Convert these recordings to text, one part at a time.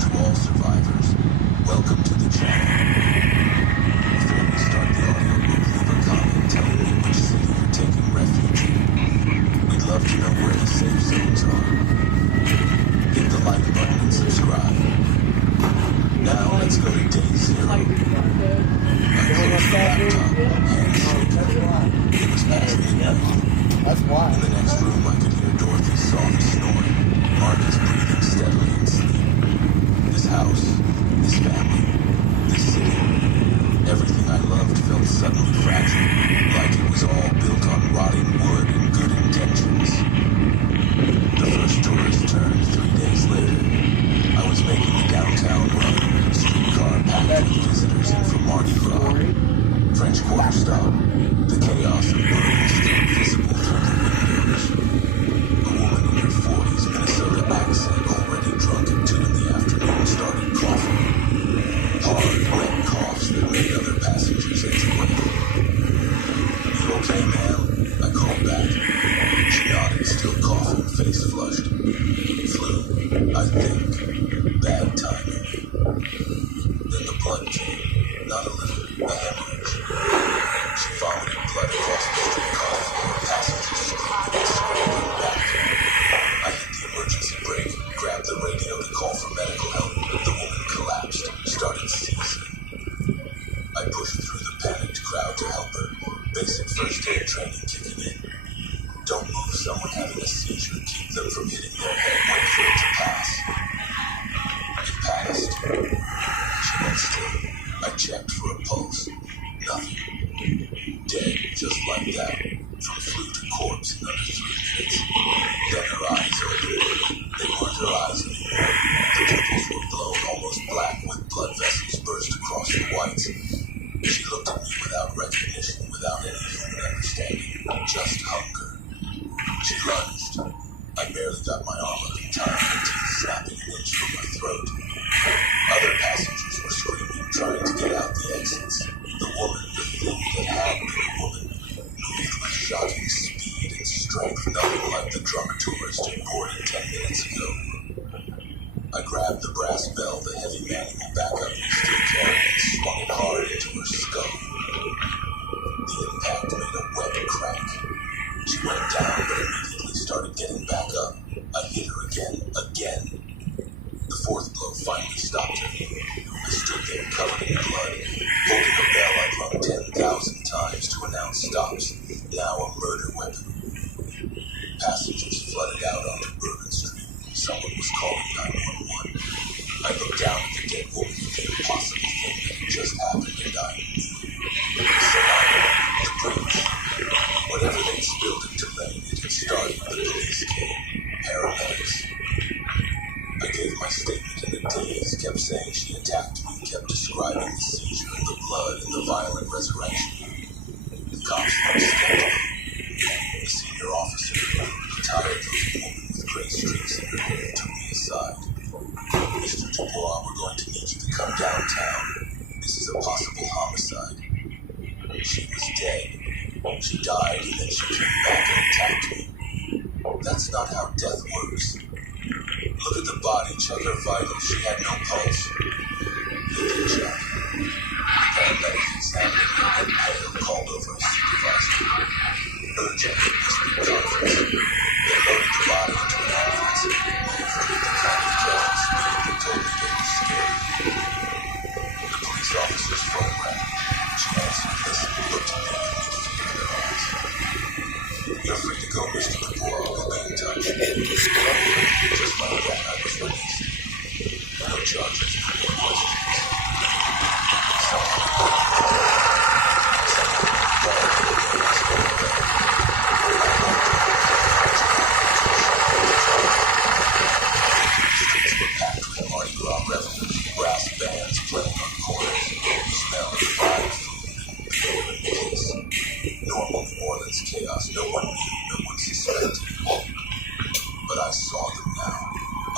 to all survivors. Welcome to the channel. Before we start the audiobook, leave a comment telling me which city you're taking refuge in. We'd love to know where the safe zones are. Hit the like button and subscribe. Now let's go to day 0. I closed the laptop, hands shaking. It was past midnight. That's why. In the next room, I could hear Dorothy's soft snoring. Marcus breathing steadily in sleep. This house, this family, this city, everything I loved felt suddenly fragile, like it was all built on rotting wood and good intentions. The first tourist turned 3 days later. I was making a downtown run, streetcar packed with visitors in from Mardi Gras. French Quarter stop, the chaos of burning still visible through the windows. A woman in her 40s, Minnesota accent, already drunk at 2 in the afternoon, started coughing. Hard, wet coughs that made other passengers edge away. "You okay, ma'am?" I called back. She nodded, still coughing, face flushed. "Flu, I think. Bad timing." Then the blood came. Not a little, a hemorrhage. She vomited blood across the streetcar floor, passengers screaming and scrambling back. I hit the emergency brake, grabbed the radio to call for medical help. The woman collapsed, started seizing. I pushed through the panicked crowd to help her, basic first aid training kicking in. Don't move someone having a seizure, keep them from hitting their head, wait for it to pass. It passed. She went still. I checked for a pulse. Nothing. Dead, just like that. From flu to corpse in under 3 minutes. Then her eyes opened. They weren't her eyes anymore. The pupils were blown almost black with blood vessels burst across the whites. She looked at me without recognition, without any human understanding. Just hunger. She lunged. I barely got my arm up in time, her teeth snapping an inch from my throat. Other passengers were screaming, trying to get out the exits. The woman, the thing that had been a woman, moved with shocking speed and strength, nothing like the drunk tourist who boarded 10 minutes ago. I grabbed the brass bell, the heavy manual backup we still carried, and swung it hard into her skull. The impact made a wet crack. She went down, but immediately started getting back up. I hit her again. The fourth blow finally stopped her. I stood there covered in blood, holding a bell I'd rung 10,000 times to announce stops, now a murder weapon. Passengers flooded out onto Bourbon Street. Someone was calling 911. I looked down at the dead woman with the impossible thing that had just happened, and I knew. The tsunami, the bridge. Whatever they'd spilled into Lane, it had started. The police came. Paramedics. I gave my statement in a daze, kept saying she attacked me, kept describing the seizure and the blood and the violent resurrection. The cops looked skeptical. The senior officer, a tired-looking woman with gray streaks in her hair, took me aside. "Mr. Dubois, we're going to need you to come downtown. This is a possible homicide." She was dead. She died and then she came back and attacked me. That's not how death works. Look at the body, check her vitals. She had no pulse. They did check. The paramedic examined her and pale, called over a supervisor. Urgent, must be conference. They loaded the body into an ambulance, moved with the kind of careful speed that told me they were scared. The police officer's phone rang. She answered, listened, looked at me with fear in her eyes. "You're free to go, Mr. Dubois. We'll be in touch." Just like that, I was released. No charges, no questions. Streets were packed with Mardi Gras revelers, brass bands playing on corners. You smelled fried food and beer and piss. Normal New Orleans chaos. No one knew, no one suspected. But I saw them now.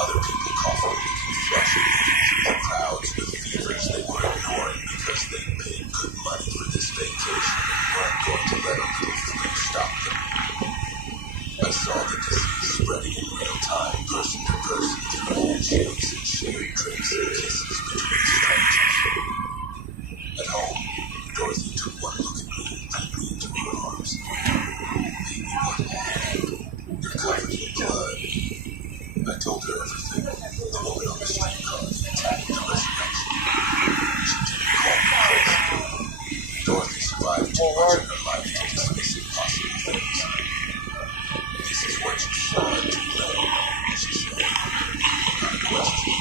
Other people coughing, looking flushed, moving through the crowds with fevers they were ignoring because they paid good money for this vacation and weren't going to let a little flu stop them. I saw the disease spreading in real time, person to person, through handshakes and shared drinks and kisses between strangers. At home, Dorothy took one look at me and pulled me into her arms. Baby, what happened? You're covered in blood. I told her everything. The woman on the streetcar, the attack, the resurrection. She didn't call me crazy. Dorothy survived too much in her life to dismiss impossible things. This is what you saw at Tulane, she said. Not a question.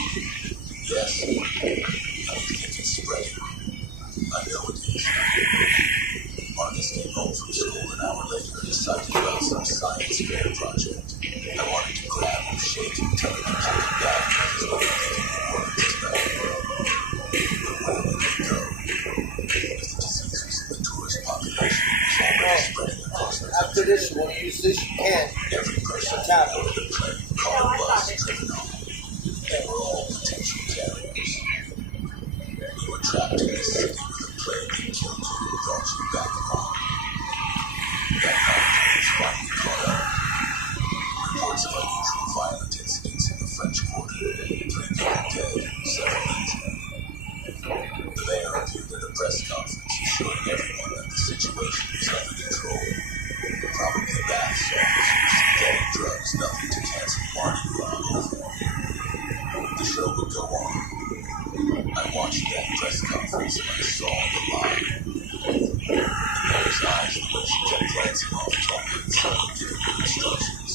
Yes, and you think it's spreading. I know it is. Marcus came home from school an hour later and decided about some science fair project. I wanted to grab him, shake him, tell him to pack it back because we were thinking the words tonight. But where would we go? If the disease was in the tourist population, it was already spreading across the country. After this, you want to use this, you can. Every person boarded a plane, car, or bus driven home. They were all potential carriers. We were trapped in this city with a plane that killed you and brought you back home. That night, we finally caught up. Reports of unusual violent incidents in the French Quarter. 3 people dead, several injured. The mayor appeared at a press conference, assuring everyone that the situation was under control. Probably bath salts, synthetic drugs, nothing to cancel Mardi Gras over. The show would go on. I watched that press conference and I saw the lie. The mayor's eyes, the way she kept glancing off, told me that someone giving her instructions.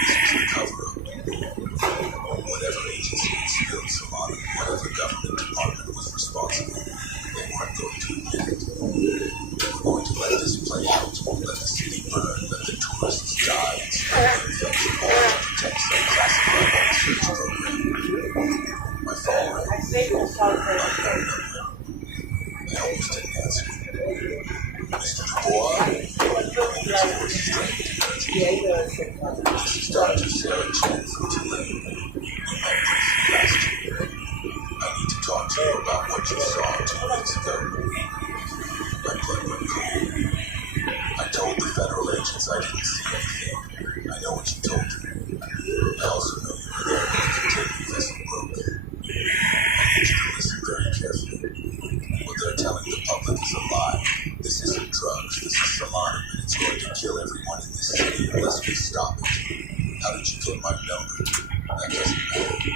This was the cover-up. Whatever agency had spilled Solana, whatever government department was responsible, they weren't going to admit it. They were going to let this play out, let the city burn, let the tourists die and spread the infection, all to protect some classified research program. My phone rang. Unknown number. I almost didn't answer. Mr. Dubois? His voice strained and urgent. This is Dr. Sarah Chen from Tulane. We met briefly last year. I need to talk to you about what you saw 2 weeks ago. My blood went cold. I told the federal agents I didn't see anything. I know what you told them. I also know you were there when the containment vessel broke. I need you to listen very carefully. What they're telling the public is a lie. This isn't drugs, this is Solana, and it's going to kill everyone in this city unless we stop it. How did you get my number? That doesn't matter.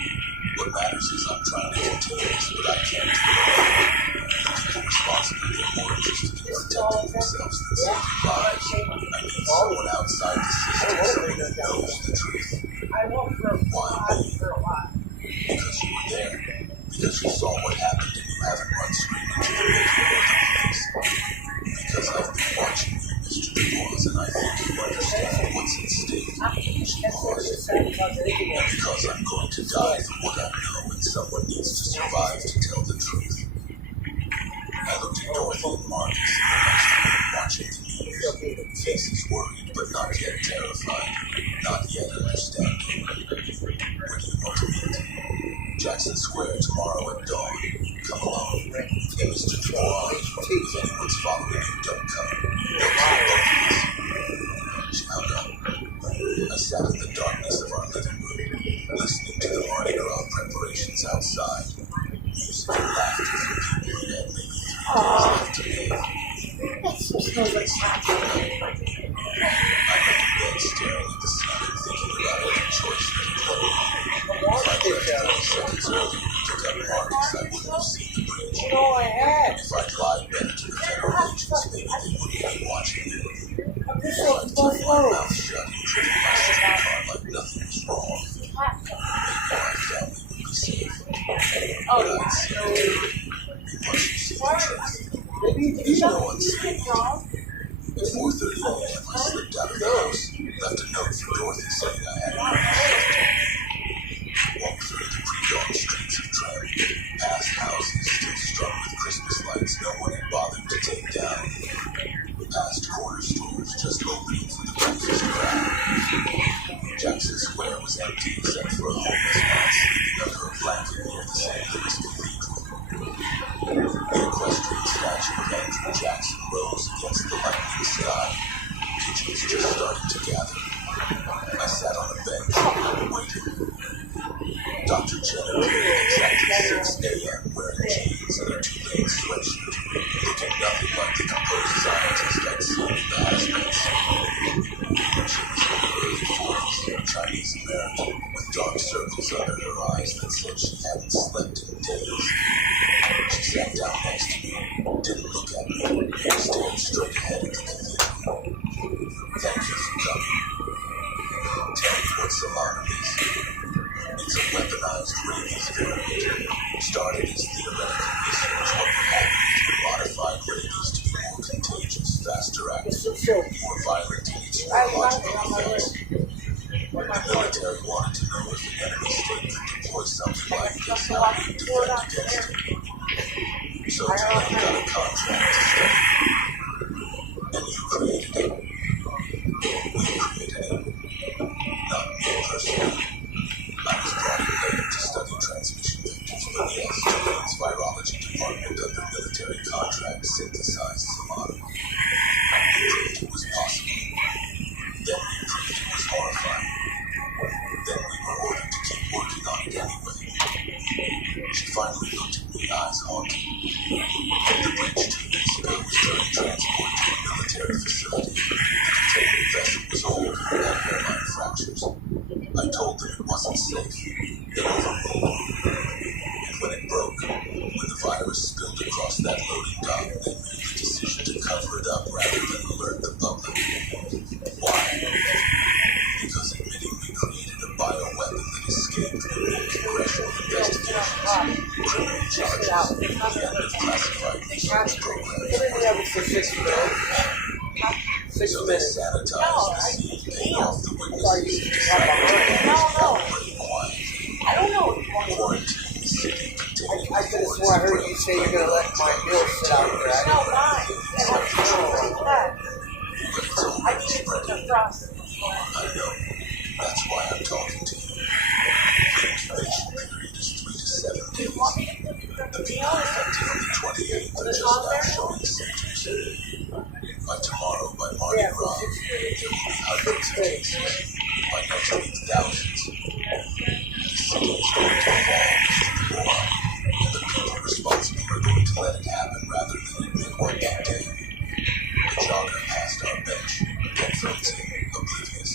What matters is I'm trying to contain this, but I can't do it alone. The people responsible are more interested in protecting themselves than saving lives. I need someone outside the system, someone who knows the truth. Why me? Because you were there. Because you saw what happened and you haven't run screaming to the radio or the police. Because I've been watching you, Mr. Dubois, and I think you understand what's at stake. She paused. And because I'm going to die for what I know, and someone needs to survive to tell the truth. I looked at Dorothy and Marcus, and watching the news. Faces worried, but not yet terrified. Not yet understanding. Where do you want to meet? Jackson Square tomorrow at dawn. Come along. And Mr. Dubois, if anyone's following you, don't come. They'll kill both of us. She hung up. I sat in the darkness of our living room, listening to the Mardi Gras preparations outside. Music and laughter from people who had maybe 3 days left to live. I'm in bed staring at the ceiling, thinking about every choice that had led me. If I'd left 30 seconds earlier to pick up Marcus, I wouldn't have seen the bridge. If I'd lied better to the federal agents, maybe they wouldn't be watching me. If I'd kept my mouth shut and driven my streetcar like nothing was wrong, maybe my family would be safe. But I'd see it. And once you see the truth, there's no unseeing it. At 4:30 a.m., I slipped out of the house, left a note for Dorothy saying I had an walked through the pre-dawn streets of Trent, past houses still strung with Christmas lights no one had bothered to take down, past corner stores just opening for the breakfast crowd. Jackson Square was empty except for a homeless man sleeping under a blanket near the St. Louis Cathedral. The equestrian statue of Andrew Jackson rose against the lightning sky. Pigeons just started to gather. I sat on a bench, waiting Dr. Chen appeared at exactly 6 a.m. wearing jeans and a two-lane sweatshirt, looking nothing like the composed scientist I'd seen in the hazmat suit. She was in her early 40s, Chinese American, with dark circles under her eyes that said she hadn't slept in days. She sat down next to me, didn't look at me, stared straight ahead at the cathedral. Thank you for coming. Tell me what Solana is. It's a weaponized rabies variant. Started as theoretical research what would happen if you modified rabies to be more contagious, faster active, more violent in its neurological effects. The military wanted to know if the enemy state could deploy something like this, how we would defend against it. So Tulane got a contract to study. And you created it. We created it. Not me personally. I was brought in later to study transmission vectors, but yes, Tulane's virology department under military contract synthesized Solana. We proved it was possible. Then we proved it was horrifying. Then we were ordered to keep working on it anyway. She finally looked at me, eyes haunted. The bridge 2 weeks ago was during transport to a military facility. The containment vessel was old and had hairline fractures. I told them it wasn't safe. They overruled me. And when it broke, when the virus spilled across that loading dock, they made the decision to cover it up rather than alert the public. Why? Because admitting we created a bioweapon that escaped would make congressional investigations, criminal charges, the end of classified research programs. So they sanitized the scene, paid off the witnesses, and decided to operate quietly. I don't know what you want to do. Quarantine the city containing I could have swore I heard you say you're going to let my bill sit out there. I No, don't know. why? It has to go back. But it's I already need to spreading. the process. I know. That's why I'm talking to you. The incubation period is 3 to 7 days. The people infected on the 28th are just now showing symptoms. By tomorrow, by Mardi Gras, there will be hundreds of cases. By next week, thousands. The city is going to fall into the war, and the people responsible are going to let it happen rather than admit what they did. The jogger passed our bench, headphones in, oblivious.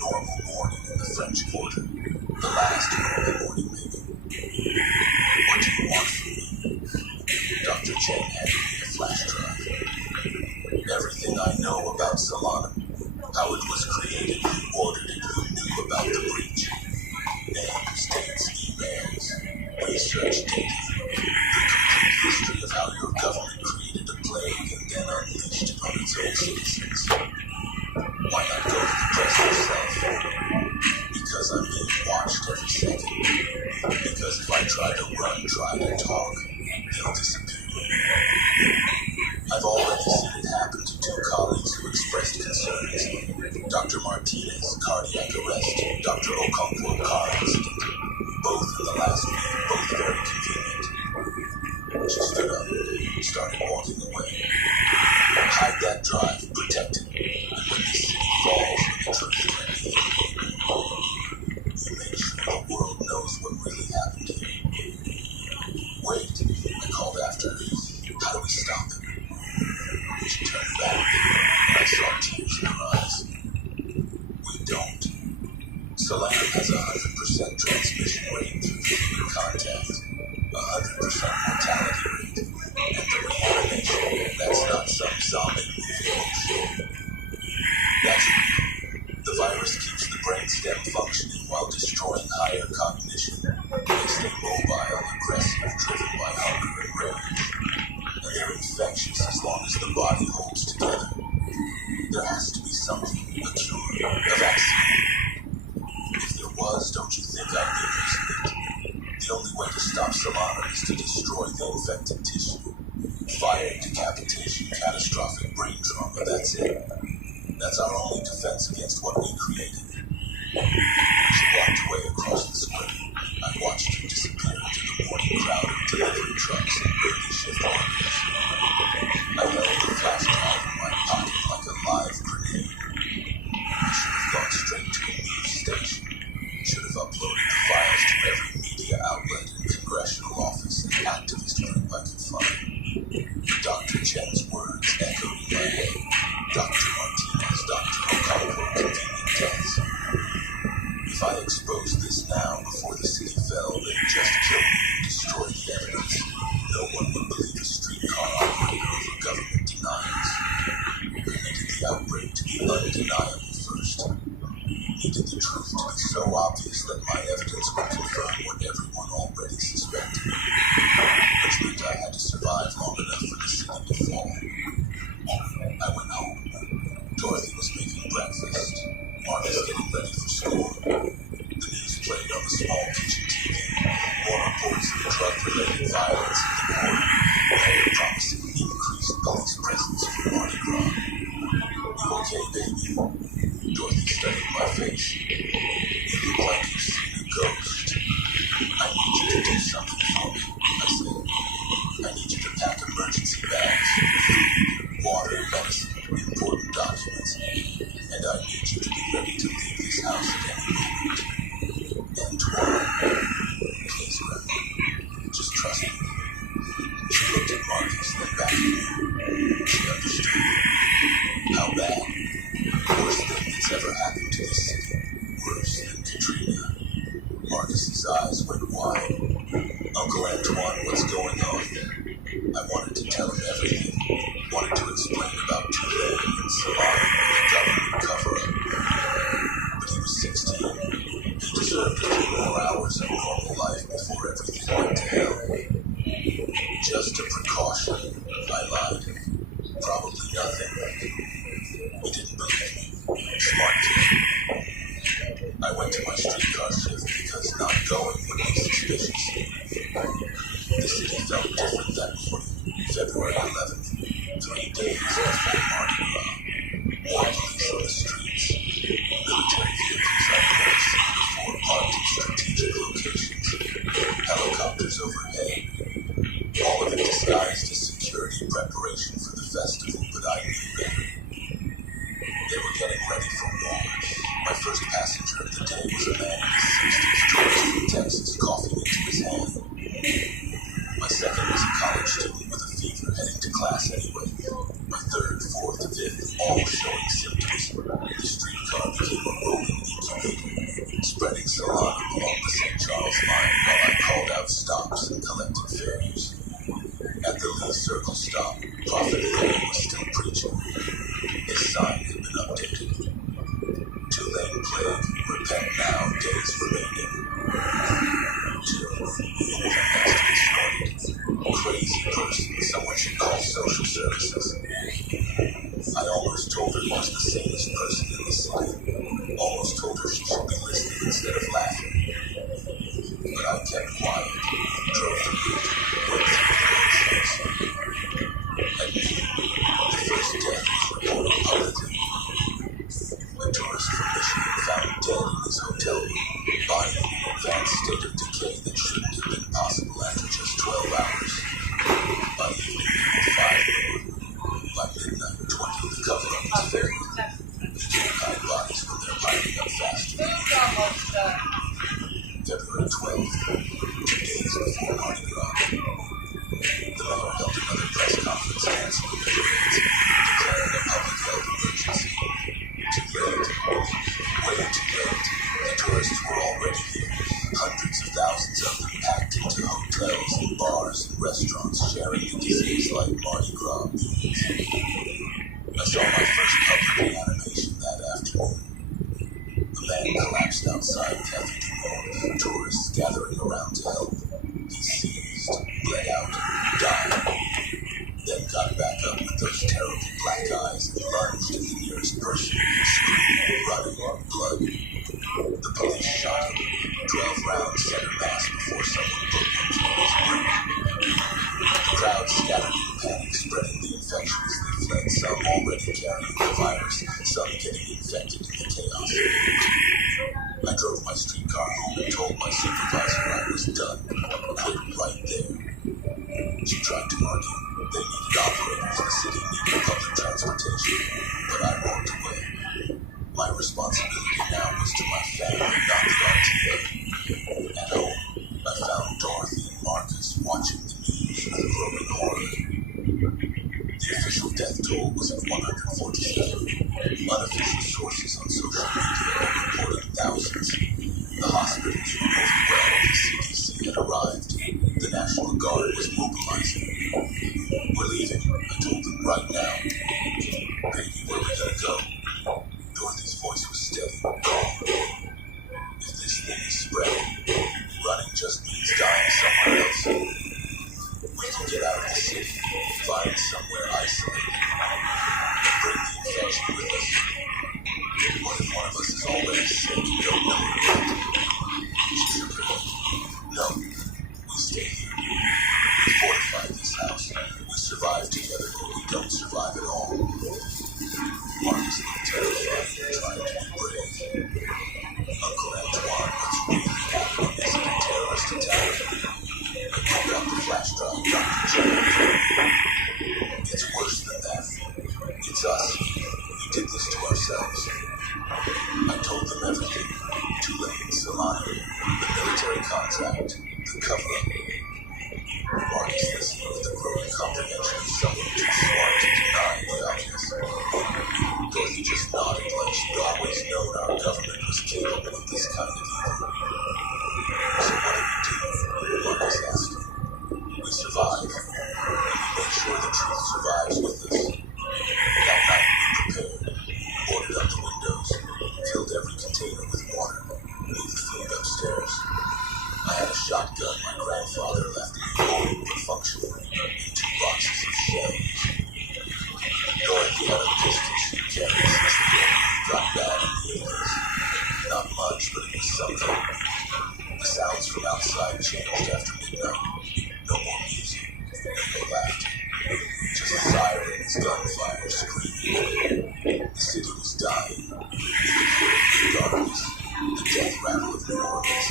Normal morning in the French Quarter. The last normal morning, maybe. What do you want from me? Dr. Chen handed me a flash drive. Everything I know about Solana, how it was created, who ordered it, who knew about the breach. Names, dates, emails, research data. The complete history of how your government created a plague and then unleashed it on its own citizens. Why not go to the press yourself? Because I'm being watched every second. Because if I try to run, try to talk, they'll disappear. I've already seen it happen to 2 colleagues who expressed concerns. Dr. Martinez, cardiac arrest. Dr. Okonkwo, car accident. Both in the last week, both very convenient. She stood up, started walking away. Hide that drive, protect it. And when this city falls, when the truth can be hidden, you make sure the world knows what really happened here. Wait, I called after her. How do we stop it? She turned back, and I saw tears in her eyes. We don't. Solana has a 100% transmission rate through human contact, 100% mortality rate, and the reanimation, that's not some zombie movie bullshit. That's real. The virus keeps the brainstem functioning while destroying higher cognition. They stay mobile, aggressive, driven by hunger and rage. And they're infectious as long as the body holds together. There has to be something, a cure, a vaccine. If there was, don't you think I'd be using it? The only way to stop Solana is to destroy the infected tissue. Fire, decapitation, catastrophic brain trauma, that's it. That's our only defense against what we created. She walked away across the square. I watched her disappear into the morning crowd of delivery trucks and early shift workers. I held the flash drive in my pocket like a live grenade. I should have gone straight to a news station. Should have uploaded the files to related violence in the quarter, and promising increased police presence for Mardi Gras. You okay, baby? Dorothy studied my face. You look like you've seen a ghost. I need you to do something for me, I said. I need you to pack emergency bags, food, water, medicine, important documents, and I need you to be ready to leave this house at any moment. Antoine, please, Grandma, just trust me. She looked at Marcus, then back at me. She understood. How bad? Worst thing that's ever happened to this city. Worse than Katrina. Marcus's eyes went wide. Uncle Antoine, what's going on? I wanted to tell him everything. Wanted to explain about Tulane and Solano and the government cover-up. But he was 16. He deserved a few more hours of normal life before everything went to hell. Just a precaution, I lied. Probably nothing. He didn't believe me. Smart kid. I went to my streetcar shift because not going would be suspicious. The city felt different that morning, February 11th, 3 days before Mardi Gras. More police on the streets. Military vehicles I had never seen before parked in strategic locations. Helicopters overhead. All of it disguised as security preparation for the festival, but I knew better. They were getting ready for war. My first passenger of the day was a man in his 60s, tourist from Texas, coughing into his hand. My second was a college student with a fever heading to class anyway. My third, fourth, fifth, all showing symptoms. The streetcar became a rolling incubator, spreading Solano along the St. Charles line while I called out stops and collected fares. At the Lee Circle stop, Prophet Lane was still preaching. His sign had been updated. Tulane plague, repent now, days remaining. Till the internet has to be snorted. Crazy person, someone should call social services. I almost told her he was the sanest person in the city. Almost told her she should be listening instead of laughing. But I kept quiet, drove the route, went through the motions. At noon, the first death was reported publicly. A tourist from Michigan found dead in his hotel room, body in an advanced state of decay that shouldn't have been possible after just 12 hours. By evening, 5 a.m. By midnight, 20 of the cover-up was failed. You can't hide bodies when they're piling up faster than you can. February 12th, 2 days before Mardi Gras. The mayor held another press conference canceling the parades, declaring a public health emergency. Too late. Way too late. The tourists were already here. Hundreds of thousands of them packed into hotels and bars and restaurants sharing the disease like Mardi Gras means. I saw my first public reanimation that afternoon. A man collapsed outside Cafe du Monde, tourists gathering around to help. He seized, bled out, died. Then got back up with those terrible black eyes and lunged at the nearest person, screaming, running, blood. The police shot him. 12 rounds center mass before someone put one through his brain. The crowd scattered in panic, spreading the infection as they fled, some already carrying the virus, some getting infected in the chaos. I drove my streetcar home and told my supervisor I was done. Quit right there. She tried to argue. They needed operators. The city needed public transportation. But I walked away. My responsibility now was to my family, not the RTA. At home, I found Dorothy and Marcus watching the news with growing horror. The official death toll was at 147. Unofficial sources on social media are reporting thousands. The hospitals were overwhelmed. The CDC had arrived. The National Guard was mobilizing. We're leaving, I told them right now. Baby, where we gonna go? Dorothy's voice was steady. If this thing is spreading, running just means dying somewhere else. We can get out of the city, find somewhere isolated, and bring the infection with us. What if one of us is already sick and don't know it yet? She shook her head. No, we stay here. contract, the cover-up. Marcus listened with the growing comprehension of someone too smart to deny the obvious. Dorothy just nodded like she'd always known our government was capable of this kind of evil. So what do? Marcus asked. We survive, and we make sure the truth survives with us. That night we prepared, boarded up the windows, filled every container with water, moved food upstairs. I had a shotgun my grandfather left me, old but functional, and 2 boxes of shells. Dorothy had a pistol she carried since the war got bad in the 80s. Not much, but it was something. The sounds from outside changed after midnight. No more music, no laughter. Just sirens, gunfire, screaming. The city was dying. The darkness, the death rattle of New Orleans.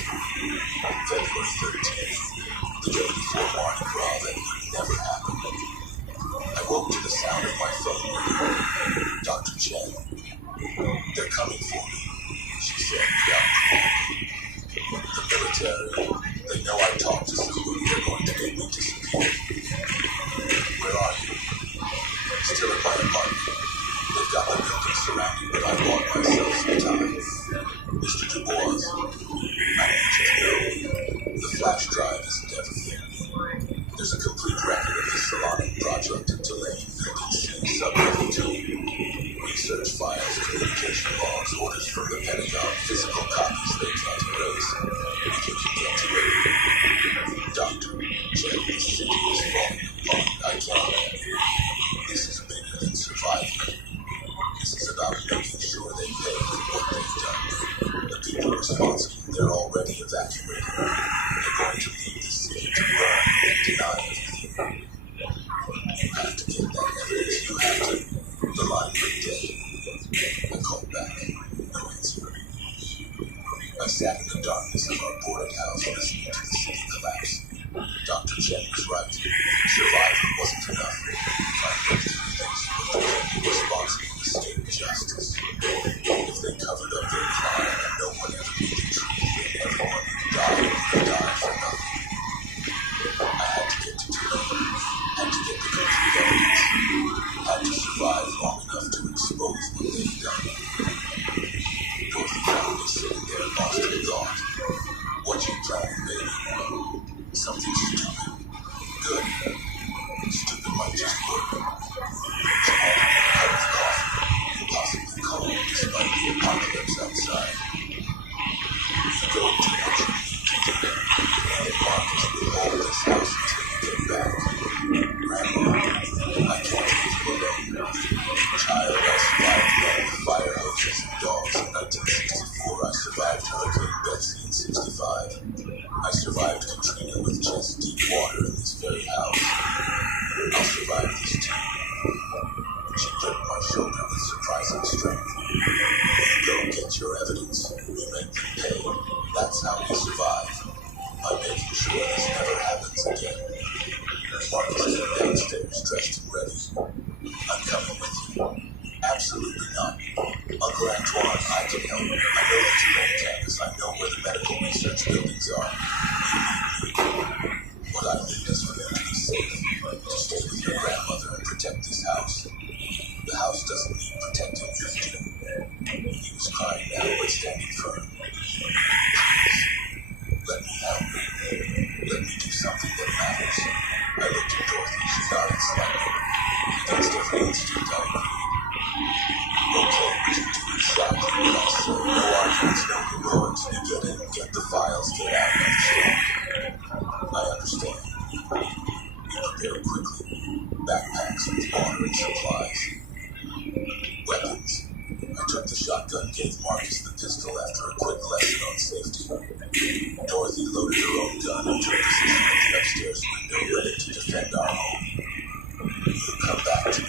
February 13th, the day before Mardi Gras that would never happen. I woke to the sound of my phone ringing. Dr. Chen. They're coming for me, she said, down. The military, they know I talked to someone. They're going to make me disappear. Where are you? Still at my apartment. They've got the building surrounded, but I bought myself some time. Mr. Dubois, I need you to know, the flash drive isn't everything. There's a complete record of the Solana project in Tulane, Building C, Sub-52. Research files, communication logs, orders from the Pentagon, physical copies they can't erase. If you can get to it. Doctor, Chen, the city is falling apart. I can't. This is bigger than survival. This is about making sure they pay for what they've done. The people responsible, they're already evacuated. They're going to leave the city to burn and deny everything. You have to get that evidence. You have to. The line went dead. I called back. No answer. I sat in the darkness of our boarded house listening to the city collapse. Dr. Chen was right. Surviving wasn't enough. Trying to do things with the people responsible to state justice. If they covered up their crime and no one ever knew the truth, then everyone would die for nothing. I had to get to Tulane. Had to get the complete evidence. Had to survive long enough to expose what they've done. Dorothy found me sitting there lost in thought. What you planning, baby? Something stupid. Good. Stupid might just work. She had a cup of coffee, impossibly cold despite the apocalypse outside. You go do what you need to do. And Marcus will hold this house until you get back. Grandma, I can't leave you alone. Child, I survived the fire hoses and dogs in 1964. I survived Hurricane Betsy in 65. I survived Katrina with chest deep water in this very house. I'll survive this too. She gripped my shoulder with surprising strength. You go get your evidence. We make them pay. That's how we survive. By making sure this never happens again. Marcus came downstairs, dressed and ready. I'm coming with you. Absolutely not. Uncle Antoine, I can help. I know the Tulane campus. I know where the medical research buildings are. You need me. What I need is for you to be safe. To stay with your grandmother and protect this house. The house doesn't need protecting, you do. He was crying now, but standing firm. Please, let me help. Let me do something that matters. I looked at Dorothy. She nodded slightly. Against every instinct, I agreed. Okay, we can do exactly what I say. No arguments, no heroics. You get in, get the files, get out, understand? I understand. We prepared quickly. Backpacks with water and supplies. Weapons. I took the shotgun, gave Marcus the pistol after a quick lesson on safety. Dorothy loaded her own gun and took position at the upstairs window, ready to defend our home. You come back to me,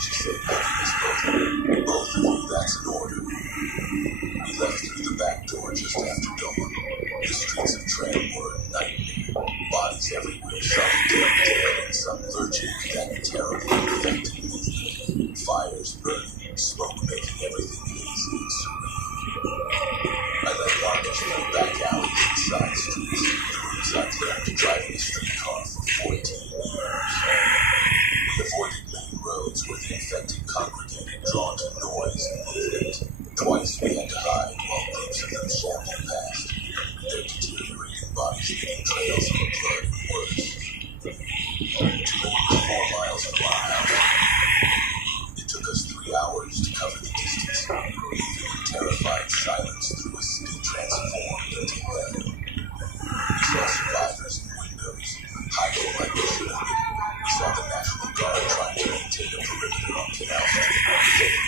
she said, looking us both. Both of you, that's an order. We left through the back door just after dawn. The streets of Trenton were a nightmare. Bodies everywhere, some dead, and some lurching with that terrible infected movement. Fires burning, smoke making everything hazy and serene. I let Marcus through back alleys and side streets, the rooms I've learned driving a streetcar for 14 years. We avoided main roads where the infected congregated, drawn to noise and movement. Twice we had to hide while groups of them shambled past, their deteriorating bodies leaving trails of blood and worse. Tulane was 4 miles from our house. It took us 3 hours to cover the distance, moving in terrified silence through a city transformed into hell. We saw survivors in windows, hiding like they should have been. We saw the National Guard trying to maintain a perimeter on Canal Street.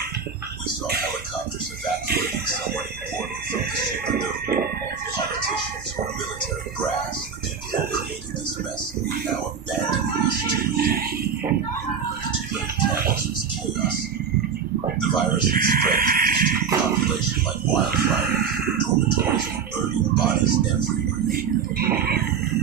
We saw helicopters evacuating someone important from the Superdome. Politicians or military brass, the people who created this mess, now abandoning us to it. The Tulane campus was chaos. The virus had spread through the student population like wildfire. Dormitories were burning, bodies everywhere.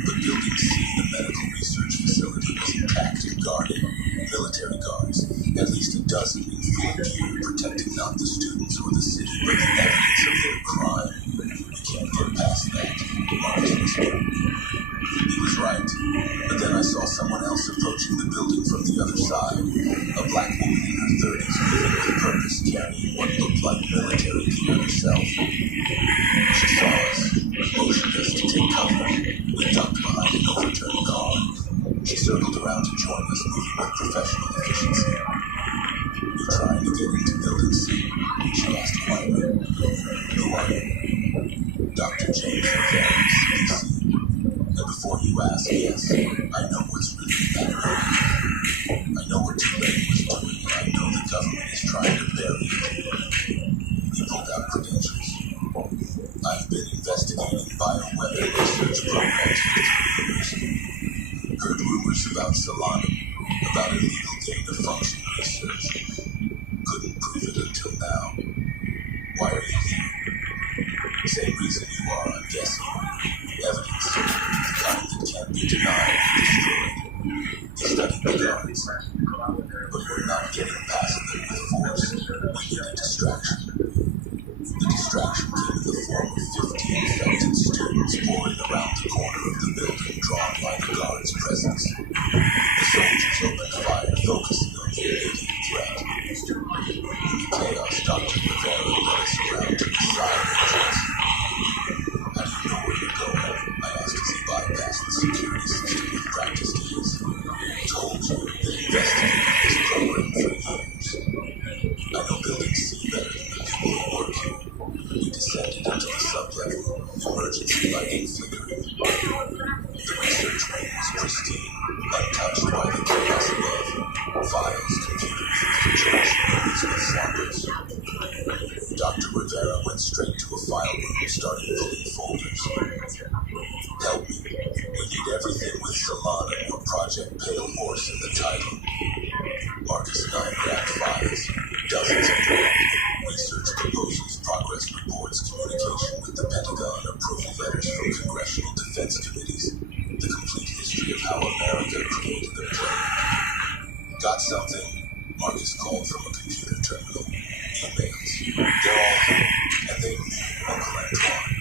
But Building C, the medical research facility, was intact and guarded. Military guards, at least a dozen in full gear, protecting not the students or the city, but the evidence of their crime. We can't get past that, Marcus whispered. He was right, but then I saw someone else approaching the building from the other side. A black woman in her 30s, moving with purpose, carrying what looked like military gear herself. She saw us, motioned us to take cover. We ducked behind an overturned car. She circled around to join us, moving with professional efficiency. "You're trying to get into Building C?" she asked quietly. "Who are you?" "Dr. James Rivera, CDC. And before you ask, yes, I know what's really in that building. I know what Tulane was doing, and I know the government is trying to bury it." He pulled out credentials. "I've been investigating bioweapon research programs for 3 years. Heard rumors about Solana, about illegal gain-of-function research. Couldn't prove it until now. Why are you here?" "Same reason you are, I'm guessing. Evidence, the kind that can't be denied or destroyed. They studied the guards. But we're not getting past them with force. We need a distraction." The distraction came in the form of 50 infected students pouring around the corner of the building, drawn by the guards' presence. The soldiers opened fire, focusing on the immediate threat. In the chaos, Dr. Rivera led us around to the side entrance. "How do you know where you're going?" I asked as he bypassed the security system with practiced ease. "Told you that investigating this program for years. I know Building C better than the people who work here." We descended into the sublevel, emergency lighting flickering. The research room was pristine, untouched by the chaos above. Files, computers, refrigeration units with slumbers. Dr. Rivera went straight to a file room and started pulling folders. "Help me. We need everything with Solana or Project Pale Horse in the title." Marcus and I grabbed files, dozens of them. Research proposals, progress reports, communication with the Pentagon, approval letters from congressional defense committees, the complete history of how America created a plane. "Got something?" Marcus called from a computer terminal. "Emails. They're all here, and they knew Uncle Antoine.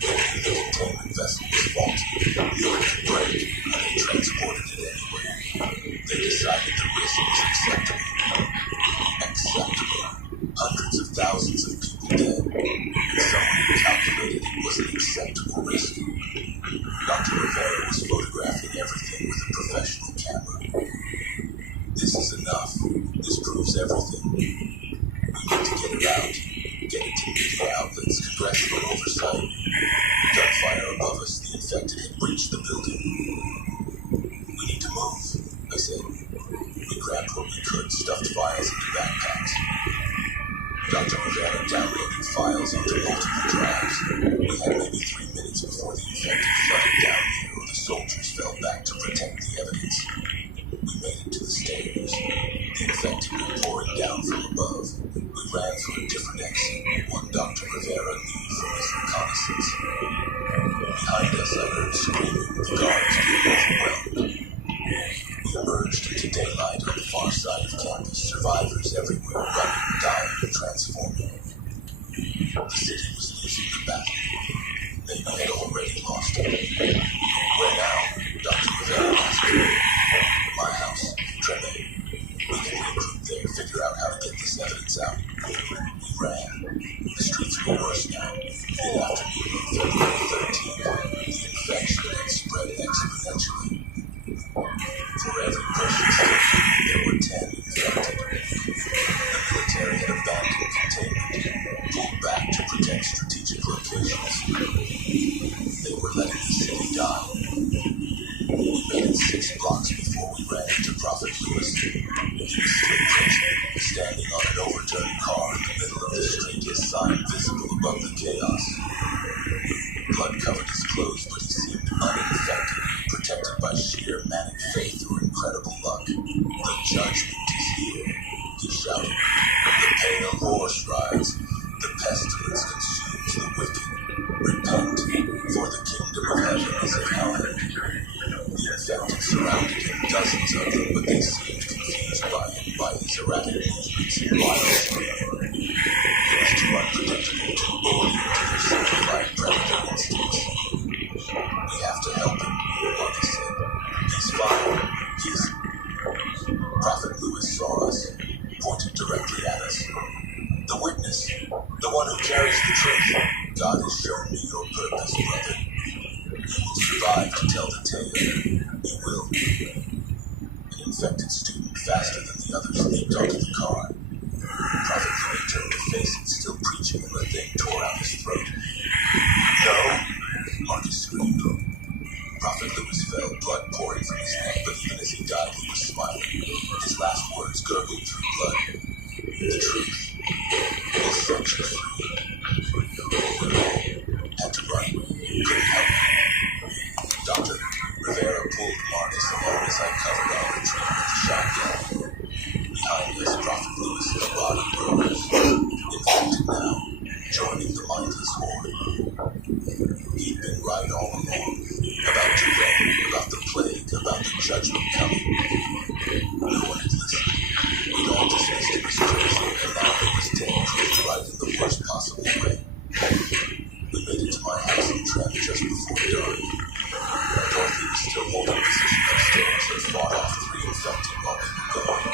They knew the containment vessel was faulty, knew it could break, and they transported it anyway. They decided the risk was acceptable. Acceptable. Hundreds of thousands of people dead, and someone who calculated it was an acceptable risk. Dr. Rivera was photographing everything with a professional camera. This is enough. This proves everything. We need to get it out. Get it to media outlets, congressional oversight. Gunfire above us, the infected had breached the building. We need to move, I said. We grabbed what we could, stuffed files into backpacks. Dr. Rivera downloaded files onto multiple drives. We had maybe 3 minutes before the infected flooded down here or the soldiers fell back to protect the evidence. We made it to the stairs. The infected were pouring down from above. We ran through a different exit, one Dr. Rivera knew from his reconnaissance. Behind us, I heard screaming, the guards being overwhelmed. We emerged into daylight on the far side of campus, survivors everywhere, running, dying, and transforming. The city was losing the battle. Maybe had already lost it. infection had spread exponentially. For every person sick, there were 10 infected. The military had abandoned containment, pulled back to protect strategic locations. They were letting the city die. We made it 6 blocks before we ran into Prophet Lewis. He was still preaching, standing on an overturned car in the middle of the street, his sign visible above the chaos. Blood covered his clothes, but he seemed uninfected, protected by sheer manic faith or incredible luck. The judgment is here, he shouted. The pale horse rides. The pestilence consumes the wicked. Repent, for the kingdom of heaven is at hand. The infected surrounded him, dozens of them, but they seemed confused by his erratic movements and wild screaming. He was too unpredictable, too alien to their simplified predator instincts. We have to help him, Marcus said. He's fine. Prophet Lewis saw us, pointed directly at us. The witness, the one who carries the truth. God has shown me your purpose, brother. You will survive to tell the tale. You will. An infected student, faster than the others, leaped onto the car. Prophet Louis turned to face it, still preaching, and the thing tore out his throat. No! Marcus screamed. Prophet Louis fell, blood pouring from his neck, but even as he died, he was smiling. His last words gurgled through blood. The truth will set you free. We all had to run. Couldn't help. Dr. Rivera pulled Marcus along as I covered our retreat with the shotgun. Behind us, Prophet Lewis' body rose, infected now, joining the mindless horde. He'd been right all along, about to reign, about the plague, about the judgment coming. No one had listened. We'd all dismissed him as crazy, and now he was dead, proved right in the worst possible way. We made it to my house in Trent just before dark. Dorothy was still holding position upstairs and fought off 3 infected while we were gone.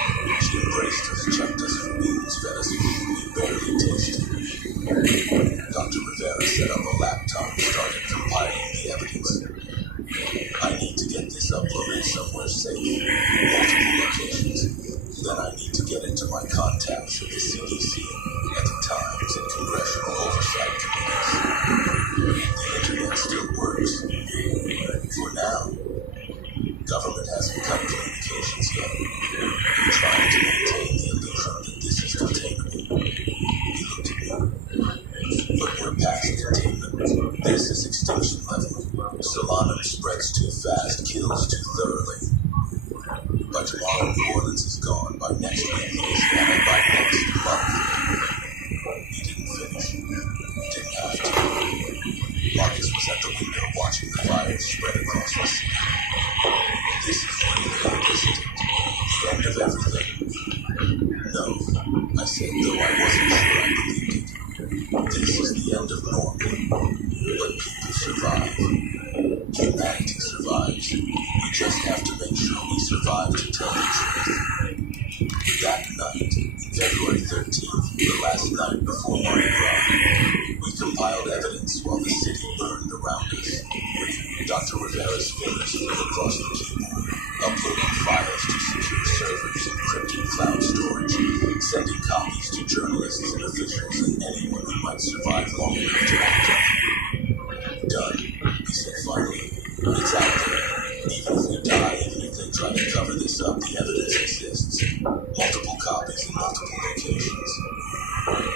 She embraced us, checked us for wounds, fed us food we barely tasted. Dr. Rivera set up a laptop and started compiling the evidence. I need to get this uploaded somewhere safe, multiple locations. Then I need to get it to my contacts at the CDC, at the Times, and congressional oversight committees. The internet still works. For now, government hasn't cut communications yet. We're trying to maintain the illusion that this is containable. He looked at me. But we're past containment. This is extinction level. Solana spreads too fast, kills too thoroughly. By tomorrow, New Orleans is gone. By next week, Louisiana. By next month. He didn't finish. Didn't have to. Marcus was at the window watching the fire spread across the city. This is really, isn't it? The end of everything. No, I said, though I wasn't sure I believed it. This is the end of normal. But people survive. Humanity survives. We just have to make sure we survive to tell the truth. That night, February 13th, the last night before Mardi Gras, we compiled evidence while the city burned around us. Dr. Rivera's fingers flew across the keyboard, uploading files to secure servers, encrypted cloud storage, sending copies to journalists and officials and anyone who might survive long enough to act on it. Done, he said finally. It's out there. Even if we die, even if they try to cover this up, the evidence exists. Multiple copies in multiple locations.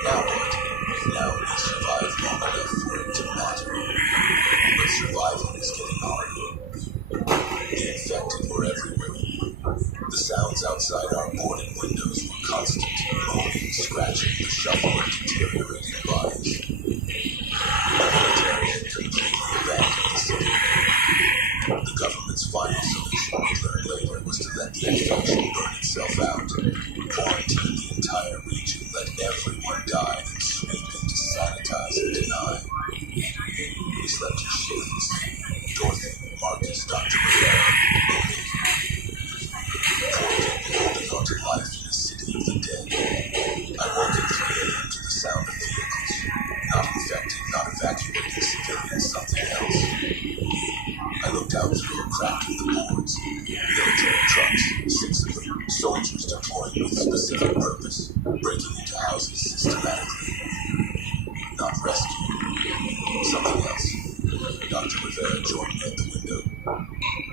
Now what? Now we survive long enough for it to matter. But survival is getting harder. The infected were everywhere. The sounds outside our boarded windows were constant, moaning, scratching, the shuffle of deteriorating bodies. The military had completely abandoned the city. The government's final solution, we learned later, was to let the infection burn itself out, quarantine the entire region, let everyone die, then sweep in to sanitize and deny. We slept in shades. Dorothy, Marcus, Dr. Rivera, me. Poor people holding on to life in a city of the dead. I woke at 3 a.m. to the sound of vehicles. Not infected, not evacuated civilians, something else. I I looked out through a crack in the boards. Military trucks, 6 of them, soldiers deploying with specific purpose, breaking into houses systematically. Not rescue. Something else. Dr. Rivera joined me at the window.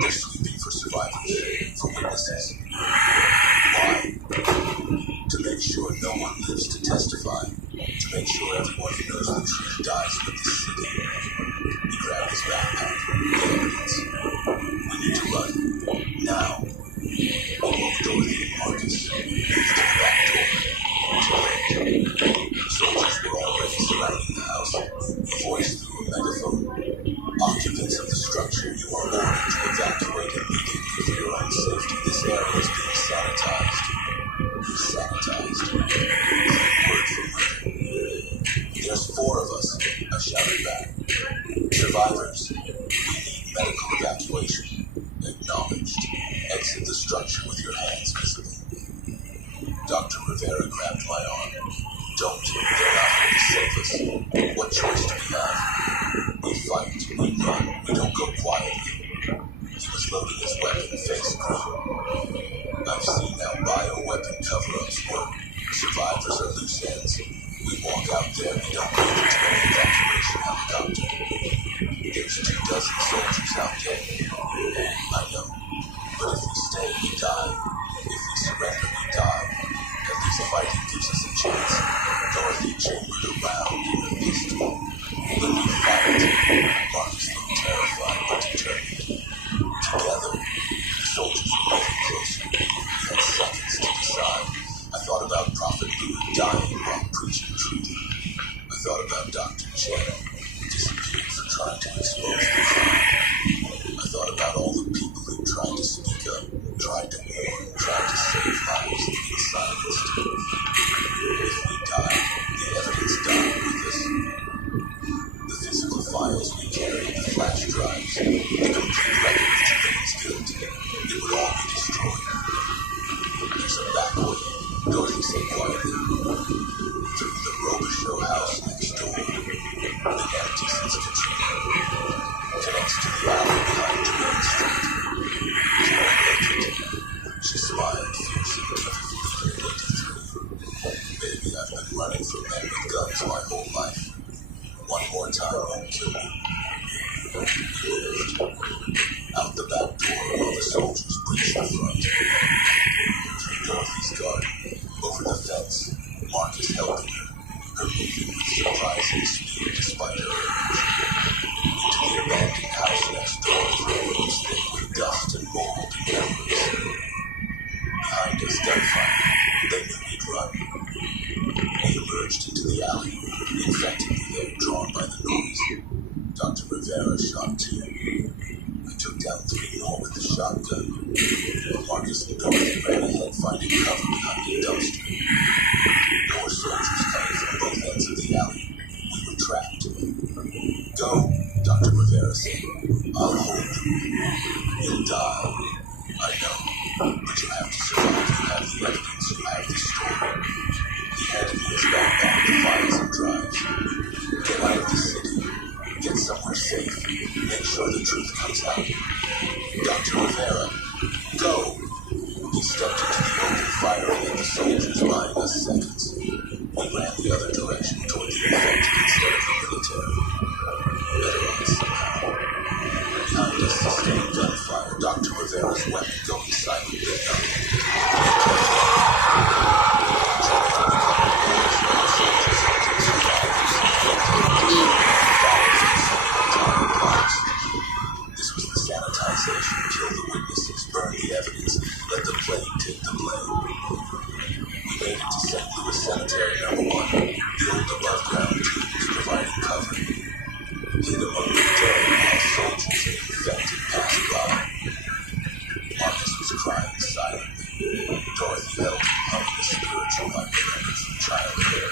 They're sweeping for survivors, for witnesses. Why? To make sure no one lives to testify. To make sure everyone who knows the truth dies with the city. He grabbed his backpack. The evidence. We need to run. Now. We woke Dorothy and Marcus. Moved to the back door. Too late. Soldiers were already surrounding the house. A voice through a megaphone. Occupants of the structure, you are ordered to evacuate immediately for your own safety. This area is being sanitized. Sanitized. Word for word. There's 4 of us, I shouted back. Survivors. We need medical evacuation. Acknowledged. Exit the structure with your hands visible. Dr. Rivera grabbed my arm. Don't. They're not here to save us. What choice do we have? We fight. We run. We don't go quietly. He was loading his weapon, face green. I've seen how bioweapon cover-ups work. Survivors are loose ends. We walk out there, we don't make it to an evacuation helicopter. There's 24 soldiers out there. I know. But if we stay, we die. If we surrender, we die. At least fighting gives us a chance. Dorothy chambered around in a pistol. Then we fight. Marcus looked terrified but determined. Together, the soldiers were moving closer. We had seconds to decide. I thought about Prophet Lou dying while preaching truth. I thought about Dr. Chen, disappeared for trying to expose the crime. I thought about all the people who tried to speak up, tried to warn, tried to save lives and be silenced. If we die, the evidence died with us. The physical files we carried, the flash drives, the complete record of Jermaine's guilt, it would all be destroyed. There's a back way, Dorothy said quietly. Through the Robichaux house next door. Been empty since Katrina. Connects to the alley behind Jermaine Street. Can I make it? She smiled fiercely. Baby, I've been running from men with guns my whole life. One more time won't kill me. We moved. Out the back door while the soldiers breached the front. Through Dorothy's garden. Over the fence. Marcus helping her. Her moving with surprising speed despite her age. Into the abandoned house next door through rooms thick with dust and mold and memories. Behind us, gunfire. They knew we'd run. We emerged into the alley, infected with air drawn by the noise. Dr. Rivera shot 2. I took down 3 more with the shotgun. Marcus and Dorothy ran ahead, finding cover behind a dumpster. More soldiers coming from both ends of the alley. We were trapped. Go, Dr. Rivera said. I'll hold you. You'll die. I know. But you have to survive. You have the evidence. You have the story. He handed me his backpack, the files and drives. Get out of the city. Get somewhere safe. Make sure the truth comes out. Dr. Rivera, go! He stepped into the open fire and let the soldiers buying us seconds. We ran the other direction toward the infected instead of the military. Better on somehow. Behind us, sustained gunfire. Dr. Rivera's weapon going silently. This was the sanitization. Kill the witnesses, burn the evidence, let the plague take the blame. We made it to St. Louis Cemetery No. 1, the old above-ground tombs providing cover. Hid among the dead while soldiers and infected passed by. Marcus was crying silently. Dorothy held him, humming a spiritual I remembered from childhood.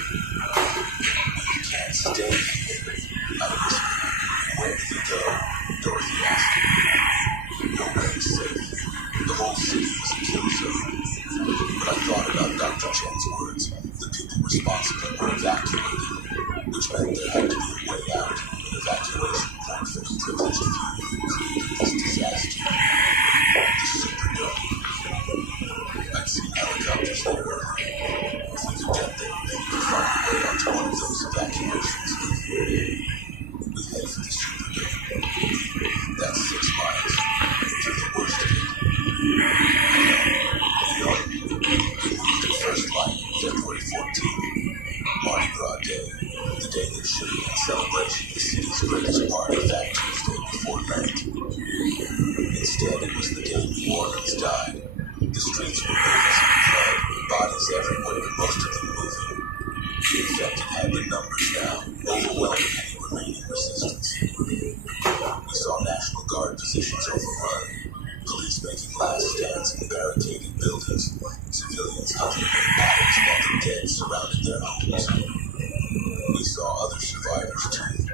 We can't stay here, I whispered. Where did he go? Dorothy asked me. Nowhere is safe. The whole city was a kill zone. But I thought about Dr. Chen's words. The people responsible were evacuated, which meant there had to be a way out, an evacuation point for the privileged few who created this Instead, it was the day New Orleans died. The streets were busy with blood, bodies everywhere, and most of them moving. The infected had the numbers now, overwhelming any remaining resistance. We saw National Guard positions overrun, police making last stands in barricaded buildings, civilians huddling in bodies while the dead surrounded their homes. We saw other survivors too.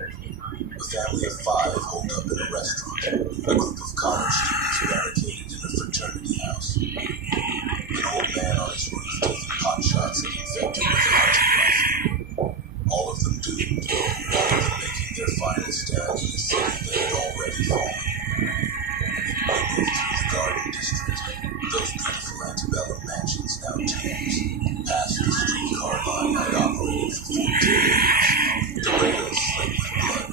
A family of 5 holed up in a restaurant, a group of college students barricaded in a fraternity house, an old man on his roof taking pot shots at infected with a hunting rifle. All of them doomed, all of them making their final stand in a city that had already fallen. We moved through the Garden District, those beautiful antebellum mansions now tombs, past the streetcar line I'd operated for 14 years, the rails slick with blood,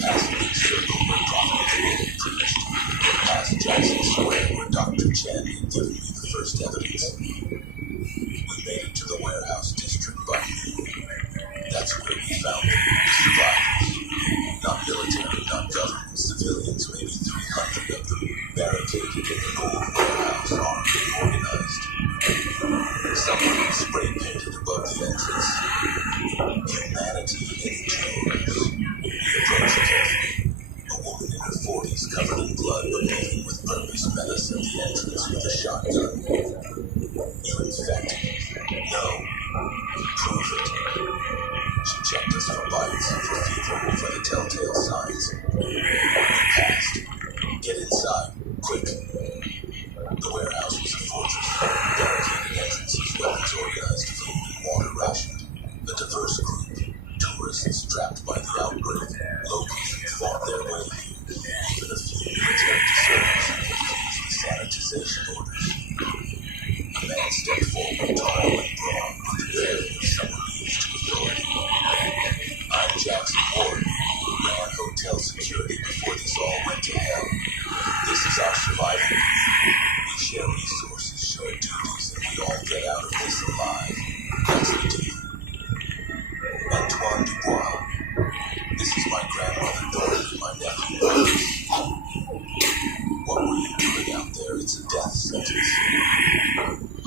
past the big circle where Prophet Muhammad preached, past Jackson Square where Dr. Chen had given me the first evidence. We made it to the warehouse district by noon. That's where we found them, the survivors. Not military, not government, civilians, maybe 300 of them, barricaded in an old warehouse, armed and organized. Someone spray painted above the entrance. Humanity endures. We approached carefully. A woman in her 40s, covered in blood but moving with purpose, met us at the entrance with a shotgun. You infected? No. Prove it. She checked us for bites, for fever, for the telltale signs. We passed. Get inside, quick. The warehouse was a fortress. Barricaded entrances, weapons organized, food and water rationed. A diverse group. Tourists trapped by the outbreak. Locals who fought their way here. Even a few military deserters who refused the sanitization orders. A man stepped forward, tall and broad, with the bearing of someone used to authority. I'm Jackson Ward, who ran hotel security before this all went to hell. This is our survival group. We share resources, share duties, and we all get out of this alive. That's the deal. Antoine Dubois. This is my grandmother Dorothy and my nephew Marcus. What were you doing out there? It's a death sentence.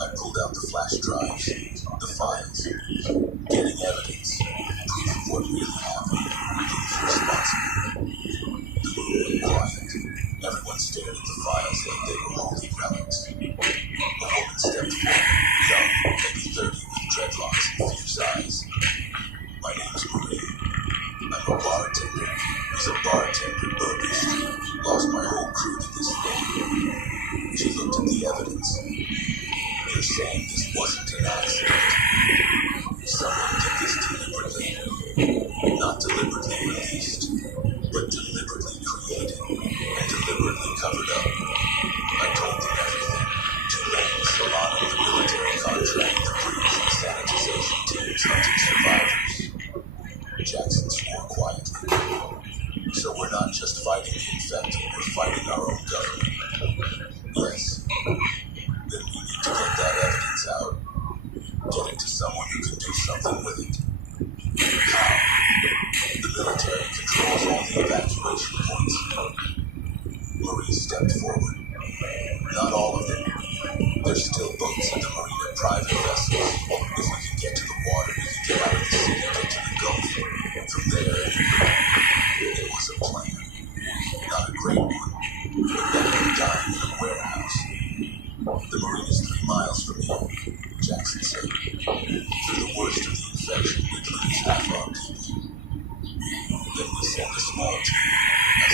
I pulled out the flash drives, the files, getting evidence, proof of what really happened, who's responsible. The room went quiet. Everyone stared at the files like they were holy relics. A woman stepped forward, young, maybe 30, with dreadlocks and fierce eyes. My name's Marie. I'm a bartender. He's a bartender, Burger Street. Lost my whole crew to this thing. She looked at the evidence. You're saying this wasn't an accident. Someone did this deliberately. Not deliberately released, but deliberately created and deliberately covered up. I told them everything. Tulane, Solano, the military contract, the breeze, the sanitization teams, hunting survivors. Jackson swore quietly. So we're not just fighting the infected, we're fighting our own government. Yes. Then we need to get that evidence out. Get it to someone who can do something with it. How? The military controls all the evacuation points. Marie stepped forward. Not all of them. There's still boats at the marina, private vessels. If we can get to the water, we can get out of the city, get to the Gulf. From there, it was a plan. Not a great one, but better than dying in a warehouse. The marina's 3 miles from here, Jackson said. Through the worst of the infection, we'd lose half our people. Then we send a small team, I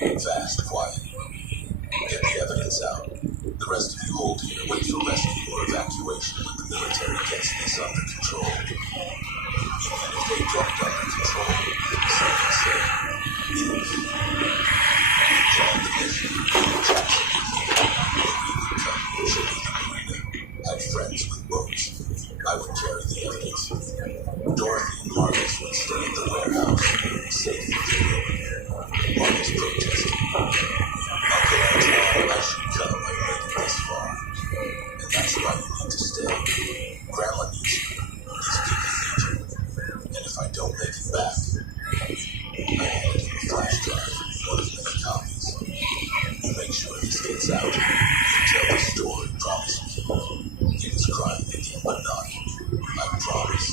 said. Fast, quiet. Get the evidence out. The rest of you hold here, wait for rescue or evacuation when the military gets this under control. Even if they get it under control, someone said, if. Join the mission. Jackson would lead. Marie would come, show me the marina. Had friends with boats. I would carry the evidence. Dorothy and Marcus would stay at the warehouse, safe and secure. Marcus protested. Uncle Antoine, I should come. I made it this far. And that's why you need to stay. Grandma needs you. These people need you. And if I don't make it back, I handed him a flash drive, one of this gets out, you tell the story, promise me. He was crying again, but not. I promise.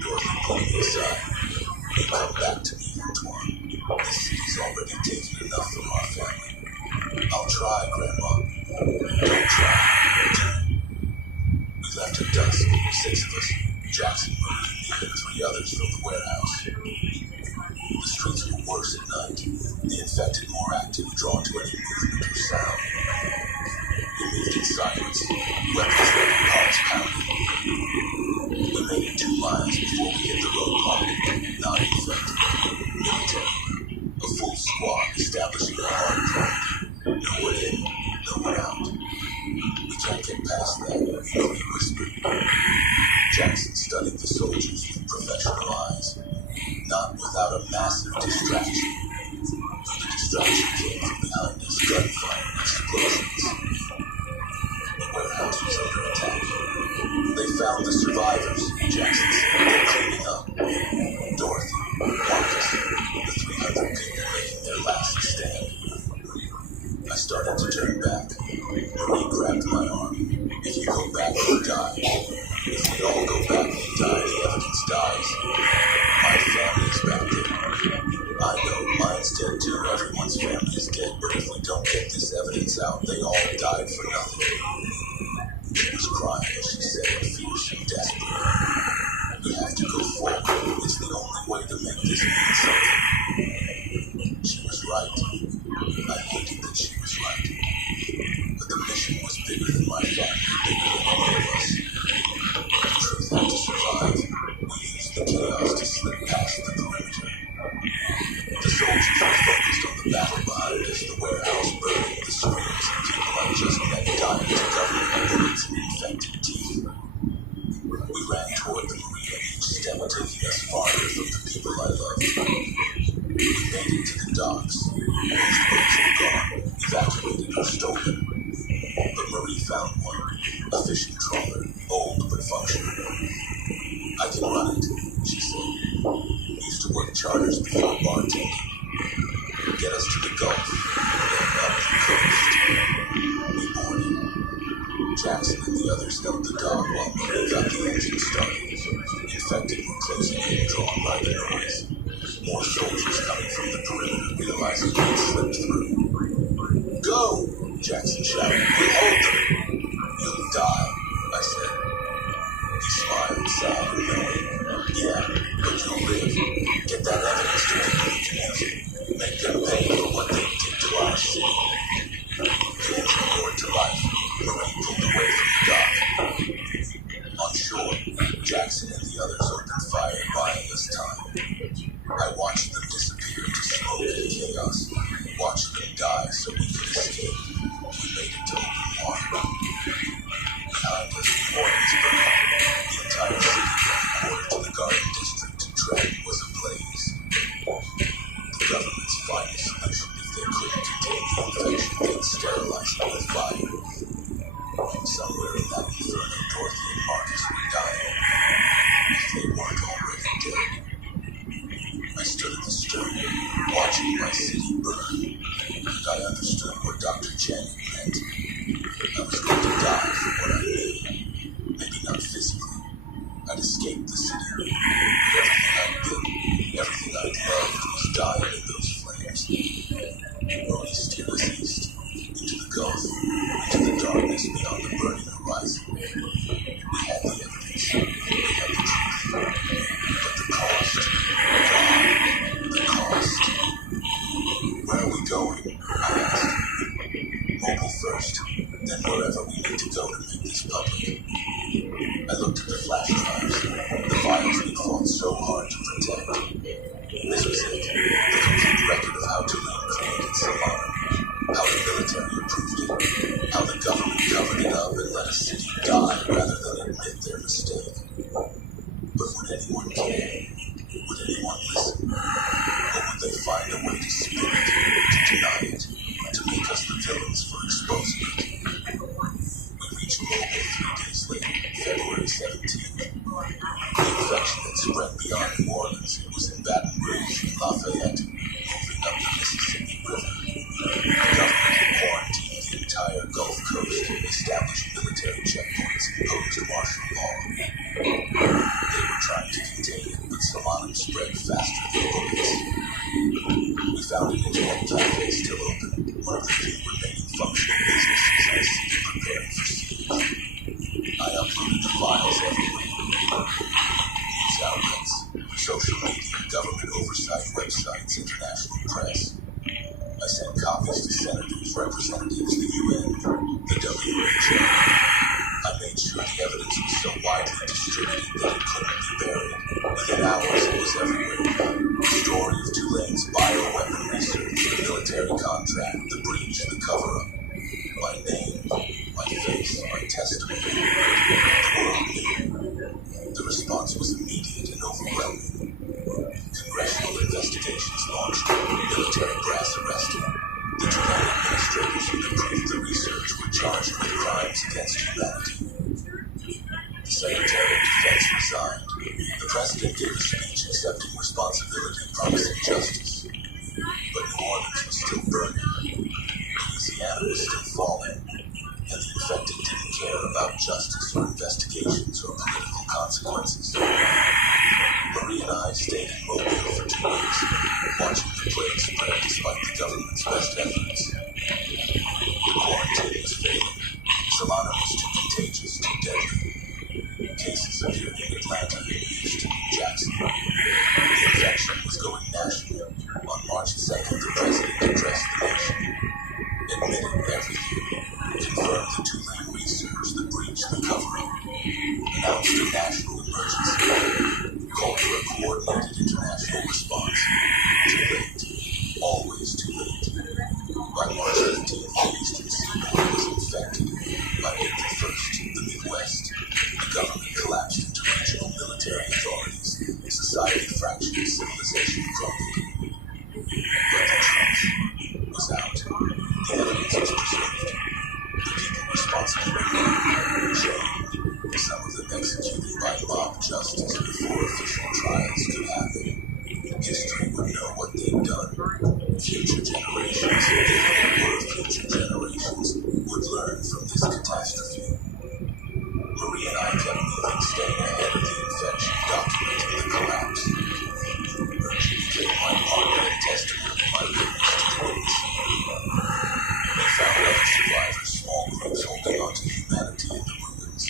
Dorothy pulled me aside. You come back to me, Antoine. This city's already taken enough from our family. I'll try, Grandma. Don't try. We left at dusk, 6 of us. Jackson, Marie, me, and 3 others from the warehouse. The streets were worse at night. The infected more active, drawn to any movement or sound. We moved in silence, weapons ready, hearts pounding. We made it 2 miles before we hit the roadblock. Not infected. Military. A full squad establishing a hard point. No one in, no one out. We can't get past that, Marie whispered. Jackson studied the soldiers with professional eyes, not without a massive distraction. The distraction came from behind us, gunfire and explosions. The warehouse was under attack. They found the survivors, Jackson said. They're cleaning up. Dorothy, Marcus, the 300 people making their last stand. I started to turn back. Marie grabbed my arm. If you go back, you die. If we all go back and die, the evidence dies. My family's back there. I know, mine's dead too. Everyone's family is dead. But if we don't get this evidence out, they all died for nothing. She was crying as she said it, fierce and desperate. We have to go forward. It's the only way to make this mean something. She was right. I hated that she was right. But the mission was bigger than my family, bigger than any of us. The truth had to survive. We used the chaos to slip past the perimeter. The soldiers were focused on the battle behind us, the warehouse burning, the screams of people I just met dying to government bullets and infected teeth. We ran toward the marina, each step taking us farther from the people I loved. We made it to the docks. Most boats were gone, evacuated or stolen. But Marie found one, a fishing trawler, old but functional. I can run it, she said. Used to work charters before bartending. Get us to the Gulf, then up the coast. We boarded. Jackson and the others held the dock while Marie got the engine started. Infected were closing in, drawn by the noise. More soldiers coming from the perimeter, realizing they'd slipped through. Go! Jackson shouted. We'll hold them! You'll die, I said. He smiled, sad and knowing. Yeah, but you'll live. Get that evidence to people who can use it. Make them pay for what they did to our city. The engine roared to life. Marie pulled away from the dock. On shore, Jackson and the others opened fire, buying us time. I watched them disappear into smoke and chaos. Watched them die so we could escape. We made it to open water. Behind us, mornings burned. The entire city from the quarter to the garden district to Trenton was ablaze. The government's finest solution, if they couldn't contain the infection, they'd sterilize it with fire. Somewhere in that inferno, Dorothy and Marcus were dying. If they weren't already dead. I stood at the stern, watching my city burn, and I understood what Dr. Channing meant. I was going to die for what I knew. Maybe not physically. I'd escaped the city. Everything I'd built, everything I'd loved was dying in those flames. Marie steered us east, into the Gulf, into the darkness beyond the burning horizon. We had the evidence. We had the truth. But the cost. God, the cost. Where are we going? I asked. Mobile first, then wherever we need to go to make this public. I looked at the flash drives, the files we'd fought so hard to protect. This was it, the complete record of how Tulane created Solana, how the military approved it, how the government covered it up and let a city die rather than admit their mistake. But would anyone care? Would anyone listen? Or would they find a way to spin it, to deny it, to make us the villains for exposing it? We reached Mobile 3 days the few remaining functional businesses I see preparing for siege. I uploaded the files everywhere. News outlets, social media, government oversight websites, international press. I sent copies to senators, representatives, the UN, the WHO. I made sure the evidence was so widely distributed that it couldn't be buried. Within hours, it was everywhere. The story of Tulane's bioweapon research, the military contract, the breach, the cover-up. My name, my face, my testimony. The world knew. The response was immediate and overwhelming. Congressional investigations launched, military brass arrested. The Tulane administrators who approved the research were charged with crimes against humanity. The Secretary of Defense resigned. The President gave a speech accepting responsibility, promising justice. But New Orleans was still burning. Louisiana was still falling. And the infected didn't care about justice or investigations or political consequences. Marie and I stayed in Mobile for 2 weeks, watching the plague spread despite the government's best efforts. The quarantine was failing. Solana was too contagious, too deadly. Cases appeared in Atlanta, Houston, and Jackson. The infection was going national. On March 2nd, the President addressed the nation, admitted everything, confirmed the Tulane research, the breach, the cover-up, announced a national emergency, called for a coordinated international response. Too late. Always too late. By March 15th, the Eastern Seaboard was infected. By April 1st, the Midwest. The government collapsed into regional military authorities. Society fractured, civilization crumbled. But the truth was out. The evidence was preserved. The people responsible were chained. Some of them executed by mob justice before official trials could happen. History would know what they'd done. Future generations, if there were future generations, would learn from this catastrophe. Marie and I kept moving, staying ahead of the infection, documenting the collapse. She became my partner in testimony, my witness to the witnessing. We found other survivors, small groups holding on to humanity in the ruins.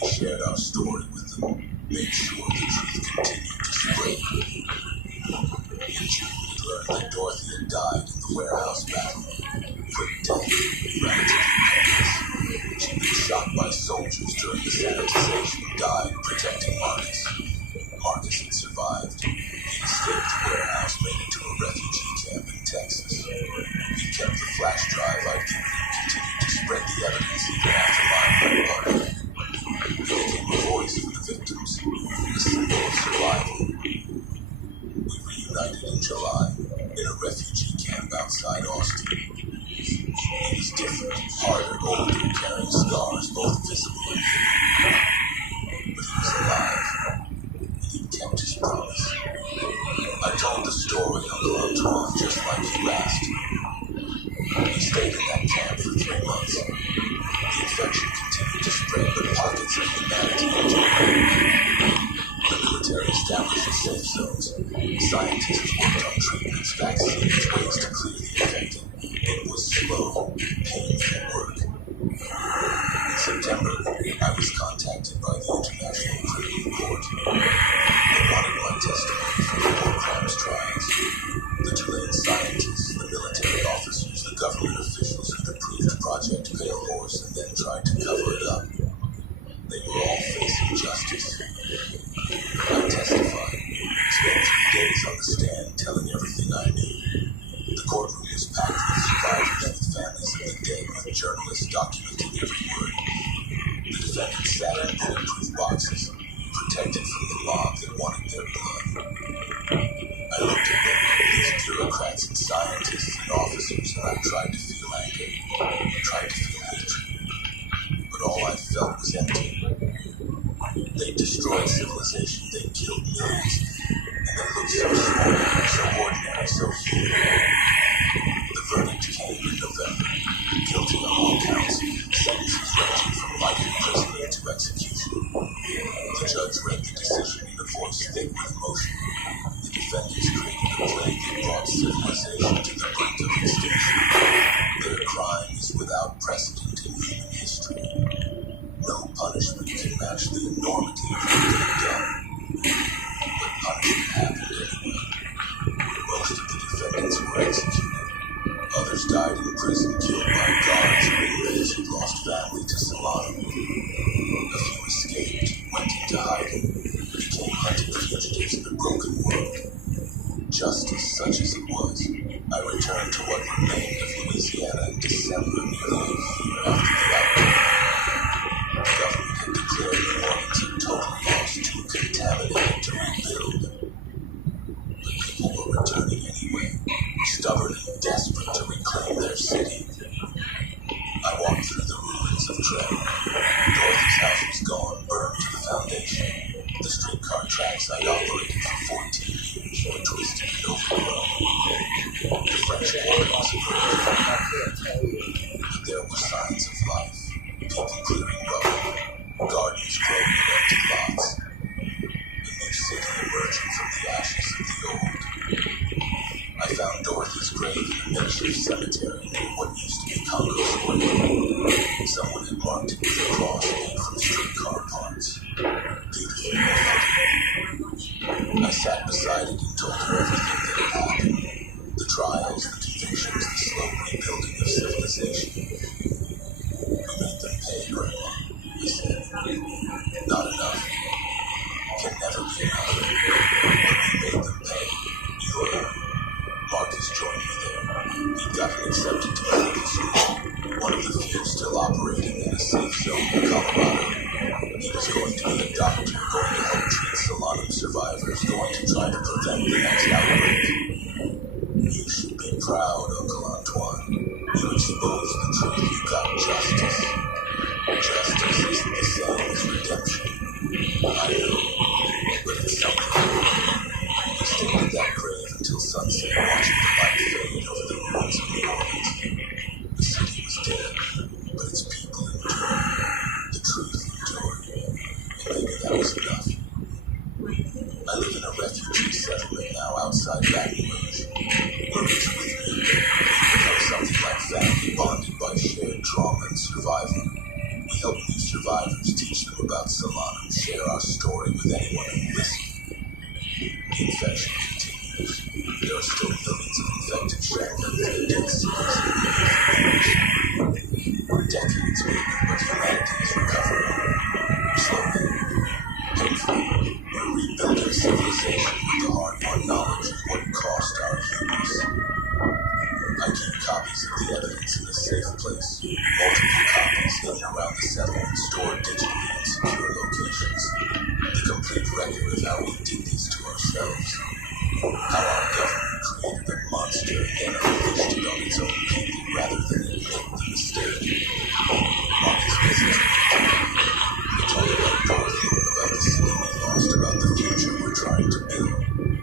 We shared our story with them, made sure the truth continued to spread. In June, we learned that Dorothy had died in the warehouse battle. Quick death, relatively painless. She'd been shot by soldiers during the sanitization, died protecting Marcus. Marcus had survived. He escaped the warehouse, made it to a refugee camp in Texas. He kept the flash drive I'd given him, continued to spread the evidence even after mine went public. He became a voice for the victims, a symbol of survival. We reunited in July, in a refugee camp outside Austin. He was different, harder, older, carrying scars, both visible and hidden. But he was alive, and he kept his promise. I told the story, Uncle Antoine, just like you asked. He stayed in that camp for 3 months. The infection continued to spread, but pockets of humanity endured. The military established safe zones. Scientists worked on treatments, vaccines, ways to clear the infected. It was slow, painful work. In September, I was contacted by the International Criminal Court. They wanted my testimony for the war crimes trials. The Tulane scientists, the military officers, the government officials who'd approved Project Pale Horse and then tried to cover it up. They were all facing justice. I testified, spent 3 days on the stand telling everything I knew. The courtroom was packed with survivors, with families of the dead, with journalists documenting every word. The defendants sat in bulletproof boxes, protected from the mob that wanted their blood. I looked at them, these bureaucrats and scientists and officers, and I tried to feel anger, tried to feel hatred. But all I felt was empty. They destroyed civilization, they killed millions, and they looked so small, so ordinary, so human. The verdict came in November, guilty on all counts, sentences ranging from life imprisonment to execution. The judge read the decision in a voice thick with emotion. The defendants created a plague that brought civilization to the brink of extinction. died in prison, killed by guards or inmates who lost family to Solano. A few escaped, went into hiding, became hunted fugitives in a broken world. Justice, such as it was, I returned to what remained of Louisiana in December, nearly a year after the outbreak. The government had declared New Orleans a total loss, too contaminated to rebuild. But people were returning anyway, stubborn and desperate to reclaim their city. I walked through the ruins of Trem. Dorothy's house was gone, burned to the foundation. The streetcar tracks I'd operated for 14 years were twisted and overgrown. The French Quarter was a but there were signs of life. People clearing rubble, gardens growing in empty lots. A new city emerging from the ashes of the old. I found Dorothy's grave in a makeshift cemetery near what used to be Congo Square. Someone had marked it with a cross made from streetcar parts. Beautiful. I sat beside it and told her everything that had happened. The trials, the convictions, the slow rebuilding of civilization. We made them pay, Grandma, I said. Not enough. Can never be enough. But we made them pay. Marcus joined me there. He'd gotten accepted to medical school, one of the few still operating in a safe zone in Colorado. He was going to be a doctor, going to help treat Solano survivors, going to try to prevent the next outbreak. You should be proud, Uncle Antoine. You exposed the truth. You got justice. Justice isn't the same as redemption. I know, but it's something. We stayed at that grave until sunset, watching the light fade over the ruins of New Orleans. The city was dead, but its people endured. The truth endured. And maybe that was enough. I live in a refugee settlement now outside Baton Rouge. Workers with me. We become something like family, bonded by shared trauma and survival. We help new survivors, teach them about Solano, share our story with anyone who will listen. The infection continues. There are still millions of infected shamans in the dead cities and the decades maybe, but humanity is recovering. Slowly, painfully, we're rebuilding civilization with the hard-won knowledge of what cost our humans. I keep copies of the evidence in a safe place. Multiple copies hidden around the settlement, stored digitally in secure locations. The complete record of how we did this to ourselves. How our government created a monster and then unleashed it on its own people rather than admit the mistake. Marcus visits me. He told about Dorothy, about the city we lost, about the future we're trying to build.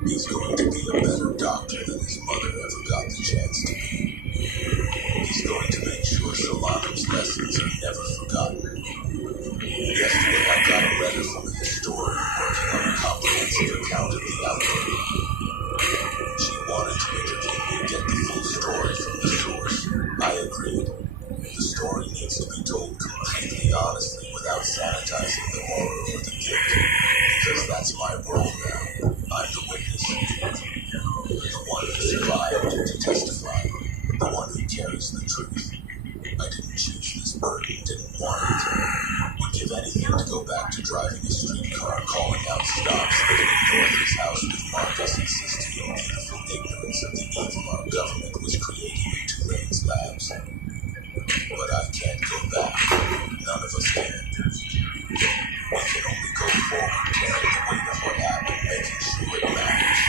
He's going to be a better doctor than his mother ever got the chance to be. He's going to make sure Solano's lessons are never forgotten. Yesterday I got a letter from a historian working on a comprehensive account of the outbreak. She wanted to interview me to get the full story from the source. I agreed. The story needs to be told completely honestly without sanitizing the horror or the guilt. Because that's my role now. I'm the witness. The one who survived to testify. The one who carries the truth. I didn't choose this burden, didn't want it. Would give anything to go back to driving a streetcar, calling out stops, living in Dorothy's house with Marcus insisting in beautiful ignorance of the evil our government was creating in Tulane's labs. But I can't go back. None of us can. We can only go forward, carrying the weight of what happened, making sure it matters.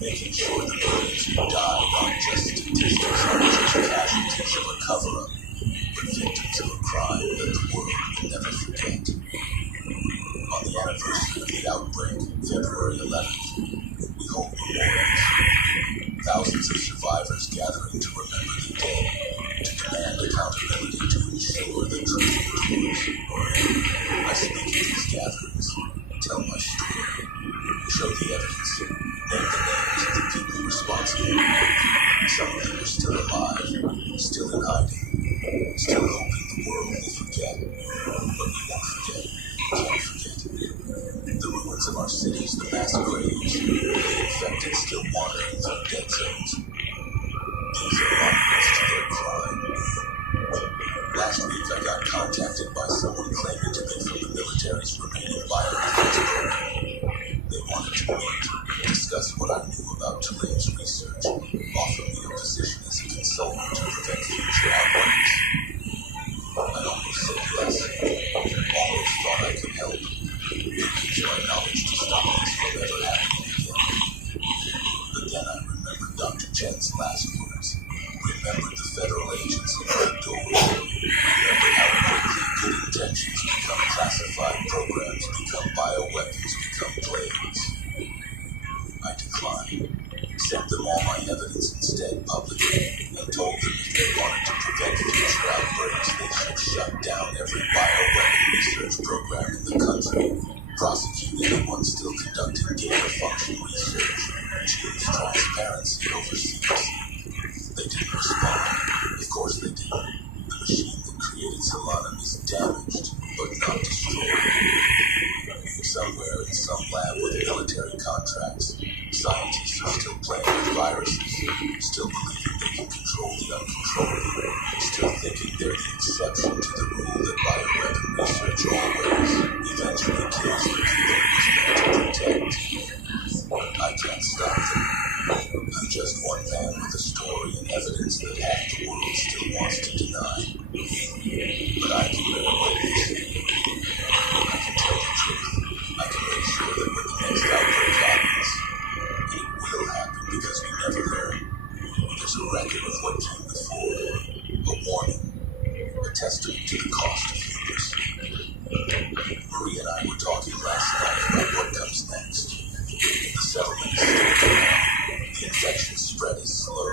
Making sure the millions who died aren't just statistics, aren't just casualties of a cover-up, but victims of a crime that the world will never forget. On the anniversary of the outbreak, February 11th, we hold memorials. Thousands of survivors gathering to remember the day, to demand accountability, to ensure the truth endures. I speak at these gatherings, tell my story, show the evidence, name the names of the people responsible. Some of them are still alive, still in hiding, still hoping the world will forget. But we won't forget, can't forget. The ruins of our cities, the mass graves, the infected still wandering through dead zones. These are military's remaining biodefense program. They wanted to meet, discuss what I knew about Tulane's research, offer me a position as a consultant to prevent future outbreaks. I almost said yes, almost thought I could help, use my knowledge to stop this from ever happening again. But then I remembered Dr. Chen's last words, remembered the federal agents in the doors, remembered how quickly good intentions become classified programs, become bioweapons, become plagues. I declined, sent them all my evidence instead publicly, and told them if they wanted to prevent future outbreaks, they should shut down every bioweapon research program in the country, prosecute anyone still conducting gain-of-function research, choose transparency overseas. They didn't respond. Of course they didn't. The machine that created Solanum is damaged, but not destroyed. Somewhere in some lab with military contracts, scientists are still playing with viruses, still believing they can control the uncontrollable, still thinking they're the exception to the rule that bioweapon research always, eventually kills the people it was meant to protect. I can't stop them. I'm just one man with a story and evidence that half the world still wants to deny. But I can bear witness. I can tell the truth. I can make sure that when the next outbreak happens, and it will happen because we never learn, there's a record of what came before, a warning, a testament to the cost of hubris. Marie and I were talking last night about what comes next. The settlement is still going. The infection spread is slow.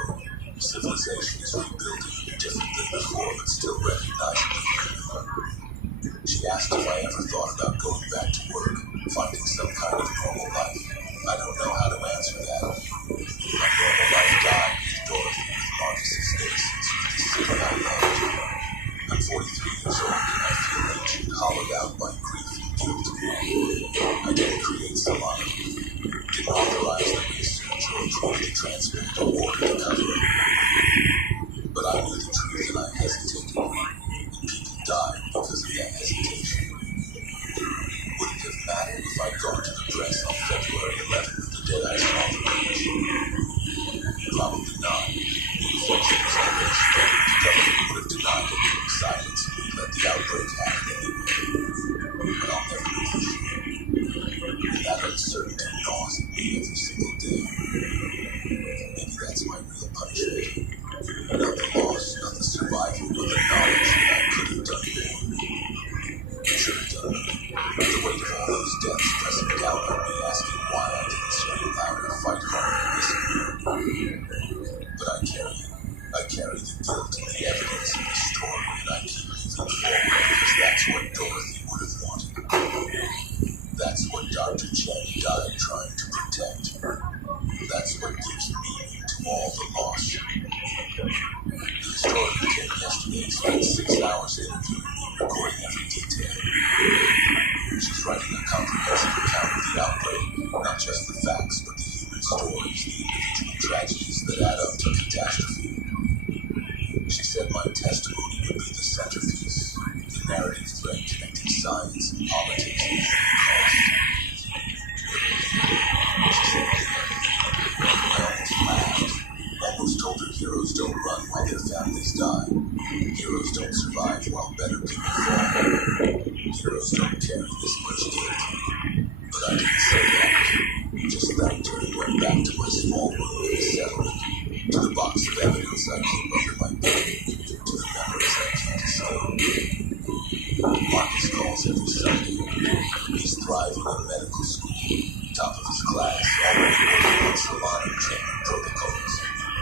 Civilization is rebuilding, different than before, but still recognizably human. She asked if I ever thought about going back to work, finding some kind of normal life. I don't know how to answer that. My normal life died with Dorothy, with Marcus's innocence, with the city I loved. I'm 43 years old and I feel ancient, hollowed out by grief and guilt. I didn't create Solana, didn't authorize the research or approve the transport or order the cover. But I knew the truth and I hesitated, and people died because of that hesitation. Would it have mattered if I'd gone to the press on February 11th, the day I saw the rage? Probably not. The infection was already spread. The government would have denied it, silenced me, let the outbreak happen anyway. But I'll never know for sure. And that uncertainty gnaws at me every single day. Maybe that's my real punishment. Not the loss, not the survival, but the knowledge that I could have done more. Should have done more. The weight of all those deaths pressing down on me, asking why I didn't scream louder, fight harder, listen more. But I carry it. I carry the guilt and the evidence and the story, and I keep moving forward because that's what Dorothy would have wanted. That's what Dr. Chen died trying to protect. That's what gives meaning to all the loss. The historian came yesterday and spent 6 hours interviewing me, recording every detail. She's writing a comprehensive account of the outbreak, not just the facts, but the human stories, the individual tragedies that add up to catastrophe. She said my testimony would be the centerpiece, the narrative thread connecting science and politics and human cost. She said at the end, I almost laughed, almost told her heroes don't run while their families die. Heroes don't survive while better people fall. Heroes don't carry this much guilt. But I didn't say that. Just thanked her and went back to my small room in the settlement, to the box of evidence I keep under my bed, to the memories I can't escape. Marcus calls every Sunday. He's thriving in medical school, top of his class, already working on Solana treatment protocols.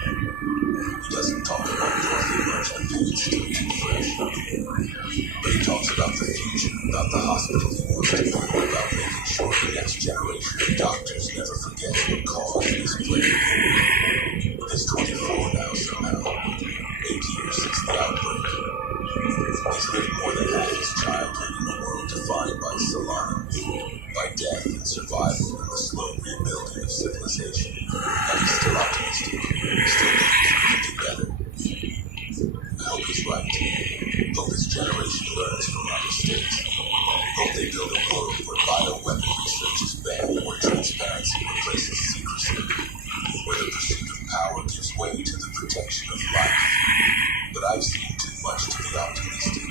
He doesn't talk about Dorothy much, the pain's still too fresh. But he talks about the future, about the hospital he wants to build, about making sure the next generation of doctors never forgets what caused this plague. He's 24 now somehow, 8 years since the outbreak. He's lived more than half his childhood in a world defined by Solana, by death and survival and the slow rebuilding of civilization. And he's still optimistic, still believes we can do better. I hope he's right. Hope his generation learns from our mistakes. Hope they build a section of life. But I've seen too much to be optimistic.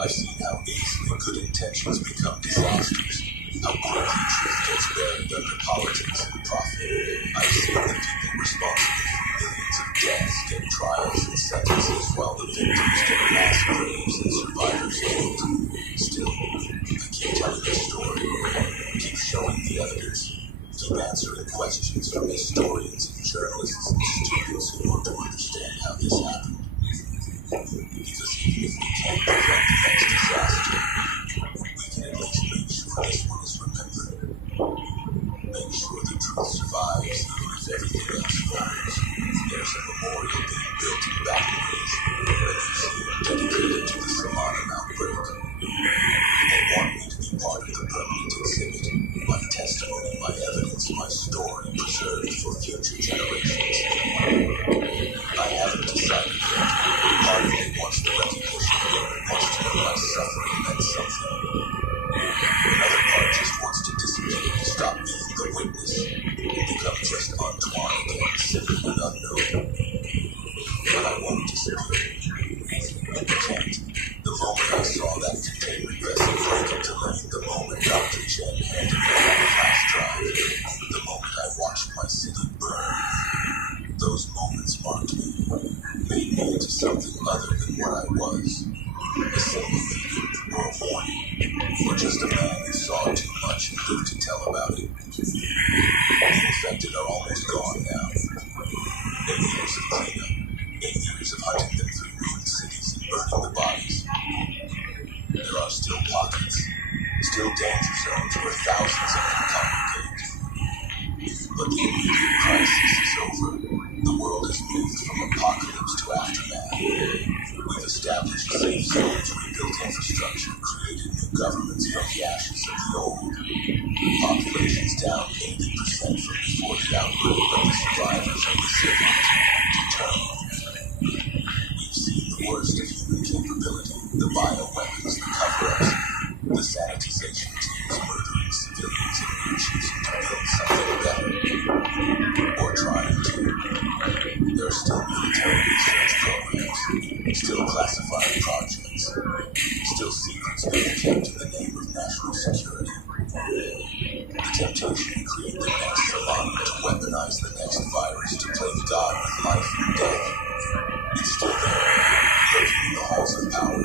I've seen how easily good intentions become disasters, how quickly truth gets buried under politics and profit. I've seen the people responsible for millions of deaths get trials and sentences while the victims get mass graves and survivors killed. Still, I keep telling the story, keep showing the evidence, keep answering questions from historians and journalists and students who want to understand how this happened. Because even if we can't prevent the next disaster, we can at least make sure this one is remembered. Make sure the truth survives even if everything else falls. There's a memorial being built in Baton Rouge, a museum dedicated to the Samanum outbreak. They want me to be part of the permanent exhibit, my testimony, my evidence, my story preserved for future generations. I haven't decided yet. Part of me wants the recognition, wants to know my suffering meant something. Another part just wants to disappear, to stop being the witness, and become just Antoine again, simply an unknown. But I won't disappear. I can't. The moment I saw that containment vessel break into lane, the moment Dr. Chen handed me that flash drive, the moment I watched my city burn, those moments marked me, made me into something other than what I was. A symbol leader, or a warning, or just a man who saw too much and lived to tell about it. The infected are almost gone now. 8 years of cleanup, 8 years of hunting them through ruined cities and burning the bodies. There are still pockets, still danger zones where thousands of them congregate. But the immediate crisis is over. The world has moved from apocalypse to aftermath. We've established safe zones, rebuilt infrastructure, created new governments from the ashes of the old. Population's down 80% from before the outbreak, but the survivors are resilient, determined. We've seen the worst of human capability, the bioweapons, the cover-ups, the sanitization teams murdering civilians and choosing to build something better. Or trying to. There are still military research programs, still classified projects, still secrets being kept in the name of national security. The temptation to create the next Solana, to weaponize the next virus, to play God with life and death. It's still there, lurking in the halls of power.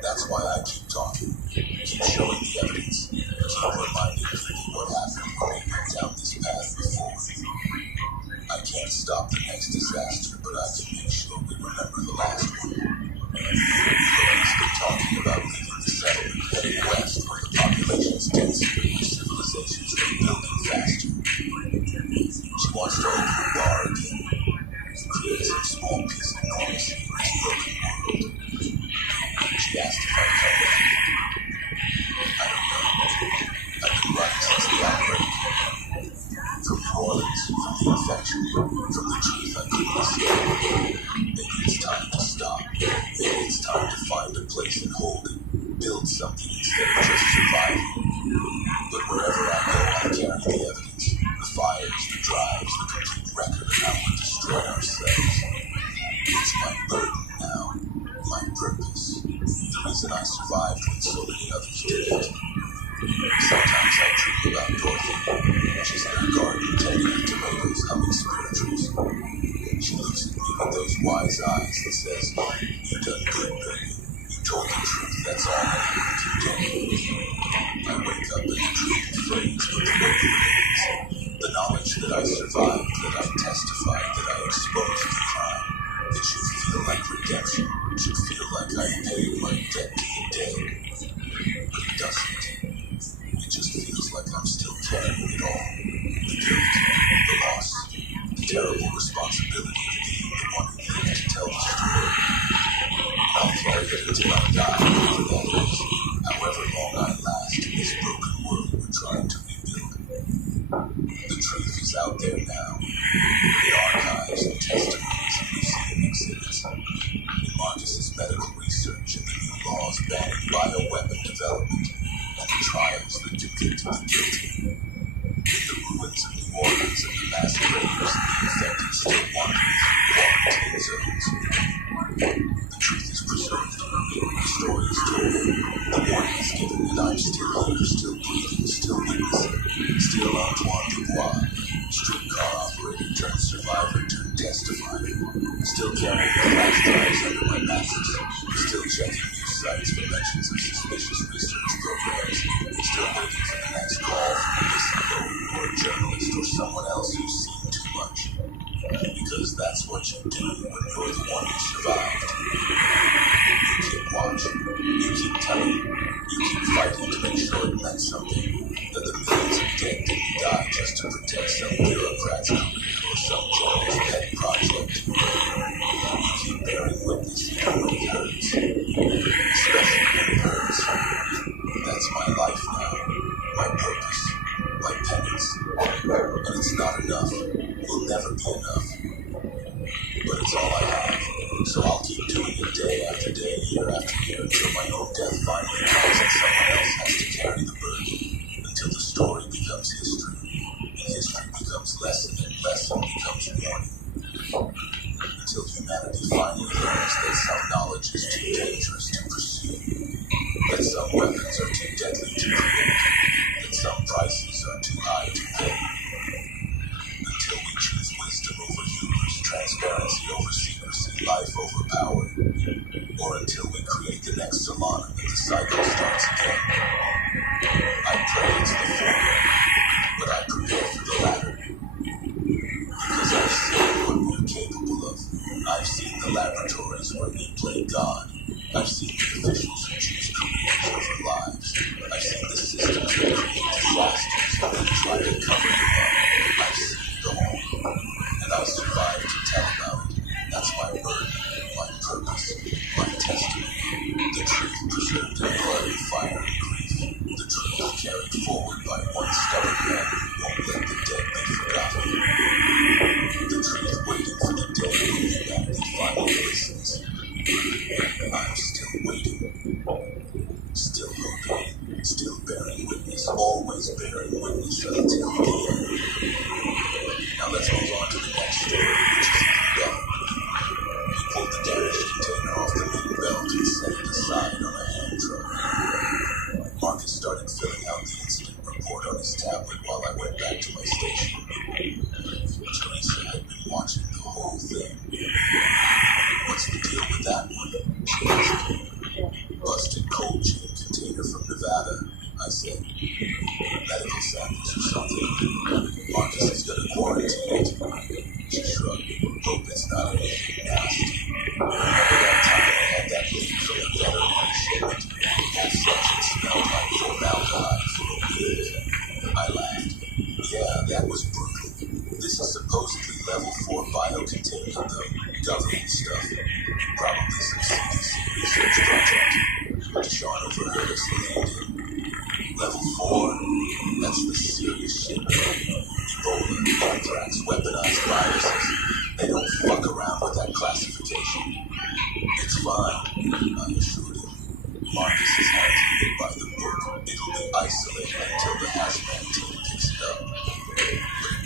That's why I keep talking, keep showing the evidence, keep reminding people what happened when we went down this path before. I can't stop the next disaster, but I can make sure we remember the last one. He's been talking about leaving the settlement, heading west where the population's denser, where civilizations are building faster. She wants to open a bar again, create some small piece of normalcy in this broken world. She asked if I'd come back. I don't know. I've been running since the outbreak. From New Orleans, from the infection, from the truth I couldn't escape. Maybe it's time to stop. Maybe it's time to find a place and hold it. Build something instead of just surviving. But wherever I go, I'll carry the evidence. The fires, the drives, the complete record of how we destroy ourselves. It's my burden now. My purpose. The reason I survived when so many others didn't. Sometimes I dream about Dorothy. She's in her garden tending her tomatoes, humming spirituals. She looks at me with those wise eyes and says, "You done good, baby. You told the truth. That's all anyone can do." I wake up and the truth fades, but the weight remains. The knowledge that I survived, that I testified, that I exposed the crime. It should feel like redemption. It should feel like I paid my debt to the dead. But it doesn't. It just feels like I'm still carrying it all. The guilt, the loss, the terrible responsibility of being the one who lived to tell the story. I'll carry it until I die, whatever that is, however long I last in this broken world we're trying to rebuild. The truth is out there now, in archives and testimonies and museum exhibits, in Marcus's medical research and the new laws banning bioweapon development, and the trials that convict the guilty. In the ruins of New Orleans and the mass graves and the infected still wandering through quarantine. bones. The truth is preserved. The story is told. The warning is given, and I'm still here, still breathing, still witnessing, still Antoine Dubois, streetcar operator turned survivor turned testifier, still carrying the flash drives under my mattress, still checking news sites for mentions of suspicious research programs, still waiting for the next call from a whistleblower or a journalist or someone else who's seen too much. Because that's what you do when you're the one who survived. You keep watching, you keep telling, you keep fighting to make sure it meant something, that the millions of dead didn't die just to protect some bureaucrat's career or some general's pet project. You keep bearing witness even when it hurts, especially when it hurts. That's my life now, my purpose, my penance. And it's not enough, will never be enough. But it's all I have, so I'll keep doing it day after day, year after year, until my own death finally comes and someone else has to carry the burden, until the story becomes history, and history becomes lesson and lesson becomes warning, until humanity finally learns that some knowledge is too dangerous to pursue, that some weapons are too deadly to create, that some prices are too high to pay. Until we choose wisdom over hubris, transparency over secrecy, life over power, or until we create the next Solana and the cycle starts again. I pray it's the former, but I prepare for the latter. Because I've seen what we're capable of. I've seen the laboratories where we play God. I've seen the officials who choose careers over lives. I've seen the systems that create disasters and then try to cover them up. I've seen it all, and I survived to tell about it. That's my burden, my purpose, my testimony. The truth preserved in blood and fire and grief. The truth carried forward by one stubborn man who won't let the dead be forgotten. The truth waiting for the day when humanity finally listens. I'm still waiting, still hoping, still bearing witness, always bearing witness until the end. Now let's move on to the next story, which is even better. He pulled the damaged container off the main belt and set it aside on a hand truck. Marcus started filling out the incident report on his tablet while I went back to my station. Teresa had been watching the whole thing. What's the deal with that one? She asked. Busted cold chain container from Nevada, I said. Medical samples or something. Marcus is gonna quarantine it. She shrugged. Hope it's not anything nasty. Remember that time I had that leak from the veterinary shipment? That section smelled like formaldehyde for a week. I laughed. Yeah, that was brutal. This is supposedly level 4 biocontainment though. Government stuff. Probably some CDC research project. Deshaun overheard us and leaned in. Level 4? That's the serious shit. Ebola, anthrax, weaponized viruses. They don't fuck around with that classification. It's fine, I assured him. Marcus is handling it by the book. It'll be isolated until the hazmat team picks it up. But it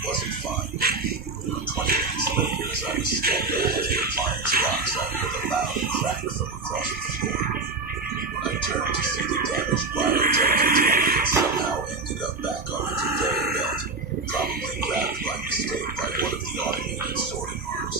wasn't fine. 20 minutes later, as I was scanning the heavy appliance box, I heard a loud crack from across the floor. I turned to see the damaged biotech container that somehow ended up back on the conveyor belt, probably grabbed by mistake by one of the automated sorting arms.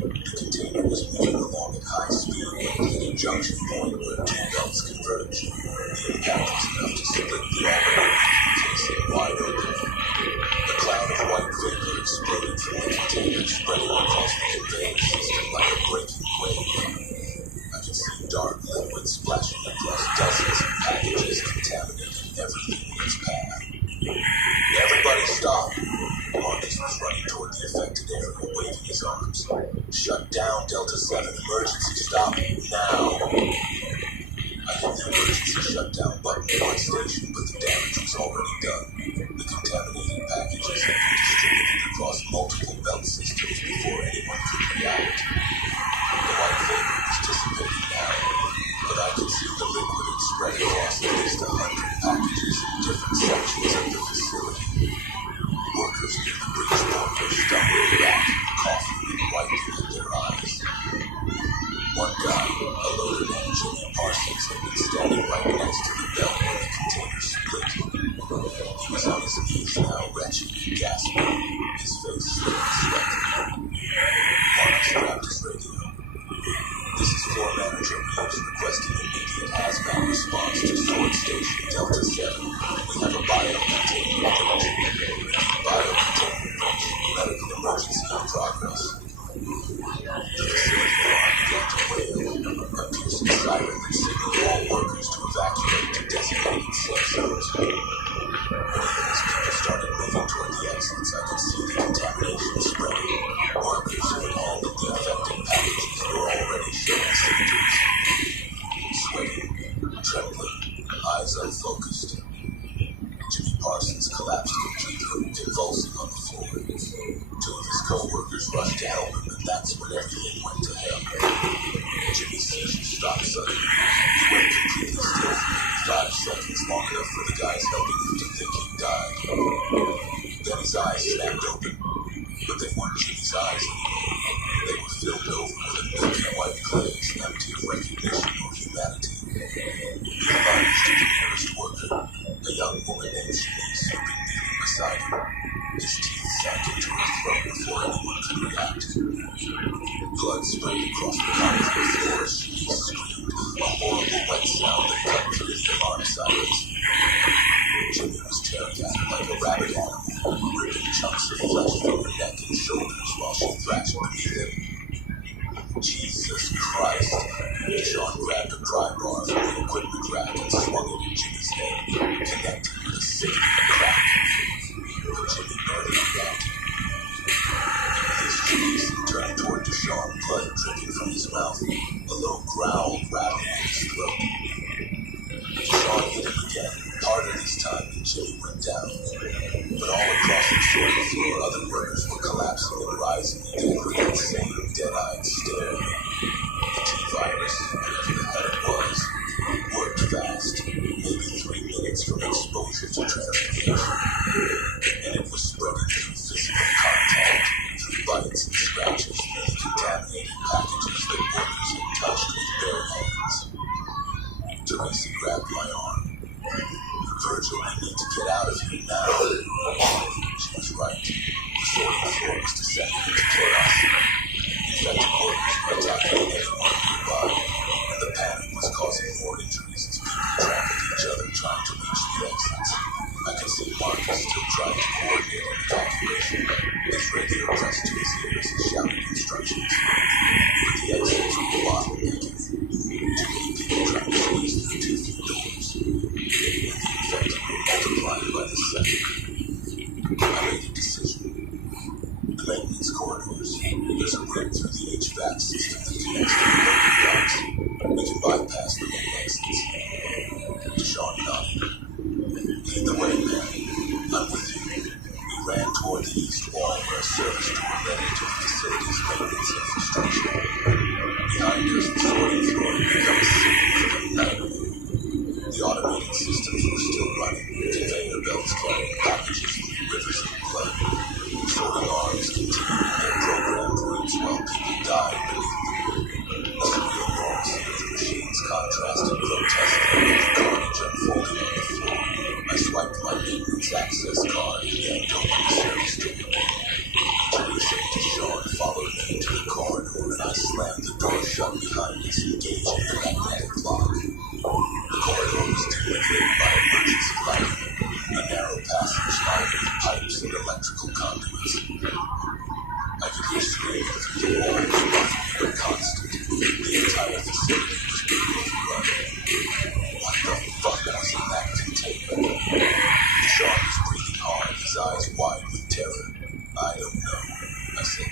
The container was moving along at high speed when it hit a junction point where two belts converged. The impact was enough to split the already leaking casing wide open. A cloud of white vapor exploded from the container, spreading across the conveyor system like a breaking wave. I could see dark liquid splashing across dozens of packages, contaminating everything in its path. Everybody stop! Marcus was running toward the affected area, waving his arms. Shut down, Delta 7. Emergency stop now! I hit the emergency shutdown button at my station, but the damage was already done. The contaminated packages had been distributed across multiple belt systems before anyone could react. The white vapor was dissipating now, but I could see the liquid had spread across at least 100 packages in different sections of the facility. Workers near the bridgeport were stumbling back, coughing and wiping at their eyes. Jimmy Parsons had been standing right next to the bell when the container split. He was on his knees now, wretched and gasping, his face slick with sweat. Marcus grabbed his radio. This is Floor Manager Reeves requesting immediate hazmat response to Sword Station Delta 7. We have a biocontainment breach. Biocontainment breach. Medical emergency in progress. The facility alarm began to wail. A piercing siren that signaled all workers to evacuate to designated safe zones. When his people started moving toward the exits, I could see the contamination spreading. Workers who had handled the affected packages were already showing symptoms. Sweating, trembling, eyes unfocused. Jimmy Parsons collapsed completely, convulsing on the floor. Two of his co-workers rushed to help him, and that's when everything went to hell. Jimmy's seizure stopped suddenly. He went completely still for maybe 5 seconds, long enough for the guys helping him to think he'd died. Then his eyes snapped open, but they weren't Jimmy's eyes anymore. They were filled over with a milky white glaze, empty of recognition or humanity. He lunged at the nearest worker, a young woman named Shanice who'd been kneeling beside him. His teeth sank into her throat before anyone could react. Blood sprayed across the concrete floor as Shanice screamed, a horrible wet sound that cut through the alarm sirens. Jimmy was tearing at her like a rabid animal, ripping chunks of flesh from her neck and shoulders while she thrashed beneath him. Jesus Christ! Sean grabbed a pry bar from the equipment rack and swung it at Jimmy's head, connecting with a sickening crack. But Jimmy barely reacted. He released Janice and turned toward Deshaun, blood dripping from his mouth, a low growl rattling in his throat. Deshaun hit him again, harder this time, and Jimmy went down. But all across the shorty floor, other workers were collapsing and rising again with that same dead-eyed stare. The T-virus, whatever the hell it was, worked fast, maybe 3 minutes from exposure to transformation. And it was spreading through physical contact, through bites and scratches, through the contaminated packages that workers had touched with bare hands. Teresa grabbed my arm. Virgil, we need to get out of here now. She was right. The sorting floor was descending into chaos. Infected workers were attacking anyone nearby, and the panic was causing more injuries as people trampled each other trying to reach the exits. I could see Marcus still trying to coordinate an evacuation, his radio pressed to his ears and shouting instructions. But the exits were bottlenecking. Too many people trying to squeeze through too few doors. The infected were multiplying by the second. I made a decision. The maintenance corridors. There's a route through the HVAC system that connects to the loading docks. We can bypass the main exits. Deshaun nodded. Lead the way, man. I'm with you. We ran toward the east wall where a service door led into the facility's maintenance infrastructure. Behind us, the sorting floor had become a single nightmare. The automated systems were still running, conveyor belts carrying packages through rivers of blood. Sorting arms continuing their programmed routes while people died beneath them. The surreal normalcy of the machines contrasted grotesquely with the carnage unfolding on the floor. I swiped my maintenance access card and yanked open the service door. Teresa and Deshaun followed me into the corridor, and I slammed the door shut behind us, engaging the magnetic lock. The corridor was dimly lit by emergency lighting, a narrow passage lined with pipes and electrical conduits. I could hear screaming through the wall, but constant. The entire facility was being overrun. What the fuck was in that container? Deshaun was breathing hard, his eyes wide with terror. I don't know, I said.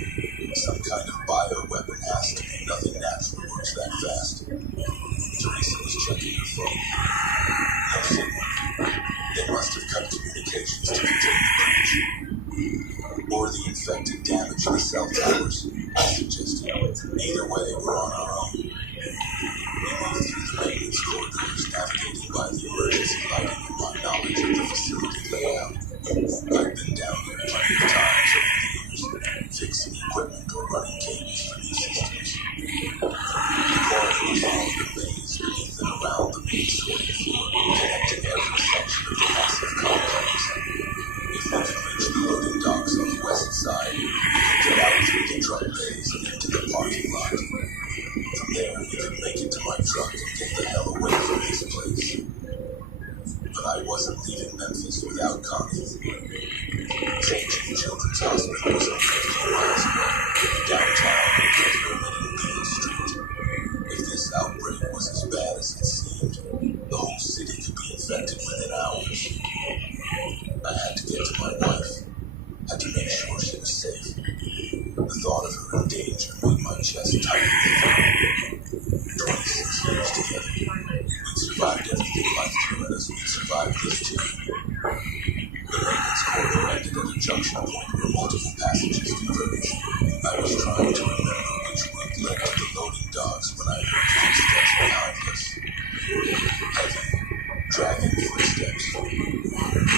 Some kind of bioweapon has to be. Nothing natural works that fast. Teresa was checking her phone. No signal. They must have cut communications to contain the breach. Or the infected damaged the cell towers, I suggested. Either way, we're on our own. We moved through the maintenance corridors, navigating by the emergency lighting and my knowledge of the facility layout. I've been down there plenty of times over the years, fixing equipment or running cables for new systems. The corridors followed a maze truck and get the hell away from this place. But I wasn't leaving Memphis without Connie. St. Jude Children's Hospital was only a few miles away, downtown in Pyramid and Beale Street. If this outbreak was as bad as it seemed, the whole city could be infected within hours. I had to get to my wife, had to make sure she was safe. The thought of her in danger made my chest tighten. 26 years together, we'd survived everything life threw at us, we'd survived this too. The maintenance corridor ended at a junction point where multiple passages converged. I was trying to remember which route led to the loading docks when I heard footsteps behind us. Heavy, dragging footsteps.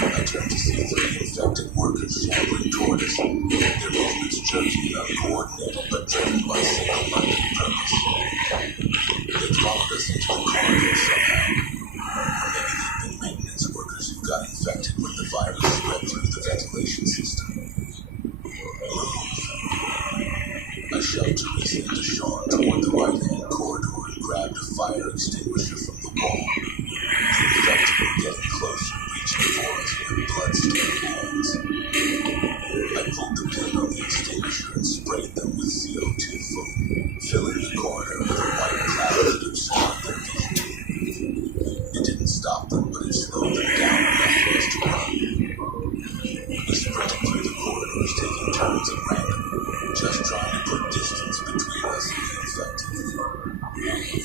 I turned to see 3 infected workers shambling toward us, their movements jerky and uncoordinated but driven by single-minded purpose. They followed us into the corridor somehow. Or maybe they'd been maintenance workers who got infected when the virus spread through the ventilation system. Move. I shoved Teresa and Deshawn toward the right-hand corridor and grabbed a fire extinguisher from the wall. The infected were getting closer, reaching for us with blood-stained hands. I pulled the pin on the extinguisher and sprayed them with CO2 foam, filling the corridor with a white cloud that obscured their vision. It didn't stop them, but it slowed them down enough for us to run. We sprinted through the corridors, taking turns at random, just trying to put distance between us and the infected.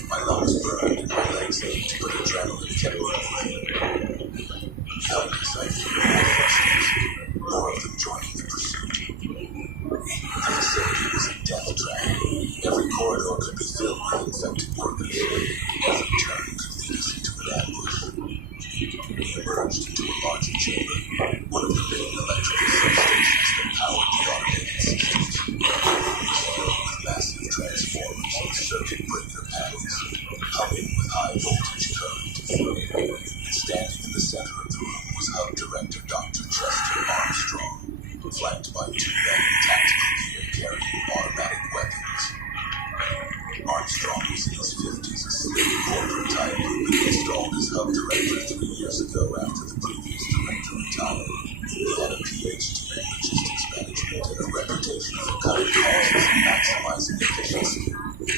My lungs burned and my legs ached, but adrenaline kept me moving. Behind us, I could hear more footsteps, more of them joining the pursuit. The facility was a death trap. Every corridor could be filled with infected workers. Every turn could lead us into an ambush. We emerged into a larger chamber, one of the main electrical substations that powered the automated systems. It was filled with massive transformers and circuit breaker panels, humming with high voltage current. And standing in the center of the room was Hub Director Dr. Chester Armstrong, flanked by 2 men in tactical gear carrying automatic weapons. Armstrong was in his 50s, a slick corporate type who had been installed as Hub Director 3 years ago after the previous director retired. He had a PhD in logistics management and a reputation for cutting costs and maximizing efficiency,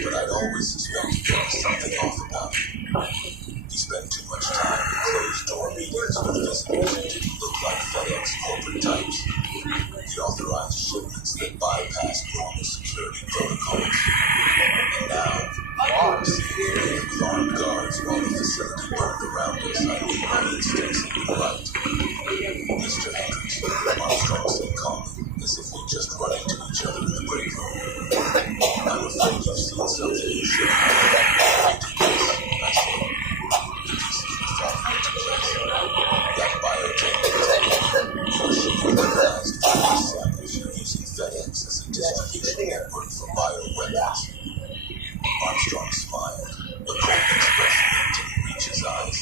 but I'd always suspected there was something off about him. He spent too much time in closed-door meetings with visitors who didn't look like FedEx corporate types. He authorized shipments that bypassed normal security protocols. And now, seeing him with armed guards while the facility burned around us, I knew my instincts had been right. Mr. Hendricks, Armstrong said calmly, as if we'd just run into each other in the break room. I'm afraid you've seen something you shouldn't have. I did this, I said. The pieces were falling into place. That biotech machine organized virus samples using FedEx as a distribution network for bioweapons. Armstrong smiled, a cold expression that didn't reach his eyes.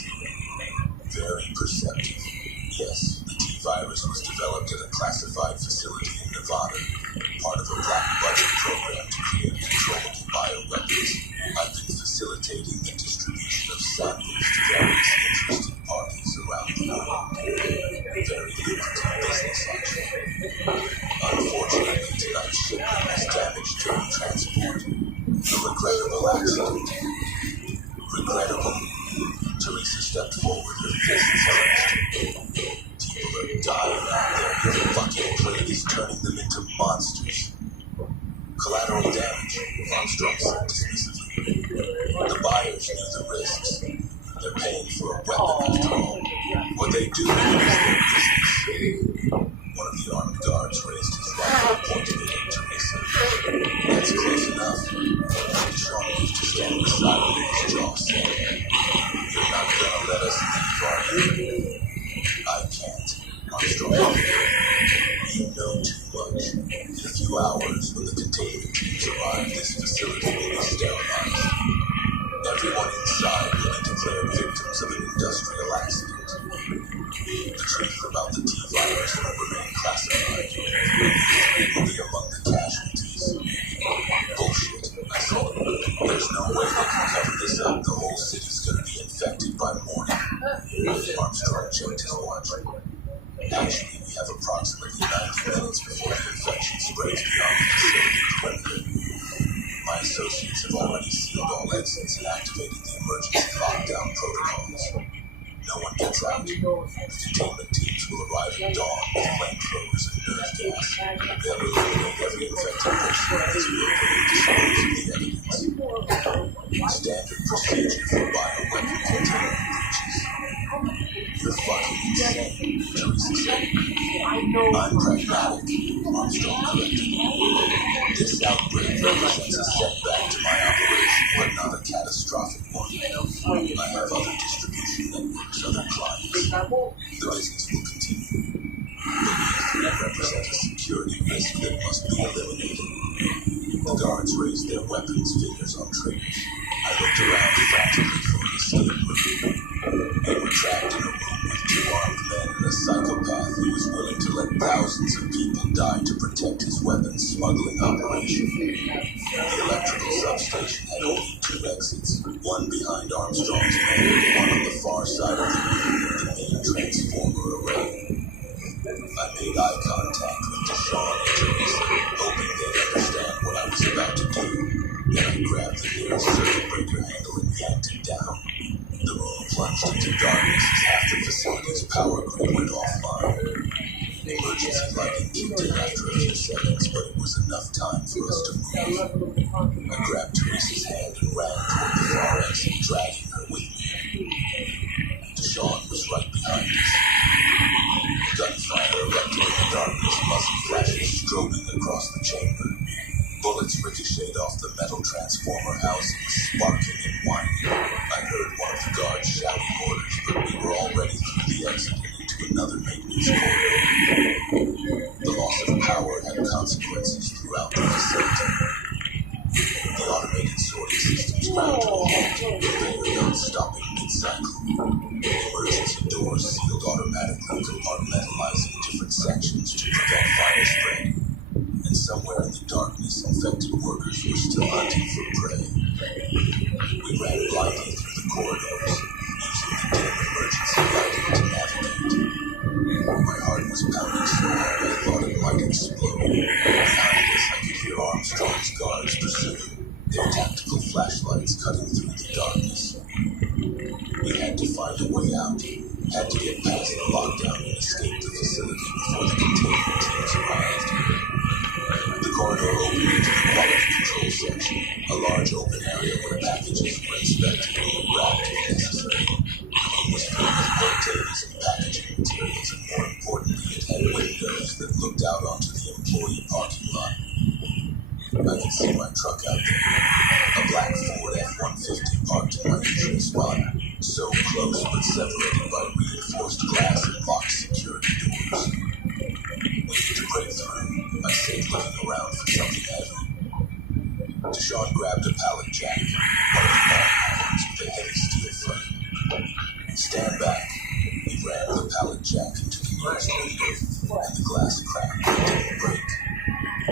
Very perceptive. Yes, the T-virus was developed at a classified facility in Nevada, part of a black budget program to create controllable bioweapons. I've been facilitating the distribution of samples to various interested parties around the world. Very lucrative business, actually. Unfortunately, tonight's shipment was damaged during transport. A regrettable accident. Regrettable. Teresa stepped forward, her fists clenched. People are dying out there. Your fucking plague is turning them into monsters. Collateral damage, Armstrong said dismissively. The buyers knew the risks. They're paying for a weapon after all. What they do is their business. One of the armed guards raised his rifle and pointed it at Teresa. That's close enough. Deshawn moved to stand beside her, his jaw set. You're not gonna let us leave, are you? I can't, Armstrong. You know too much. In a few hours, when the containment teams arrive, this facility will be sterilized. Everyone inside will be declared victims of an industrial accident. The truth about the T-virus will remain classified. It will be among the casualties. Bullshit, I said. There's no way they can cover this this up, the whole city's gonna be infected by morning. Armstrong checked his watch. Actually, we have approximately 90 minutes before the infection spreads beyond the facility perimeter. My associates have already sealed all exits and activated the emergency lockdown protocols. No one gets out. The containment teams will arrive at dawn with flamethrowers and nerve gas. They'll eliminate every infected person as we openly dispose of the evidence. Standard procedure for bioweapon containment breaches. You're fucking insane, Teresa said. I'm pragmatic, Armstrong corrected. This outbreak represents a setback to my operation, but not a catastrophic one. I have other distribution networks, other clients. The business will continue. But these three represent a security risk that must be eliminated. The guards raised their weapons, fingers on triggers. I looked around frantically for an escape route. They were trapped in a room with two armed men and a psychopath who was willing to let thousands of people die to protect his weapons smuggling operation. The electrical substation had only two exits, one behind Armstrong's men and one on the far side of the room near the main transformer array. I made eye contact with Deshawn and Teresa, hoping they'd understand what I was about to do. Then I grabbed the nearest circuit breaker handle and yanked it down. The room plunged into darkness as half the facility's power grid went offline. Emergency lighting kicked in after a few seconds, but it was enough time for us to move. I grabbed Teresa's hand and ran toward the far exit, dragging her with me. Deshawn was right behind us. Gunfire erupted in the darkness, muzzle flashes strobing across the chamber. Bullets ricocheted off the metal transformer housing, sparking and whining. I heard one of the guards shouting orders, but we were already through the exit and into another maintenance corridor. The loss of power had consequences throughout the facility. The automated sorting systems ground to a halt, conveyor belts stopping mid-cycle. Emergency doors sealed automatically, compartmentalizing different sections to prevent fire spread. And somewhere in the darkness, infected workers were still hunting for prey. We ran blindly through the corridors, using the dim emergency lighting to navigate. My heart was pounding so hard I thought it might explode. Behind us, I could hear Armstrong's guards pursuing, their tactical flashlights cutting through the darkness. We had to find a way out, had to get past the lockdown and escape the facility before the containment teams arrived. The corridor opened into the quality control section, a large open area where packages were inspected and wrapped if necessary. The room was filled with containers and packaging materials, and more importantly, it had windows that looked out onto the employee parking lot. I could see my truck out there, a black Ford F-150 parked in my usual spot, so close but separated by reinforced glass and locked security doors. We need to break through, I said, looking around for something heavy. Deshawn grabbed a pallet jack, one of the long ones with a heavy steel frame. Stand back. He ran the pallet jack into the nearest window, and the glass cracked but didn't break. The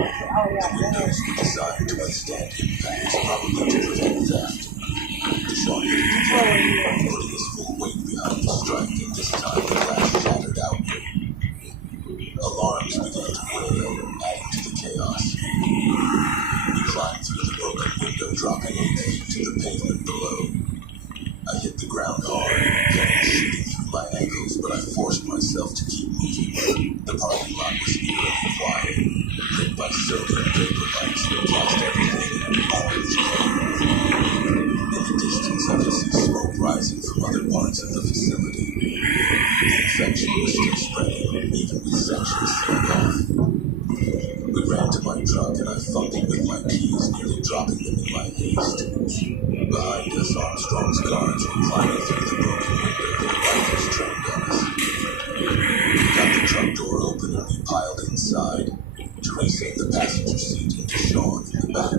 windows were designed to withstand impacts, probably to prevent theft. Deshawn hit it again, putting his full weight behind the strike, and this time the glass shattered outward. Alarms began to wail, adding to the chaos. We climbed through the broken window, dropping 8 feet to the pavement below. I hit the ground hard, venom shooting through my ankles, but I forced myself to keep moving. The parking lot was eerily quiet, lit by sodium vapor lights that cast everything in an orange glow. In the distance, I could see smoke rising from other parts of the facility. The infection was still spreading, even with sections sealed off. We ran to my truck and I fumbled with my keys, nearly dropping them in my haste. Behind us, Armstrong's guards were climbing through the broken window, their rifles trained on us. We got the truck door open and we piled inside. Teresa in the passenger seat and Deshawn in the back.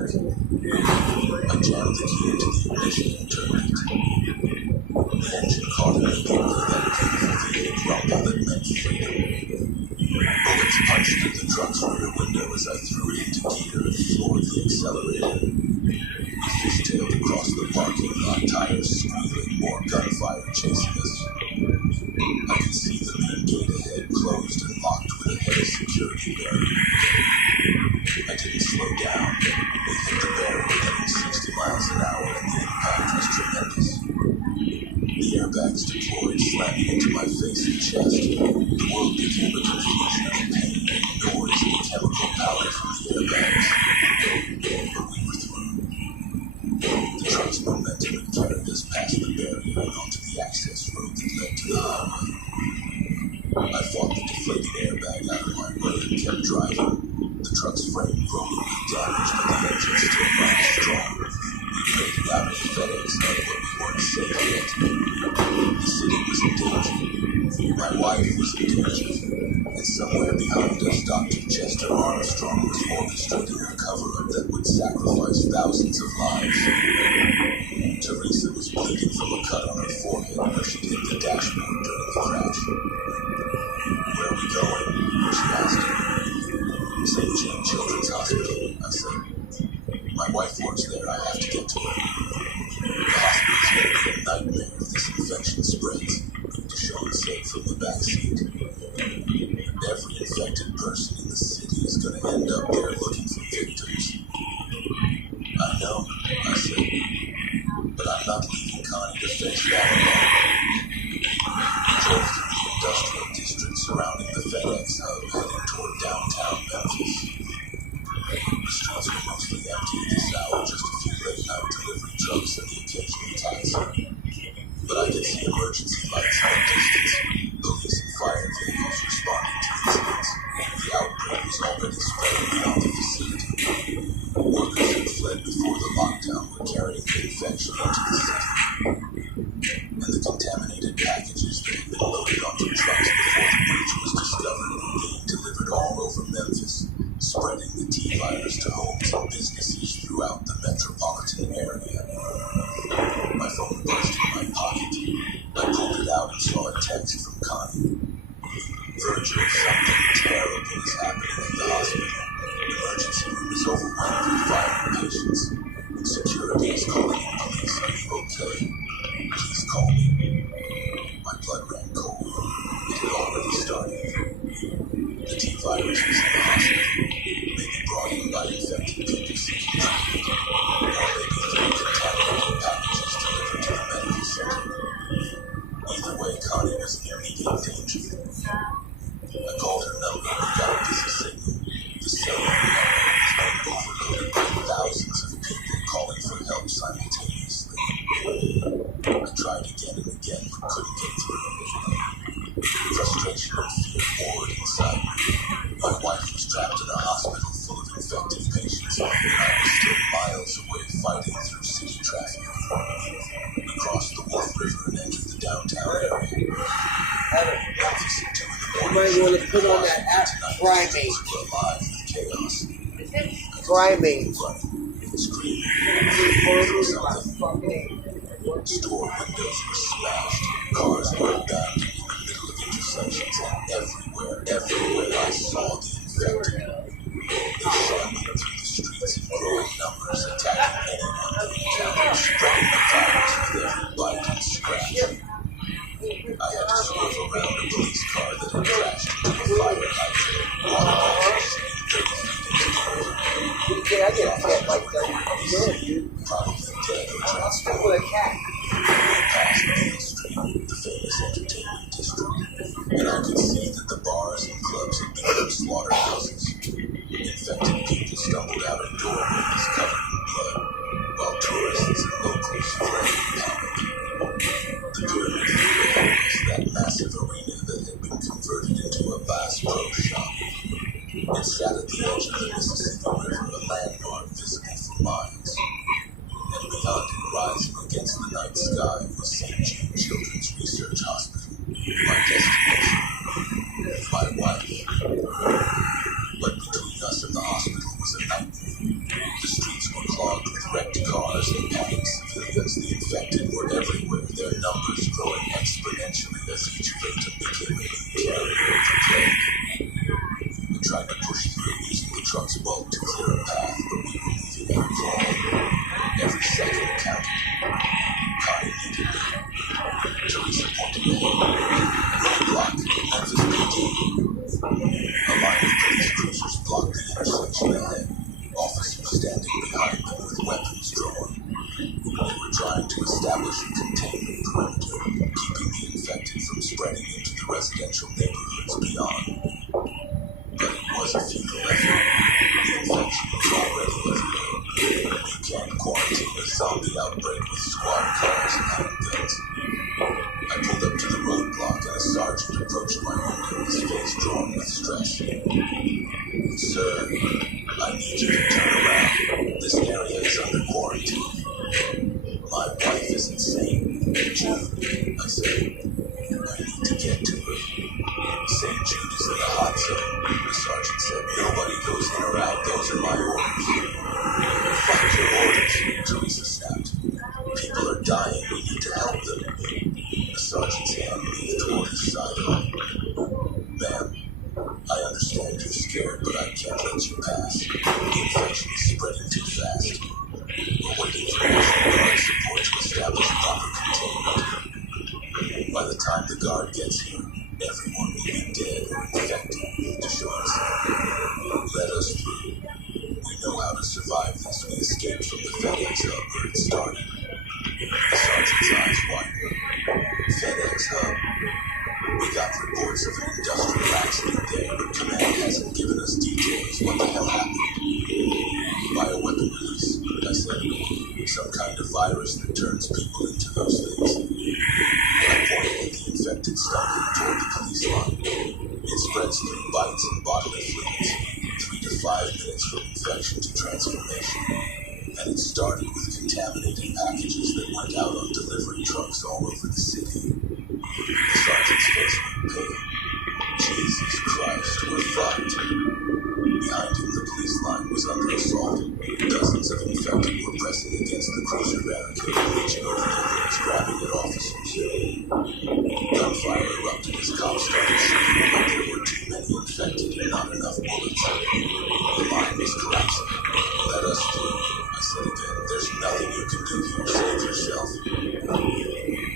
I jammed the key into the ignition and turned it. The engine caught immediately, that painful V8 rumble that meant freedom. Bullets punched through the truck's rear window as I threw it into gear and floored the accelerator. We fishtailed across across the parking lot, tires squealing, more gunfire chasing us. I could see the main gate ahead closed and locked with a heavy security barrier. I didn't slow down. We hit the barrier heading 60 miles an hour and the impact was tremendous. The airbags deployed, slamming into my face and chest. The world became a confusion of pain and noise and chemical power from the airbags. But we were through. The truck's momentum had carried us past the barrier and onto the access road that led to the highway. I fought the deflating airbag out of my way and kept driving. The truck's frame groaning with damage, but the engine still ran strong. We made it out of the FedEx hub, but we weren't safe yet. The city was in danger. My wife was in danger. And somewhere behind us, Dr. Chester Armstrong was orchestrating a cover-up that would sacrifice thousands of lives. Teresa was bleeding from a cut on her forehead where she'd hit the dashboard during the crash. Where are we going? She asked. St. Jane Children's Hospital, I said. My wife works there. I have to get to her. The hospital's going to be a nightmare if this infection spreads, Deshaun said from the back seat. Every infected person in the city is going to end up there looking for victims. I know, I said, but I'm not leaving Connie to face that alone. We drove through the industrial district surrounding the FedEx hub, heading toward downtown Memphis. The streets were mostly empty at this hour, just a few late-night delivery trucks and the occasional taxi. But I could see emergency lights in the distance, police and fire vehicles responding to incidents. The outbreak was already spreading beyond the facility. Workers had fled before the lockdown were carrying the infection into the city. And the contaminated packages that had been loaded onto trucks before the breach was discovered were being delivered all over Memphis, spreading the T-virus to homes and businesses throughout the metropolitan area. My phone buzzed in my pocket. I pulled it out and saw a text from Connie. Virgil, something terrible is happening at the hospital. The emergency room is overwhelmed with violent patients. Security is calling in police. Are you okay? Please call me. My blood ran cold. It had already started. The T-virus was in the hospital, maybe brought in by infected people seeking treatment, or maybe through contaminated packages delivered to the medical center. Either way, Connie was in immediate danger. I called her number and got a busy signal. The cellular network was being overloaded by thousands of people calling for help simultaneously. I tried again and again, but couldn't get through. Frustration and fear poured inside me. My wife was trapped in a hospital full of infected patients, and I was still miles away fighting through city traffic. We crossed the Wolf River and entered the downtown area. Memphis at 2 in the morning. You might want to put on that app, Primate. Were alive with chaos. Primate. Screaming. Store windows were smashed. Cars were abandoned in the middle of intersections, and everywhere I saw the infected. They shambled through the streets in growing numbers, attacking anyone they encountered, spreading the virus with every bite and scratch. I had to swerve around a police car that had crashed into a fire hydrant, water bottles sitting 30 feet into the river. I get a cat like that. Good. Probably dead or I'll stick transformed. with a cat. We passed Beale Street, the famous entertainment district, and I could see that the bars and clubs had become slaughterhouses. Infected people stumbled out of doorways covered in blood, while tourists and locals fled in panic. The Pyramid Theater was that massive arena that had been converted into a Bass Pro Shop. It sat at the edge of the Mississippi River, a landmark visible for miles. And beyond it, rising against the night sky, was St. Jane Children's Research Hospital, my destination, my wife. But between us and the hospital was a nightmare. The streets were clogged with wrecked cars and panicked civilians. The infected were everywhere, their numbers growing exponentially as each victim became a new carrier of the plague. We tried to push through using the truck's bulk to clear a path, but we were moving at a crawl. Every second counted. Connie needed me. Teresa pointed ahead. Roadblock, Memphis PD. A line of police cruisers blocked the intersection ahead. Officers standing behind them with weapons drawn. They were trying to establish a containment perimeter, keeping the infected from spreading into the residential neighborhoods beyond. But it was a futile effort. The infection was already everywhere. You can't quarantine a zombie outbreak with squad cars and handguns. I pulled up to the roadblock and a sergeant approached my window, his face drawn with stress. Sir, I need you to turn around. This area is under quarantine. My wife is insane. Jude, I said. I need to get to her. St. Jude is in the hot zone, the sergeant said. Nobody goes in or out. Those are my orders. Fuck your orders, Teresa snapped. People are dying. We need to help them. The sergeant's hand moved toward his sidearm. Ma'am, I understand you're scared, but I can't let you pass. The infection is spreading too fast. We're waiting for National Guard support to establish proper containment. By the time the guard gets here, everyone will be dead or infected. To show us, let us through. We know how to survive this. We escaped from the FedEx hub where it started. The sergeant's eyes widened. FedEx hub. We got reports of an industrial accident there, but command hasn't given us details. What the hell happened? Bioweapon release, I said. Some kind of virus that turns people into those things. I pointed at the infected stumbling toward the police line. It spreads through bites and bodily fluids. 3 to 5 minutes from infection to transformation. And it started with contaminated packages that went out on delivery trucks all over the city. The sergeant's face went pale. Jesus Christ, we're fucked. Behind him, the police line was under assault. Dozens of infected were pressing against the cruiser barricade, reaching over their heads, grabbing at officers. Gunfire erupted as cops started shooting, but there were too many infected and not enough bullets. The line was collapsing. Let us through, I said again. There's nothing you can do here. Save yourself.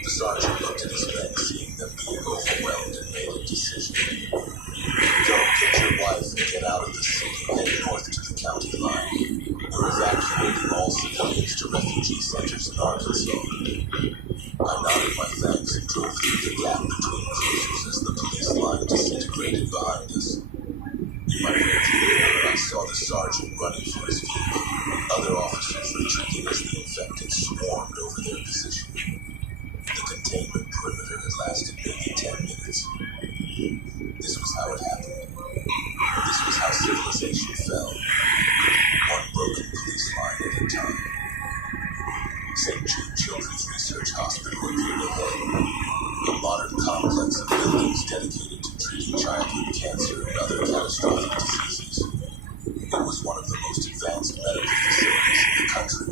The sergeant looked at his men, seeing them being overwhelmed, and made a decision. Go get your wife and get out of the city. Head north to the county line. We're evacuating all civilians to refugee centers in Arkansas. I nodded my thanks and drove through the gap between cruisers as the police line disintegrated behind us. In my rearview mirror, I saw the sergeant running for his vehicle. Other officers retreating as the infected swarmed over their position. The containment perimeter had lasted maybe 10 minutes. This was how it happened. This was how civilization fell. One broken police line at a time. St. Jude Children's Research Hospital appeared ahead. A modern complex of buildings dedicated to treating childhood cancer and other catastrophic diseases. It was one of the most advanced medical facilities in the country,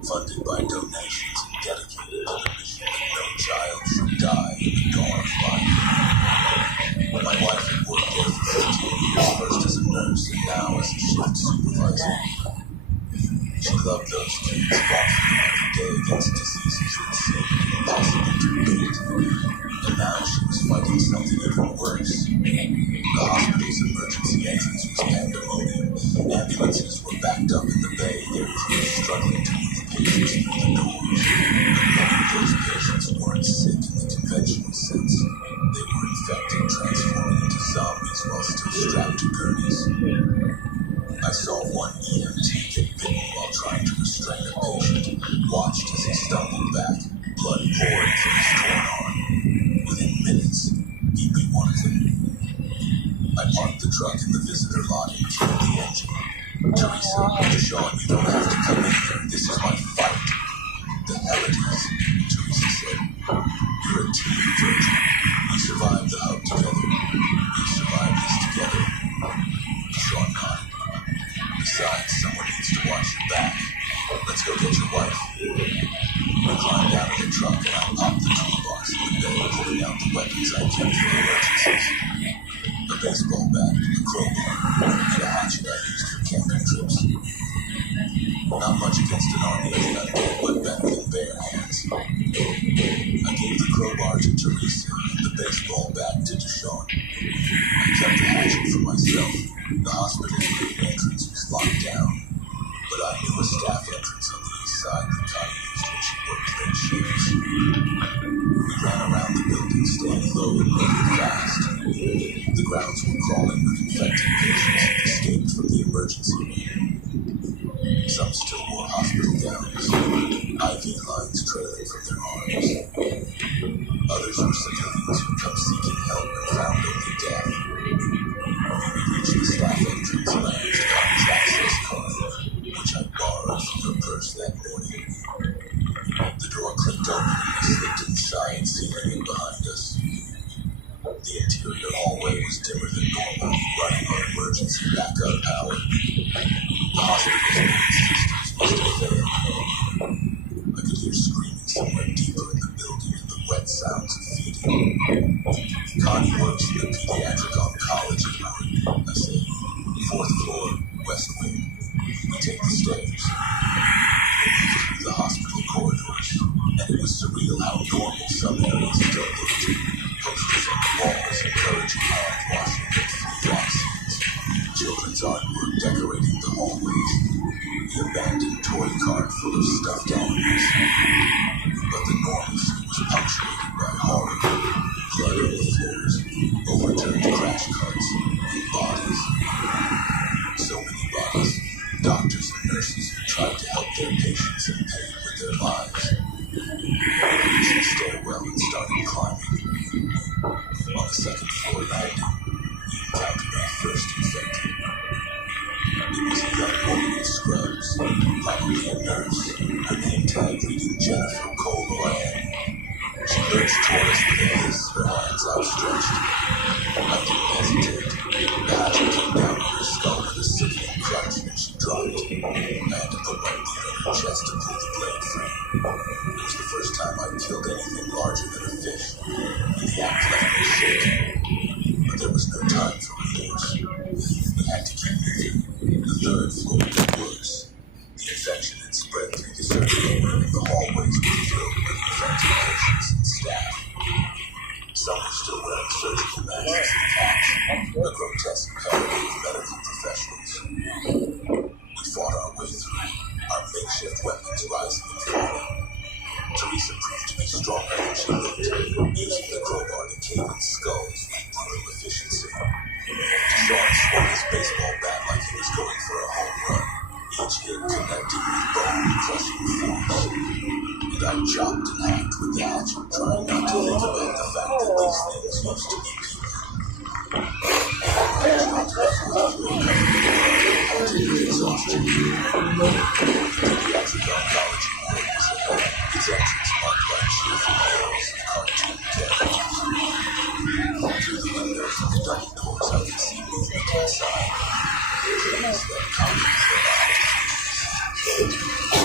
funded by donations and dedicated to the mission that no child should die in the dawn of life. My wife had worked there for 15 years, first as a nurse and now as a shift supervisor. She loved those kids, fought for them every day against diseases that seemed impossible to beat. And now she was fighting something even worse. The hospital's emergency entrance was pandemonium. Ambulances were backed up in the bay, their crews struggling to move patients through the doors. But many of those patients weren't sick in the conventional sense. They were infected, transforming into zombies while still strapped to gurneys. I saw one EMT get bitten while trying to restrain a patient, watched as he stumbled back, blood pouring from his torn arm. Within minutes, he'd be one of them. I parked the truck in the visitor lot and killed the engine. Teresa, Sean, you don't have to come in here. This is my fight. The hell it is, Teresa said. You're a team, Virgin. We survived the hub together. We survived this together. Sean nodded. Besides, someone needs to watch your back. Let's go get your wife. We climbed out of the truck and I popped the toolbox in the bed, pulling out the weapons I kept for emergencies. A baseball bat, a crowbar, and a hatchet I used for camping trips. Not much against an army of undead, but crowbar to Teresa and the baseball bat to Deshawn. I kept the hatchet for myself. The hospital's main entrance was locked down, but I knew a staff entrance on the east side that Connie used when she worked late shifts. We ran around the building, staying low and moving fast. The grounds were crawling with infected patients who escaped from the emergency room. Some still wore hospital gowns, IV lines trailing from their arms. Others were civilians who'd come seeking help and found only death. We reached the staff entrance and I used Connie's access card, which I borrowed from her purse that morning. The door clicked open and we slipped inside, sealing in behind us. The interior hallway was dimmer than normal, running on emergency backup power. The hospital's main systems must have failed. I could hear screaming somewhere deeper in the building and the wet sounds of feeding. Connie works in the pediatric oncology ward. I say, 4th floor, west wing. We take the stairs. We moved through the hospital corridors, and it was surreal how normal some areas still looked. Posters on the walls encouraging hand washing and flu vaccines. Children's artwork decorating the hallways. The abandoned toy cart full of stuffed animals. But the normalcy was punctuated by horror. Blood on the floors, overturned crash carts, and bodies. So many bodies. Doctors and nurses who tried to help their patients in pain with their lives. We reached the stairwell and started climbing. On the 2nd floor landing, we encountered our first infected. It was a young woman in scrubs, probably a nurse, her name tag reading Jennifer Cole Ryan. She lurched toward us with a hiss, her hands outstretched. I didn't hesitate. The hatchet came down on her skull with a sickening crunch and she dropped. I had to put my knee on her chest to pull the blade free. It was the first time I'd killed anything larger than a fish, and the act left me shaking. But there was no time for remorse. We had to keep moving. The 3rd floor was worse. The infection had spread through the circular and the hallways were filled with infected patients and staff. Some were still wearing surgical masks and caps, a grotesque parody of medical professionals. We fought our way through, our makeshift weapons rising and falling. Teresa proved to be stronger than she looked, using the crowbar to cave in skulls with brutal efficiency. Deshawn swung his baseball bat like he was going for a home run, each hit connected with bone-crushing force. And I chopped and hacked with the hatchet, trying not to think about the fact that these things used to be people. I dropped the 4th floor covered with exhaustion. The pediatric oncology ward was ahead, its entrance marked by cheerful males and cartoon characters. Through the windows and the double doors, I could see movement inside. Dreams that come from out.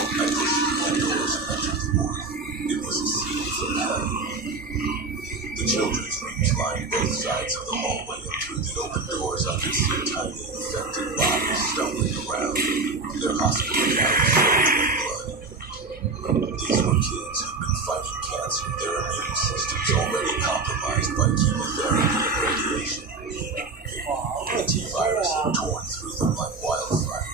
I pushed through the doors and entered the ward. It was a scene from hell. The children's rooms lined both sides of the hallway, and through the open doors I could see tiny infected bodies stumbling around, their hospital gowns soaked with blood. These were kids who'd been fighting cancer, their immune systems already compromised by chemotherapy and radiation. The T-virus had torn through them like wildfire.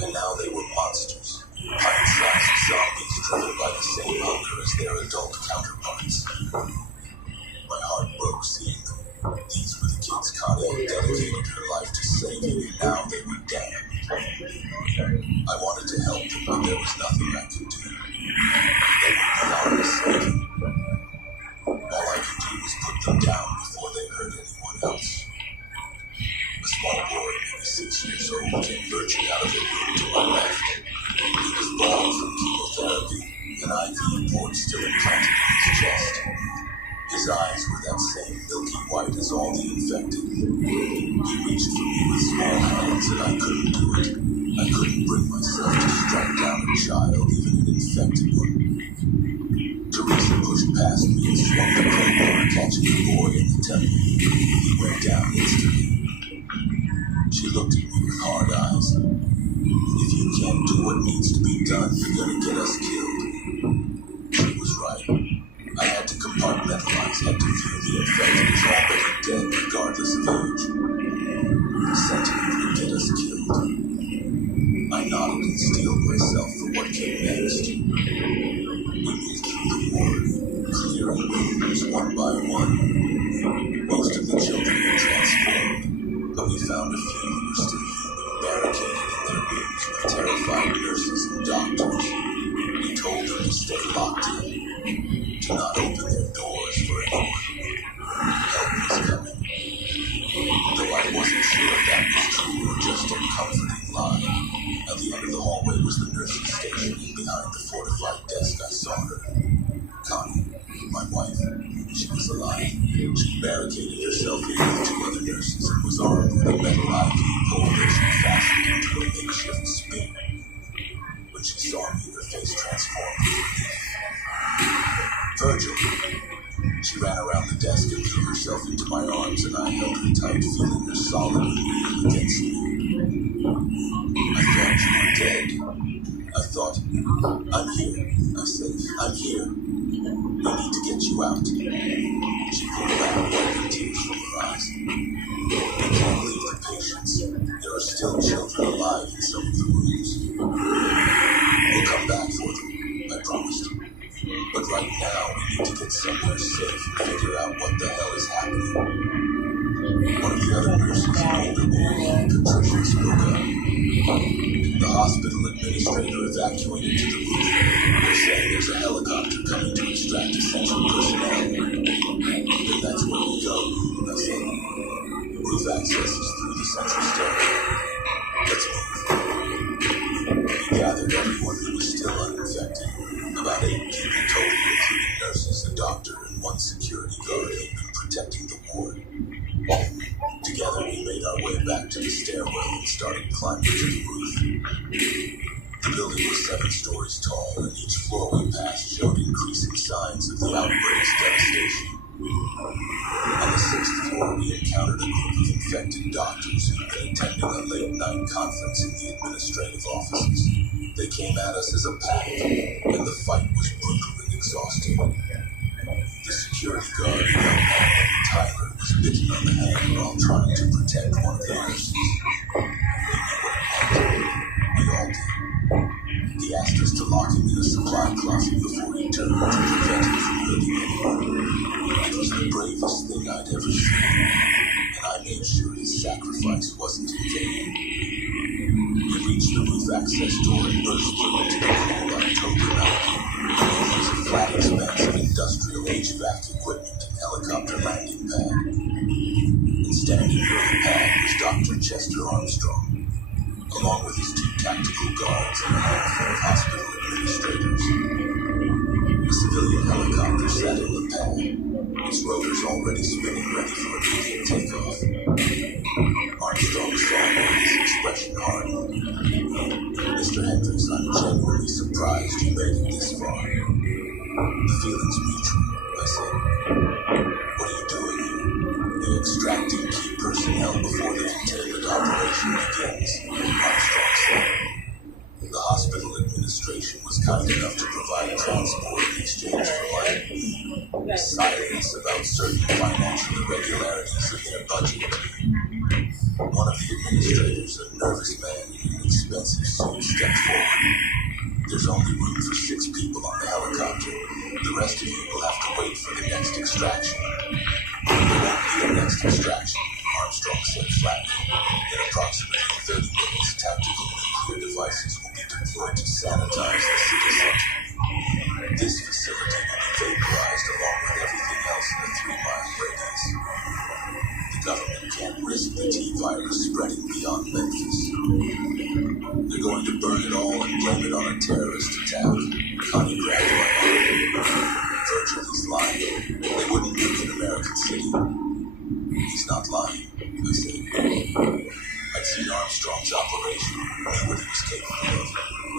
And now they were monsters, pint-sized zombies driven by the same hunger as their adult counterparts. My heart broke seeing them. These were the kids Connie had dedicated her life to saving, and now they were damned. I wanted to help them, but there was nothing I could do. They were beyond the saving. All I could do was put them down before they hurt anyone else. A small boy, maybe 6 years old, came lurching out of the room to my left. He was bald from chemotherapy, an IV port still implanted in his chest. His eyes were that same milky white as all the infected. He reached for me with small hands and I couldn't do it. I couldn't bring myself to strike down a child, even an infected one. Teresa pushed past me and swung the crowbar, catching the boy in the temple. He went down instantly. She looked at me with hard eyes. If you can't do what needs to be done, you're gonna get us killed. She was right. I had one by one. Most of the children were transformed, but we found a few who were still human, barricaded in their rooms with terrified nurses and doctors. We told them to stay locked in, to not open their doors for anyone. Help was coming. Though I wasn't sure if that was true or just a comforting lie. At the end of the hallway was the nursing station, and behind the fortified desk I saw her. Connie, my wife. She was alive. She barricaded herself in with two other nurses and was armed with a metal IV pole that she fastened into a makeshift spear. When she saw me, her face transformed with relief. Virgil. She ran around the desk and threw herself into my arms, and I held her tight, feeling her solid and real against me. I thought you were dead. I thought, I'm here. I said, I'm here. We need to get you out. She pulled back, wiping tears from her eyes. We can't leave the patients. There are still children alive in some of the rooms. We'll come back for them, I promised. But right now, we need to get somewhere safe and figure out what the hell is happening. One of the other nurses, an older woman, Patricia, spoke up. The hospital administrator evacuated to the roof. They're saying there's a helicopter coming to extract essential personnel. Then that's where we go, I said. Roof access is through the central stairway. Let's move. We gathered everyone who was still uninfected. About 8 people total, including nurses, a doctor, and one security guard who'd been protecting the ward. Together, we made our way back to the stairwell and started climbing to the roof. The building was 7 stories tall, and each floor we passed showed increasing signs of the outbreak's devastation. On the 6th floor, we encountered a group of infected doctors who'd been attending a late-night conference in the administrative offices. They came at us as a pack, and the fight was brutal and exhausting. The security guard, young man named Tyler, was bitten on the hand while trying to protect one of the nurses. We knew what it meant. We all did. He asked us to lock him in a supply closet before he turned to prevent him from hurting anyone. It was the bravest thing I'd ever seen, and I made sure his sacrifice wasn't in vain. We reached the roof access door and burst through into the cool October night. It was a flat expanse of industrial HVAC equipment and helicopter landing pad. And standing near the pad was Dr. Chester Armstrong, along with his 2 tactical guards and a handful of hospital administrators. A civilian helicopter sat in the pad, its rotors already spinning ready for immediate takeoff. Armstrong saw me, his expression hardened. Mr. Hendricks, I'm genuinely surprised you made it this far. The feeling's mutual, I said. What are you doing here? They're extracting key personnel before the containment operation begins, Armstrong said. The hospital administration was kind enough to provide transport in exchange for my silence about certain financial irregularities in their budget. One of the administrators, a nervous man in an expensive suit, stepped forward. There's only room for 6 people on the helicopter. The rest of you will have to wait for the next extraction. There won't be a next extraction, Armstrong said flatly. In approximately 30 minutes, tactical nuclear devices will be deployed to sanitize the city center. This facility will be vaporized along with everything else in a 3-mile radius. The government can't risk the T-virus spreading beyond Memphis. They're going to burn it all and blame it on a terrorist attack. Connie grabbed my arm. Virgil, he's lying. They wouldn't nuke an American city. He's not lying, I said. I'd seen Armstrong's operation, knew what he was capable of,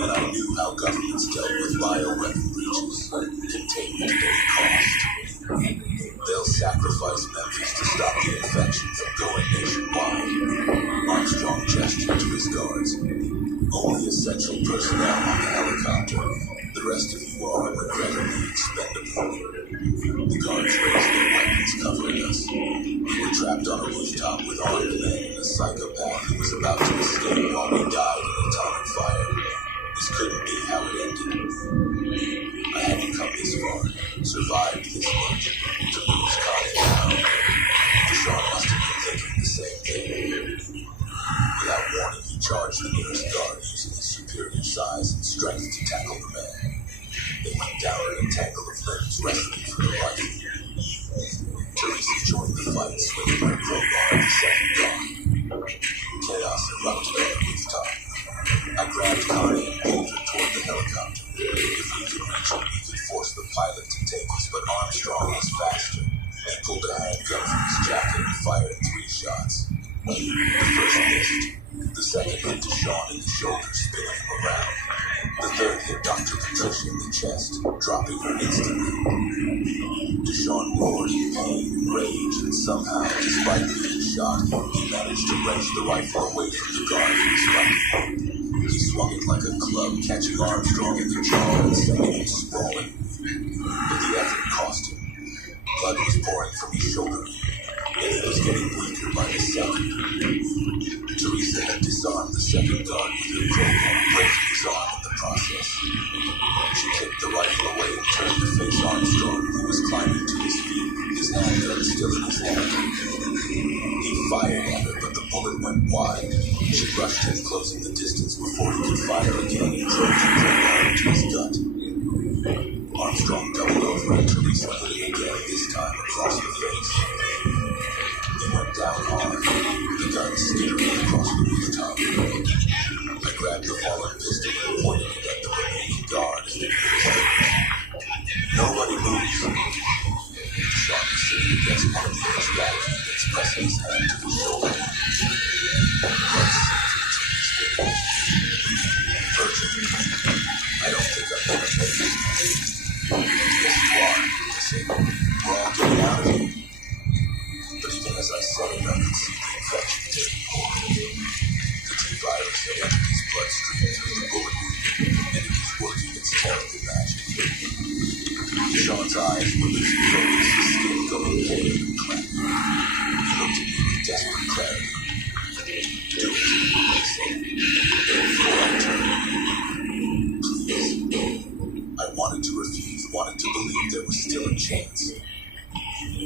and I knew how governments dealt with bioweapon breaches, containment at any cost. They'll sacrifice Memphis to stop the infection from going nationwide. Armstrong gestured to his guards. Only essential personnel on the helicopter. The rest of you are regrettably expendable. The guards raised their weapons, covering us. We were trapped on a rooftop with armed men and a psychopath who was about to escape while we died in atomic fire. This couldn't be how it ended. I hadn't come this far, survived this much, to a tangle of limbs wrestling for the life. Teresa joined the fight, swinging her crowbar at the second dawn. Chaos erupted on the rooftop. I grabbed Connie and pulled her toward the helicopter. If we could reach it, we could force the pilot to take us, but Armstrong was faster. He pulled a handgun from his jacket and fired 3 shots. The first missed. The second hit Deshawn in the shoulder, spinning him around. The third hit Dr. Patricia in the chest, dropping her instantly. Deshawn roared in pain and rage, and somehow, despite being shot, he managed to wrench the rifle away from the guard he was fighting. He swung it like a club, catching Armstrong in the jaw and sending him sprawling. But the effort cost him. Blood was pouring from his shoulder, and he was getting weaker by the second. Teresa had disarmed the second guard with her crowbar, breaking his arm in the process. She kicked the rifle away and turned to face Armstrong, who was climbing to his feet, his handgun still in his hand. He fired at her, but the bullet went wide. She rushed him, closing the distance before he could fire again and drove the crowbar into his gut. Armstrong doubled over and Teresa hit him again, this time across the face. He went down hard, the gun skittering across the rooftop. I grabbed the fallen pistol and pointed it at the remaining guard as they put his fingers. Nobody moves. Deshawn was sitting against one of the HVAC units, pressing his hand to his shoulder. Blood seeped from his fingers. Urgent. I don't think I'm gonna make it. Yes, you are, I said. We're all getting out of here. But even as I said it, I could see the infection taking hold. The T-virus had entered his bloodstream through the bullet wound, and it was working its terrible magic. Deshawn's eyes were losing focus, his skin going pale and clammy. He looked at me with desperate clarity. Do it, he said. Before I turned. Please. I wanted to refuse, wanted to believe there was still a chance.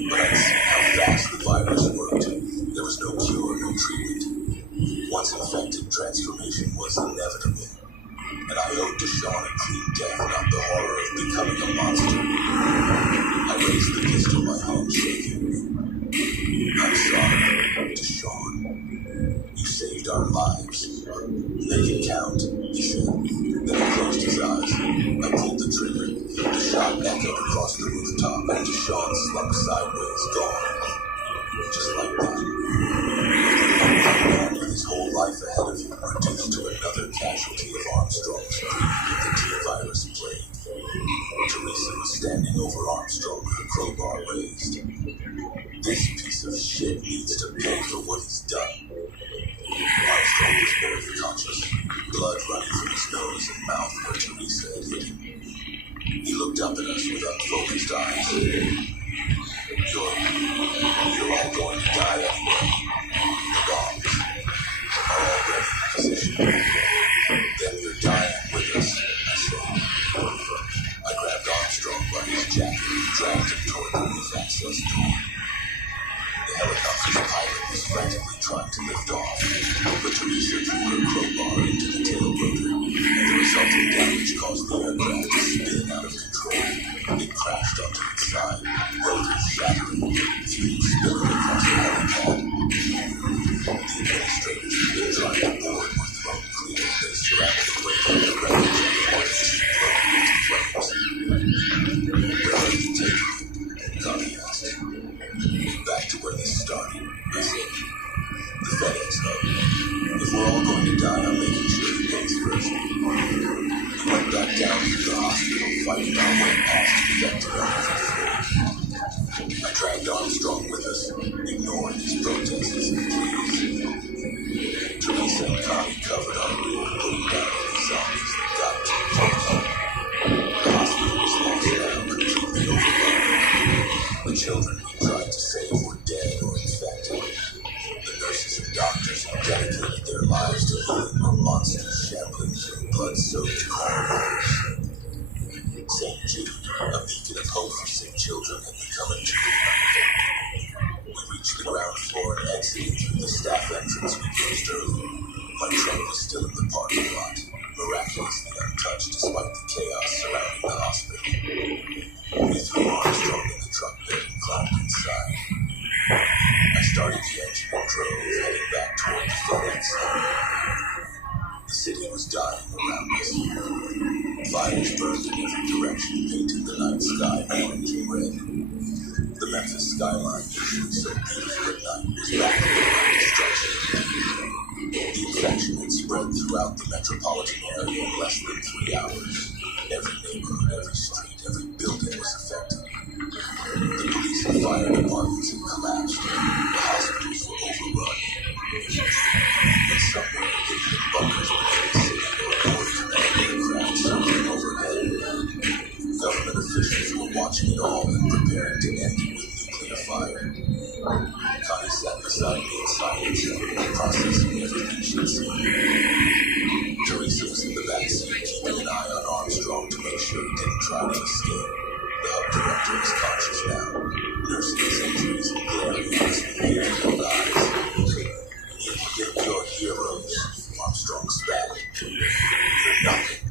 But I'd seen how fast the virus worked. There was no cure, no treatment. Once infected, transformation was inevitable. And I owed Deshawn a clean death, not the horror of becoming a monster. I raised the pistol, my hand shaking. I'm sorry, Deshawn. You saved our lives. Make it count, he said. Then he closed his eyes. I pulled the trigger. The shot echoed across the rooftop, and Deshawn slumped sideways, gone. Just like that. A man with his whole life ahead of him, reduced to another casualty of Armstrong's creeping with the T-virus plague. Teresa was standing over Armstrong, her crowbar raised. This piece of shit needs to pay for what he's done. Armstrong was barely conscious, blood running from his nose and mouth where Teresa had hit him. He looked up at us with unfocused eyes. You're all going to die anyway. The bombs are already in position. Then you're dying with us, I said. I grabbed Armstrong by his jacket and dragged him toward the roof access door. The helicopter's pilot was frantically trying to lift off, but Teresa threw her crowbar into the tail rotor, and the resulting damage caused the aircraft to spin out of control. It crashed onto its side, rotors shattering, fumes spilling across the helipad. The administrators who'd been trying to board were thrown clear as they surrounded the wing of the wreckage and watched it explode into flames. Where are you taking him? Connie asked. Back to where this started, I said. The FedEx hub. If we're all going to die, I'm making sure he pays first. We went back down to the hospital, fighting our way past infected on every floor. I dragged Armstrong with us, ignoring his protests and pleas. Teresa and Connie covered our rear, putting down any zombies that got too close. The hospital was lost now, completely overrun. The children we tried to save were dead or infected. The nurses and doctors who dedicated their lives to healing were monsters shambling through blood-soaked corridors. St. Jude, a beacon of hope for sick children, had become a tomb. We reached the ground floor and exited through the staff entrance we used earlier. My truck was still in the parking lot, miraculously untouched despite the chaos surrounding the hospital. destruction painted the night sky orange and red. The Memphis skyline, usually so beautiful at night, was back to the destruction. The infection had spread throughout the metropolitan area in less than 3 hours. Every neighborhood, every street, every building was affected. The police and fire departments had collapsed. The hospitals were overrun. And somewhere, hidden in bunkers within the city, there were boarders and aircraft circling overhead. Government officials were watching it all and preparing to end it with nuclear fire. Connie sat beside me in silence, processing everything she'd seen. Teresa was in the back seat, keeping an eye on Armstrong to make sure he didn't try to escape. The hub director was conscious now, nursing his injuries and glaring at us with tear-filled eyes. "You forget your heroes," Armstrong spat. "You're nothing.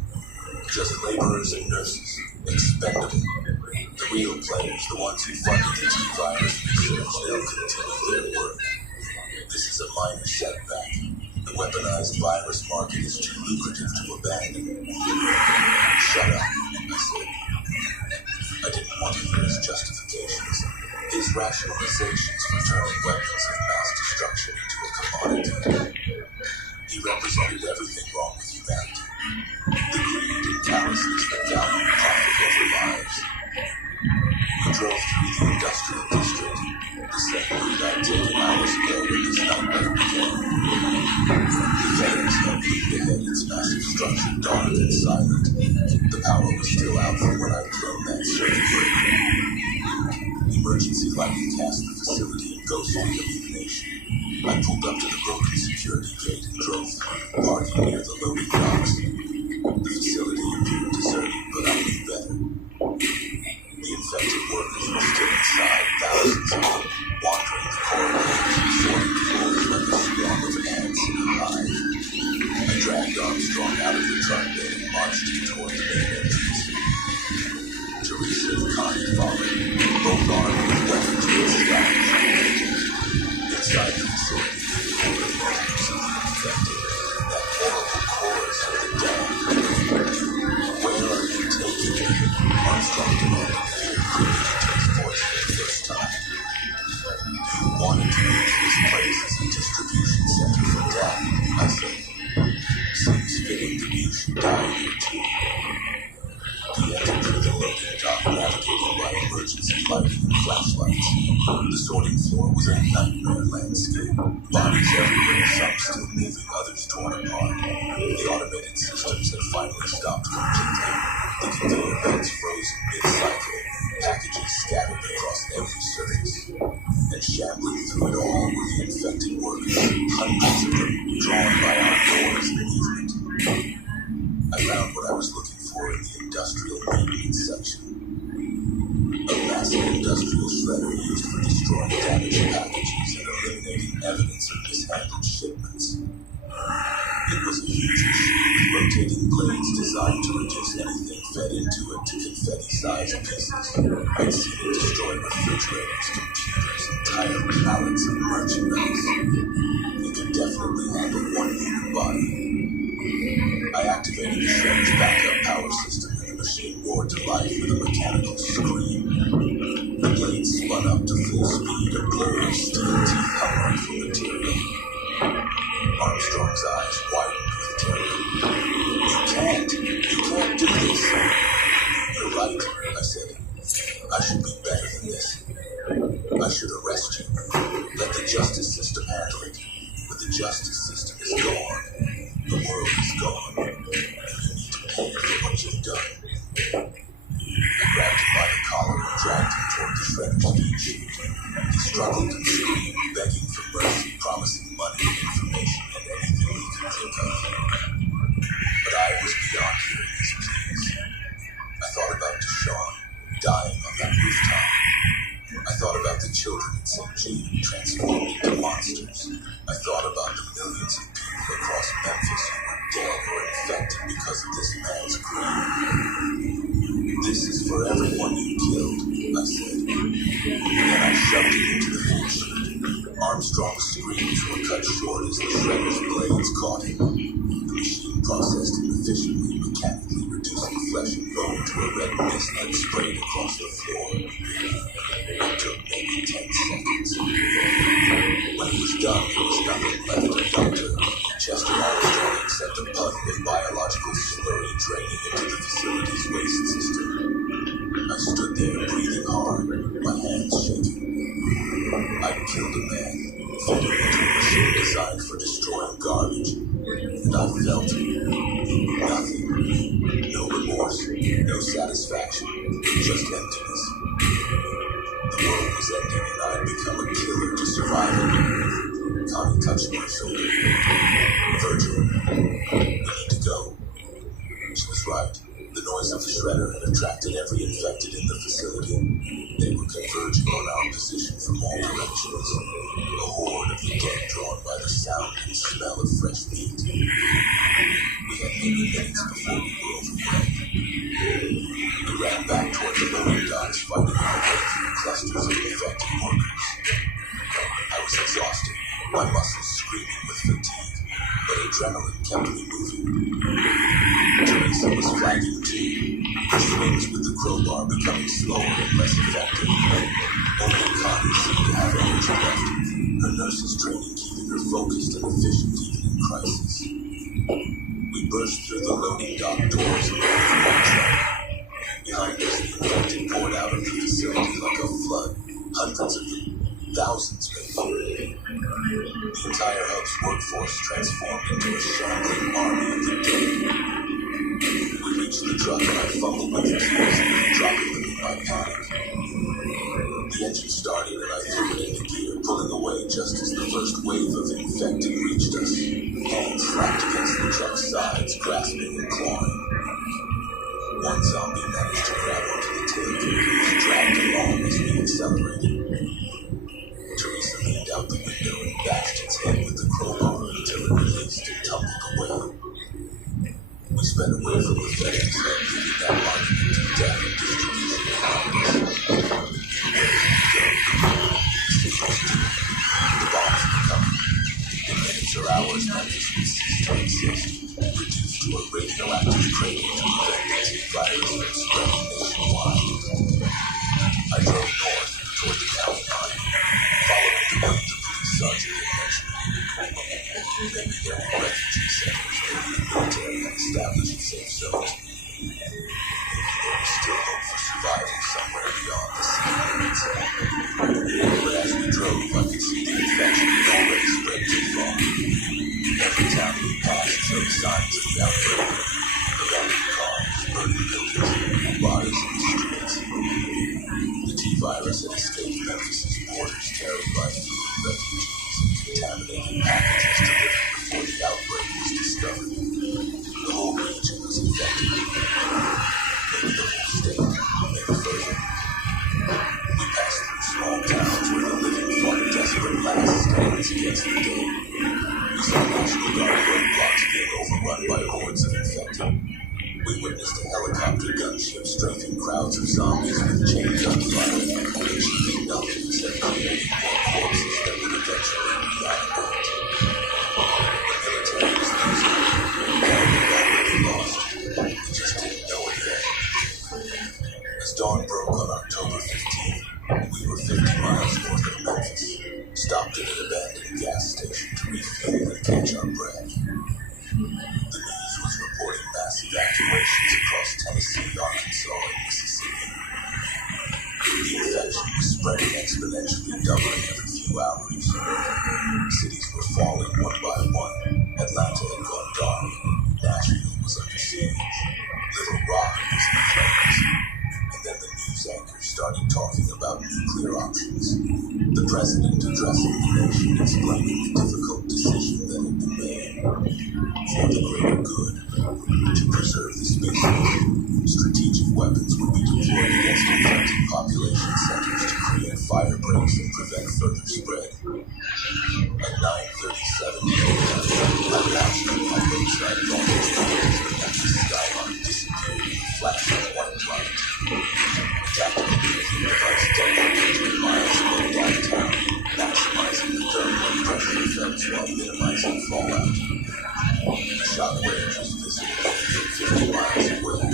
Just laborers and nurses, expendable. The real players, the ones who funded the T-virus research, they'll continue their work. This is a minor setback. The weaponized virus market is too lucrative to abandon." "Shut up," I said. I didn't want to hear his justifications, his rationalizations for turning weapons of mass destruction into a commodity. He represented everything wrong with humanity. The greed and callousness that value profit over lives. We drove through the industrial district, the same route I'd taken hours ago when this nightmare began. The flames had leaped ahead, its massive structure dark and silent. The power was still out from when I'd thrown that circuit breaker. Emergency lighting cast the facility in ghostly illumination. I pulled up to the broken security gate and drove through, parking near the loading docks. The facility appeared deserted, but I knew better. The infected workers were still inside, thousands of them, wandering the corridors, sorting floors like a swarm of ants in a hive. I dragged Armstrong out of the truck bed and marched him toward the main entrance. Teresa and Connie followed, both armed with weapons and staffs. Inside the facility, the moans of the infected, that horrible chorus of the damned. "Where are you taking me?" Armstrong demanded, fear creeping into his voice for the first time. "You wanted to use this place as a distribution center for death," I said. "Seems fitting that you should die here too." He entered through the loading dock, navigating by emergency lighting and flashlights. The sorting floor was a nightmare landscape. Bodies everywhere, some still moving, others torn apart. The automated systems had finally stopped completely. The conveyor belts frozen mid-cycle, packages scattered across every surface. And shambling through it all were the infected workers, hundreds of them, drawn by our doors and movement. I found what I was looking for in the industrial maintenance section. A massive industrial shredder used for destroying damaged packages and eliminating evidence of mishandled shipments. It was a huge machine with rotating blades designed to reduce anything fed into it to confetti-sized pieces. I'd seen it destroy refrigerators, computers, entire pallets of merchandise. It could definitely handle one human body. I activated the shredder's backup power system and the machine roared to life with a mechanical scream. The blades spun up to full speed, a blur of steel teeth hungry for material. Armstrong's eyes widened with terror. You can't do this." "You're right," I said. "I should be better than this. I should arrest you. Let the justice system handle it. But the justice system is gone. The world is gone. And you need to pay for what you've done." I grabbed him by the collar and dragged him toward the shredder's feed chute. He struggled and screamed, begging for mercy, promising money, information, and anything he could think of. But I was beyond hearing his pleas. I thought about Deshawn, dying on that rooftop. I thought about the children in St. Jean transformed into monsters. I thought about the millions of people across Memphis who were dead or infected because of this man's greed. "This is for everyone you killed," I said. And then I shoved him into the feed chute. Armstrong's screams were cut short as the shredder's blades caught him. The machine processed him efficiently, mechanically reducing flesh and bone to a red mist that sprayed across the floor. It took maybe 10 seconds. When it was done, there was nothing left of Dr. Chester Armstrong except a puddle of biological slurry draining into the facility's waste system. I stood there, breathing hard, my hands shaking. I'd killed a man, fitted into a machine designed for destroying garbage, and I felt nothing. No remorse, no satisfaction, just emptiness. The world was ending and I had become a killer to survive it. Connie touched my shoulder. Virgil, we need to go. She was right. The noise of the shredder had attracted every infected in the facility. They were converging on our position from all directions. A horde of the dead drawn by the sound and smell of fresh meat. We had many minutes before we were overwhelmed. We ran back toward the loading docks, fighting our way through clusters of infected workers. I was exhausted, my muscles screaming with fatigue, but adrenaline kept me moving. Teresa was flagging too, her swings with the crowbar becoming slower and less effective. Only Connie seemed to have energy left, her nurses' training keeping her focused and efficient even in crisis. We burst through the loading dock doors and ran from one truck. Behind us, the infected poured out of the facility like a flood, hundreds of them, thousands maybe. The entire hub's workforce transformed into a shambling army of the dead. We reached the truck and I fumbled with the keys, dropping them in my panic. The engine started and I threw it into gear, pulling away just as the first wave of infected reached us. Hands slapped against the truck's sides, grasping and clawing. One zombie managed to grab onto the tailgate and was dragged along as we accelerated. Teresa leaned out the window and bashed its head with the crowbar until it released and tumbled away. We sped away from the fence, leaving that monument of death and distribution behind us. Where did we go? The bombs were coming. In minutes or hours, Memphis would cease to exist, reduced to a radioactive cradle to prevent the T-virus from spreading nationwide. I drove north toward the county line, following the route the police sergeant had mentioned. Maybe there were refugee centers, maybe the military had established safe zones. Maybe there was still hope for survival somewhere beyond the city limits. But as we drove, I could see the infection had already spread too far. Every town we passed showed signs of the outbreak. Abandoned cars, burning buildings, bodies in the streets. The T-virus had escaped Memphis's borders, carried by food, refugees, and contaminated packages delivered before the outbreak was discovered. The whole region was infected. Maybe the whole state, maybe further. We passed through small towns where the living fought a desperate last stands against the dead. We saw National Guard roadblocks being overrun by hordes of infected. We witnessed a helicopter gunship strafing crowds of zombies with chain gunfire, achieving nothing except creating more corpses that would eventually reanimate. The military was losing. They were already lost. We just didn't know it then. As dawn broke on October 15th, we were 50 miles north of Memphis, stopped at an abandoned gas station to refuel and catch our breath. The news was reporting mass evacuations across Tennessee, Arkansas, and Mississippi. The infection was spreading exponentially, doubling every few hours. Cities were falling one by one. Atlanta had gone dark. Nashville was under siege. Little Rock was in flames. And then the news anchors started talking about nuclear options. The president addressing the nation, explaining the difficult decision that had been made. For the greater good, to preserve the species, strategic weapons would be deployed against infected population centers to create fire breaks and prevent further spread. At 9:37 a.m., I watched from my roadside vantage point as the Memphis skyline disappeared in a flash of white light. A tactical nuclear device detonated 3 miles away downtown, maximizing the thermal and pressure effects while minimizing fallout. The shock wave was visible from 50 miles away.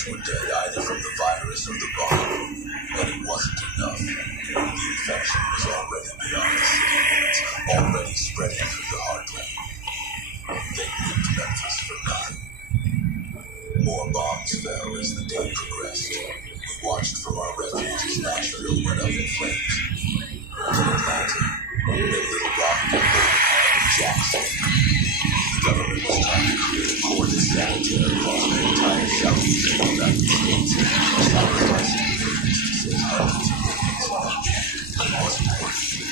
humans were dead either from the virus or the bomb. But it wasn't enough. The infection was already beyond the city limits, already spreading through the heartland. They moved Memphis for nothing. More bombs fell as the day progressed. We watched from our refuge as Nashville went up in flames. In Atlanta, in Little Rock, and Jackson, the government was trying to create a cordon sanitaire across the entire southeastern United States, sacrificing millions to save hundreds of millions. But it wasn't working.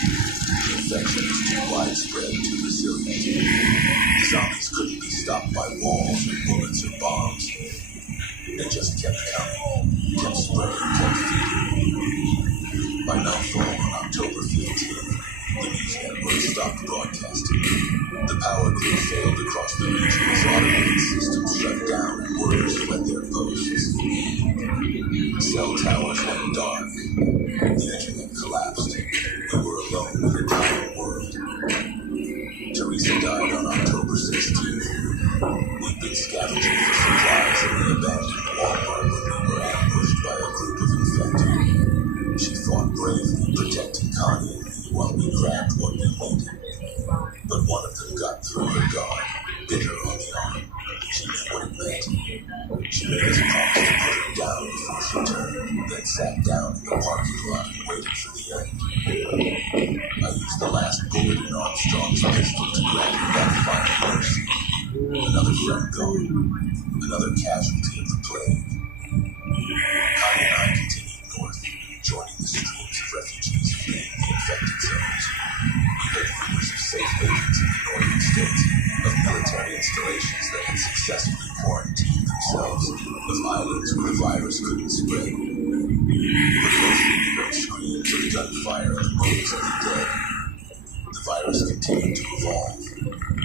The infection was too widespread, too resilient. The zombies couldn't be stopped by walls or bullets or bombs. They just kept coming, kept spreading, kept feeding. By nightfall on October 15th, the news network stopped broadcasting. The power grid failed across the region as automated systems shut down and workers fled their posts. Cell towers went dark. The internet collapsed. We were alone in a dying world. Teresa died on October 16th. We'd been scavenging for supplies in the abandoned Walmart when we were ambushed by a group of infected. She fought bravely, protecting Connie and me while we grabbed what we needed. But one of them got through her guard, bit her on the arm. She knew what it meant. She made us promise to put her down before she turned, then sat down in the parking lot and waited for the end. I used the last bullet in Armstrong's pistol to grant her that final mercy. Another friend gone, another casualty of the plague. Connie and I continued north, joining the streams of refugees fleeing the infected zones. We heard rumors of safe havens in the northern states, of military installations that had successfully quarantined themselves, of islands where the virus couldn't spread. But mostly we heard screams of gunfire and the moans of the dead. The virus continued to evolve,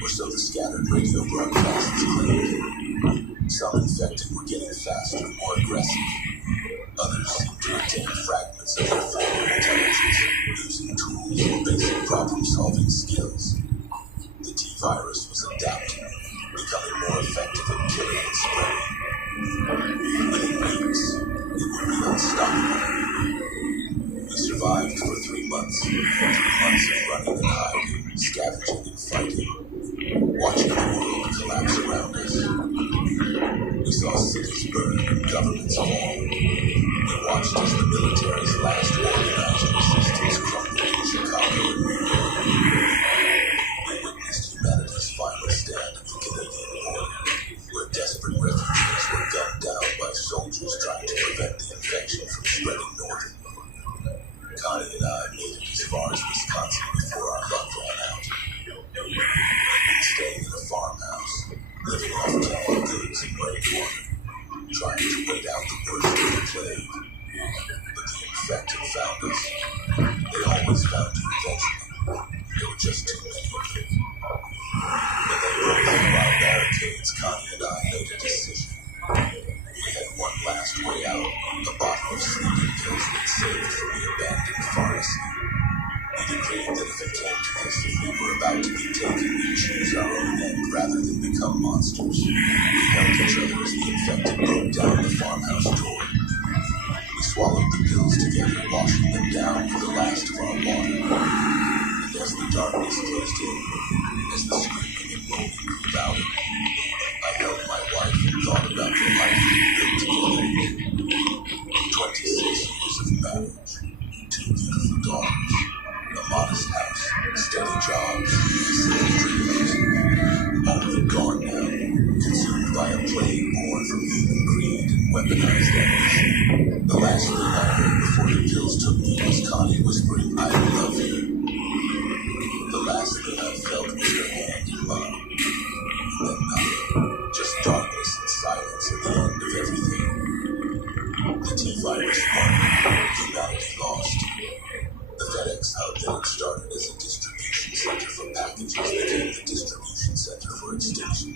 or so the scattered radio broadcasts claimed. Some infected were getting faster and more aggressive. Others seemed to retain fragments of their former intelligence, losing tools or basic problem-solving skills. The T-virus was adapting, becoming more effective at killing and spreading. Within weeks, it would be unstoppable. We survived for 3 months. 3 months of running and hiding, scavenging and fighting, watching the world collapse around us. We saw cities burn and governments fall. We watched as the military's last organized resistance crumbled in Chicago and New York. We witnessed humanity's final stand at the Canadian border, where desperate refugees were gunned down by soldiers trying to prevent the infection from spreading north. Connie and I made it as far as Wisconsin before our luck ran out. We'd been staying in a farmhouse, living off canned goods and rainwater, trying to wait out the worst of the plague. But the infected found us. They always found you eventually. There were just too many of them. When they broke through our barricades, Connie and I made a decision. We had one last way out, a bottle of sleeping pills we'd saved from the abandoned pharmacy. We agreed that if it came to this, if we were about to be taken, we'd choose our own end rather than become monsters. We held each other as the infected broke down the farmhouse door. We swallowed the pills together, washing them down with the last of our water. And as the darkness closed in, as the screaming and moaning grew louder, I held my wife and thought about the life we built together. 26 years of marriage, 2 beautiful daughters, a modest house, steady jobs, silly dreams. All of it gone now, consumed by a plague born from human greed and weaponized ambition. The last thing I heard before the pills took me was Connie whispering, "I love you." The last thing I felt was her hand in mine. And then nothing, just darkness and silence at the end of everything. The T-virus won, humanity lost. The FedEx hub that had started as a distribution center for packages became the distribution center for extinction.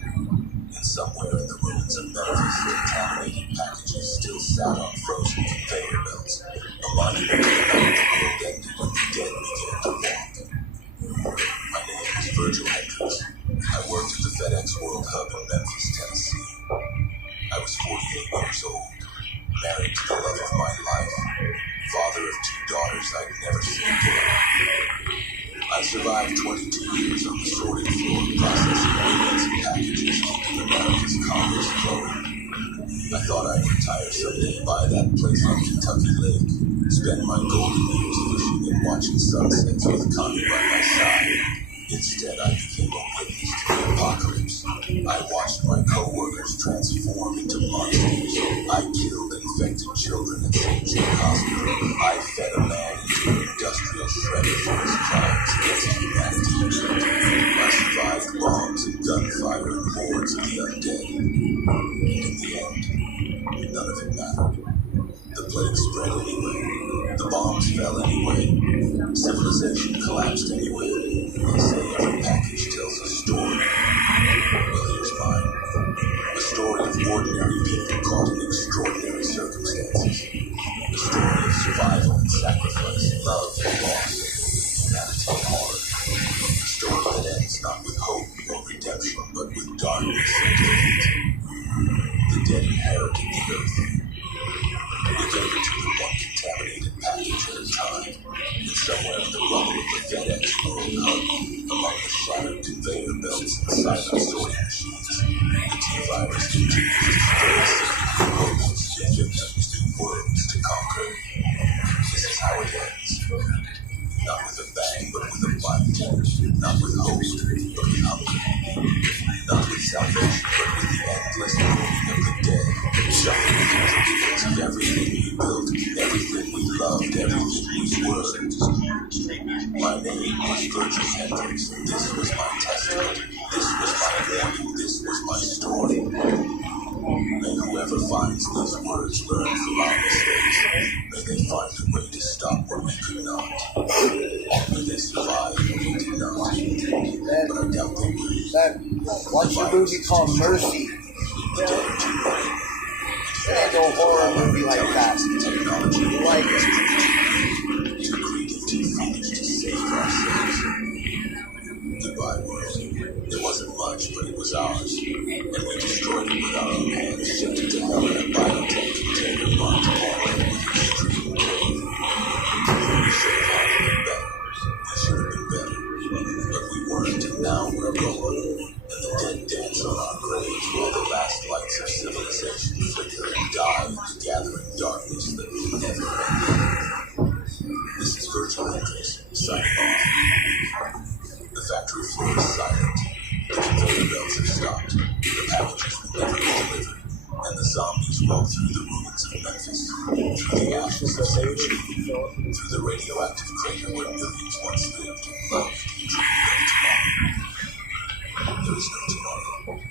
And somewhere in the ruins of Memphis, contaminated packages still sat on frozen conveyor belts, a monument to the night the world ended when the dead began to walk. My name is Virgil Hendricks. I worked at the FedEx World Hub in Memphis, Tennessee. I was 48 years old. married to the love of my life, father of 2 daughters I'd never seen again. I survived 22 years on the sorting floor, processing millions of packages, keeping America's commerce flowing. I thought I'd retire someday, buy that place on Kentucky Lake, spend my golden years fishing and watching sunsets with Connie by my side. Instead, I became a witness to the apocalypse. I watched my co-workers transform into monsters. I killed infected children at St. Jude Hospital. I fed a man into an industrial shredder for his crimes against humanity. I survived bombs and gunfire and hordes of the undead. And in the end, none of it mattered. The plague spread anyway. The bombs fell anyway. Civilization collapsed anyway. They say every package tells a story. Well, here's mine. A story of ordinary people caught in extraordinary circumstances. A story of survival and sacrifice, love and loss, humanity and horror. A story that ends not with hope or redemption, but with darkness and defeat. The dead inherited the earth. We gave it to them one contaminated package at a time, and somewhere in the rubble of the FedEx World Hub, among the shattered conveyor belts and silent sorting machines, the T-virus continues to spread secret hosts and victims to worlds to conquer. This is how it ends. Not with a bang, but with a bite. Not with hope, but with hunger. Not with salvation, but with the endless moving of the dead. Shuffling through the beginnings of everything we built, everything we loved, everything we were. My name was Virgil Hendrix. This was my testament. This was my warning. This was my story. May whoever finds these words learn from our mistakes. May they find a way to stop what we could not. May they survive what we did not. But I doubt they will. Watch a movie called Mercy. The dead are too many. And a horror movie like that. Technology You like it? too creative, too foolish to save ourselves. Goodbye, world. It wasn't much, but it was ours. And we destroyed it with our own hands, shipped it to hell in a biotech container marked all with extreme grave. We should have been better. We should have been better. But we weren't, and now we're gone. And the dead dance on our graves while the last lights of civilization flicker and die in the gathering darkness that will never end. This is Virgil Hendrix, signing off. The factory floor is silent. The conveyor belts have stopped. The packages will never be delivered. And the zombies roll through the ruins of Memphis, through the ashes of St. Jude, through the radioactive crater where millions once lived, loved, and dreamed of tomorrow. There is no tomorrow.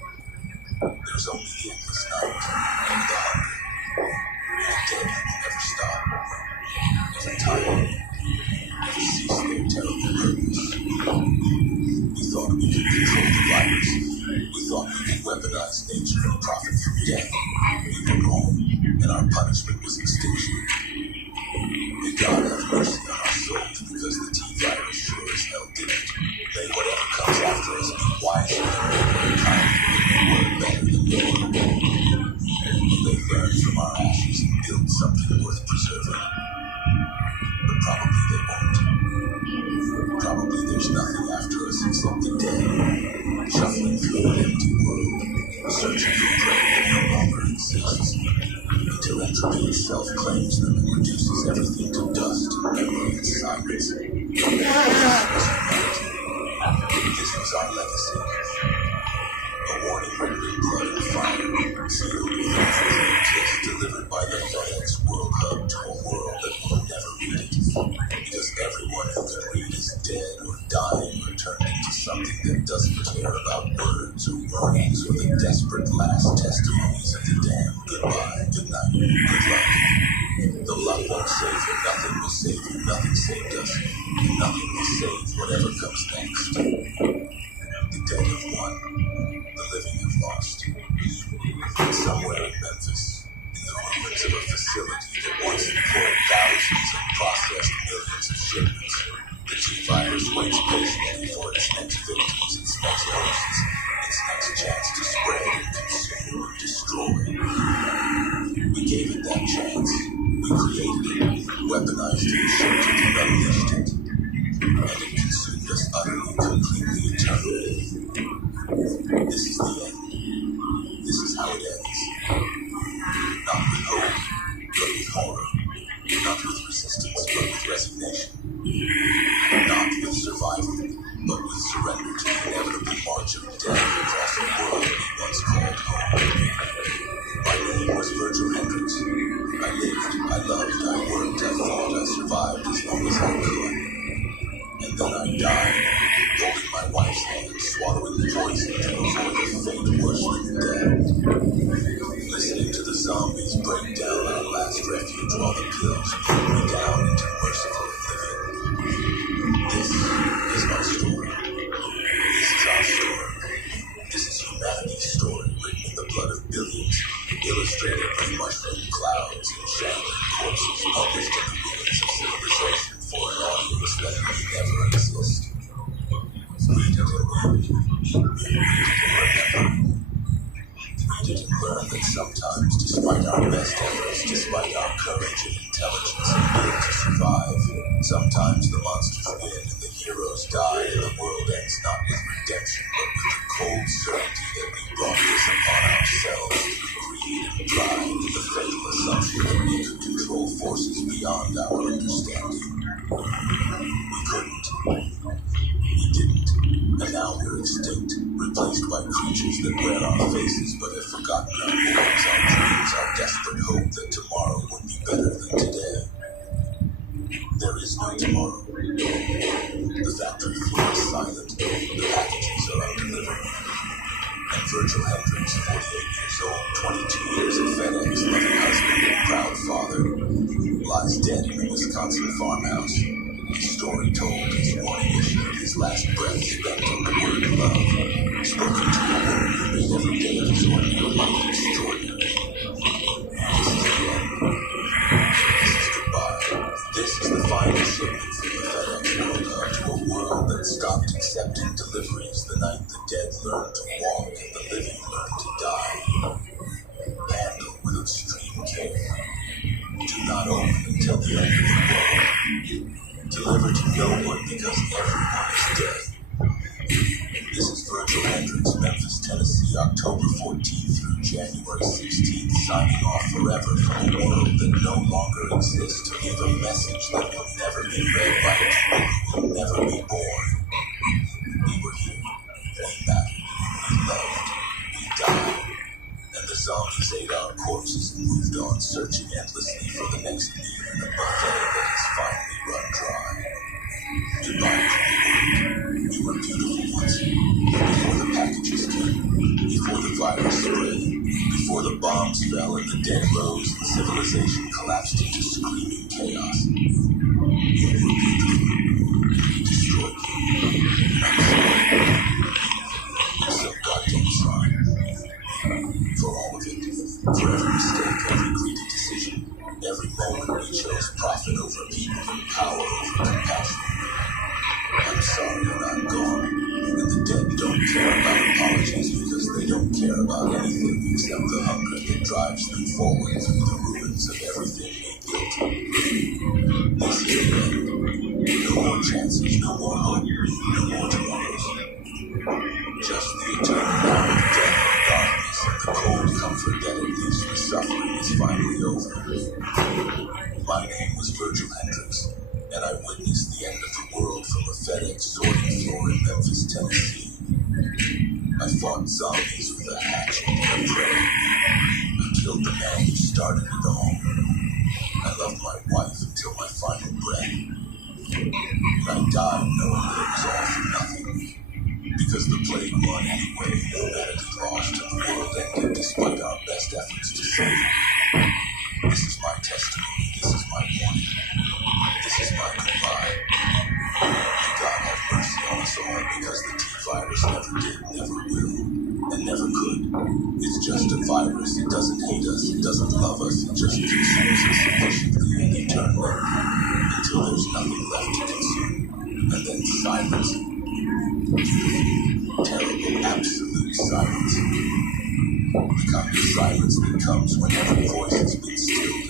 There's only the endless night, and the hunger. The dead will never stop, never tire, never cease their terrible purpose. We thought we could control the virus. We thought we could weaponize nature and profit from death. We were wrong, and our punishment was extinction. May God have mercy on our souls, because the T-virus sure as hell didn't. May whatever comes after us be wiser than we were, kinder than we were, better than we were. Will they learn from our ashes and build something worth preserving? But probably they won't. Probably there's nothing after us except the dead, shuffling through an empty world, searching for prey that no longer exists, until entropy itself claims them and reduces everything to dust, memory, and silence. This was our legacy. A warning written in blood and fire, sealed with a kiss delivered by the FedEx World Hub to a world that will never read it. Because everyone who can read is dead or dying or turned into something that doesn't care about words or warnings or the desperate last testimonies of the damn. Goodbye, good night, good luck. The luck won't save you, nothing will save you, nothing saved us, and nothing will save whatever comes next. The dead have won, the living have lost. And somewhere in Memphis, in the ruins of a facility that once employed thousands and processed millions of shipments, the T-virus waits patiently for its next victims, its next hosts, its next chance to spread and consume and destroy. We gave it that chance. We created it, weaponized it, shaped it, and unleashed it. And it consumed us utterly, completely, eternally. This is the end. This is how it ends. Not with hope, but with horror. Not with resistance, but with resignation. Not with survival, but with surrender to the inevitable march of death across a world we once called home. My name was Virgil Hendrix. I lived, I loved, I worked, I fought, I survived as long as I could. And then I died, holding my wife's hand, swallowing the poison to avoid a fate worse than death. Listening to the zombies break down our last refuge while the pills pull me down into merciful oblivion. This is my story. This is our story. This is humanity's story, written in the blood of billions, illustrated with mushroom clouds and shambling corpses, published in the ruins of civilization for an audience that may never exist. Read it and read. Read it and remember. Read it and learn that sometimes, despite our best efforts, despite our courage and intelligence and will to survive, sometimes the monsters win and the heroes die, and the world ends not with redemption, but with the cold certainty that we brought this upon ourselves through greed and pride, and the fatal assumption that we could control forces beyond our understanding. We couldn't. We didn't. And now we're extinct, replaced by creatures that wear our faces but have forgotten our names, our dreams, our desperate hope that tomorrow would be better than today. There is no tomorrow. The factory floor is silent. The packages are undelivered. And Virgil Hendrix, 48 years old, 22 years at FedEx, loving husband and proud father, lies dead in a Wisconsin farmhouse. His story told, his warning issued, his last breath spent on the word love, spoken to a woman who made every day of his ordinary life extraordinary. This is the end. This is goodbye. This is the final shipment from the FedEx World Hub to a world that stopped accepting deliveries the night the dead learned to walk and the living learned to die. Handle with extreme care. Do not open until the end of the world. Deliver to no one because everyone is dead. This is Virgil Hendrix, Memphis, Tennessee, October 14th through January 16th, signing off forever from a world that no longer exists to leave a message that will never be read by people who will never be born. We were here. We mattered. We loved. We died. And the zombies ate our corpses and moved on, searching endlessly for the next meal in a buffet that has finally run dry. Goodbye, Creed. We were beautiful once. Before the packages came, before the virus spread, before the bombs fell and the dead rose and civilization collapsed into screaming chaos. You were beautiful. We destroyed you. I'm sorry. I'm so goddamn sorry. For all of it, for every mistake, every greedy decision, every moment we chose profit over people and power over compassion. I'm sorry and I'm gone, and the dead don't care about apologies because they don't care about anything except the hunger that drives them forward through the ruins of everything we built. This is the end. No more chances, no more hope, no more tomorrows. Just the eternal power of death and darkness and the cold comfort that at least the suffering is finally over. My name was Virgil Hendrix, and I witnessed the end of the world from a FedEx sorting floor in Memphis, Tennessee. I fought zombies with a hatchet and a prayer. I killed the man who started it all. I loved my wife until my final breath. And I died knowing that it was all for nothing. Because the plague won anyway, humanity lost, and the world ended despite our best efforts to save it. This is my testimony, this is my warning, this is my goodbye. May God have mercy on us all, because the T-virus never did, never will, and never could. It's just a virus, it doesn't hate us, it doesn't love us, it just consumes us efficiently and eternally, until there's nothing left to consume, and then silence. Terrible, absolute silence. The kind of silence that comes when every voice has been stilled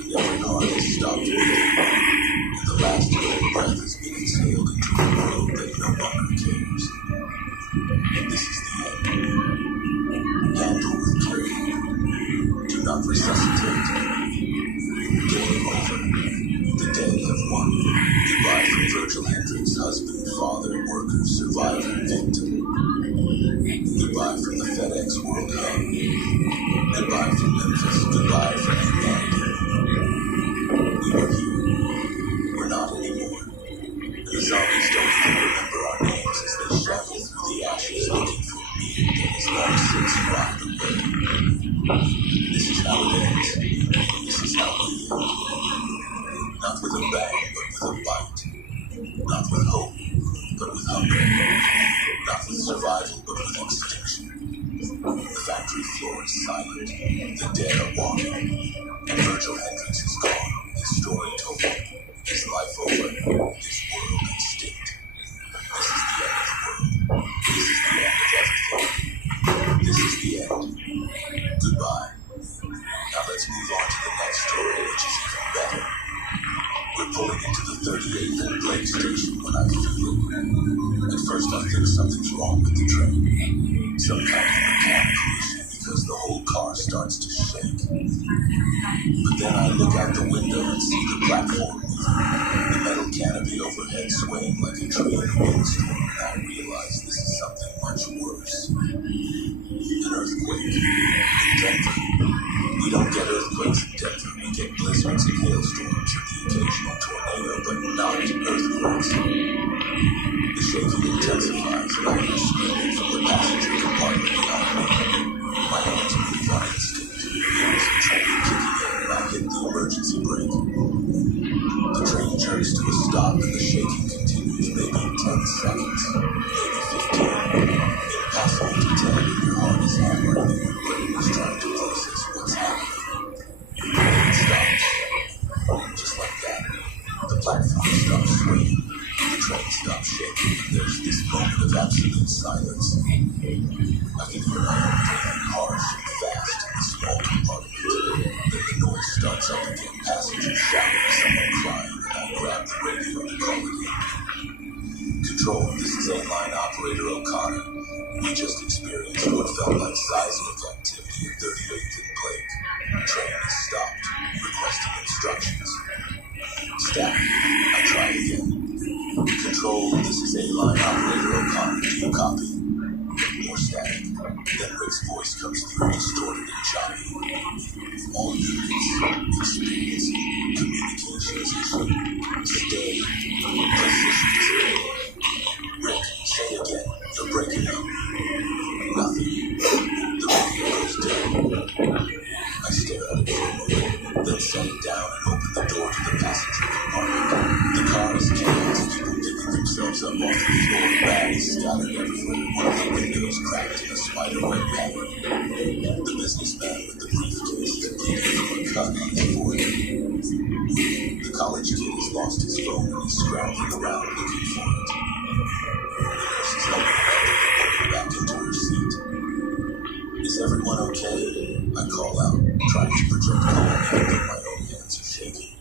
Game over. The dead have won. Goodbye from Virgil Hendricks, husband, father, worker, survivor, victim. Goodbye from the FedEx World Hub. Goodbye from Memphis. Goodbye from humanity. We were here. We're not anymore. And the zombies don't even remember our names as they shuffle through the ashes looking for meat that has long since rotted away. This is how it ends. This is how we end. Not with a bang, but with a bite. Not with hope, but with hunger. Not with survival, but with extinction. The factory floor is silent. The dead are walking. And Virgil Hendricks is gone. His story told. His life over. His world extinct. This is the end of the world. This is the end of everything. This is the end. Goodbye. Now let's move on to the next story, which is even better. We're pulling into the 38th and Blake station when I feel it. At first I think something's wrong with the train. Some kind of mechanical issue because the whole car starts to shake. But then I look out the window and see the platform moving. The metal canopy overhead swaying like a tree in a windstorm, and I realize this is something much worse. An earthquake. In Denver. We don't get earthquakes in Denver. We get blizzards and hailstorms and the occasional tornado, but not earthquakes. The shaking intensifies and I hear screaming from the passenger compartment behind me. My hands move on instinct. There's a train kicking in and I hit the emergency brake. The train jerks to a stop and the shaking continues maybe 10 seconds, maybe 15. Impossible to tell when your heart is hammering and your brain is trying to process what's happening. Then it stops. Just like that. The platform stops swaying. The train stops shaking and there's this moment of absolute silence. I can hear my own breathing harsh and fast in the small compartment. Then the noise starts up again. Passengers shouting, someone crying, and I grab the radio to call it in. Control, this is A-Line Operator O'Connor. We just experienced what felt like seismic activity at 38th and Blake. Train is stopped. Requesting instructions. Staff, I try again. Control, this is A-Line Operator O'Connor. Do you copy? More static. Then Rick's voice comes through, distorted and choppy. All units, experience, communications issue, stay, positions. Rick, say again. You're breaking up. Nothing. The radio goes dead. I stare at it for a moment, then set it down and open the door to the passenger compartment. The car is chaos, people picking themselves up off the floor, bags scattered everywhere, one of the windows cracked in a spiderweb pattern. The businessman with the briefcase is bleeding from a cut on his forehead. The college kid has lost his phone and is scrambling around looking for it. The nurse is helping another woman back into her seat. Is everyone okay? I call out, trying to project calm even though my own hands are shaking.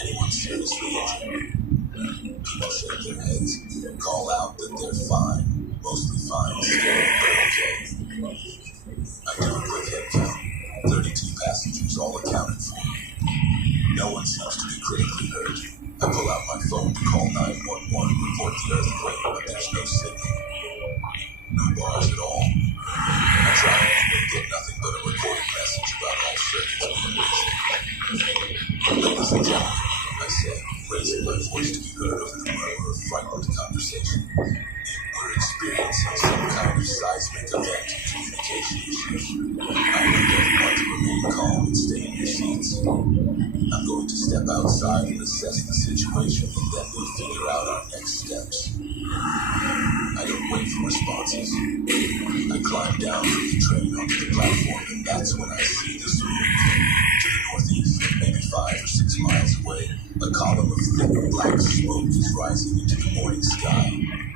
Anyone seriously injured? People shake their heads, call out that they're fine, mostly fine, scared but okay. I do a quick head count, 32 passengers all accounted for. No one seems to be critically hurt. I pull out my phone to call 911, report the earthquake, but there's no signal. No bars at all. I try anyway, get nothing but a recorded message about all circuits being risen. Ladies and gentlemen, I say, raising my voice to be heard over the murmur of frightened conversation. We're experiencing some kind of seismic event and communication issues. I need everyone to remain calm and stay in your seats. I'm going to step outside and assess the situation, and then we'll figure out our next steps. I don't wait for responses. I climb down from the train onto the platform, and that's when I see the smoke. To the northeast, maybe 5 or 6 miles away, a column of thick black smoke is rising into the morning sky.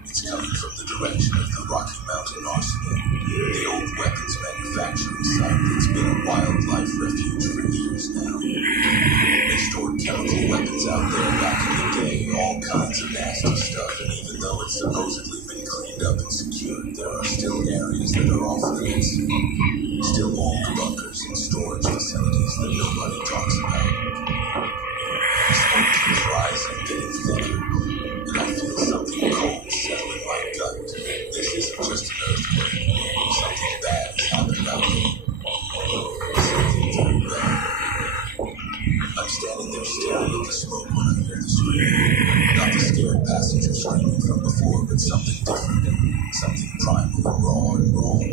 It's coming from the direction of the Rocky Mountain Arsenal, the old weapons manufacturing site that's been a wildlife refuge for years now. They stored chemical weapons out there back in the day, all kinds of nasty stuff, and even though it's supposedly been cleaned up and secured, there are still areas that are off limits. Still old bunkers and storage facilities that nobody talks talks about. Smoke keeps rising, getting thicker, and I feel something cold settle in my gut. This isn't just an earthquake. Something bad has happened out there. Something very bad. I'm standing there staring at the smoke when I hear the scream. Not the scared passenger screaming from before, but something different. Something primal and raw and wrong.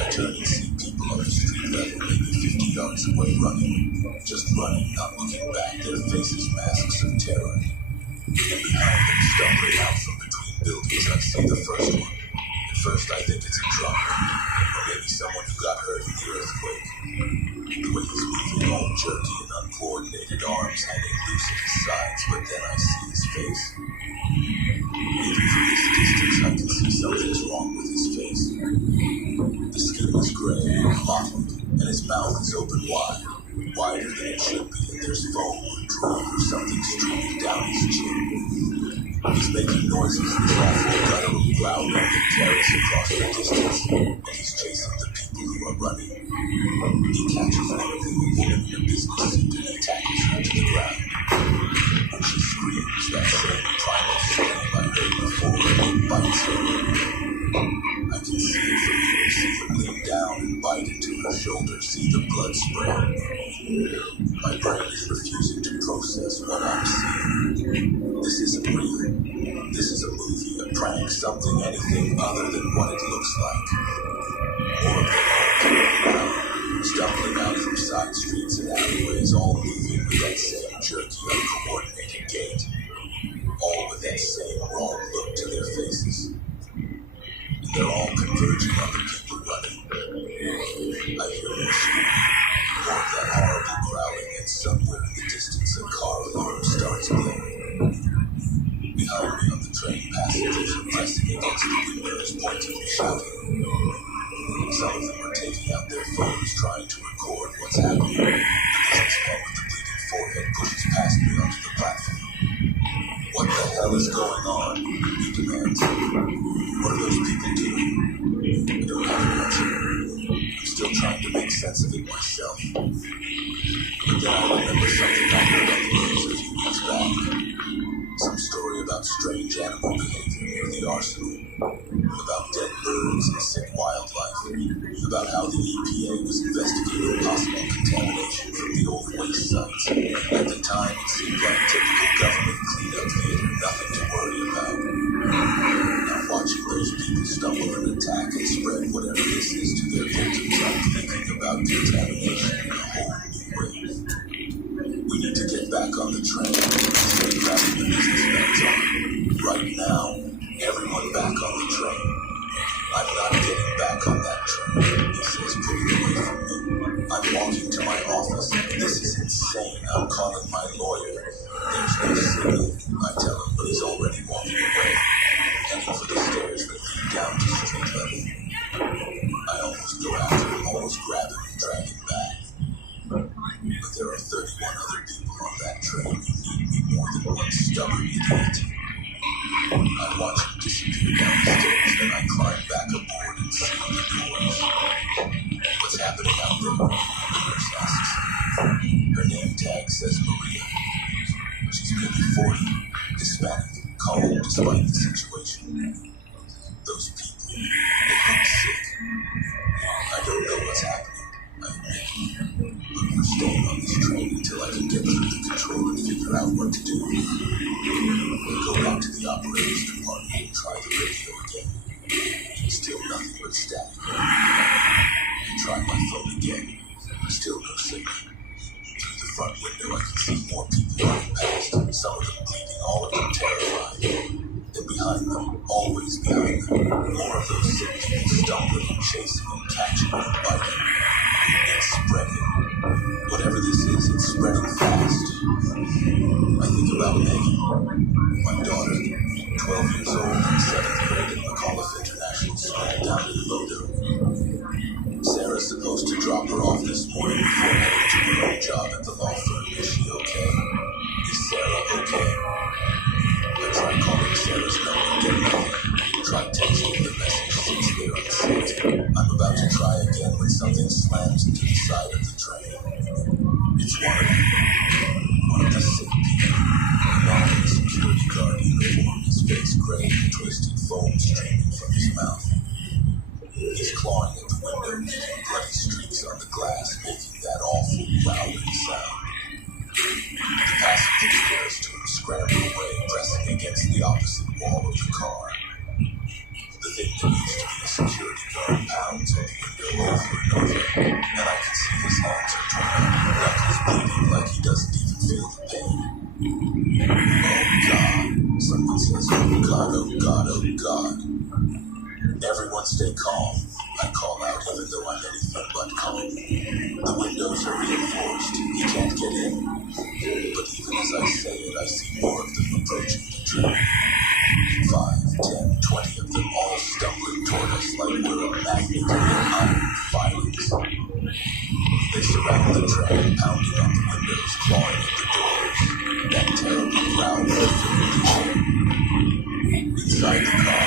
I turn and see people on the street level, maybe 50 yards away, running. Just running, not looking back, their faces masks of terror. And behind them, stumbling out from between buildings, I see the first one. At first, I think it's a drunk, or maybe someone who got hurt in the earthquake. The way he's moving, all jerky and uncoordinated, arms hanging loose at his sides, but then I see his face. Even from this distance, I can see something's wrong with his face. The skin is gray, mottled, and his mouth is open wide, wider than it should be, and there's foam or drool or something streaming down his chin. He's making noises, this awful guttural growling that carries across the distance, and he's chasing the people who are running. He catches one of them, a woman in a business suit, and he tackles her to the ground. And she screams that same primal scream I heard before, and bites her. I can see it from here, see him lean down and bite into her shoulder, see the blood spray. My brain is refusing to process what I'm seeing. This isn't real. This is a movie, a prank, something, anything other than what it looks like. More of them all stumbling out from side streets and alleyways, all moving with that same jerky, uncoordinated gait. All with that same wrong look to their faces. And they're all converging on the people running. I hear more screaming, more of that horrible growling, and somewhere in the distance a car alarm starts blaring. Behind me on the train, passengers are pressing against the windows, pointing and shouting. Some of them are taking out their phones, trying to record what's happening. The businessman with the bleeding forehead pushes past me onto the platform. What the hell is going on? He demands. What are those people doing? I don't have an answer. I'm still trying to make sense of it myself. But then I remember something I heard on the news a few weeks back. Some story about strange animal behavior near the arsenal. About dead birds and sick wildlife. About how the EPA was investigating possible contamination from the old waste sites. At the time, it seemed like typical government cleanup theater, nothing to worry about. Now watching those people stumble and attack and spread whatever this is to their victims, I'm thinking about contamination in a whole new way. We need to get back on the train. Stay grabbing the businessman's arm. Right now, everyone back on the train. I'm not getting back on that train, he says, pulling away from me. I'm walking to my office. This is insane. I'm calling my lawyer. There's no signal, I tell him, but he's already walking away, heading for the stairs that lead down to street level. I almost go after him, almost grab him and drag him back. But there are 31 other people on that train who need me more than one stubborn idiot. I watch him disappear down the stairs, then I climb back aboard and seal the doors. What's happening out there? The nurse asks. Her name tag says Maria. She's maybe 40, Hispanic, calm despite the situation. Those people, they look sick. I don't know what's happening, I admit. But we're staying on this train until I can get through the control and figure out what to do. We go back to the operator's department and try the radio again. Still nothing but static. I try my phone again. Still no signal. Through the front window I can see more people running past. Some of them bleeding, all of them terrified. And behind them, always behind them, more of those sick people stumbling and chasing and catching and biting. It's spreading. Whatever this is, it's spreading fast. I think about Maggie, my daughter, 12 years old in 7th grade at McAuliffe International School down in Lodo. Sarah's supposed to drop her off this morning before heading to her own job at the law firm. Is she okay? Is Sarah okay? I try calling Sarah's number, get nothing. Try texting the message since they're unsent. I'm about to try again when something slams into the side of the train. scramble away, pressing against the opposite wall of the car. The thing that used to be a security guard pounds on the window over and over, and I can see his hands are torn up, knuckles bleeding like he doesn't even feel the pain. Oh God, someone says, oh God, oh God, oh God. Everyone stay calm, I call out even though I'm anything but calm. The windows are reinforced, he can't get in. But even as I say it, I see more of them approaching the train. 5, 10, 20 of them all stumbling toward us like we're a magnet in iron filings. They surround the train, pounding on the windows, clawing at the doors. That terrible growl filling the air. Inside the car,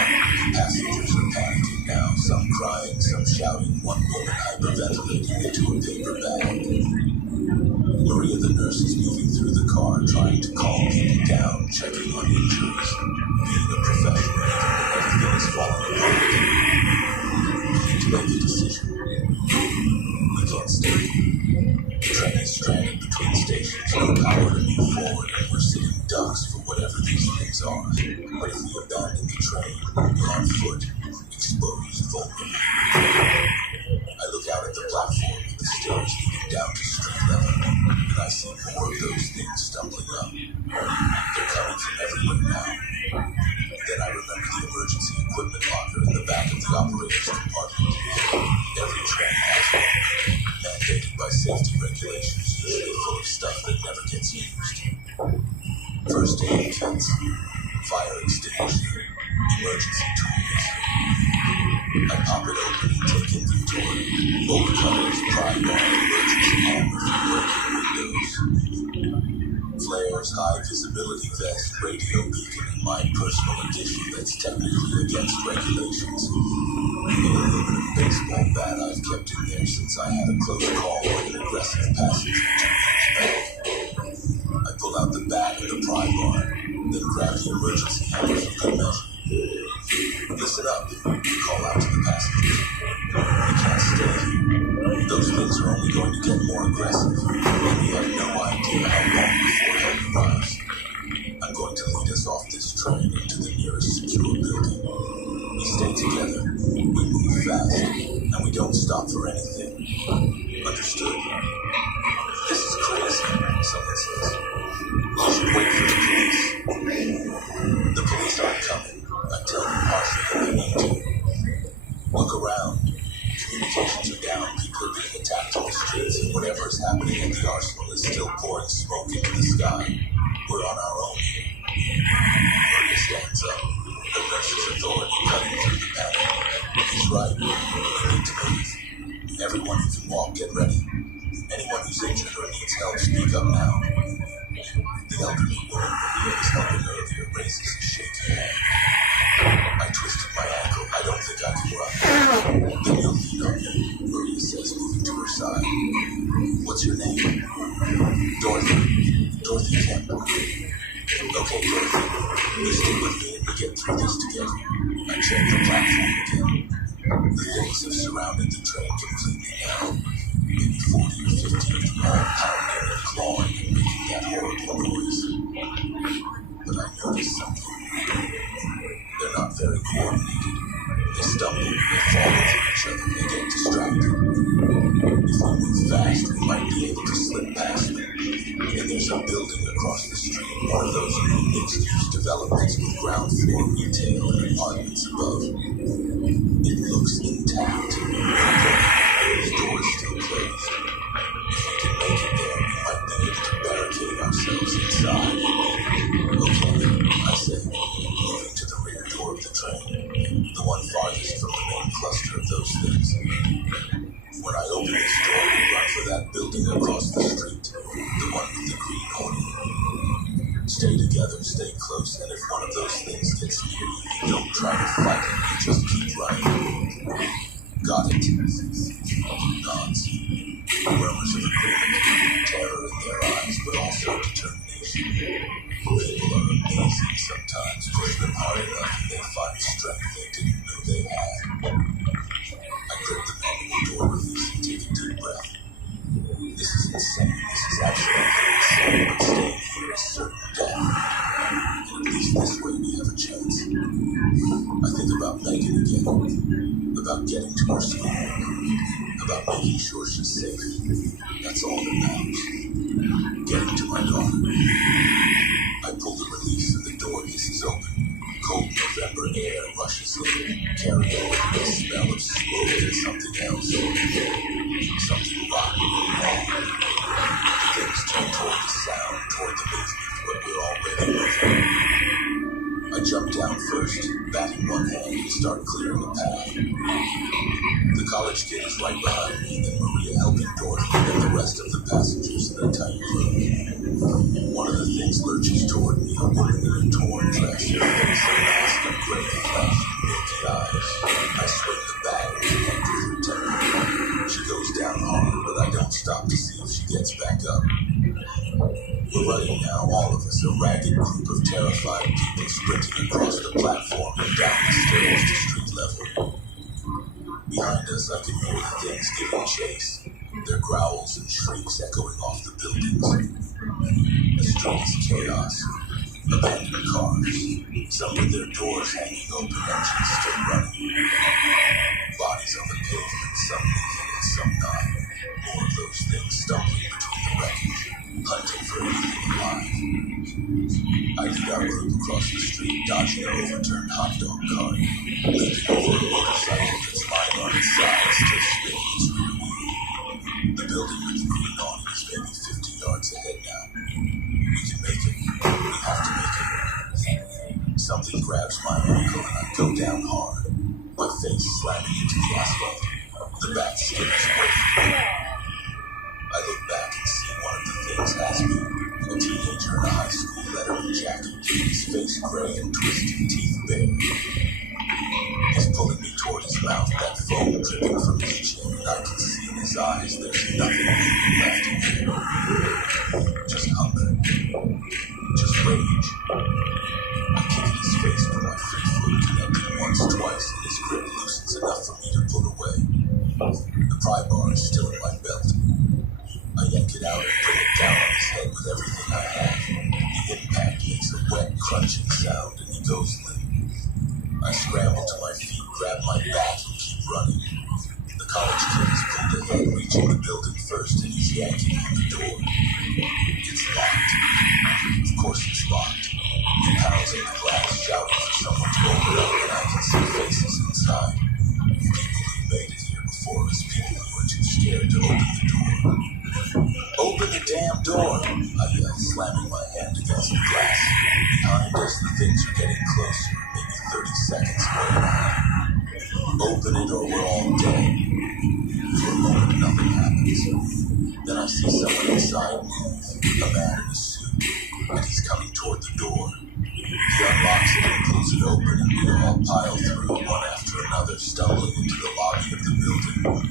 passengers are panicking now, some crying, some shouting, one woman hyperventilating into a paper bag. Maria the nurse is moving through the car, trying to calm people down, checking on injuries. Being a professional, even when everything is falling apart. We need to make a decision. We can't stay. The train is stranded between stations, no power to move forward, and we're sitting ducks for whatever these things are. But if we abandon the train, we're on foot, exposed, vulnerable. I look out at the platform with the stairs leading down to street level, and I see more of those things stumbling up. They're coming from everywhere now. Then I remember the emergency equipment locker in the back of the operator's compartment. Every train has one, mandated by safety regulations, usually full of stuff that never gets used. First aid kits, fire extinguisher, emergency tools. I pop it open and take inventory. Bolt cutters, pry bar, emergency hammer for breaking windows. Flares, high visibility vest, radio beacon, and my personal edition that's technically against regulations. An aluminum baseball bat I've kept in there since I had a close call with an aggressive passenger 2 years back. I pull out the bat and the pry bar, then grab the emergency hammer for good measure. Listen up, call out to the passengers. We can't stay here. Those things are only going to get more aggressive, and we have no idea how long before help arrives. I'm going to lead us off this train into the nearest secure building. We stay together, we move fast, and we don't stop for anything. Understood? This is crazy, someone says. We should wait for the police. The police aren't coming. I tell them harshly that they need to. Look around. Communications are down, people are being attacked on the streets, and whatever is happening at the arsenal is still pouring smoke into the sky. We're on our own here. Maria stands up, the nurse's authority cutting through the panic. He's right. We need to move. Everyone who can walk, get ready. Anyone who's injured or needs help, speak up now. The elderly woman Maria was helping earlier raises a shaky hand. I twisted my ankle. I don't think I can run. Then you'll lean on me, Maria says, moving to her side. What's your name? Dorothy. Dorothy Kemp. Okay, Dorothy. You stay with me and we get through this together. I check the platform again. The things have surrounded the train completely now. Maybe 40 or 50 of them all pounding and clawing and making that horrible noise. But I noticed something. They're not very coordinated. They stumble, they fall over each other, they get distracted. If we move fast, we might be able to slip past them. And there's a building across the street, one of those new mixed-use developments with ground floor retail and apartments above. It looks intact. Those doors still closed. If we can make it there, we might be able to barricade ourselves inside. Okay, I say, moving to the rear door of the train, the one farthest from the main cluster of those things. When I open this door, we run for that building across the street, the one with the green awning. Stay together, stay close, and if one of those things gets near you, you don't try to fight it, you just keep running. Got it. Nods. Murmurs of agreement, terror in their eyes, but also determination. People are amazing sometimes. Push them hard enough and they find strength they didn't know they had. I grip the manual door release and take a deep breath. This is insane. This is actually insane, but staying here is certain death. about getting to her school, about making sure she's safe. That's all that matters. Getting to my daughter. I pull the release and the door hisses open. Cold November air rushes in, carrying with it the smell of smoke and something else. Something rotten and wrong. Things turn toward the sound, toward the movement, where we're already moving. I jump down first, bat in one hand, and start clearing the path. The college kid is right behind me, then Maria helping Dorothy and the rest of the passengers in a tiny room. One of the things lurches toward me, a woman in a torn dress, her face a mask of gray flesh, milky eyes. I swing the bag and connect with her temper. She goes down hard, but I don't stop to see if she gets back up. We're running now, all of us, a ragged group of terrified people sprinting across the platform and down the stairs to street level. Behind us, I can hear the things giving chase, their growls and shrieks echoing off the buildings. The street is chaos. Abandoned cars, some with their doors hanging open, engines still running. Bodies on the pavement, some moving and some not. More of those things stumbling between the wreckage, hunting for anything alive. I lead our group across the street, dodging an overturned hot dog cart, leaping over a motorcycle that's lying on its side, still spinning its rear wheel. The building with the green awning is maybe 50 yards ahead now. We can make it. We have to make it. Something grabs my ankle and I go down hard, my face slamming into the asphalt. The back skimmers away from me. I look back and see one of the things has me, a teenager in a high school letterman jacket, his face gray and twisted, teeth bare. He's pulling me toward his mouth, that foam dripping from his chin, and I can see in his eyes there's nothing really left in here. Just hunger. Just rage. I kick at his face with my free foot, connecting once, twice, and his grip loosens enough for me to pull away. The pry bar is still in my belt. I yank it out and bring it down on his head with everything I have. The impact makes a wet, crunching sound, and he goes limp. I scramble to my feet, grab my bat, and keep running. The college kid is pulled ahead, reaching the building first, and he's yanking on the door. It's locked. Of course it's locked. He pounds on the glass, shouting for someone to open it up, and I can see faces inside. People who made it here before us, people who were too scared to open the door. Open the damn door! I yell, slamming my hand against the glass. Behind us, the things are getting closer, maybe 30 seconds away now. Open it or we're all dead. For a moment, nothing happens. Then I see someone inside move, a man in a suit, and he's coming toward the door. He unlocks it and pulls it open, and we all pile through, one after another, stumbling into the lobby of the building.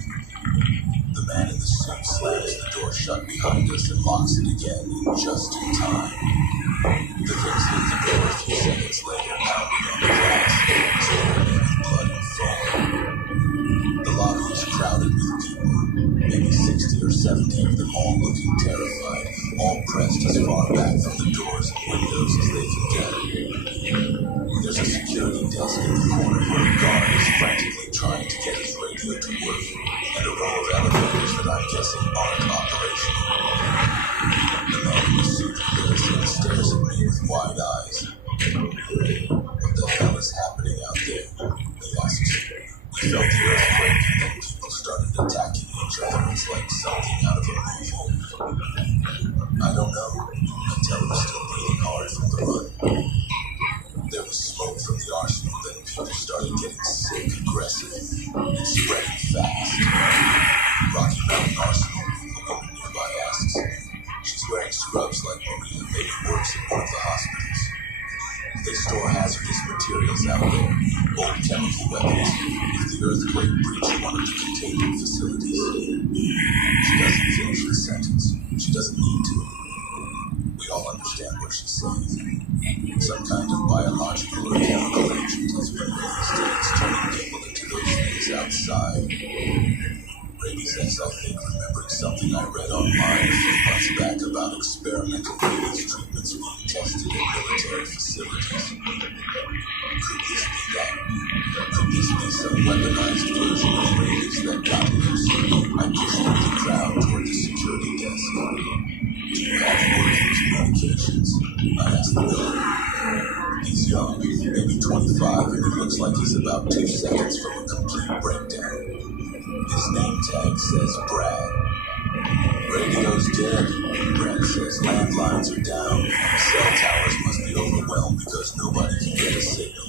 The man in the suit slams the door shut behind us and locks it again, just in time. The things hit the door a few seconds later, pounding on the glass, tearing it with blood and foam. The lobby is crowded with people, maybe 60 or 70 of them, all looking terrified, all pressed as far back from the doors and windows as they can get. There's a security desk in the corner where a guard is frantically trying to get his radio to work, and a row of elevators that I'm guessing aren't operational. The man in the suit looks and stares at me with wide eyes. What the hell is happening out there? He asks. We felt the earthquake and then people started attacking each other. It's like something out of a movie. I don't know. Until I'm still breathing hard from the run. There was smoke from the arsenal, then people started getting sick, aggressive, and spreading fast. Rocky Mountain Arsenal, a woman nearby asks. She's wearing scrubs like Maria, maybe works in one of the hospitals. They store hazardous materials out there, old chemical weapons, if the earthquake breached one of the containment facilities. She doesn't finish the sentence. She doesn't need to. We all understand what she's saying. Some kind of biological or chemical agent has been released and it's turning people into those things outside. Rabies X, I think, remembering something I read online a few months back about experimental rabies treatments being tested in military facilities. Could this be that? Could this be some weaponized version of raiders that got loose? I pushed through the crowd toward the security desk. Do you have working communications? I asked the guard. He's young, maybe 25, and he looks like he's about 2 seconds from a complete breakdown. His name tag says Brad. Radio's dead, Brad says. Landlines are down. Cell towers must be overwhelmed because nobody can get a signal.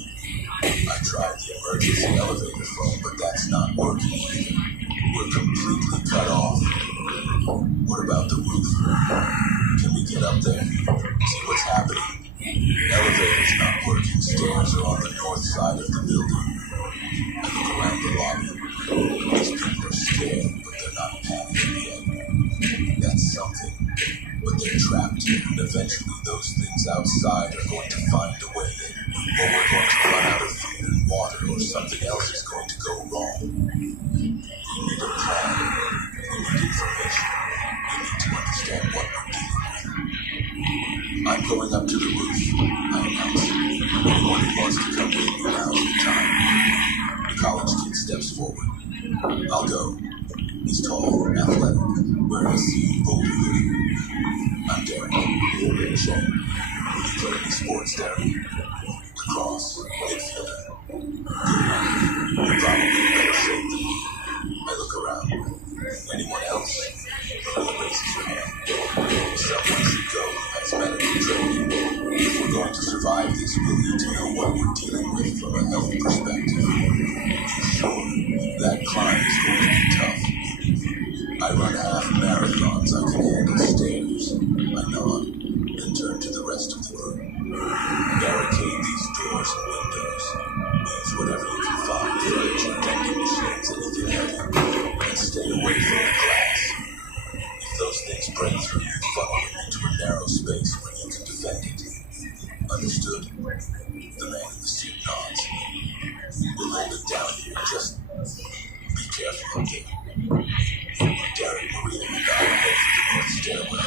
I tried the emergency elevator phone, but that's not working either. We're completely cut off. What about the roof? Can we get up there? See what's happening? Elevator's not working. Stairs are on the north side of the building. I look around the lobby. These people are scared, but they're not panicking yet. That's something. But they're trapped here, and eventually those things outside are going to find a way in. Or we're going to run out of food and water, or something else is going to go wrong. We need a plan. We need information. We need to understand what we're dealing with. I'm going up to the roof, I announce. Anyone who wants to come with me, now's the time. The college kid steps forward. I'll go. He's tall, athletic, wearing a sea boulder hoodie. I'm Derek. Shane. You play any sports, Derek? Lacrosse. Midfielder. Good. You're probably in better shape than me. I look around. Anyone else? Maria raises her hand. Someone should go who has medical training. If we're going to survive this, we'll need to know what we're dealing with from a health perspective. Sure, that climb is going to be tough. I run half marathons. I can handle stairs. I nod and turn to the rest of the group. Barricade these doors and windows. Use whatever you can find, furniture, vending machines, anything heavy, and stay away from the glass. If those things break through, you funnel them into a narrow space where you can defend it. Understood? The man in the suit nods. We'll hold it down here. Just be careful, okay? Derek, Maria, and I head for the north stairway.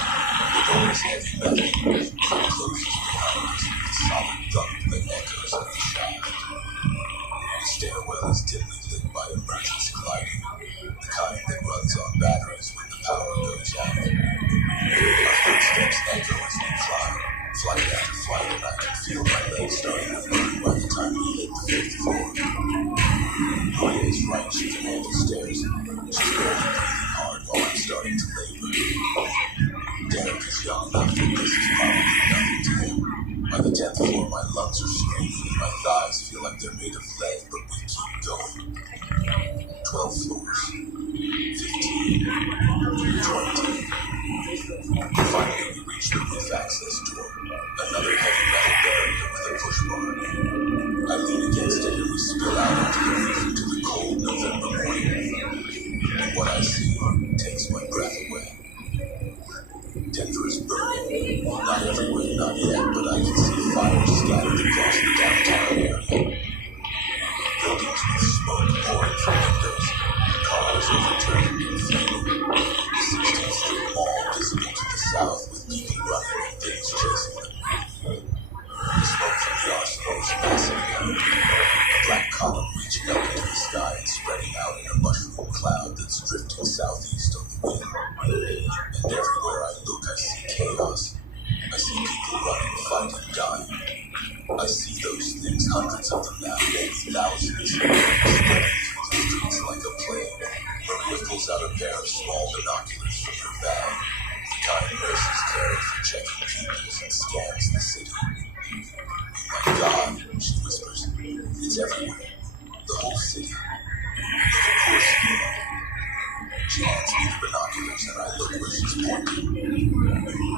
The door is heavy metal. It closes behind us with a solid thump that echoes in the shaft. The stairwell is dimly lit by emergency lighting, the kind that runs on batteries when the power goes out. Our footsteps echo as we climb, flight after flight, and I can feel my legs starting to burn by the time we hit the 5th floor. Maria is right, she can handle stairs. She's barely breathing hard while I'm starting to labor. Derek is young enough that this is probably nothing to him. By the 10th floor, my lungs are screaming and my thighs feel like they're made of lead, but we keep going. 12 floors. 15. 20. Finally, we reach the roof access door. Another heavy metal barrier with a push bar. I lean against it and we spill out onto the roof into the cold November morning. And what I see takes my breath away. Denver is burning. Not everywhere, not yet, but I can see fires scattered across the downtown area. Buildings with smoke pouring from windows. Cars overturned and flaming. The 16th Street Mall visible to the south with people running and things chasing them. The smoke from the arsenal is massive now. A black column reaching up into the sky and spreading out in a mushroom cloud that's drifting southeast on the wind. And everywhere I look, I see chaos. I see people running, fighting, dying. I see those things, hundreds of them now, maybe thousands, spreading through the streets like a plague. Maria pulls out a pair of small binoculars from her bag, the kind nurses carry for checking pupils, and scans the city. Oh my God, she whispers, it's everywhere. The whole city. Look at course feeling. She hands me the binoculars and I look where she's pointing.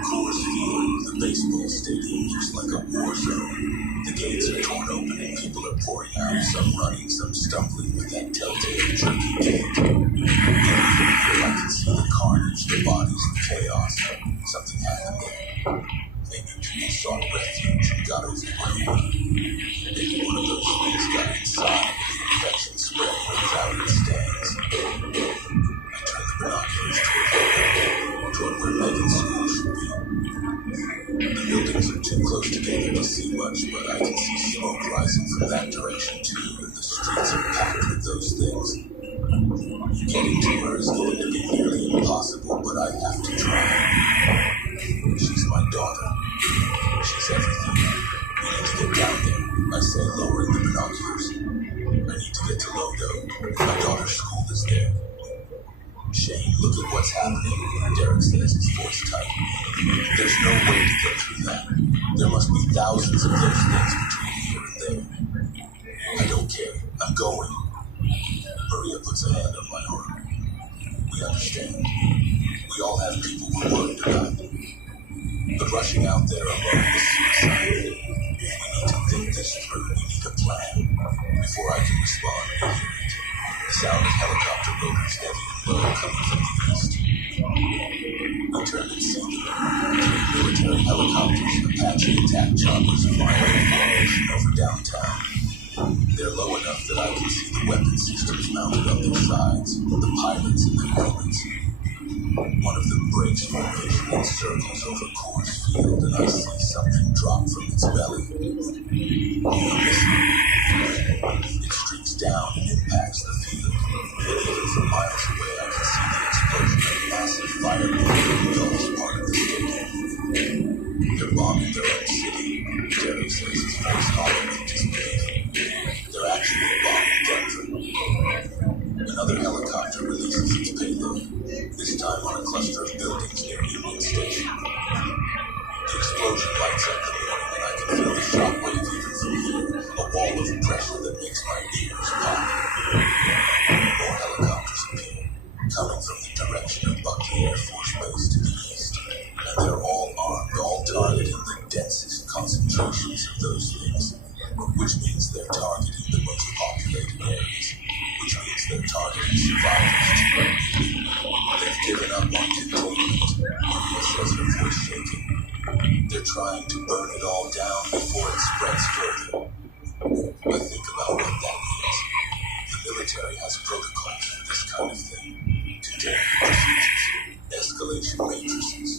Coors Field, the baseball stadium, looks like a war zone. The gates are torn open and people are pouring out, some running, some stumbling with that telltale jerky gait. Even from here I can see the carnage, the bodies, the chaos. Something happened there. Maybe people sought refuge and got overwhelmed. Maybe one of those things got inside and the infection spread in the crowded stands. I turn the binoculars toward where Megan's school should be. The buildings are too close together to see much, but I can see smoke rising from that direction too, and the street streets are packed with those things. Getting to her is going to be nearly impossible, but I have to try. She's my daughter. She's everything. We need to get down there, I say, lowering the binoculars. I need to get to Lodo. My daughter's school is there. Shane, look at what's happening, Derek says, his voice tight. There's no way to get through that. There must be thousands of those things between here and there. I don't care. I'm going. Maria puts a hand on my arm. We understand. We all have people we're worried about. But rushing out there alone is suicide. We need to think this through. We need a plan. Before I can respond, we hear it. The sound of helicopter rotors, heavy and low, coming from the east. We turn and see them. 3 military helicopters, Apache attack choppers flying over the ocean over downtown. They're low enough that I can see the weapon systems mounted on their sides, the pilots and their helmets. One of them breaks formation and circles over Coors Field, and I see something drop from its belly. I'm listening. It streaks down and impacts the field, and even from miles away I can see the explosion of massive fireworks that engulfs part of the stadium. They're bombing their own city, Jerry says, his voice hollow with disbelief. They're actually bombing Denver. Another helicopter releases its payload, this time on a cluster of buildings near Union Station. The explosion lights up the morning, and I can feel the shockwave even from here, a wall of pressure that makes my ears pop. More helicopters appear, coming from the direction of Buckley Air Force Base to the east, and they're all armed, all targeting the densest concentrations of those things, which means they're targeting the most populated areas, which means they're targeting survivors too. They've given up on containment, Maria says, her voice shaking. They're trying to burn it all down before it spreads further. I think about what that means. The military has protocols for this kind of thing. Containment procedures, escalation matrices.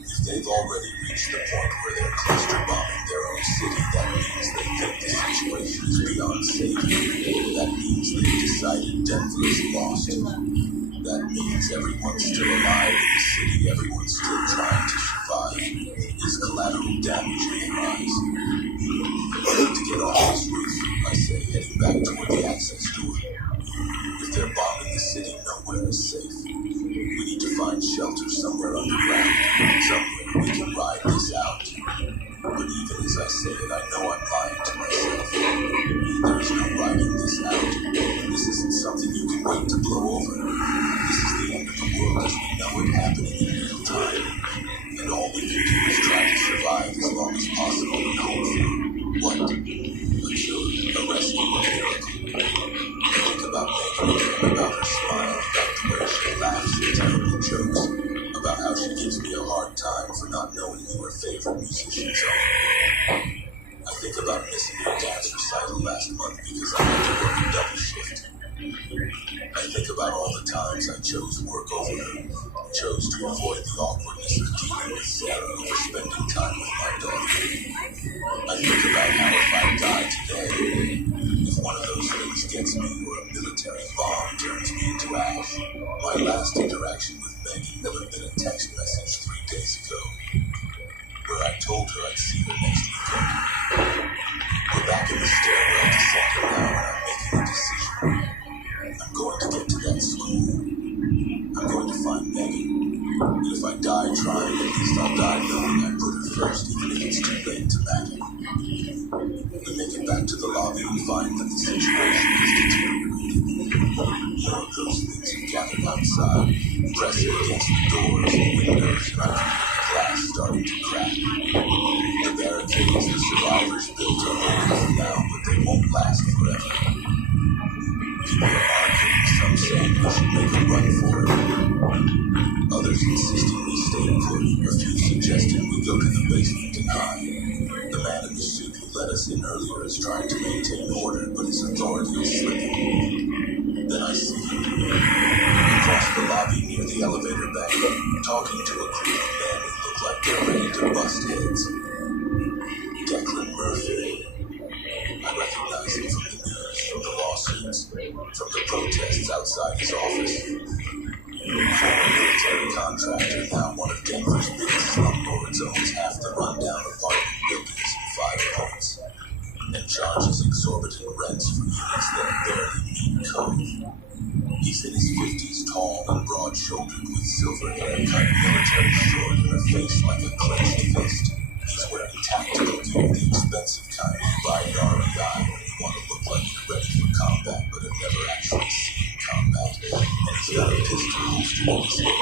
If they've already reached the point where they're cluster bombing their own city, that means they think the situation is beyond saving. That means they've decided Denver is lost. That means everyone's still alive in the city, everyone's still trying to survive. Is collateral damage in their eyes? I need to get off this roof, I say, heading back toward the access door. If they're bombing the city, nowhere is safe. We need to find shelter somewhere underground, somewhere we can ride this out. But even as I say it, I know I'm lying to myself. There is no riding this out. This isn't something you can wait to blow over. This is the end of the world as we know it happening in real time. And all we can do is try to survive as long as possible and hope for what? A cure, a rescue, a miracle. I think about Megan again, about her smile, about the way she laughs at terrible jokes, about how she gives me a hard time for not knowing who her favorite musicians are. I think about missing her dance recital last month because I had to work a double shift. I think about all the times I chose work over her, chose to avoid the awkwardness of dealing with Sarah over spending time with my daughter. I think about how if I die today, if one of those things gets me or a military bomb turns me into ash, my last interaction with Megan will have been a text message 3 days ago, where I told her I'd see her next weekend. We're back in the stairwell descending now, and I'm making a decision. I'm going to get to that school. I'm going to find Megan. And if I die trying, at least I'll die knowing I put her first, even if it's too late to matter. We make it back to the lobby and find that the situation is deteriorating. More of those things have gathered outside, pressing against the doors and windows, and I can hear the glass starting to crack. The barricades the survivors built are holding now, but they won't last forever. People are arguing, some saying we should make a run for it. Others insisting we stay put. A few suggested we go to the basement and hide. The man in the suit who let us in earlier is trying to maintain order, but his authority is slipping. Then I see him across the lobby near the elevator bank, talking to a group of men who look like they're ready to bust heads. Declan Murphy. I recognize him from the news. lawsuits, from the protests outside his office. Former military contractor, now one of Denver's biggest slumlords, owns half the rundown apartment buildings in 5 points and charges exorbitant rents for units that barely meet code. He's in his 50s, tall and broad-shouldered with silver hair cut military short and a face like a clenched fist. He's wearing tactical gear, the expensive kind you buy at REI when you want to look like you're ready for combat but have never actually seen combat. And he's got a pistol holstered in his hip.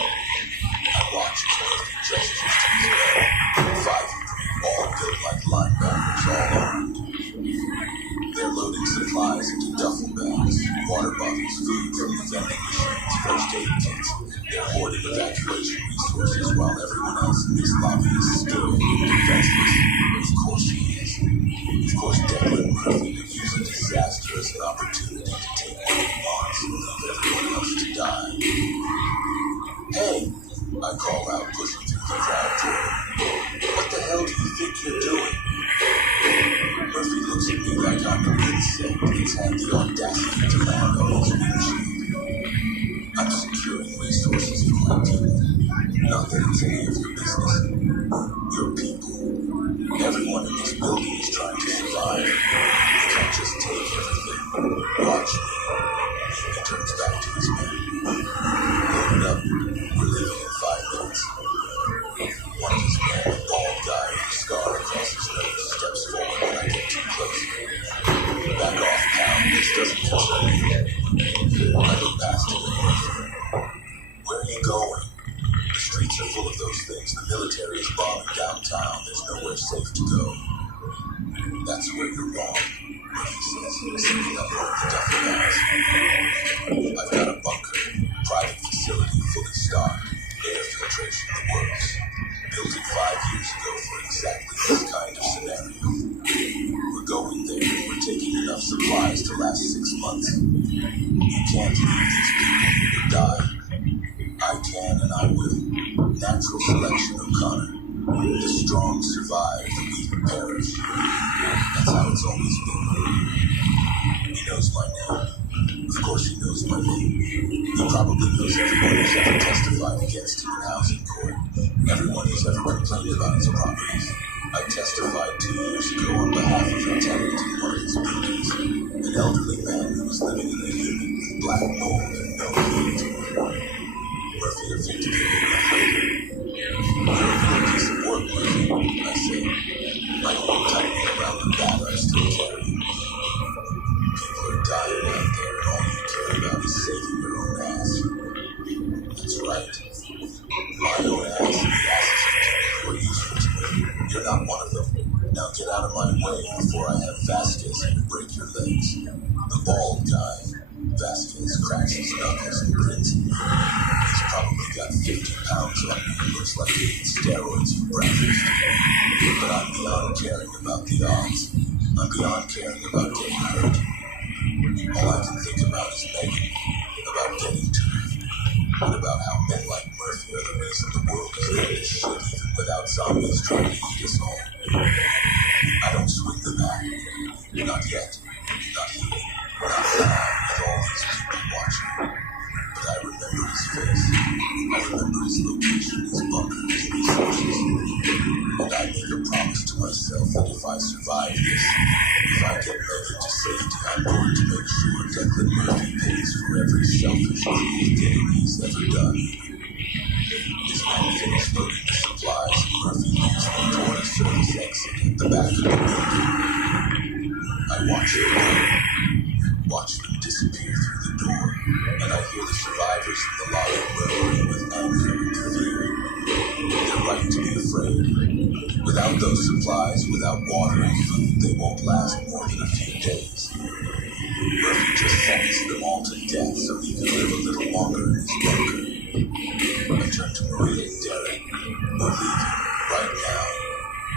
I watch as Murphy gestures to his men. 5 of them, all built like linebackers, all armed. They're loading supplies into duffel bags, water bottles, food from the vending machines, first aid kits. They're hoarding evacuation resources while everyone else in this lobby is scared and defenseless. Of course he is. Of course Declan Murphy would use a disaster as an opportunity to take what he wants and leave everyone else to die. Hey, I call out, pushing through the crowd toward him. What the hell do you think you're doing? Murphy looks at me like I'm an insect that's had the audacity to land on his windshield. I'm securing resources for my people. Not that it's any of your business. Your people. Everyone in this building is trying to survive. You can't just take everything. Watch me. He turns back to his men. Load it up. We're leaving in 5 minutes. One of his men, a bald guy with a scar across his nose, steps forward when I get too close. Back off, pal. This doesn't concern you. I look past him and Murphy. Where are you going? The streets are full of those things. The military is bombing downtown. There's nowhere safe to go. That's where you're wrong, Murphy says, sitting up over the duffel bags. I've got a bunker, private facility, fully stocked, air filtration, the works. Built it 5 years ago for exactly this kind of scenario. We're going there. We're taking enough supplies to last 6 months. You can't leave these people here to die. I can and I will. Natural selection, O'Connor. The strong survive, the weak perish. That's how it's always been. He knows my name. Of course he knows my name. He probably knows everyone who's ever testified against him in housing court. Everyone who's ever complained about his properties. I testified 2 years ago on behalf of a tenant in one of his buildings. An elderly man who was living in a unit with black mold and no heat. Murphy evicted him a week later. You're a good piece of work, Murphy, I said. My hold tightly around the bat I still carry. People are dying out there and all you care about is saving your own ass. That's right. My own ass and the asses of people who are useful to me. You're not one of them. Now get out of my way before I have Vasquez here to break your legs. The bald guy. Vasquez cracks his knuckles and grins at me. He's probably got 50 pounds on me and looks like he ate steroids for breakfast. But I'm beyond caring about the odds. I'm beyond caring about getting hurt. All I can think about is Megan, about getting to her, and about how men like Murphy are the reason the world is going to shit even without zombies trying to eat us all. I don't swing the bat. Not yet. Not here. Not now, with all these people watching. But I remember his face. I remember his location, his bunker, his resources. And I make a promise to myself that if I survive this, if I get Megan to safety, I'm going to make sure Declan Murphy pays for every selfish, cruel thing he's ever done. His men finish loading the supplies, and Murphy leaves them toward a service exit at the back of the building. I watch them go. Watch them disappear through the door, and I hear the survivors in the lobby murmuring with anger and fear. They're right to be afraid. Without those supplies, without water and food, they won't last more than a few days. Murphy just sentenced them all to death so he can live a little longer in his bunker. I turn to Maria and Derek. We're leaving, right now.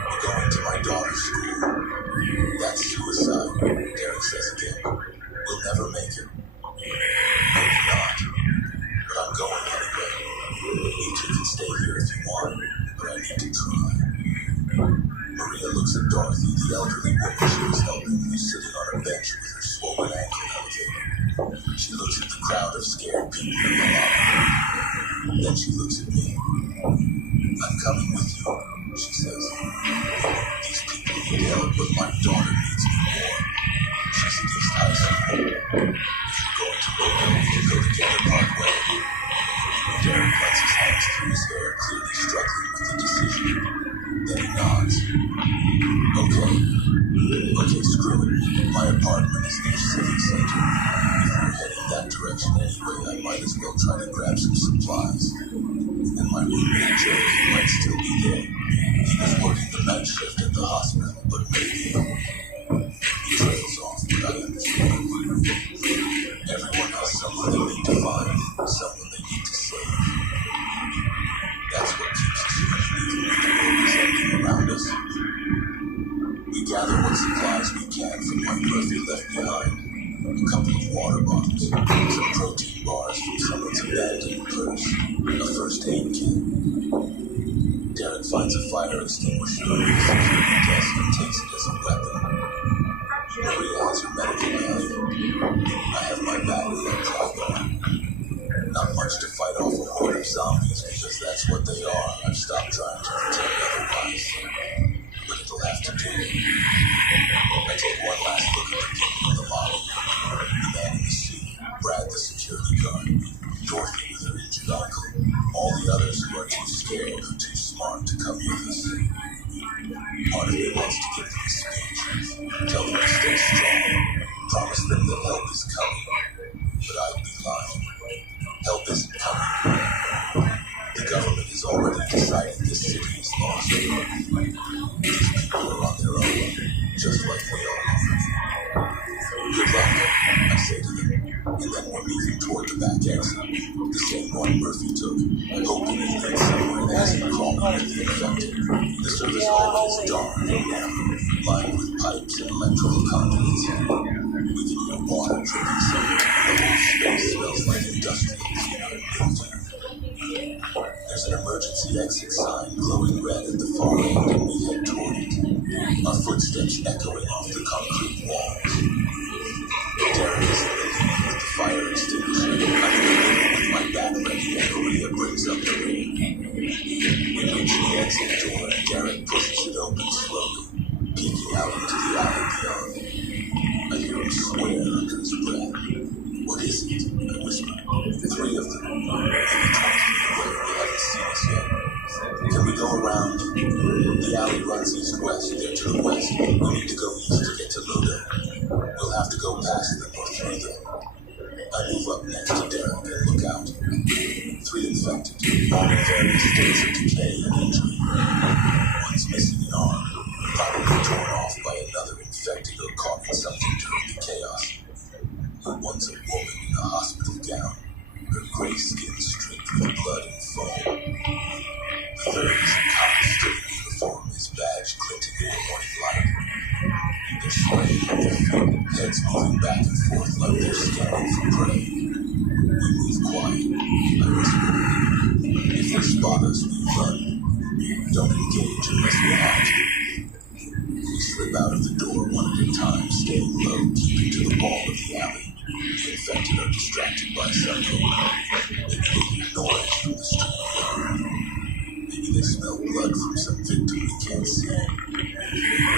We're going to my daughter's school. That's suicide, Derek says again. We'll never make it. Maybe not. But I'm going anyway. You two can stay here if you want, but I need to try. Maria looks at Dorothy, the elderly woman she was helping, who's sitting on a bench with her swollen ankle elevated. She looks at the crowd of scared people in the lobby. Then she looks at me. I'm coming with you, she says. These people need help, but my daughter needs me more. She's at East High School. If you're going to Logo, we can go together part way. Derek runs his hands through his hair, clearly struggling with the decision. Then he nods. Okay, screw it. My apartment is near Civic Center. If we're heading that direction anyway, I might as well try to grab some supplies. And my roommate Joe might still be there. He was working the night shift at the hospital, but maybe he trails off, but I understand. Everyone has someone they need to find, someone they need to save. That's what keeps us human, even when the world is ending around us. We gather what supplies we can from what Murphy left behind. A couple of water bottles, some protein bars from someone's abandoned purse, a first aid kit. Derek finds a fire extinguisher on his security desk and takes it as a weapon. Maria has her medical bag. I have my battery and tripod. Not much to fight off a horde of zombies because that's what they are. I've stopped trying to pretend otherwise. But it'll have to do. I take one last look at the people in the lobby. The man in the suit, Brad the security guard, Dorothy with her injured uncle, all the others who are too scared or too smart to come with us. Part of me wants to give them a speech, tell them to stay strong, promise them that help is coming. But I'd be lying. Help isn't coming. The government has already decided this city is lost. These people are on their own, just like we all are. Good luck, I say to them, and then we're moving toward the back exit, the same one Murphy took, hoping it leads somewhere that isn't crawling with the infected. The service hall is dark and narrow, lined with pipes and electrical conduits. We can hear water dripping somewhere, and the whole space smells like industrial cleaner and mildew. There's an emergency exit sign glowing red at the far end, and we head toward it, our footsteps echoing off the concrete walls. Derek is in the lead with the fire extinguisher. I'm in the middle with my back ready, and Maria brings up the rear. We reach the exit door, and Derek pushes it open slowly, peeking out into the alley beyond. I hear him swear under his breath. What is it? I whisper. 3 of them. Maybe 20 feet away. They haven't seen us yet. Can we go around? The alley runs east-west. They're to the west. We need to go east to get to Lodo. We'll have to go past them or through them. I move up next to Derek and look out. 3 infected, all in various states of decay and injury. One's missing an arm, probably torn off by another infected or caught in something during the chaos. One's a woman in a hospital gown, her gray skin streaked with blood and foam. The third is in copper-stricken uniform, his badge glinting in the morning light. They're swaying on their feet, heads moving back and forth like they're scanning for prey. We move quiet, I whisper. If they spot us, we run. Don't engage unless we have to. We slip out of the door one at a time, staying low, keeping to the wall of the alley. The infected are distracted by something. Maybe they hear noise from the street yard. Maybe they smell blood from some victim we can't see. We're 10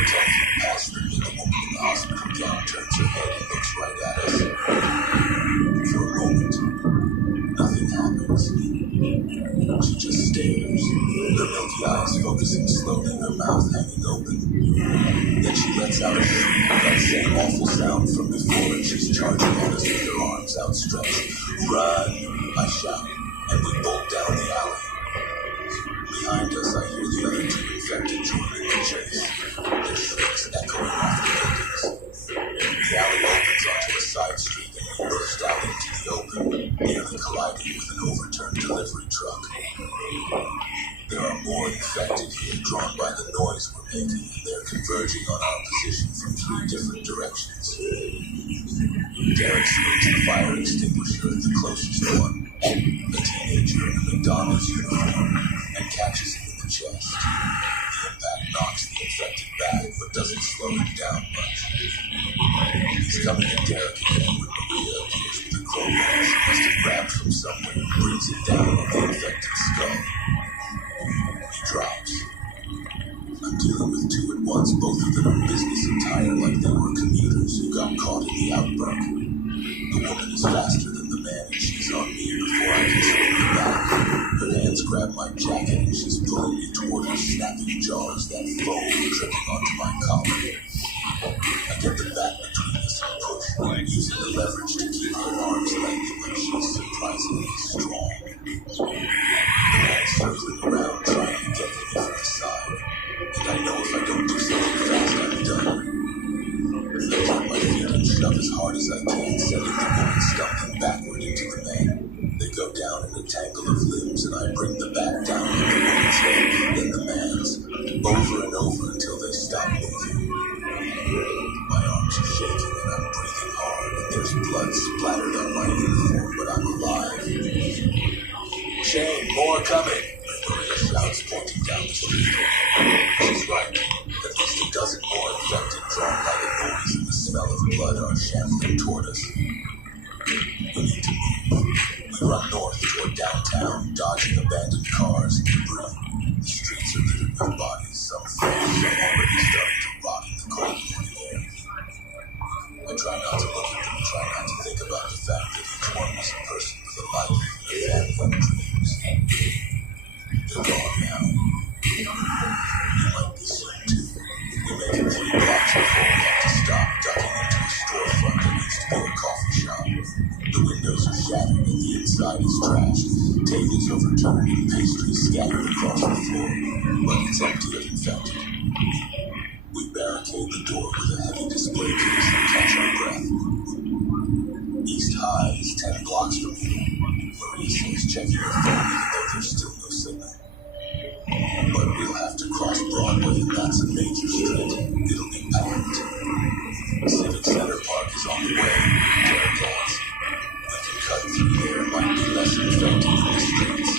feet past them, and the woman in the hospital gown turns her head and looks right at us. For a moment, nothing happens. She just stares, her milky eyes focusing slowly, her mouth hanging open. Then she lets out a shriek, that same awful sound from before, and she's charging at us with her arms outstretched. Run, I shout, and we bolt down the alley. Behind us, I hear the other 2 infected joining the chase, their shrieks echoing off the buildings. The alley opens onto a side street, and we burst out into the open, nearly colliding with an overturned delivery truck. There are more infected here, drawn by the noise we're making, and they're converging on our position from 3 different directions. Derek swings the fire extinguisher at the closest one, a teenager in a McDonald's uniform, and catches him in the chest. The impact knocks the infected back, but doesn't slow him down much. He's coming at Derek again when Maria appears with a crowbar she must have grabbed from somewhere and brings it down on the infected skull. He drops. I'm dealing with two at once, both of them are business attire like they were commuters who got caught in the outbreak. The woman is faster than the man, and she's on me before I can swing her back. Her hands grab my jacket, and she's pulling me toward her, snapping jaws that foam dripping onto my collar. I get the bat between us and push, using the leverage to keep her arms length when she's surprisingly strong. The man is circling around, trying to get to me from the side, and I know if I don't do something fast, I'm done. I plant my feet and shove as hard as I can, sending the woman stumbling backward into the man. They go down in a tangle of limbs, and I bring the bat down on the woman's head, then the man's, over and over until they stop moving. My arms are shaking, and I'm breathing hard, and there's blood splattered on my uniform, but I'm alive. Shane, more coming, Maria shouts, pointing down the street. She's right. At least a dozen more infected, drawn by the noise and the smell of blood, are shambling toward us. We need to move. We run north toward downtown, dodging abandoned cars and debris. The streets are littered with bodies, some fresh, some already starting to rot in the cold morning air. I try not to look at them, try not to think about the fact that each one was a person with a life and a family and dreams. They're gone now. You might be soon too. We make it 3 blocks before we have to stop, ducking into a storefront that used to be a coffee shop. The windows are shattered and the inside is trashed. Tables overturned and pastries scattered across the floor. But it's empty of infected. We barricade the door with a heavy display case and catch our breath. East High is 10 blocks from here. Maurice is checking her phone even though there's still no signal. But we'll have to cross Broadway, and that's a major street. It'll be packed. Civic Center Park is on the way. Derek adds. We can cut through there and might be less infected in the streets.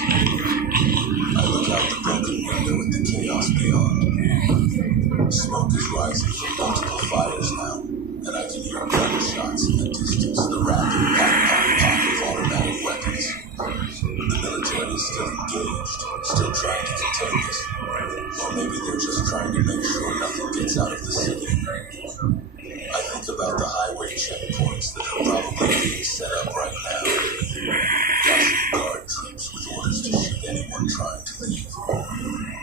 I look out the broken window at the chaos beyond. Smoke is rising from multiple fires now, and I can hear gunshots in the distance, the rapid pop-pop-pop of automatic weapons. The military is still engaged, still trying to contain this. Or maybe they're just trying to make sure nothing gets out of the city. I think about the highway checkpoints that are probably being set up right now. National Guard troops with orders to shoot anyone trying to leave.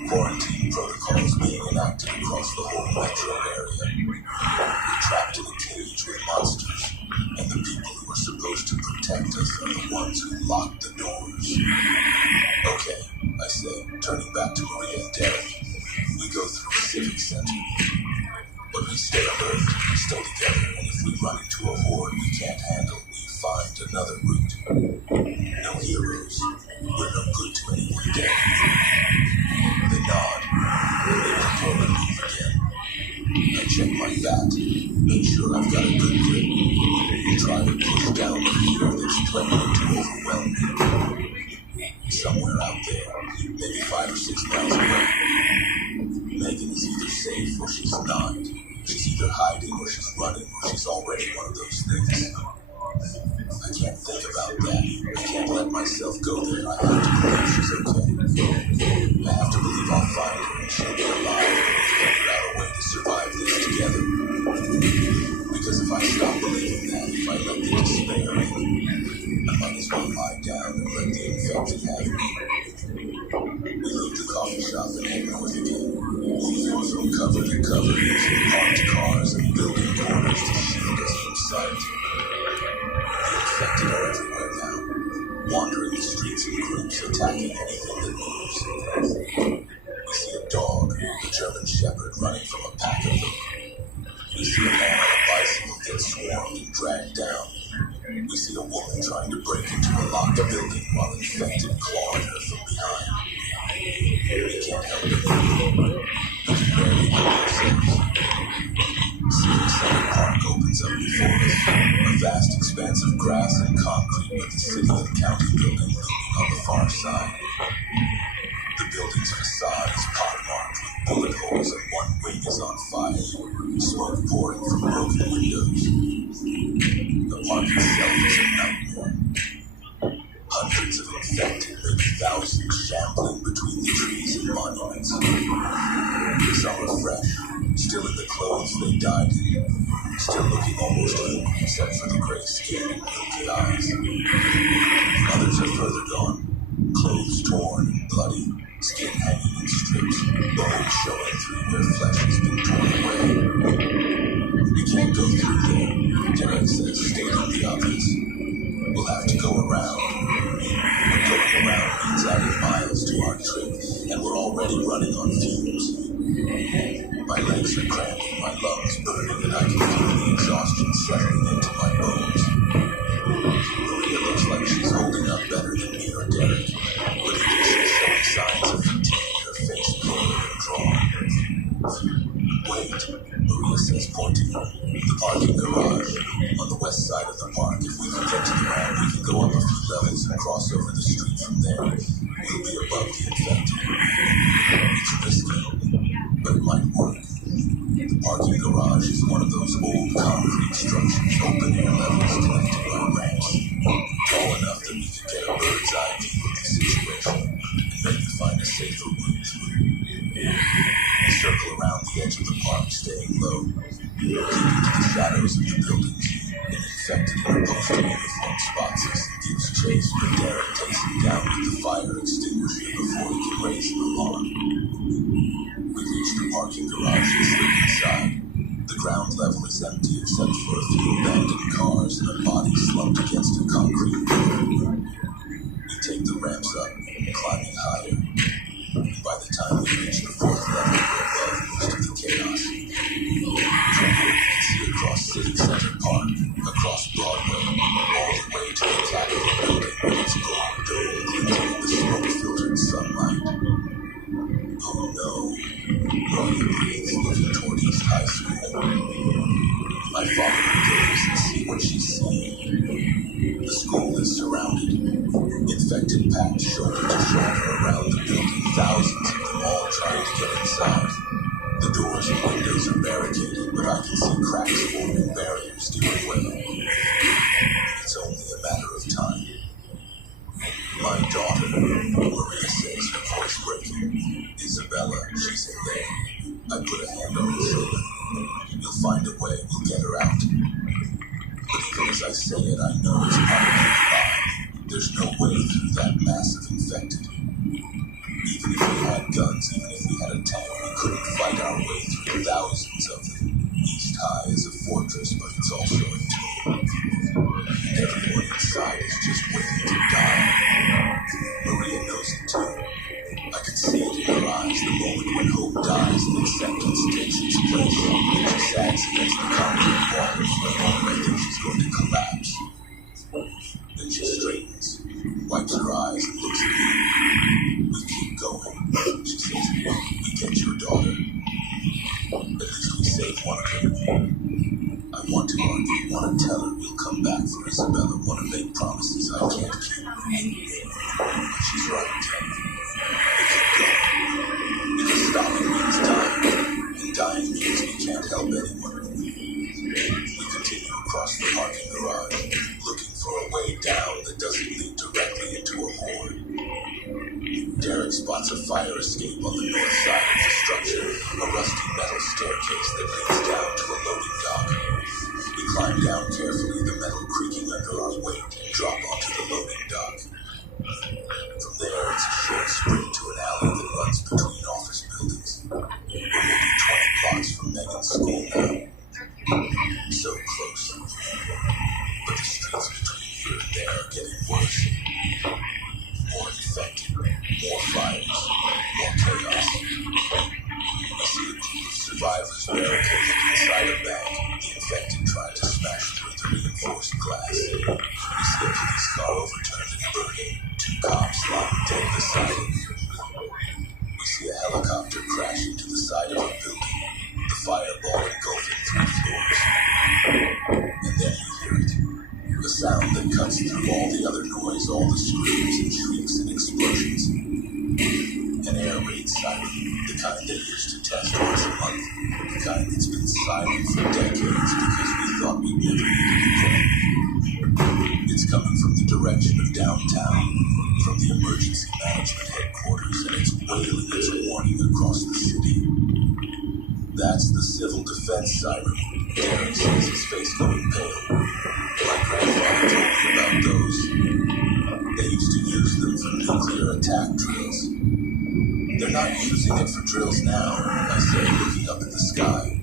Quarantine protocols being enacted across the whole metro area. We're trapped in a cage with monsters, and the people who are supposed to protect us are the ones who lock the doors. Okay, I say, turning back to Maria and Derek. We go through Civic Center. But we stay alert, we stay together, and if we run into a horde we can't handle, we find another route. No heroes. We're no good to anyone dead. They nod, and they prepare to move again. I check my bat, make sure I've got a good grip, and try to push down the fear that's threatening to overwhelm me. Somewhere out there, maybe 5 or 6 miles away, Megan is either safe or she's not. She's either hiding or she's running or she's already one of those things. I can't think about that. I can't let myself go there. I have to believe she's okay. I have to believe I'll find her and she'll be alive and we'll figure out a way to survive this together. Because if I stop believing that, if I let the despair in, I might as well lie down and let the infected have me. We leave the coffee shop and head north again, moving from cover to cover, using parked cars and building corners to shield us from sight. The infected are everywhere now, wandering the streets in groups, attacking anything that moves. We see a dog, a German Shepherd, running from a pack of them. We see a man on a bicycle get swarmed and dragged down. We see a woman trying to break into a locked building while infected claw at her from behind. We can't help it. We can barely help ourselves. Civic Center Park opens up before us, a vast expanse of grass and concrete with the city and county building looming on the far side. The building's facade is pockmarked with Bullet holes and one wing is on fire, smoke pouring from broken windows. The park itself is a nightmare. Hundreds of infected, maybe thousands, shambling between the trees and monuments. Some are fresh, still in the clothes they died in, still looking almost human except for the gray skin and milky eyes. Others are further gone, clothes torn and bloody, skin hanging in strips, bones showing through where flesh has been torn away. We can't go through there, Derek says, stating the obvious. We'll have to go around. But going around means adding miles to our trip, and we're already running on fumes. My legs are cramping, my lungs burning, and I can feel the exhaustion settling into my bones. Maria looks like she's holding up better than me or Derek, but even she's showing signs of fatigue, her face pale and drawn. Wait, Maria says, pointing. The parking garage, on the west side of the park. If we can get to the ramp, we can go up a few levels and cross over the street from there. We'll be above the infected. It's risky, but it might work. The parking garage is one of those old concrete structures, open-air levels connected by ramps. Tall enough that we could get a bird's eye view of the situation and maybe find a safer route through. We circle around the edge of the park, staying low, keeping to the shadows of the buildings. An infected in a postal uniform spots us and gives chase, but Derek takes him down with the fire extinguisher before he can raise an alarm. We reach the parking garage and slip inside. The ground level is empty except for a few abandoned cars and a body slumped against a concrete pillar. We take the ramps up, climbing higher. By the time we reach the fourth level, we're above most of the chaos. From here, we can see across City Center Park, across Broadway, all the way to the Capitol building with its gold dome glinting in the smoke-filtered sunlight. Oh no, Maria breathes, looking toward East High School. I follow her gaze and see what she's seeing. The school is surrounded. Infected packed shoulder to shoulder around the building, thousands of them all trying to get inside. The doors and windows are barricaded, but I can see cracks forming barriers giving way. It's only a matter of time. My daughter, Maria says, her voice breaking. Isabella, she's in there. I put a hand on her shoulder. You'll find a way, we'll get her out. But even as I say it, I know it's probably a lie. There's no way through that mass of infected. Even if we had guns, even if we had a tank, we couldn't fight our way through thousands of them. East High is a fortress, but it's also a tomb. Everyone inside is just waiting to die. Maria knows it too. I can see it in her eyes, the moment when hope dies and acceptance takes its place. She sags against the concrete wall, and for a moment I think she's going to collapse. Then she straightens, wipes her eyes, and looks at me. We keep going, she says. We get your daughter. At least we save one of them. I want to argue, want to tell her we'll come back for Isabella, want to make promises I can't keep. But she's right. We keep going. Because stopping means dying, and dying means we can't help anyone. We continue across the parking garage, looking for a way down that doesn't lead directly into a horde. Derek spots a fire escape on the north side of the structure, a rusty metal staircase that leads down to a loading dock. We climb down carefully, the metal creaking under our weight, and drop onto the loading dock. From there, it's a short sprint to an alley that runs between office buildings. We're maybe 20 blocks from Megan's school now. So close. But the streets between here and there are getting worse. More infected, more fires, more chaos. We see a group of survivors barricaded inside a bank, the infected trying to smash through the reinforced glass. We see a police car overturned and burning, 2 cops lying dead beside it. We see a helicopter crash into the side of a building, the fireball engulfing 3 floors. And then we hear it. The sound that cuts through all the other noise, all the screams and shrieks and explosions. An air raid siren, the kind they used to test once a month, the kind that's been silent for decades because we thought we'd never need it again. It's coming from the direction of downtown, from the emergency management headquarters, and it's wailing its warning across the city. That's the civil defense siren. Derek says his face going pale. My grandfather told me about those. They used to use them for nuclear attack drills. They're not using it for drills now, I said, looking up at the sky.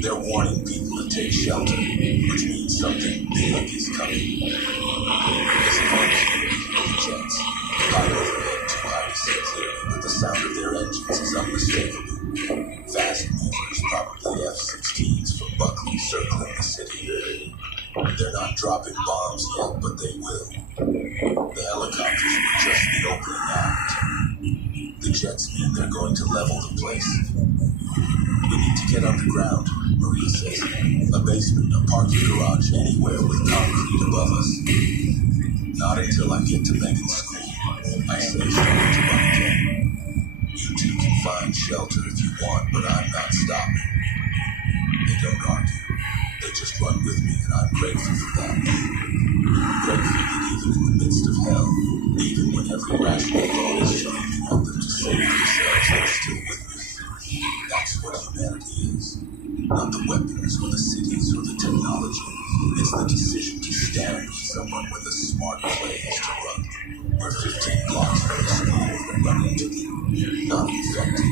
They're warning people to take shelter, which means something big is coming. As if I can't hear the jets, high overhead, too high to see clearly, but the sound of their engines is unmistakable. Fast movers, probably F-16s from Buckley, circling the city. They're not dropping bombs yet, but they will. The helicopters were just the opening act. The jets mean they're going to level the place. We need to get underground, Maria says. A basement, a parking garage, anywhere with concrete above us. Not until I get to Megan's school, I say, starting to run again. You two can find shelter if you want, but I'm not stopping. They don't argue. They just run with me, and I'm grateful for that. Grateful that even in the midst of hell, even when every rational thought is screaming at them to save themselves, they're still with me. That's what humanity is. Not the weapons or the cities or the technology. It's the decision to stand with someone with a smart place to run. We're 15 blocks from the school and run into them. Not infected.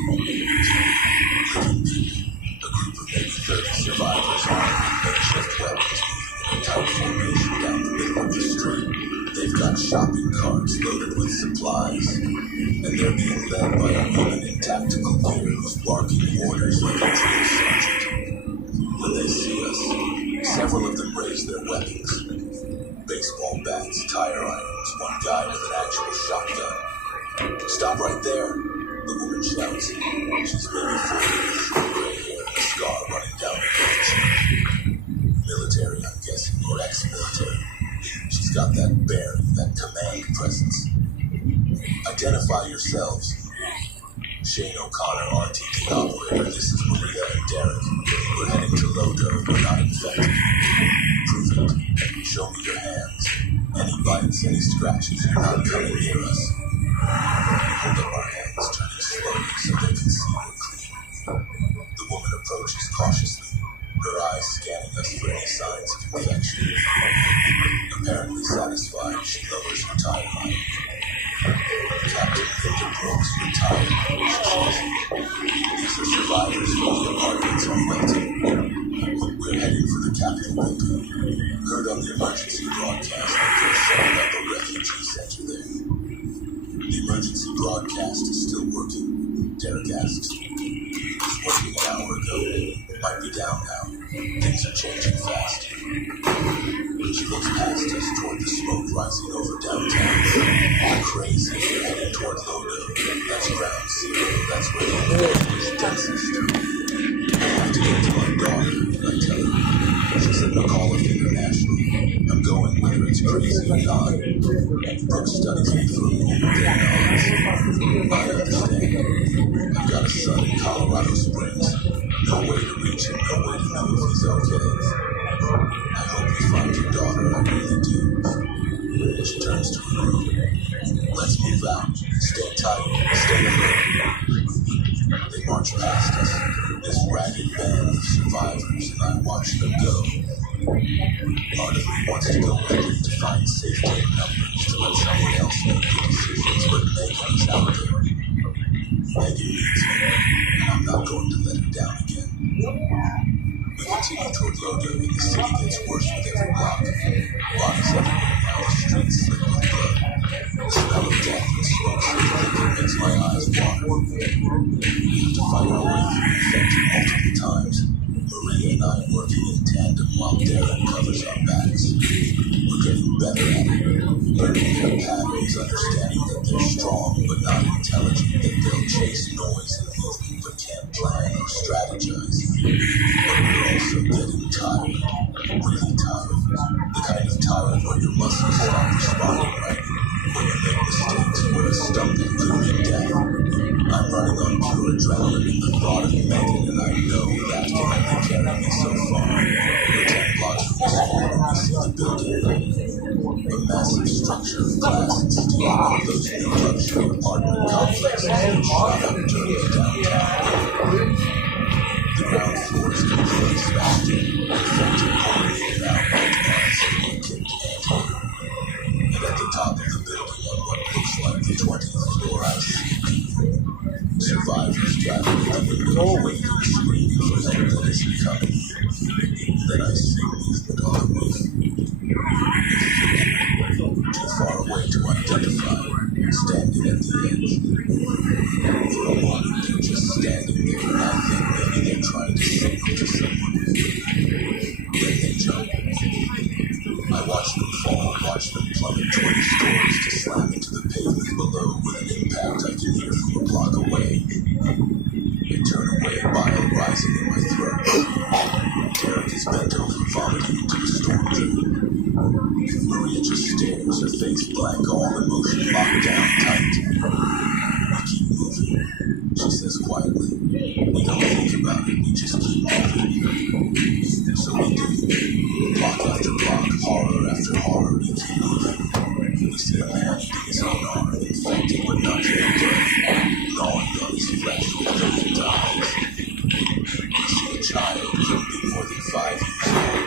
Living people. A group of maybe 30 survivors armed with makeshift weapons moving in a tight formation down the middle of the street. They've got shopping carts loaded with supplies, and they're being led by a woman in tactical gear who's barking orders like a drill sergeant. When they see us, several of them raise their weapons. Baseball bats, tire irons, one guy with an actual shotgun. Stop right there, the woman shouts. She's maybe 40 with short gray hair and a scar running down her face. Military, I'm guessing, or ex-military. She's got that bearing, that command presence. Identify yourselves. Shane O'Connor, RTD operator. This is Maria and Derek. We're heading to Lodo. We're not infected. Prove it. Show me your hands. Any bites, any scratches. You're not coming near us. We hold up our hands, turning slowly so they can see we're clean. The woman approaches cautiously, her eyes scanning us for any signs of infection. Apparently satisfied, she lowers her tire line. Captain Linda Brooks, retired, she says. These are survivors from the apartments on Wilton. We're heading for the Capitol building. Heard on the emergency broadcast that they're setting up a refugee center there. The emergency broadcast is still working, Derek asks. It was working an hour ago. Might be down now. Things are changing fast. She looks past us toward the smoke rising over downtown. Crazy, we're heading toward Lodo. That's ground zero. That's where the infection is densest. I have to get to my daughter, I tell her. She's at McAuliffe International. I'm going whether it's crazy or not. Brooke studies me for a moment, then nods. I understand. I've got a son in Colorado Springs. No way to reach him, no way to know if he's okay. I hope you find your daughter, I really do. She turns to her room. Let's move out. Stay tight. Stay alert. They march past us, this ragged band of survivors, and I watch them go. Part of me wants to go with them to find safety in numbers, to let someone else make the decisions, but Megan is out there. Megan needs me, and I'm not going to let her down again. We continue toward Lodo, and the city gets worse with every block. Bodies everywhere now, the streets slick with blood. The smell of death and smoke so thick it makes my eyes water. We have to fight our way through infected multiple times. Maria and I working in tandem while Derek covers our backs. We're getting better at it. Learning their patterns, understanding that they're strong but not intelligent, that they'll chase noise and movement but can't plan or strategize. But we're also getting tired. Really tired. The kind of tired where your muscles stop responding right. When you make mistakes, where a stumbling could mean death. I'm running on pure adrenaline in the thought of Megan, and I know that can only carry me so far. The 10 blocks from the school, we see the building. A massive structure of glass and steel, one of those new luxury apartment complexes that shot up dirty downtown. The ground floor is completely smashed in, infected, corrugated out like parts of a kicked anthill. And at the top of the building, on what looks like the 20th floor, I see people. Survivors gathered at the window, waiting, screaming for help that isn't coming. Then I see movement on the roof. Too far away to identify, standing at the edge. For a moment, they're just standing there, and I think maybe they're trying to signal to someone. Then they jump. I watch them fall, watch them plummet 20 stories to slam into the pavement below with an impact I can hear from a block away. I turn away, bile rising in my throat. Derek is bent over, vomiting into the storm drain. Maria just stares, her face blank, all emotion locked down tight. We keep moving, she says quietly. We don't think about it, we just keep moving. So we do. Block after block, horror after horror, we keep moving. We see a man eating his own arm, infected but not yet dead, gnawing on his flesh with vacant eyes. We see a child, could be more than 5 years old,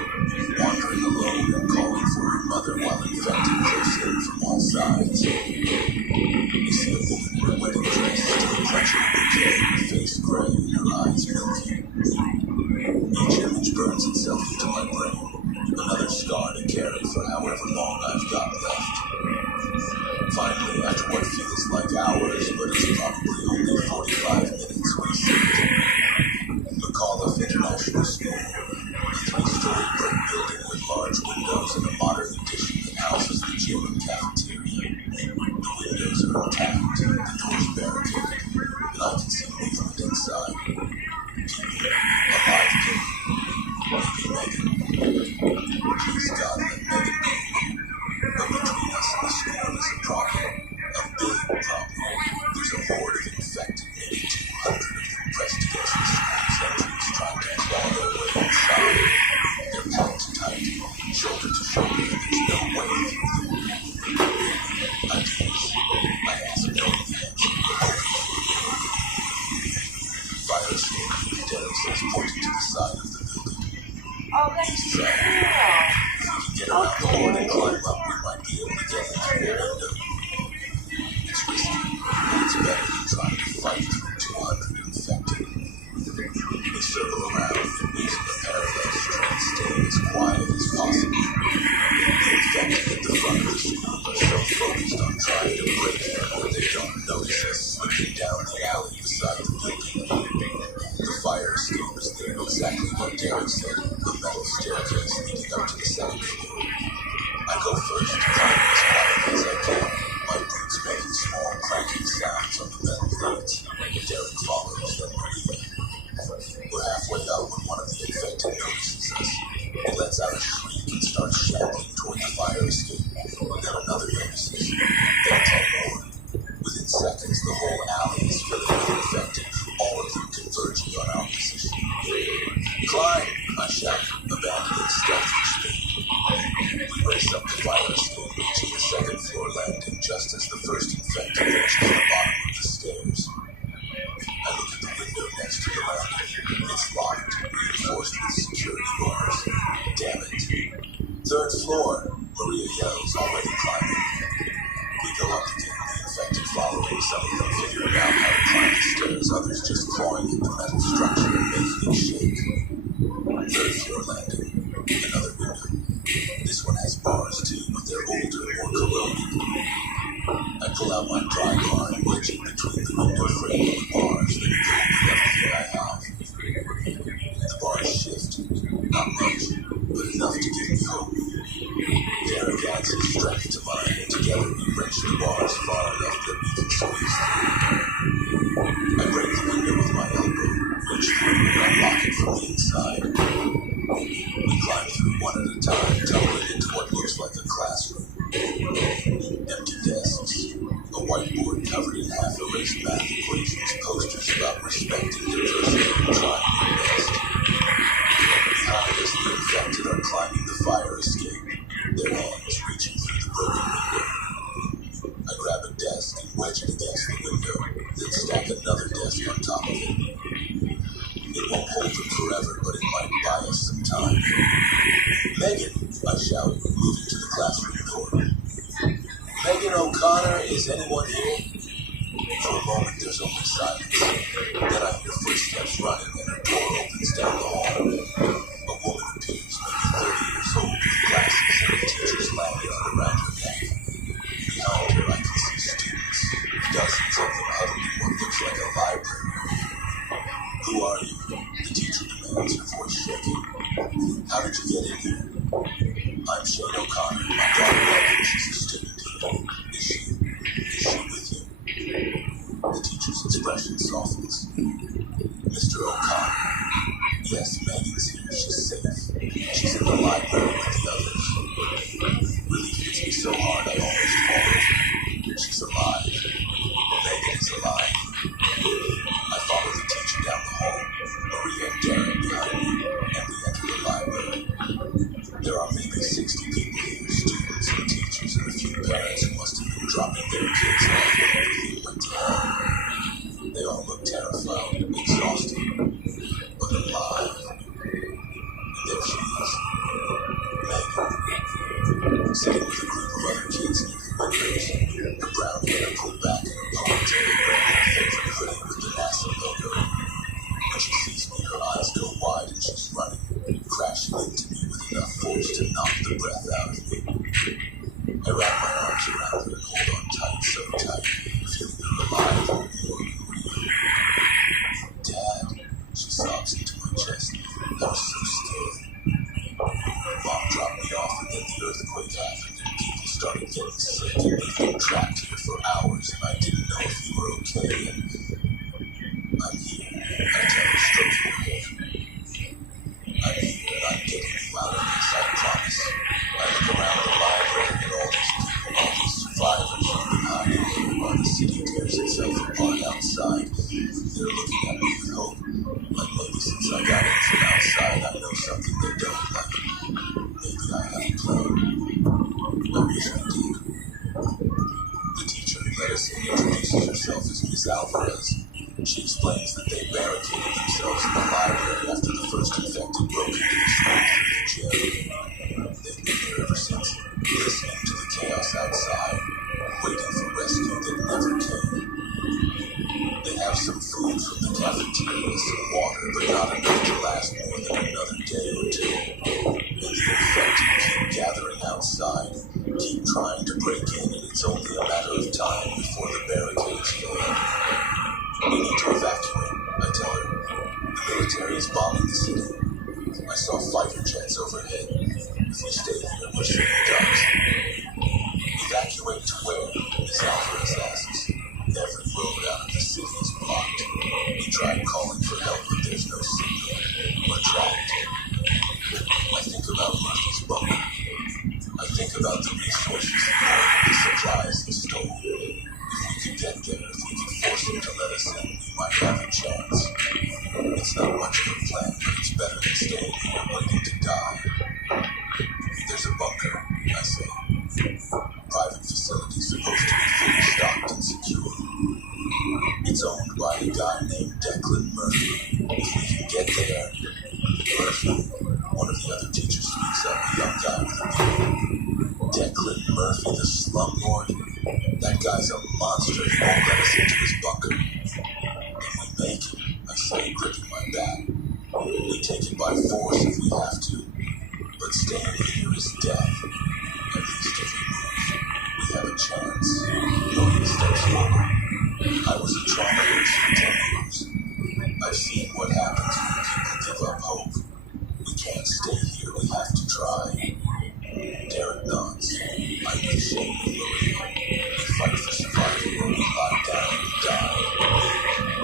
wandering alone and calling for her mother while infected close in from all sides. We see a woman in her wedding dress, still clutching a bouquet, her face gray and her eyes milky. Each image burns itself into my brain, another scar to carry for however long I've got left. Finally, after what feels like hours, but is probably only 45 minutes, we sit. McAuliffe International School, a 3-story brick building with large windows and a modern addition that houses the gym and cafeteria. The windows are intact, the doors barricaded, and I can see movement inside. People, alive people, maybe Megan. Please God, let Megan be here. But between us and the school is a problem, a big problem. There's a horde of infected, maybe 200 of them pressed against the school's entrance, trying to claw their way inside. They're packed tight, shoulder to shoulder, and there's no way through them. Ideas. I ask knowing the answer, but hoping for a miracle. Fire escape, Derek says, pointing to the side of the building. Oh, that's cool. If we can get around the horde and climb up, we might be able to get into their window. It's risky, but it's better than trying to fight through 200 infected. We circle around and using a parallel street, staying as quiet as possible. The infected at the front of the school are so focused on trying to break in that they don't notice us slipping down the alley beside the building. The fire escape is there, exactly what Derek said, the metal staircase leading up to the second floor. I go first, climbing as quietly as I can, my boots making small clanking sounds on the metal plates. Derek follows, then Maria. We're halfway up when one of the infected notices us. He lets out a shriek and starts shambling toward the fire escape. Then another notices, then 10 more. Within seconds, the whole alley is filling with infected, all of them converging on our position. Climb! I shout, abandoning stealthy speed. We race up the fire escape, reaching the second floor landing just as the first infected reaches the bottom of the stairs. I look at the window next to the landing. It's locked, reinforced with security bars. Damn it. 3rd floor, Maria yells, already climbing. We go up again, the infected following, some of them figuring out how to climb the stairs, others just clawing at the metal structure and making it shake. 3rd floor landing, another window. This one has bars too, but they're older, more corroded. I pull out my pry bar and wedge it between the window frame and the bars, then pull with everything I have. The bars shift, not much, but enough to give me hope. Derek adds his strength to mine, and together we wrench the bars far enough that we can squeeze through. I break the window with my elbow, reach through and unlock it from the inside. We climb through one at a time, tumbling into what looks like a classroom. Empty desks, a white whiteboard covered in half-erased math equations, posters about respecting diversity and trying your best. Behind us, the infected are climbing the fire escape, their hands reaching through the broken window. I grab a desk and wedge it against the window, then stack another desk on top of it. It won't hold them forever, but it might buy us some time. Megan, I shout, moving to the classroom door. Megan O'Connor, is anyone here? For a moment, there's only silence. Then I hear footsteps running and a door opens down the hall. A woman appears, maybe 30 years old, with glasses and a teacher's lanyard around her neck. Behind her, I can see students, dozens of them huddled in what looks like a library. Who are you? The teacher demands, her voice shaking. How did you get in here? I'm Shane O'Connor. My daughter Megan, she's a student here. Is she with you? The teacher's expression softens. Mr. O'Connor. Yes, Megan's here. She's safe. She's in the library with the others. Relief hits me so hard I almost fall over. She's alive. Megan is alive. I follow the teacher down the hall, Maria and Darren behind me, and we enter the library. There are maybe 60 people here, students and teachers and a few parents who must have been dropping their kids off when everything went to hell. They all look terrified, exhausted, but alive. And there she is, Megan, sitting with a group of other kids near the windows, her brown hair pulled back in her ponytail, wearing her favorite hoodie with the NASA logo. When she sees me, her eyes go wide and she's running, crashing into me with enough force to knock the breath out of me. I wrap my arms around her and hold on tight, so tight, feeling her alive and warm and real. Dad, she sobs into my chest. I was so scared. Mom dropped me off and then the earthquake happened and people started getting sick and we've been trapped here for hours and I didn't know if you were okay and I'm here, I tell her, stroking her hair. I'm here and I'm getting you out of this, I promise. I look around the library at all these people, all these survivors who've been hiding here while the city tears itself apart outside. They're looking at me with hope. Like maybe since I got in from outside, I know something they don't like. Maybe I have a plan. I wish I did. The teacher who let us in introduces herself as Miss Alvarez. She explains that they barricaded themselves in the library after the first infected broke into the school through the gym. They've been here ever since, listening to the chaos outside, waiting for rescue that never came. They have some food from the cafeteria, some water, but not enough to last more than another day or two. And the infected keep gathering outside, keep trying to break in, and it's only a matter of time before the barricades fail. We need to evacuate, I tell her. The military is bombing the city. I saw fighter jets overhead. If we stay here, we're shooting ducks. Evacuate to where? Miss Alvarez asks. Every road out of the city is blocked. We tried calling for help, but there's no signal. We're trapped. I think about Murphy's bunker. I think about the resources he hoarded, the supplies he stole. If we could get there, if we could force him to let us in, we might have a chance. It's not much of a plan, but it's better than staying here waiting to die. There's a bunker, I say. Private facility supposed to be fully stocked and secure. It's owned by a guy named Declan Murphy. If we can get there... Murphy, one of the other teachers speaks up, a young guy with a beard. Declan Murphy, the slumlord? That guy's a monster. He won't let us into his bunker. If we make it, I say, gripping my back. We take it by force if we have to. But staying here is death. At least if we move, we have a chance. Maria steps forward. I was a trauma nurse for 10 years. I've seen what happens when people give up hope. We can't stay here. We have to try. Derek nods. I'm with Shane and Maria. We fight for survival or we lie down and die.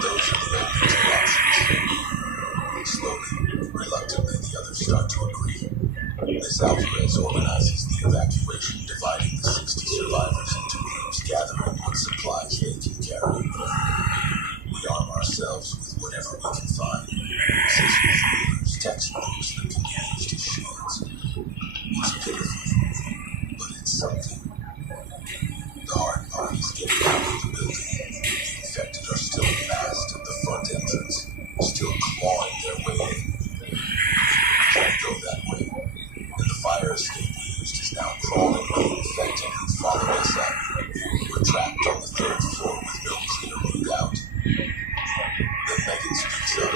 Those are the only two options. Slowly, reluctantly, the others start to agree. Miss Alvarez organizes the evacuation, dividing the 60 survivors into groups, gathering what supplies textbooks that can be used as shields. It's pitiful, but it's something. The hard part is getting out of the building. The infected are still massed at the front entrance, still clawing their way in. We can't go that way, and the fire escape we used is now crawling with the infected who followed us up. We're trapped on the third floor with no clear route out. Then Megan speaks up.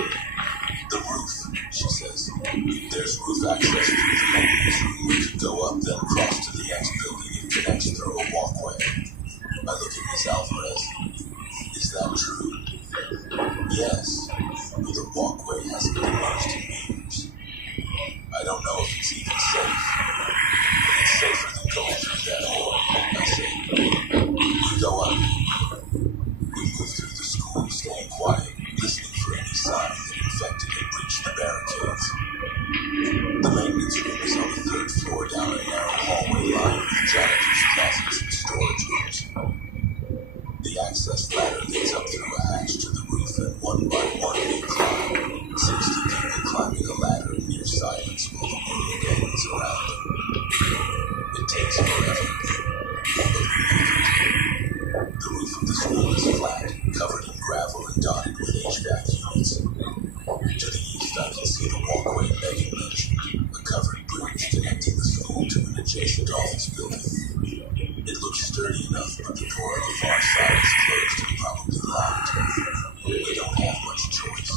The roof, she says. There's roof access through the maintenance room. We could go up, then cross to the next building. It connects through a walkway. I look at Miss Alvarez. Is that true? Yes, but the walkway hasn't been used in years. I don't know if it's even safe. But it's safer than going through that hole, I say. We go up. We move through the school, staying quiet, listening for any sign that infected had breached the barricades. The maintenance room is on the third floor down a narrow hallway lined with janitors' closets and storage rooms. The access ladder leads up through a hatch to the roof, and one by one we climb. 60 people climbing a ladder in near silence while the world ends around them. It takes forever, but we make it. The roof of the school is flat, covered in gravel and dotted with HVAC units. To the east, I can see the walkway Megan mentioned, a covered bridge connecting the school to an adjacent office building. It looks sturdy enough, but the door on the far side is closed and probably locked. We don't have much choice.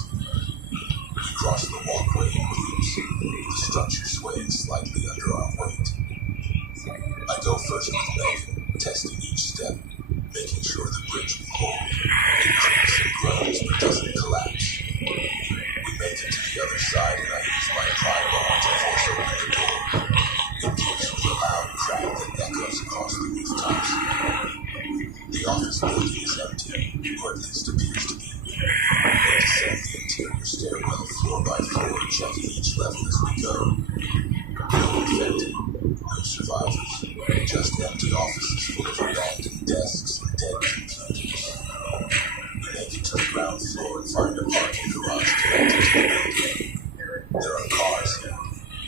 We cross the walkway in groups, the structure swaying slightly under our weight. I go first with Megan, testing each step, making sure the bridge will hold. It creaks and groans but doesn't collapse. We make it to the other side and I use my pry bar to force open the door. It gives with a loud crack that echoes across the rooftops. The office building is empty, or at least appears to be. We descend the interior stairwell floor by floor, checking each level as we go. No infected, no survivors, just empty offices full of abandoned desks and dead computers. We make it to the ground floor and find a parking garage connected to the building. There are cars here,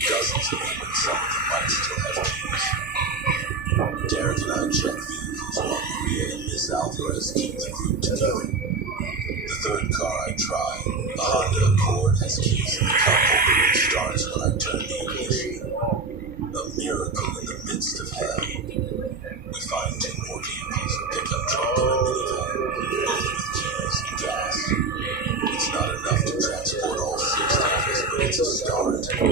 dozens of them, and some of them might still have keys. Derek and I check vehicles while Maria and Miss Alvarez keep the group together. The third car I try, a Honda Accord, has keys in the cup holder and starts when I turn the ignition. A miracle in the midst of hell. We find two more vehicles, a pickup truck and a minivan, both with keys and gas. It's not enough to transport all 6 of us, but it's a start. We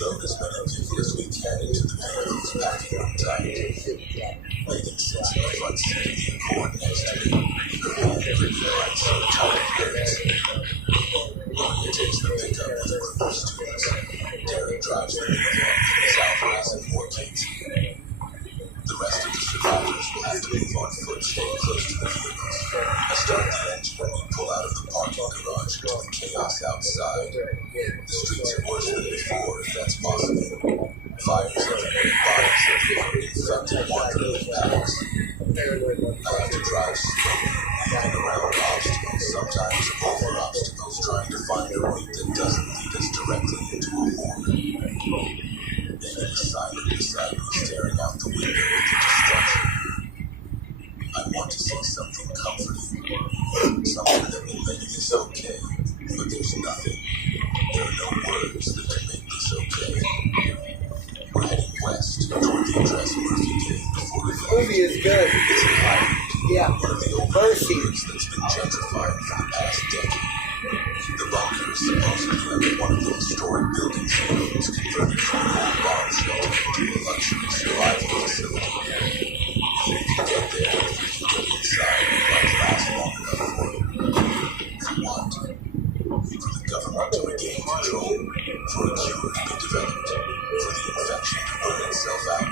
load as many people as we can into the vehicles, packing them tight. Megan sits in the front seat of the Accord next to me, her hand gripping mine so tight it hurts. Maria takes the pickup with a group of students. Derek drives the minivan with Miss Alvarez and 4 kids. The rest of the survivors will have to move on foot, staying close to the vehicles. I start the engine and we pull out of the parking garage into the chaos outside. The streets are worse than before, if that's possible. Fires everywhere, bodies everywhere, infected wandering in packs. I have to drive slowly, weaving around obstacles, sometimes over obstacles, trying to find a route that doesn't lead us directly into a morgue. Megan is silent beside me, staring out the window at the destruction. I want to say something comforting, something that will make this okay, but there's nothing. There are no words that can make this okay. We're heading west toward the address Murphy gave before we left. Movie is good. It's an island, Yeah. one of the old Mercy. neighborhoods that's been gentrified for the past decade. The bunker is supposedly under one of the historic buildings and rooms converted from an old bomb shelter into a luxury survival facility. If we can get there, if we can get inside, we might last long enough for it. For what? For the government to regain control, for a cure to be developed, for the infection to burn itself out.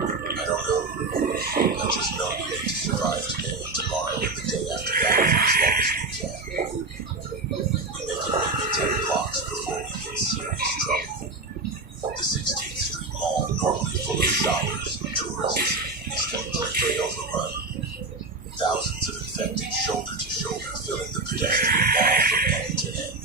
I don't know. I just know we need to survive today and tomorrow and the day after that for as long as we can. We make it maybe 10 blocks before we hit serious trouble. The 16th Street Mall, normally full of shoppers and tourists, is completely overrun. Thousands of infected shoulder to shoulder filling the pedestrian mall from end to end.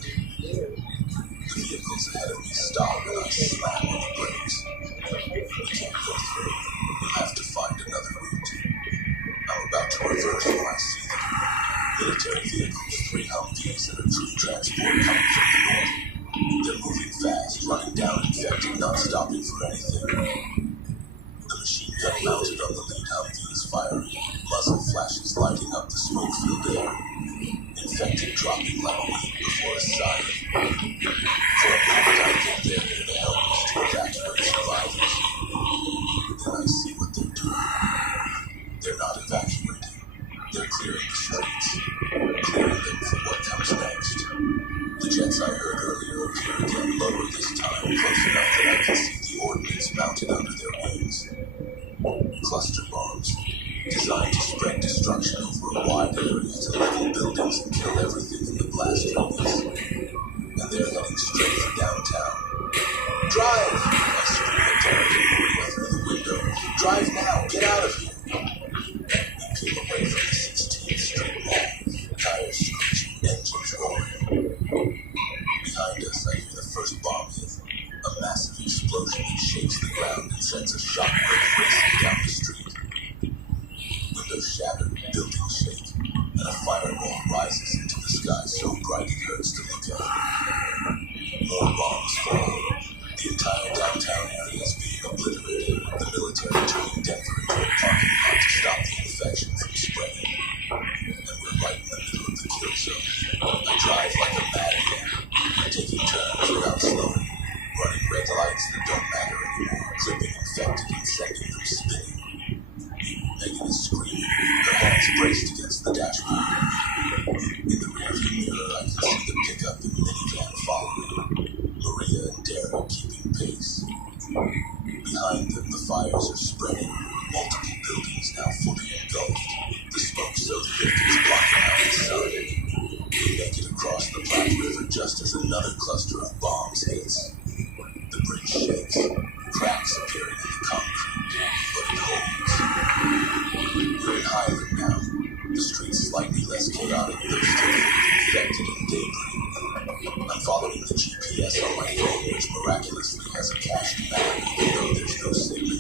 stopping for anything. The machine gun mounted on the lead Humvee is firing, muzzle flashes lighting up the smoke-filled air. Infected dropping like weed before a sigh. For a moment I think they're here to help us to evacuate survivors. Then I see what they're doing. They're not evacuating. They're clearing the streets. Clearing them for what comes next. The jets I heard earlier appear again lower this time, close enough that I can see the ordnance mounted under their wings. Cluster bombs, designed to spread destruction over a wide area to level buildings and kill everything in the blast radius. And they're heading straight for downtown. Drive! I scream at Derek and Maria through the window. Drive now! Get out of here! We peel away from the 16th Street Mall, tires screeching, engines roaring. Behind us, I hear the first bomb hit. A massive explosion that shakes the ground and sends a shockwave racing down the street. Windows shatter, buildings shake, and a fireball rises into the sky so bright it hurts to look at. More bombs fall. The entire downtown area is being obliterated, the military turning Denver into a parking lot to stop the infection from spreading. And we're right in the middle of the kill zone. I drive like a madman, taking turns without slowing, running red lights that don't matter anymore, clipping infected and sending them spinning. Megan is screaming, her hands braced against the dashboard. In the rearview mirror, I can see the pickup and minivan following, Maria and Derek keeping pace. Behind them, the fires are spreading, multiple buildings now fully engulfed, the smoke so thick it's blocking out the sun. We make it across the Platte River just as another cluster of bombs hits. The bridge shakes, cracks appearing in the concrete, but it holds. We're in Highland now, the streets slightly less chaotic, though still infected and debris. I'm following the GPS on my phone, which miraculously has a cached map, even though there's no signal.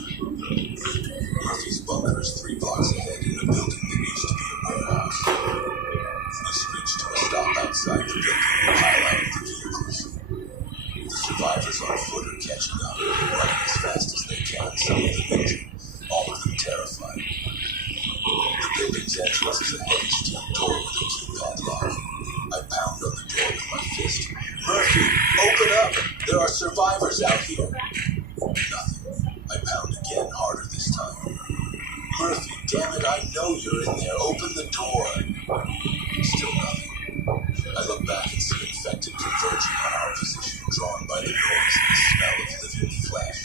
Murphy's bunker is 3 blocks ahead in a building that used to be a warehouse. We screech to a stop outside the building and pile out of the vehicles. The survivors on foot are catching up, running as fast as they can, some of them injured, all of them terrified. The building's entrance is a heavy steel door with a key padlock. I pound on the door with my fist. Murphy, open up! There are survivors out here! Nothing. I pound again, harder this time. Murphy, damn it, I know you're in there. Open the door! Still nothing. I look back and see infected converging on our position, drawn by the noise and the smell of living flesh.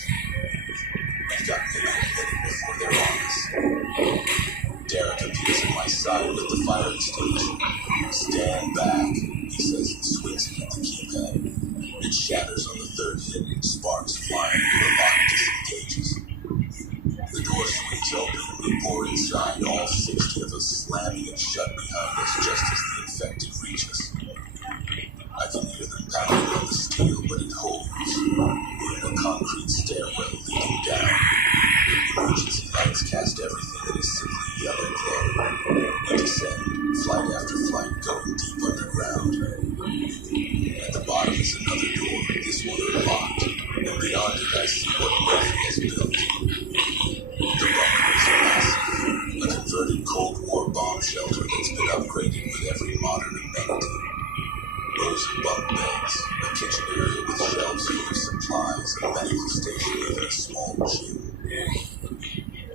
We've got maybe a minute before they're on us. Derek appears at my side with the fire extinguisher. Stand back, he says and swings it at the keypad. It shatters on the third hit, sparks flying, and the lock disengages. The door swings open and we pour inside, all 60 of us slamming it shut behind us just as the infected reach us. I can hear them pounding on the steel, but it holds. We're in a concrete stairwell leading down. Emergency lights cast everything in a sickly yellow glow. We descend, flight after flight, going deep underground. At the bottom is another door, this one unlocked, and beyond it I see what Murphy has built. The bunker is massive, a converted Cold War bomb shelter that's been upgraded with every modern amenity. Rows of bunk beds, a kitchen area with shelves full of supplies, a medical station, even a small gym.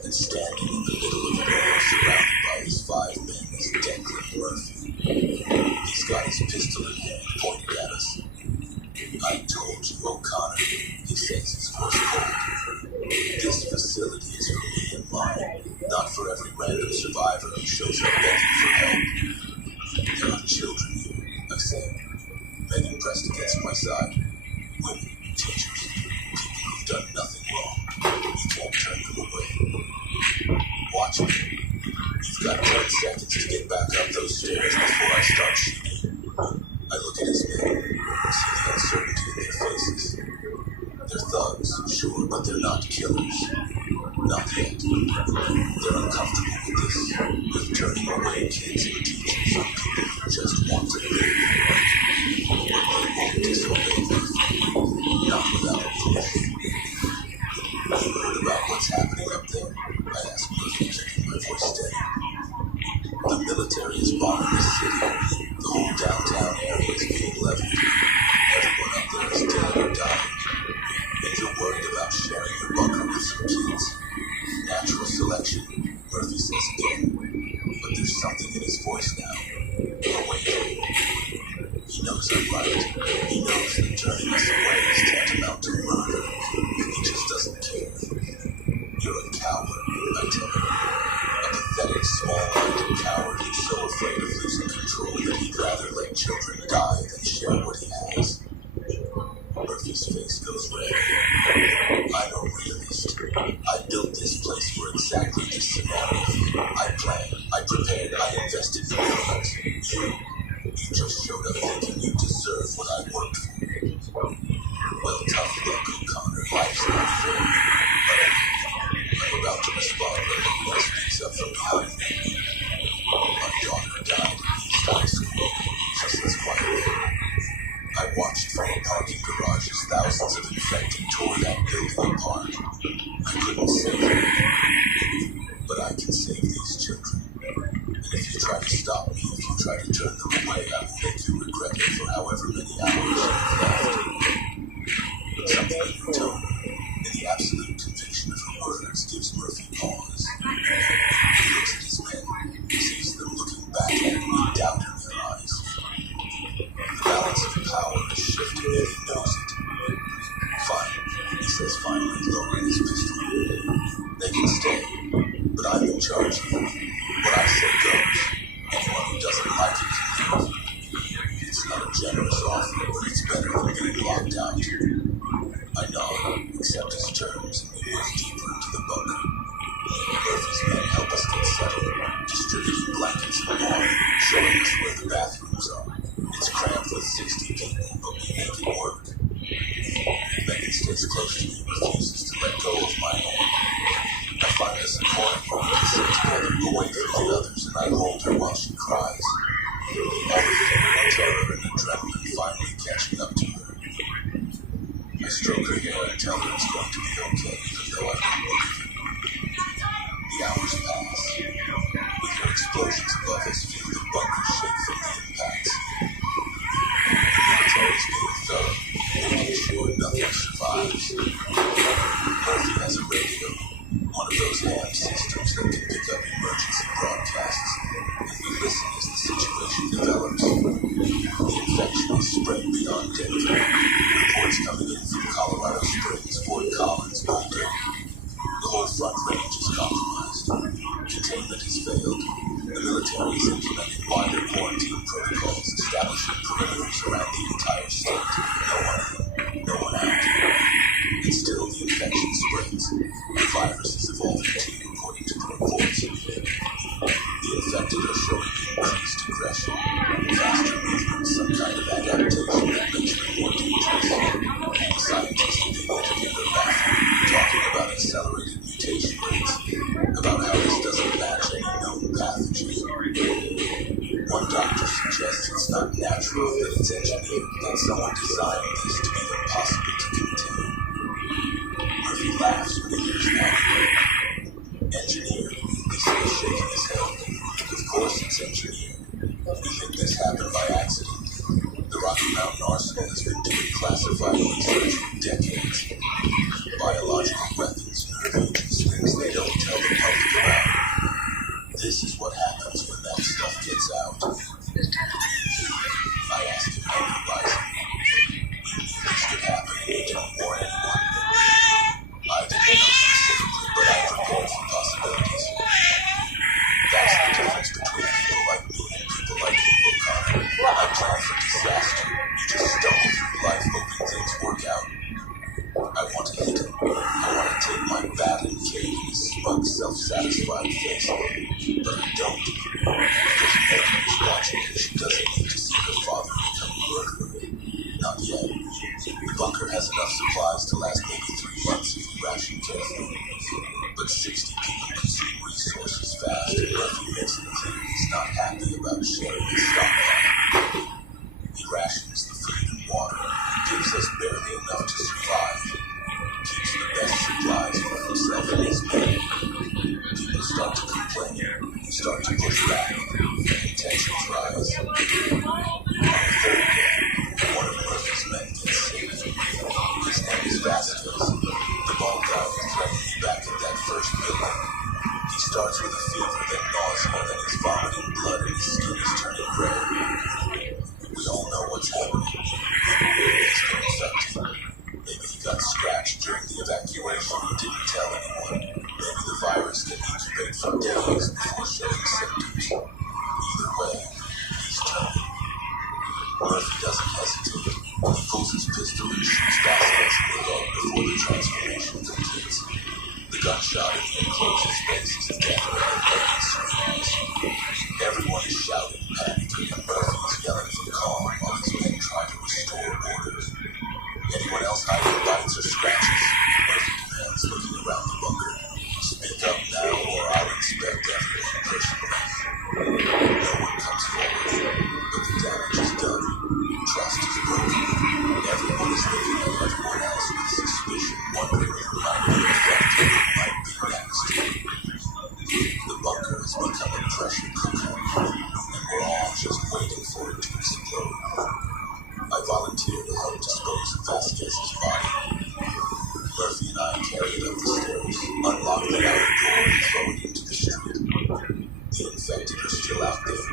And standing in the middle of it all, surrounded by his 5 men, is Declan Murphy. He's got his pistol in hand, pointed at us. I told you, O'Connor, he says, his voice cold. This facility is for me and mine, not for every random survivor who shows up begging for help. There are children here, I say. Megan pressed against my side. Women, teachers, people who've done nothing wrong. You can't turn them away. Watch me. You've got 10 seconds to get back up those stairs before I start shooting. I look at his men, see the uncertainty in their faces. They're thugs, sure, but they're not killers. Not yet. They're uncomfortable with this, with turning away kids and teachers and people who just want to live. But they won't disobey them. Not without a push. level. Everyone up there is dead or dying. And you're worried about sharing your bunker with some kids. Natural selection, Murphy says again. But there's something in his voice now. Awakening. He knows I'm right. He knows that turning us away is tantamount to murder. He just doesn't care. You're a coward, I tell him. A pathetic, small-minded coward who's so afraid of losing control that he'd rather let children die than share what he has. Murphy's face goes red. I'm a realist. I built this place for exactly this scenario. I planned, I prepared, I invested millions. You just showed up thinking you deserve what I worked for. Well, tough luck, O'Connor. Life's not fair. I'm about to respond when Luna speaks up from behind me. My daughter died in East High School. She says quietly. I watched from a parking garage as thousands of infected tore that building apart. I couldn't save them, but I can save these children. And if you try to stop me, if you try to turn them away, I will make you regret it for however many hours you've left. Something in your tone, and the absolute conviction of her words, gives Murphy pause. He looks at his men, sees them looking back at him with doubt in their eyes. The balance of power is shifting and he knows it. Fine, he says finally, lowering his pistol. They can stay, but I'm in charge here. What I say goes. Anyone who doesn't like it can leave. It's not a generous offer, but it's better than getting locked out. I nod, accept his terms, and we move deeper into the bunker. Murphy's men help us get settled, distributing blankets and more, showing us where the bathrooms are. It's cramped with 60 people, but we make it work. Megan stays close to me, refuses to let go of my arm. I find us a corner where we can sit together, away from the others, and I hold her while she cries. Everything in terror and adrenaline finally catching up to her. I stroke her hair and tell her it's going to be okay, even though I don't believe it. The hours pass. We hear explosions above us, feel the bunker shake from the impacts. The military's being thorough, making sure nothing survives. Murphy has a radio, one of those ham systems that can pick up emergency broadcasts, and we listen as the situation develops. The infection is spread beyond Denver. Reports coming in from Colorado Springs, Fort Collins, Boulder. The whole front range is compromised. Containment has failed. The military is implementing wider quarantine protocols, establishing perimeters around the entire state. No one in, no one out. And still the infection spreads. The virus is evolving too, according to the reports. The infected are showing increased aggression, faster movement, some kind of adaptation that makes them more dangerous. Scientists are being interviewed in the bathroom, talking about accelerated mutation rates, about how this doesn't match any known pathogen. One doctor suggests it's not natural, that it's engineered, that someone designed this to be impossible to contain. Murphy laughs when he hears that. Engineered, he says, shaking his head. Of course it's engineered. We think this happened by accident. The Rocky Mountain Arsenal has been doing classified research for decades. Biological weapons, nerve agents, things they don't tell the public about. This is what happens when that stuff gets out. I asked him how he rising. You knew this could happen and you didn't warn anyone. I didn't know specifically, but I prepared for possibilities. That's the difference between people like me and people like you, O'Connor. I plan for disaster. You just stumble through life hoping things work out. I want to hit him. I want to take my bat and cave in his smug, self-satisfied face. But I don't. Because Megan is watching and she doesn't need to see her father become a murderer. Not yet. The bunker has enough supplies to last maybe 3 months if we ration carefully. But 60 people consume resources fast, and Murphy makes it clear he's not happy about sharing his stockpile. He rations the food and water, gives us barely enough to survive, keeps the best supplies for himself and his men. People start to complain, start to push back, and tensions rise. On the third day, bites or scratches. Murphy demands, looking around the bunker. Speak up now, or I'll inspect everyone personally. No one comes forward, but the damage is done. Trust is broken. Everyone is looking at everyone else with suspicion, wondering who might be affected, who might be next. The bunker has become a pressure cooker, and we're all just waiting for it to explode. I volunteer to help dispose of Vasquez's body. Murphy and I carry it up the stairs, unlock the outer door, and throw it into the street. The infected are still out there,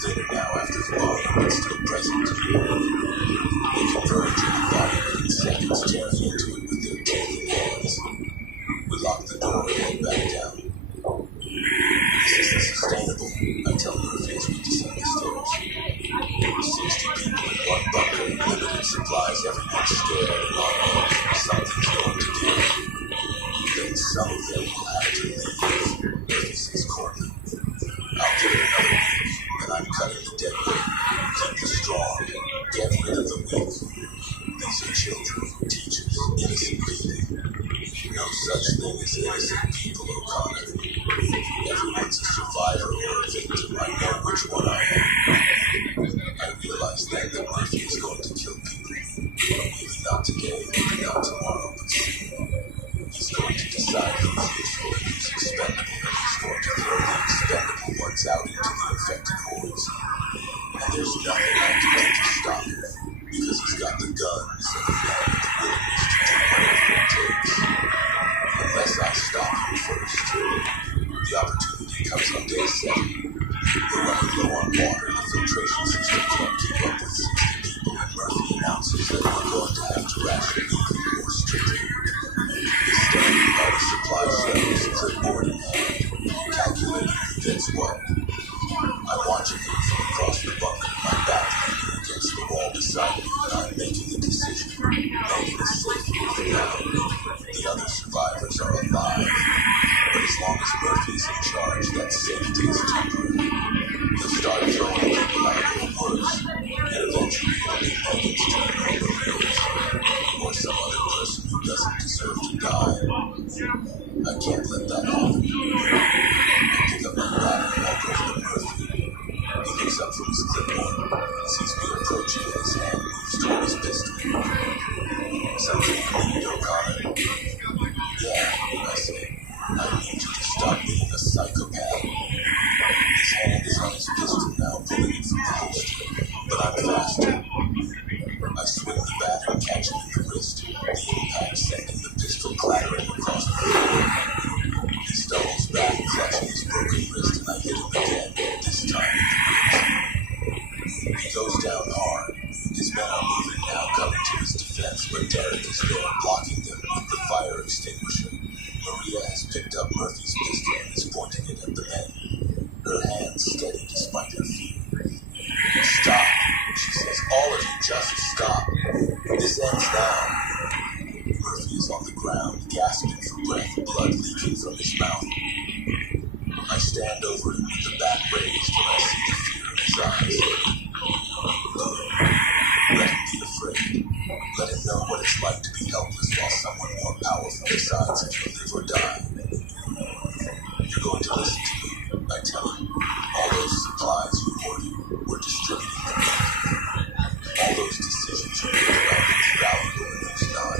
thinner now after the body, but still present. They converge on the body within seconds, tearing into it with their deadly hands. We lock the door and head back down. This isn't sustainable, I tell Murphy as we descend the stairs. 60 people in one bunker, limited supplies, everyone scared and on edge. Something's going to give. Then some of them will have to leave, Murphy says coldly. I'll give it another week, and I'm cutting the dead weight. Keep the strong, get rid of the weak. These are children, teachers, innocent people. No such thing as innocent people, O'Connor. Everyone's a survivor or a victim. I know which one I am. I realize then that Murphy is going to kill people. Maybe not today, maybe not tomorrow, but soon. He's going to decide who's useful and who's expendable, and he's going to throw the expendable ones out into the infected hordes. And there's nothing I can do to stop him, because he's got the guns and the men and the willingness to do whatever it takes. Unless I stop him first. The opportunity comes on day 7. We're running low on water, the filtration system can't keep up with 60 people, and Murphy announces that we're going to have to ration even more strictly. He's standing by the supply shelves, clipboard in hand, calculating who gets what. I'm watching him from across the bunker, my back leaning against the wall beside me, and I'm making a decision, making a safe move now. The other survivors are alive, but as long as Murphy's in charge, that safety is temporary. He'll start throwing people out or worse, and eventually it'll be Megan's turn over Mills, or some other person who doesn't deserve to die. I can't let that happen. I pick up my bat and walk over to Murphy. He looks up from his clipboard, sees me approaching, and his hand moves toward his pistol. Something you need, O'Connor? Yeah, I say. I need you to stop being a psychopath. His hand is on his pistol now, pulling it from the holster, but I'm faster. I swing the bat and catch him in the wrist, the impact sending the pistol clattering across the floor. He stumbles back, clutching his broken wrist, and I hit him again, this time in the ribs. He goes down hard. His men are moving now, coming to his defense, but Derek is there, blocking them with the fire extinguisher. Maria has picked up Murphy's pistol and is pointing it at the men. Her hands steady despite her fear. Stop, she says. All of you just stop. This ends now. Murphy is on the ground, gasping for breath, blood leaking from his mouth. I stand over him with the bat raised and I see the fear in his eyes. Let him be afraid. Let him know what it's like to be helpless while someone more powerful decides if you live or die. You're going to listen to me, I tell him. All those supplies you ordered, we're distributing them. All those decisions you made about who's valuable and who's not,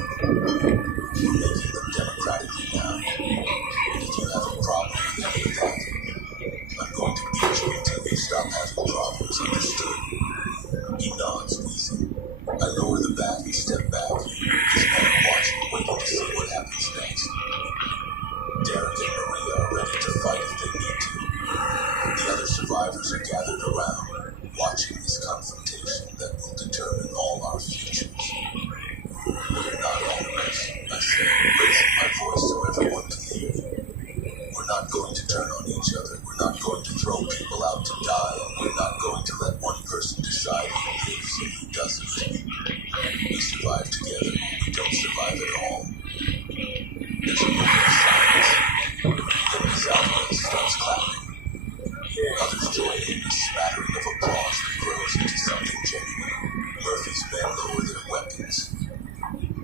we're making them democratically now. And if you have a problem with any of that, I'm going to beat you until you stop having problems, understood? He nods, wheezing. I lower the bat and step back. His men are watching, waiting to see what happens next. Derek and Maria are ready to fight if they need to. The other survivors are gathered around, watching this confrontation that will determine all our futures. We're not enemies, I say, raising my voice so everyone can hear. We're not going to turn on each other. We're not going to throw people out to die, and we're not going to let one person decide who lives and who doesn't. We survive together, we don't survive at all. There's a moment of silence. Then Miss Alvarez starts clapping. Others join in a smattering of applause that grows into something genuine. Murphy's men lower their weapons.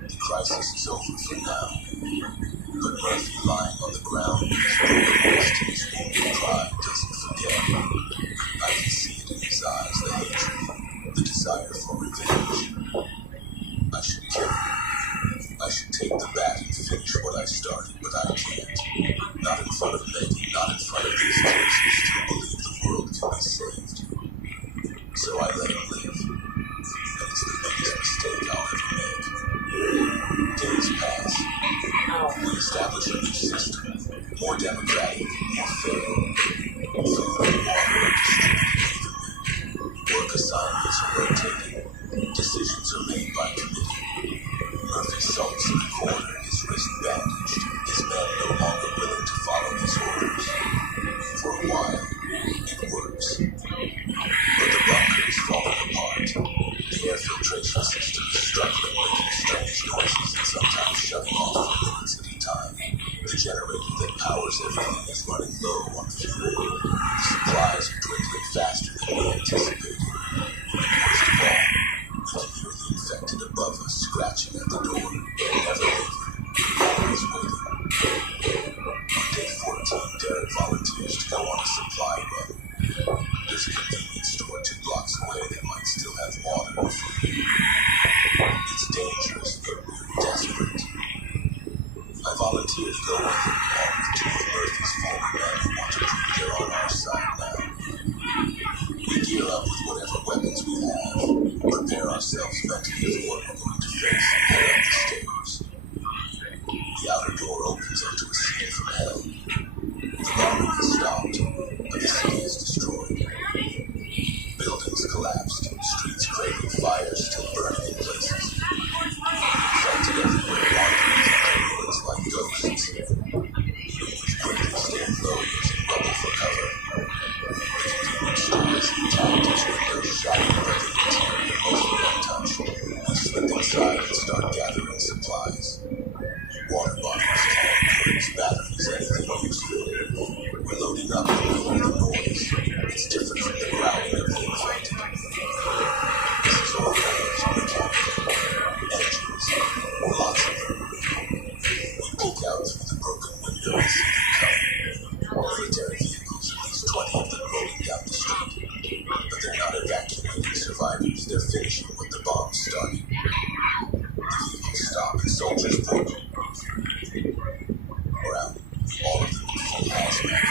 The crisis crisis is over for now. But Murphy, lying on the ground with his broken wrist and his wounded pride, doesn't forget. I can see it in his eyes, the hatred, the desire for revenge. I should kill him. I should take the bat and finish what I started, but I can't. Not in front of Megan, not in front of these kids who still believe the world can be saved. So I let him live. And it's the biggest mistake I'll ever make. Days pass. We establish a new system. More democratic, more fair. Food and water are distributed evenly. Work assignments are rotating. Decisions are made by committee. Murphy sulks in the corner, his wrist bandaged, his men no longer willing to follow his orders. For a while, it works. But the bunker is falling apart. The air filtration system is struggling, making strange noises and sometimes shutting off for minutes at a time. The generator that powers everything is running low on fuel. The supplies are dwindling faster than we anticipated. And worst of all, we can hear the infected above us scratching at the door, never leaving, always waiting. On day 14, Derek volunteers to go on a supply run. There's a convenience store 2 blocks away that might still have water and food. It's dangerous, but we're desperate. I volunteer to go with him along with 2 of Murphy's former men who want to prove they're on our side now. We gear up with whatever weapons we have, prepare ourselves mentally for what we're going to face, and head up the stairs. The outer door opens onto a scene from hell. The bombing has stopped, but the city is destroyed. Buildings collapsed, streets cradled, fires still burning in places. Infected everywhere, wandering through the ruins like ghosts. We've quickly stayed low using rubble for cover. The convenience store is intact, its windows shining, but the interior mostly untouched. We slip inside and start gathering supplies. Water bottles, canned goods, batteries, anything useful. We're loading up and we hear the noise. It's different from the growling of the infected. This is organized, mechanical, engines, lots of them. We peek out through the broken window and see them come. Military vehicles, at least 20 of them rolling down the street. But they're not evacuating survivors, they're finishing what the bombs started. The vehicles stop and soldiers pour them. We're out, all of them in full hazmat,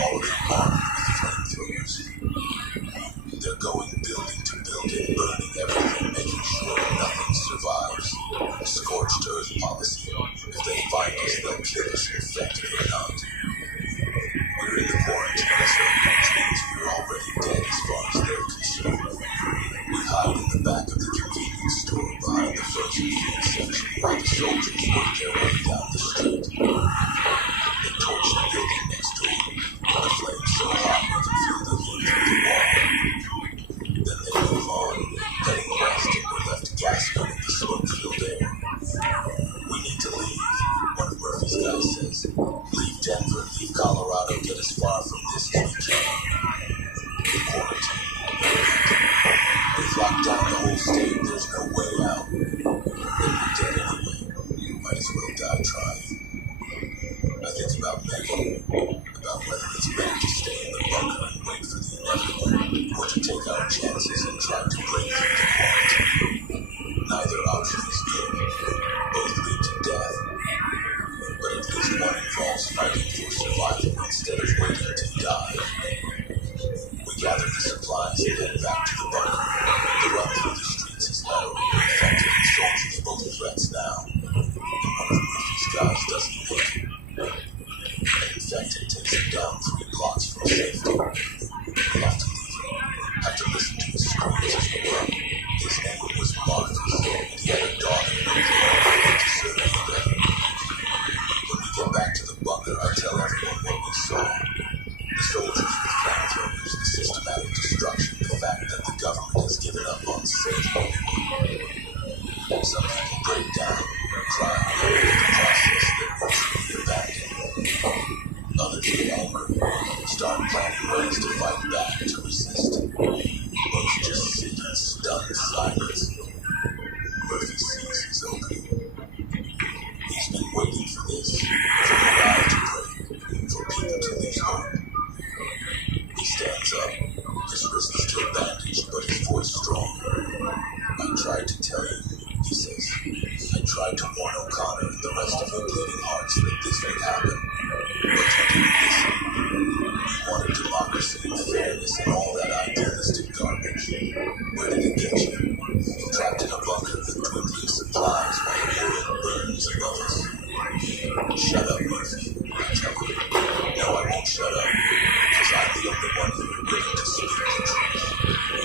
all of them armed with flamethrowers. They're going building to building, burning everything, making sure nothing survives. Scorched earth policy. If they find us, they'll kill us, infected or not. We're in the quarantine zone, which means we're already dead as far as they're concerned. We hide in the back of the convenience store behind the frozen food section while the soldiers work their way down the street. They torch the building next door. The flames so hot we can feel the heat through the wall. Then they move on, heading west, and we're left gasping in the smoke-filled air. We need to leave, one of Murphy's guys says. Leave Denver, leave Colorado, get as far from this as we can. Quarantine. They've locked down the whole state, there's no way out. Then we're dead anyway. Might as well die trying. I think about Megan, about whether it's better to stay in the bunker and wait for the inevitable, or to take our chances and try to break through the quarantine. Neither option is good. Both lead to death. But at least one involves fighting for survival instead of waiting to die. We gather the supplies and head back to the bunker. The run through the streets is low. Infected and soldiers both threats now. And one of Murphy's guys doesn't make it. An infected takes him down 3 blocks from safety. We have to leave him. Have to listen to his screams as we run. His name was Marcus, and he had a daughter and a girl to serve any better. When we get back to the bunker, I tell everyone what we saw. The soldiers with flamethrowers, the systematic destruction, the fact that the government has given up on saving anyone. Some people break down, crying over the process that was truly abandoned. Others get angry, start planning ways to fight back, to resist. Most just sit in stunned silence. Murphy sees his opening. this, for morale to break, for people to lose hope. He stands up, his wrist is still bandaged, but his voice strong. I tried to tell you, he says. I tried to warn O'Connor and the rest of you bleeding hearts that this would happen. But you didn't listen. You wanted democracy and fairness and all that idealistic garbage. Where did it get you? Trapped in a bunker with dwindling supplies while the world burns above us. Shut up, Murphy, I tell him. No, I won't shut up, because I'm the only one who is willing to speak the truth.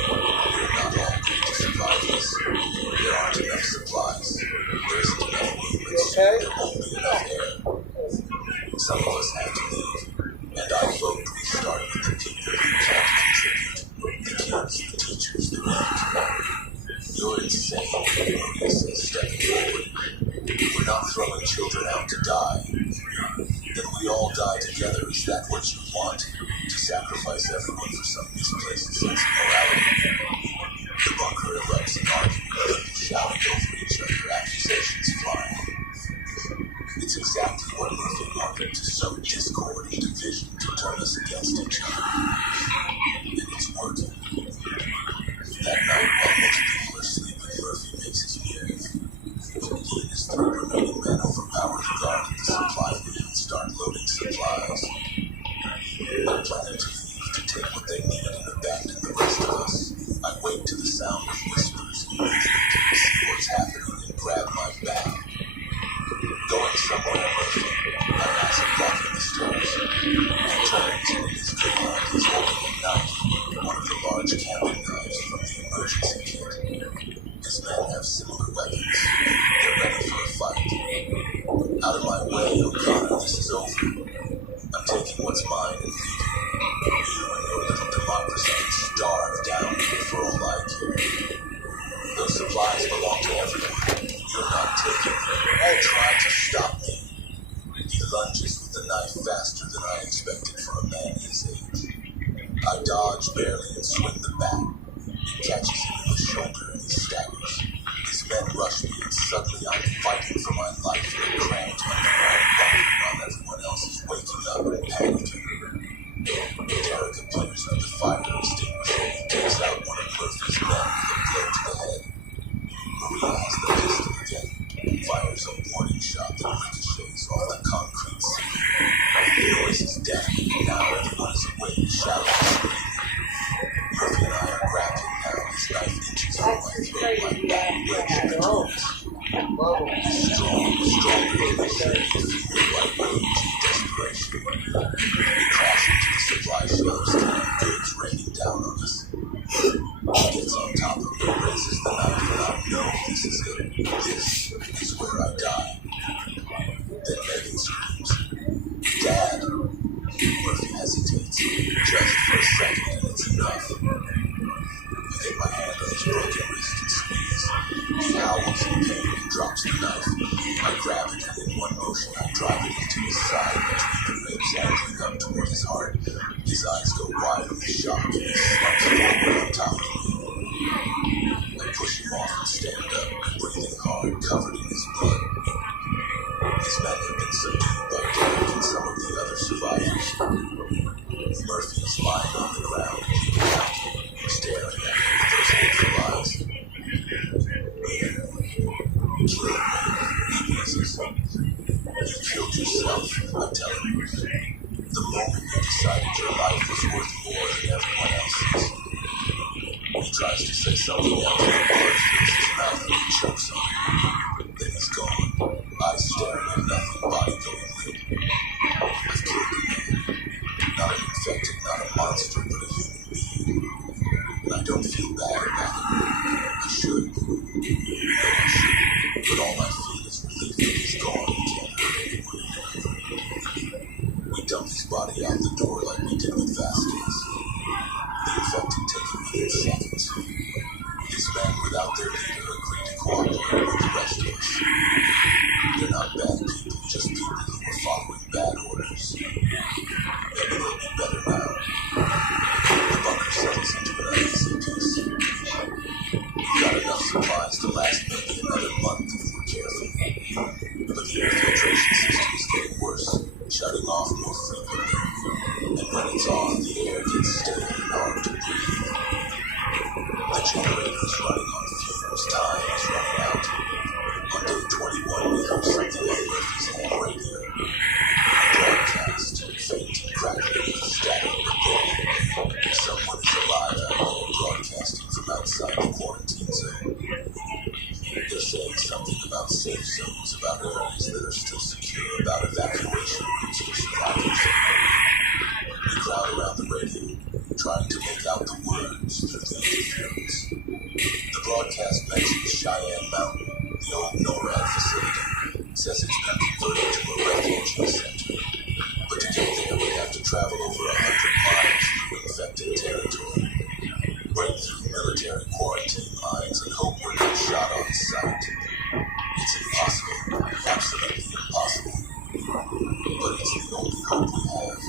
We're not all going to survive this. There aren't enough supplies. There isn't enough movement. Okay? There won't be enough air. Some of us have to leave, and I vote we start with the people who can't contribute. The kids, the teachers, the weak. You're insane, Maria says, stepping forward. We're not throwing children out to die. Then we all die together. Is that what you want? To sacrifice everyone for some misplaced sense of morality? The bunker erupts in argument, people shouting over each other, accusations flying. It's exactly what Murphy wanted, to sow discord and division, to turn us against each other. And it's working. That night, while most people are sleeping, Murphy makes his move. He and his 3 remaining men overpower the guard at the supply room and start loading supplies. They're planning to leave, to take what they need and abandon the rest of us. I wake to the sound of whispers and movement to see what's happening and grab my bag. Going somewhere, Murphy, I ask, blocking the stairs. He turns and in his good hand he's holding a knife, one of the large camping knives from the emergency kit. His men have similar weapons. They're ready for a fight. Out of my way, O'Connor, this is over. I'm taking what's mine and leaving. You and your little democracy can starve down here for all I care. Those supplies belong to everyone. You're not taking them. Try to stop me. He lunges with the knife faster than I expected for a man his age. I dodge barely and swing the bat. It catches him in the shoulder and he staggers. His men rush me and suddenly I'm fighting for my life in a cramped underground bunker while everyone else is waking up and panicking. Derek appears with the fire extinguisher and he takes out one of Murphy's men with a blow to the head. Maria has the pistol again, fires a warning shot that ricochets off the concrete ceiling. The noise is deafening, and now everyone is awake, shouting and screaming. Murphy and I are grappling now, his knife inches from my throat like that wedge between us. He's strong, stronger than the journey of feeling like rage and desperation. We crash into the supply shelves, carrying goods raining down on us. He gets on top of me, raises the knife, and I know this is it. This is where I die. Then Megan screams, Dad! Murphy hesitates, just for a second, and it's enough. I get my hand on his broken wrist and squeeze. He howls in pain and drops the knife. I grab it, and in one motion I drive it into his side between the ribs, angling up toward his heart. His eyes go wide with shock, and he slumps forward on top of me. I push him off and stand up, breathing hard, covered in his blood. His men have been subdued by Derek and some of the other survivors. Murphy is lying on the ground, keeping out, staring at me with those hateful eyes. Kill me, he wheezes. You killed yourself, I tell him. The moment you decided your life was worth more than everyone else's. He tries to say something else, but blood fills his mouth and he chokes on it. Then he's gone, eyes staring at nothing, body going limp. I've killed a man. Not an infected, not a monster, but a human being. And I don't feel bad about it. I should. No, I should. But all I feel is relief that he's gone and can't hurt anyone anymore. We dump his body out the door like we did with Vasquez. The infected take him within seconds. His men, without their leader, agree to cooperate with the rest of us. They're not bad people, just people who were following bad orders. Maybe they'll be better now. The bunker settles into an uneasy peace. We've got enough supplies to last maybe another month if we're careful. But the air filtration system is about safe zones, about areas that are still secure, about evacuation routes for survivors. We crowd around the radio, trying to make out the words through the interference. The broadcast mentions Cheyenne Mountain, the old NORAD facility, says it's been converted to a refugee center. But to get there, we have to travel over 100 miles through infected territory, break through military quarantine lines, and hope we're not shot on sight. It's impossible, absolutely impossible. But it's the only hope we have.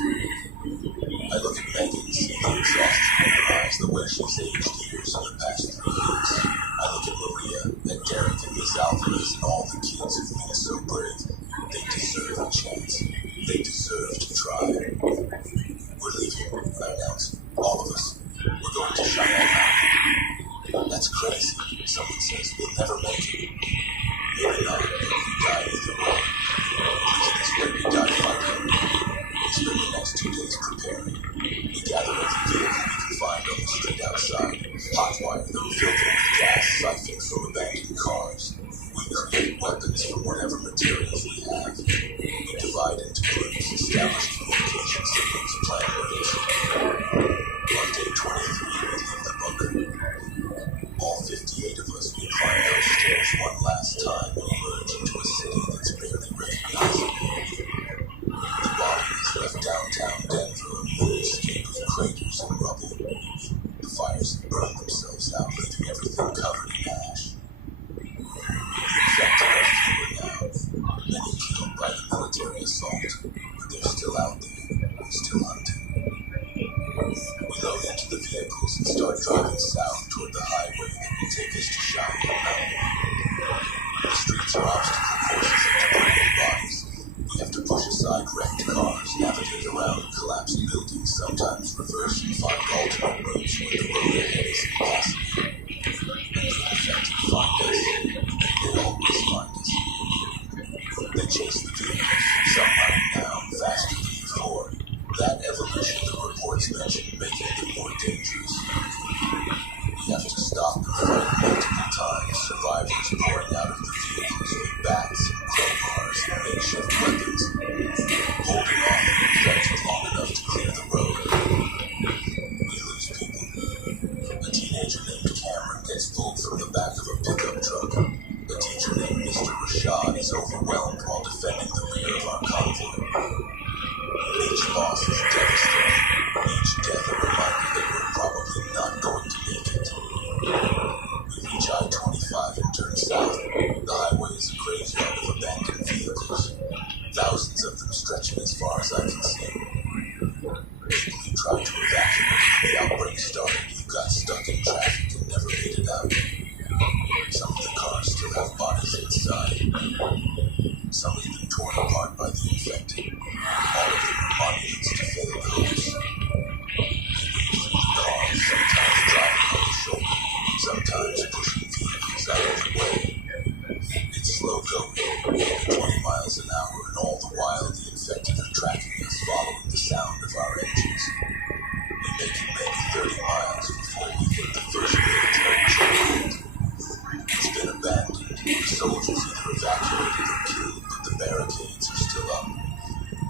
I look at Megan, see the exhaustion in her eyes, the way she's aged years in the past 3 weeks. I look at Maria, at Derek and Miss Alvarez, and all the kids who've been so brave. They deserve a chance. They deserve to try. We're leaving, I announce. All of us. We're going to Cheyenne Mountain. That's crazy, someone says. We'll never make it. Maybe not, but we die either way. At this way, we die fighting. We spend the next 2 days preparing. We gather every vehicle we can find on the street outside, hotwire them, fill them with gas, siphons from abandoned cars. We create weapons from whatever materials we have. We divide into groups, establish communication signals, plan ways. On day 23, we leave the bunker. All 58 of us, we climb those stairs one last time and emerge into a city that's barely recognizable. The body is left downtown Denver, a moonscape of craters and rubble. The fires have burned themselves out, leaving everything covered in ash. The infected are fewer now, many killed by the military assault, but they're still out there, still hunting. We load into the vehicles and start driving south toward the highway that will take us to Cheyenne Mountain. The streets are obstacle courses into broken bodies. We have to push aside wrecked cars, navigate around collapsed buildings, sometimes reverse and find alternate routes when the road ahead is impassable. And the infected find us. They always find us. They chase the vehicles, some running down faster than before. That evolution the reports mention making them more dangerous. We have to stop and fight multiple times, survivors pouring out of the vehicles with bats and crowbars and makeshift weapons, holding off the infected long enough to clear the road. We lose people. A teenager named Cameron gets pulled from the back of a pickup truck. A teacher named Mr. Rashad is overwhelmed while defending the rear of our convoy. Each loss is devastating. Each death a reminder that we're probably not going to make it. We reach I-25 and turn south. The highway is a graveyard of abandoned vehicles. Thousands of them stretching as far as I can see. People who tried to evacuate when the outbreak started, who got stuck in traffic and never made it out. Some of the cars still have bodies inside. Some have been torn apart by the infected. All of them are monuments to failed hopes. We weave through the cars, sometimes driving on the shoulder, sometimes pushing vehicles out of the way. It's slow going, maybe 20 miles an hour, and all the while the infected are tracking us, following the sound of our engines. We make it maybe 30 miles before we hit the first military checkpoint. It's been abandoned. The soldiers either evacuated or killed, but the barricades are still up.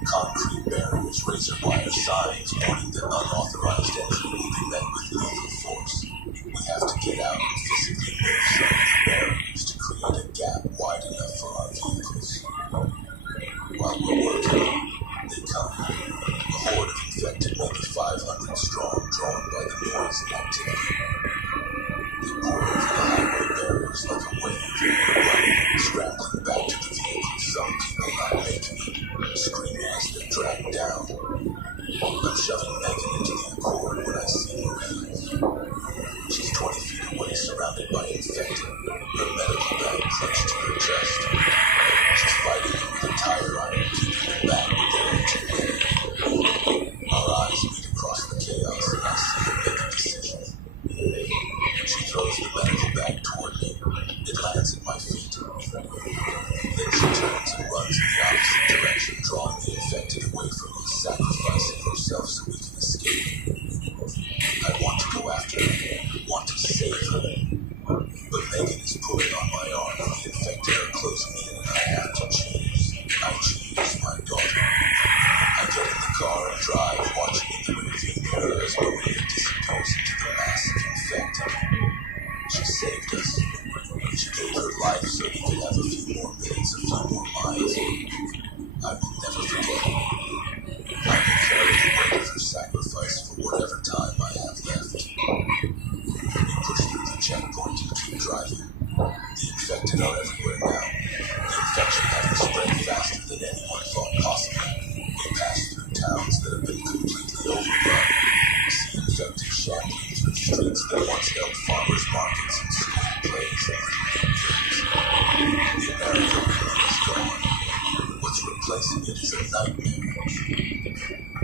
Concrete barriers, razor wire signs warning that unauthorized entry will be met with lethal force. We have to get out and physically move some of the barriers to create a gap wide enough for our vehicles. While we're working, they come. A horde of infected, maybe 500 strong, drawn by the noise and activity. They pour over the highway barriers like a wave, running, scrambling back to the vehicles, some people not making it, screaming as they're dragged down. I'm shoving Megan into the Accord when I see Maria. She's 20 feet away, surrounded by infected, her medical bag clenched to her chest. She's fighting them with a tire iron, keeping them back with their engine ready. Our eyes meet across the chaos, and I see her make a decision. She throws the medical bag toward me. It lands at my feet. Then she turns and runs in the opposite direction, drawing the infected away from me, sacrificing herself so we can escape. I want to go after her, want to save her. But Megan is pulling on my arm, and the infected They're closing in and I have to choose. I choose my daughter. I get in the car and drive, watching in the rearview mirror as Maria disappears into the massive infected. She saved us. She gave her life so we could have a few more minutes, a few more miles. I will never forget. I will carry the weight of her sacrifice for whatever time I have left. We push through the checkpoint and keep driving. The infected are everywhere now. The infection having spread faster than anyone thought possible. We pass through towns that have been completely overrun. We see infected shambling through streets that once held farmers' markets and school plays and the America really is gone. What's replacing it is a nightmare.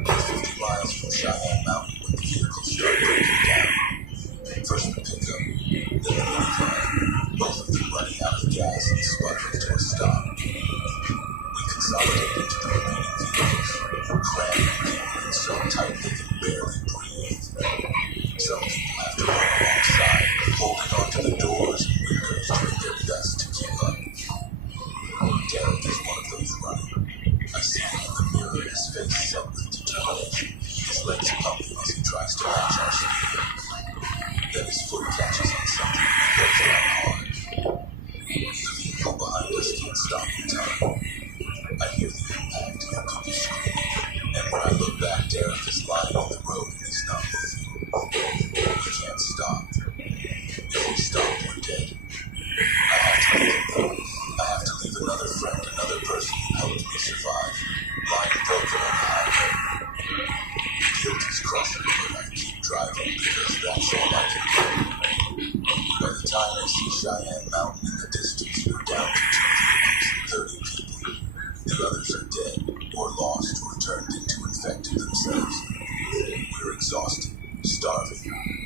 50 miles from Cheyenne Mountain when the vehicles start breaking down. First the pickup, then the minivan, both of them running out of gas and sputtering to a stop. We consolidate into the remaining vehicles, crammed in so tight they can barely breathe. Some people have to run alongside, holding onto the doors and windows, doing their best to keep up. Derek is one of those running. I see him in the mirror, his face set with determination, his legs pumping as he tries to match our speed. Then his foot catches on something and he goes down hard. The vehicle behind us can't stop in time. I hear the impact and people screaming, and when I look back, Derek is lying on the road and he's not moving. We can't stop. If we stop, we're dead. I have to leave him though. I have to leave another friend, another person who helped me survive, lying broken on the highway. Guilt is crushing me, but I keep driving because that's all I can do. By the time I see Cheyenne Mountain in the distance, we're down to 2 vehicles and 30 people. The others are dead, or lost, or turned into infected themselves. We're exhausted, starving,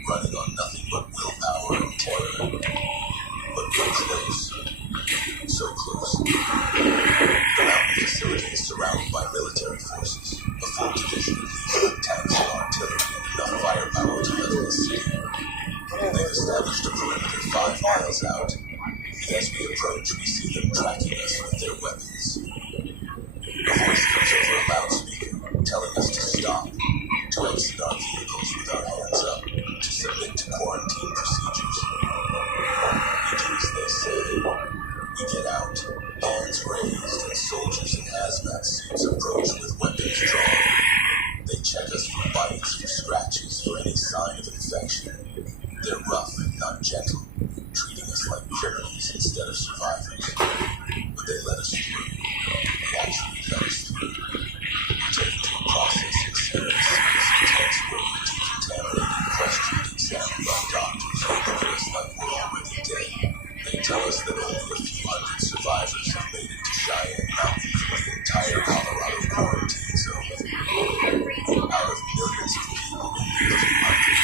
running on nothing but willpower and terror. But we're close. So close. The mountain facility is surrounded by military forces, a full division of these tanks and artillery and enough firepower to level the city. They've established a perimeter 5 miles out, and as we approach, we see them tracking us with their weapons. A voice comes over a loudspeaker, telling us to stop, to exit our vehicles with our hands up, to submit to quarantine procedures. We do as they say. We get out, hands raised, and soldiers in hazmat suits approach with weapons drawn. They check us for bites, for scratches, for any sign of infection. They're rough and not gentle, treating us like criminals instead of survivors. But they let us through. They actually let us through. We're taken to a processing center, a serious intense where we're decontaminated, questioned, examined by doctors who look at us like we're already dead. They tell us that only a few hundred survivors have made it to Cheyenne Mountain from the entire Colorado quarantine zone. Out of millions of people, only a few hundred.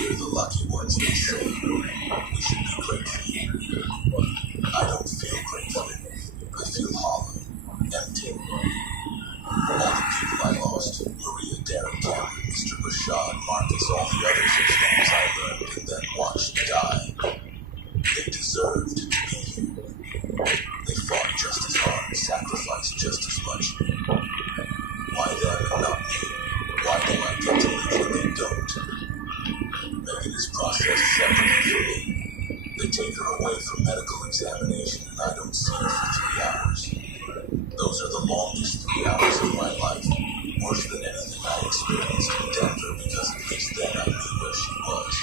We're the lucky ones, they say. We should be grateful. I don't feel grateful. I feel hollow, empty. All the people I lost, Maria, Derek, Cameron, Mr. Rashad, Marcus, all the others whose names I learned and then watched die. They deserved to be here. They fought just as hard, sacrificed just as much. Why them and not me? Why do I get to live when they don't? Megan is processed separately from me. They take her away for medical examination and I don't see her for 3 hours. Those are the longest 3 hours of my life. Worse than anything I experienced in Denver because at least then I knew where she was.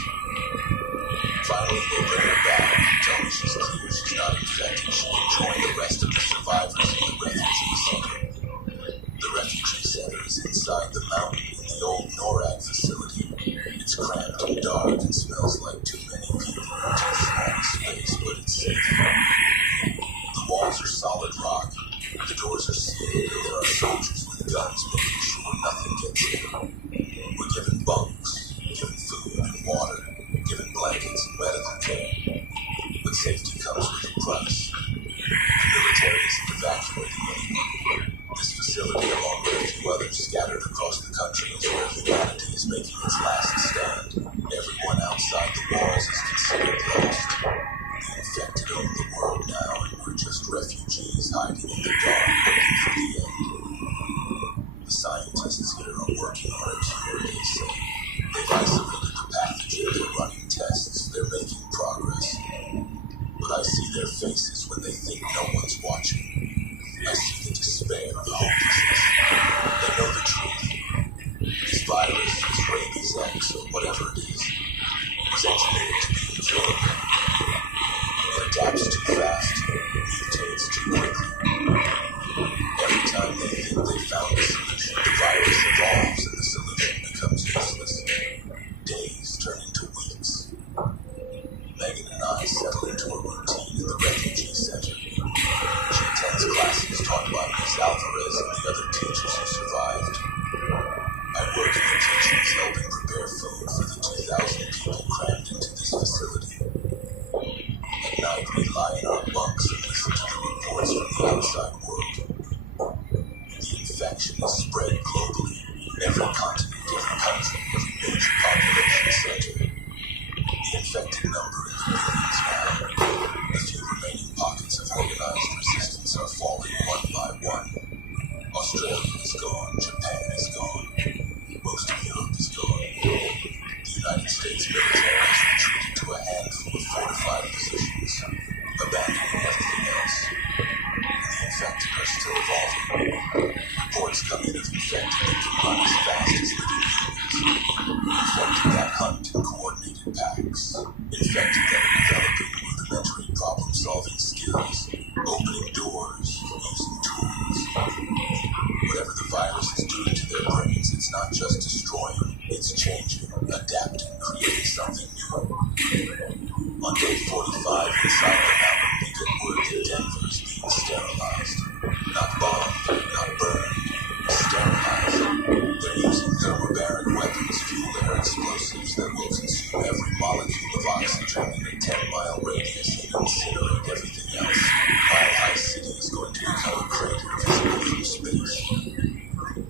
Finally, they bring her back and tell me she's clear, she's not infected. She can join the rest of the survivors in the refugee center. The refugee center is inside the mountain in the old NORAD facility. It's cramped and dark and smells like too many people in too small a space, but it's safe. The walls are solid rock. The doors are sealed and there are soldiers with guns making sure nothing gets in. We're given bunks, given food and water, given blankets and medical care. But safety comes with a price. The military isn't evacuating anyone. This facility, along with a few others scattered across the country, is where humanity is making its last stand. Everyone outside the walls is considered lost. The infected own the world now. refugees hiding in the dark waiting for the end. The scientists here are working on a cure, they say. They've isolated the pathogen, they're running tests, they're making progress. But I see their faces when they think no one's watching. I see the despair, the hopelessness. They know the truth. This virus, this rabies X, or whatever it is, was engineered to be incurable. It adapts too fast, mutates too quickly. Every time they think they found a solution, the virus evolves and the solution becomes useless. Days turn into weeks. Megan and I settle into a routine in the refugee center. She attends classes taught by Ms. Alvarez and the other teachers who survived. I work in the kitchens helping prepare food for the 2,000 people crammed into this facility. At night, we lie in our bunks and listen to the reports from the outside world. The infection is spread globally. Every continent, every country, every major population center. The infected number in the billions now. The few remaining pockets of organized resistance are falling one by one. Australia is gone. Japan is gone. Most of Europe is gone. The United States military has retreated to a handful of fortified positions, abandoning everything else. And the infected are still evolving. Reports come in of infected that can run as fast as living humans. Infected that hunt in coordinated packs. Infected that are developing rudimentary problem-solving skills, opening doors, using tools. Whatever the virus is doing to their brains, it's not just destroying, it's changing, adapting, creating something new. On day 45 inside the mountain, we get word that Denver is being sterilized. Not bombed, not burned, sterilized. They're using thermobaric weapons, fuel air explosives that will consume every molecule of oxygen in a 10-mile radius and incinerate everything else. Mile High City is going to become a crater visible from space.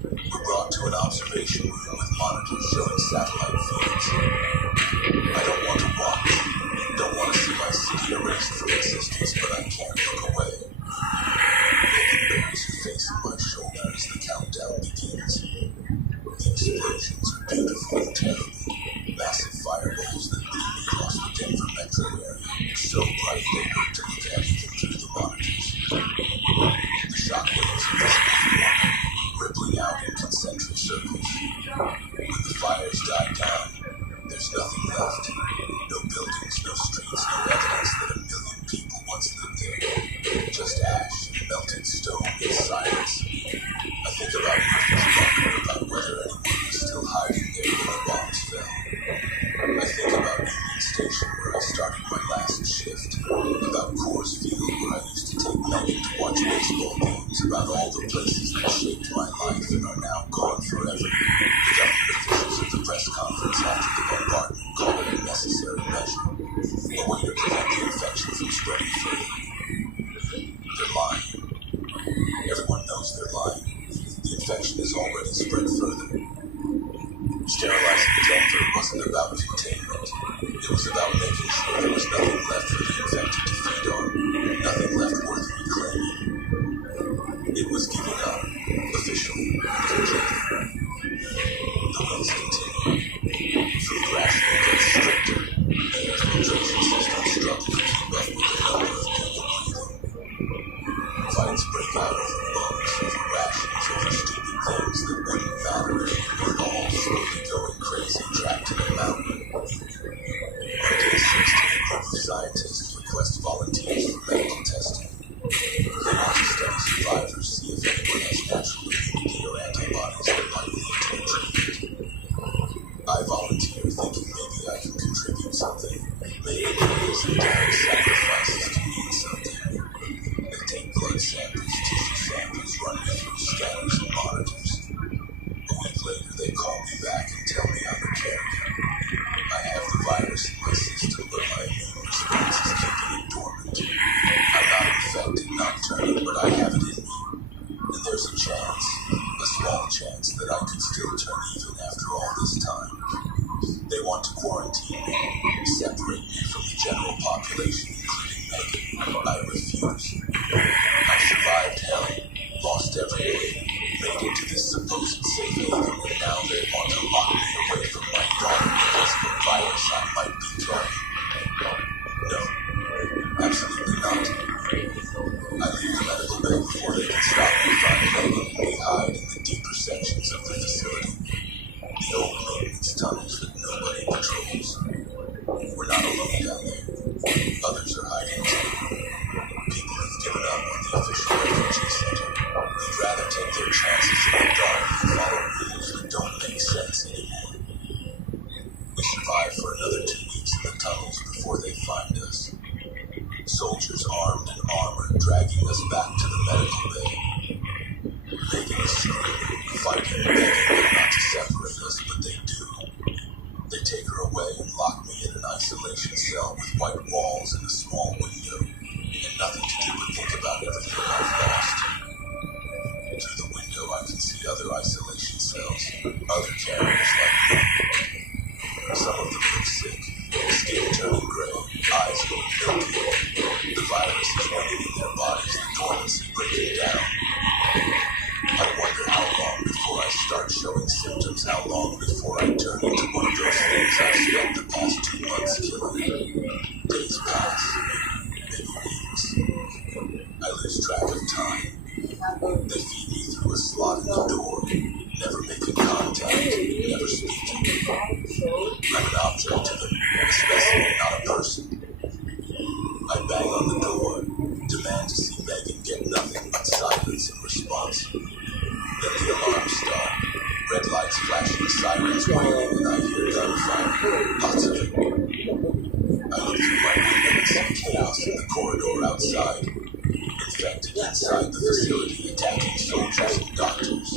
We're brought to an observation room with monitors showing satellite feeds. I don't want to watch, don't want to see my city erased from existence, but I can't look away. Megan buries her face in my shoulder as the countdown begins. The explosions are beautiful and terrible. Massive fireballs that beam across the Denver metro area, so bright they hurt to look at even through the monitors. The shockwaves are visible from one, rippling out in concentric circles. When the fires die down, there's nothing left. No buildings, no streets, no evidence that a million people once lived there. Just ash and melted stone and silence. I think about Murphy's bunker, about whether anyone was still hiding there when the bombs fell. I think about Union Station where I started my last shift. About Coors Field where I used to take Megan to watch baseball games. About all the places that shaped my life and are now gone forever. The government officials at the press conference after the bombardment call it a necessary measure. A way to prevent the infection from spreading further. They're lying. Everyone knows they're lying. The infection has already spread further. Sterilizing Denver wasn't about containment. It was about making sure there was nothing left for the infected to feed on. Nothing left worth reclaiming. It was giving up, officially, completely. The winds continue. Food rationing gets stricter. Air filtration systems struggle to keep up with the number of people breathing. Fights break out over bugs, over rations, over stupid things that wouldn't matter if we were all slowly going crazy trapped in a mountain. On day 16, a group of scientists request volunteers for medical testing. They want to study survivors, see if anyone has natural immunity or antibodies that might lead to a treatment. I volunteer thinking maybe I can contribute something. Maybe prayers and daring sacrifices to mean something. They take blood samples, tissue samples, run me through scanners and monitors. A week later, they call me back and tell me I'm a carrier. I have the virus in my system, but my immune response is keeping it dormant. I'm not infected, not turning, but I have it in me. And there's a chance, a small chance, that I could still turn even after all this time. They want to quarantine me, separate me from the general population, including Megan. I refuse. leave the medical bay before they can stop me find Megan and me hide in the deeper sections of the facility. The old maintenance tunnels that nobody patrols. We're not alone down there. Others are hiding too. People have given up on the official refugee center. They'd rather take their chances in the dark and follow rules that don't make sense anymore. We survive for another 2 weeks in the tunnels before they find us. Soldiers armed and armored dragging us back to the medical bay. Megan is screaming, fighting, begging them not to separate us, but they do. They take her away and lock me in an isolation cell with white walls and a small window, and nothing to do but think about everything I've lost. Through the window I can see other isolation cells, other carriers like me. Some of them look sick, skin turning gray, eyes going milky. The virus is running in their bodies, the dormancy breaking down. I wonder how long before I start showing symptoms, how long before I turn into one of those things I've spent the past 2 months killing. Days pass, maybe weeks. I lose track of time. They feed me through a slot in the door, never making contact, never speaking. I'm an object to them, a specimen, not a person. I bang on the door, demand to see Megan, get nothing but silence in response. Then the alarms start, red lights flashing, sirens wailing, and I hear gunfire, lots of it. I look through my window and see chaos in the corridor outside. Infected inside the facility, attacking soldiers and doctors.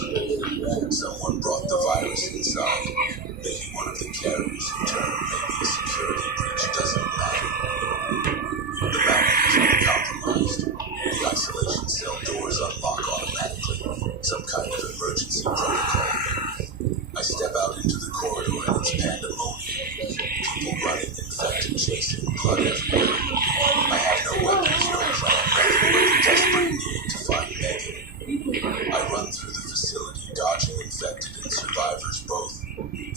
Someone brought the virus inside. Maybe one of the carriers in turn, maybe a security breach, doesn't matter. The mountain has been compromised. The isolation cell doors unlock automatically. Some kind of emergency protocol. I step out into the corridor and it's pandemonium. People running, infected, chasing, blood everywhere. I have no weapons, no plan, nothing but the desperate need to find Megan. I run through the facility, dodging infected and survivors both,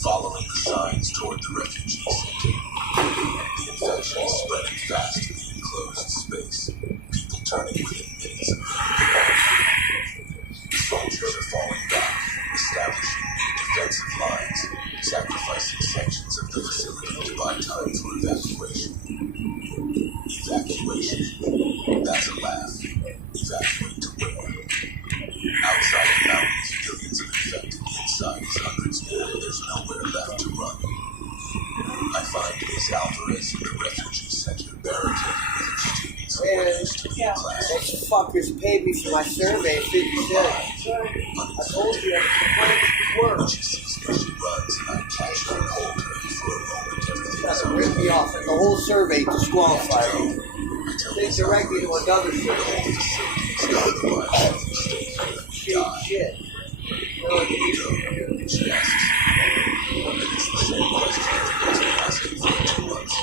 following the signs toward the refugee center. The infection is spreading fast in the enclosed space, people turning within minutes of being gone. The soldiers are falling back, establishing new defensive lines, sacrificing sections of the facility to buy time for evacuation. Evacuation. That's a laugh. Evacuate to where? Outside the mountains, billions of infected. Inside is hundreds more. There's nowhere left to run. I find Ms. Alvarez in the refugee center, barricaded with her students in what used to be a class. Those fuckers paid me for my survey, 50 cents. I told you I could When she sees me, she runs, and I catch her and hold her, and for a moment everything is Rip me okay. off, and the whole survey disqualified me. I tell They Ms. direct me to Alvarez, another the whole survey. facility is compromised. If we stay here, we die. Shit. Where do we go? She asks. And it's the same question everyone's been asking for 2 months.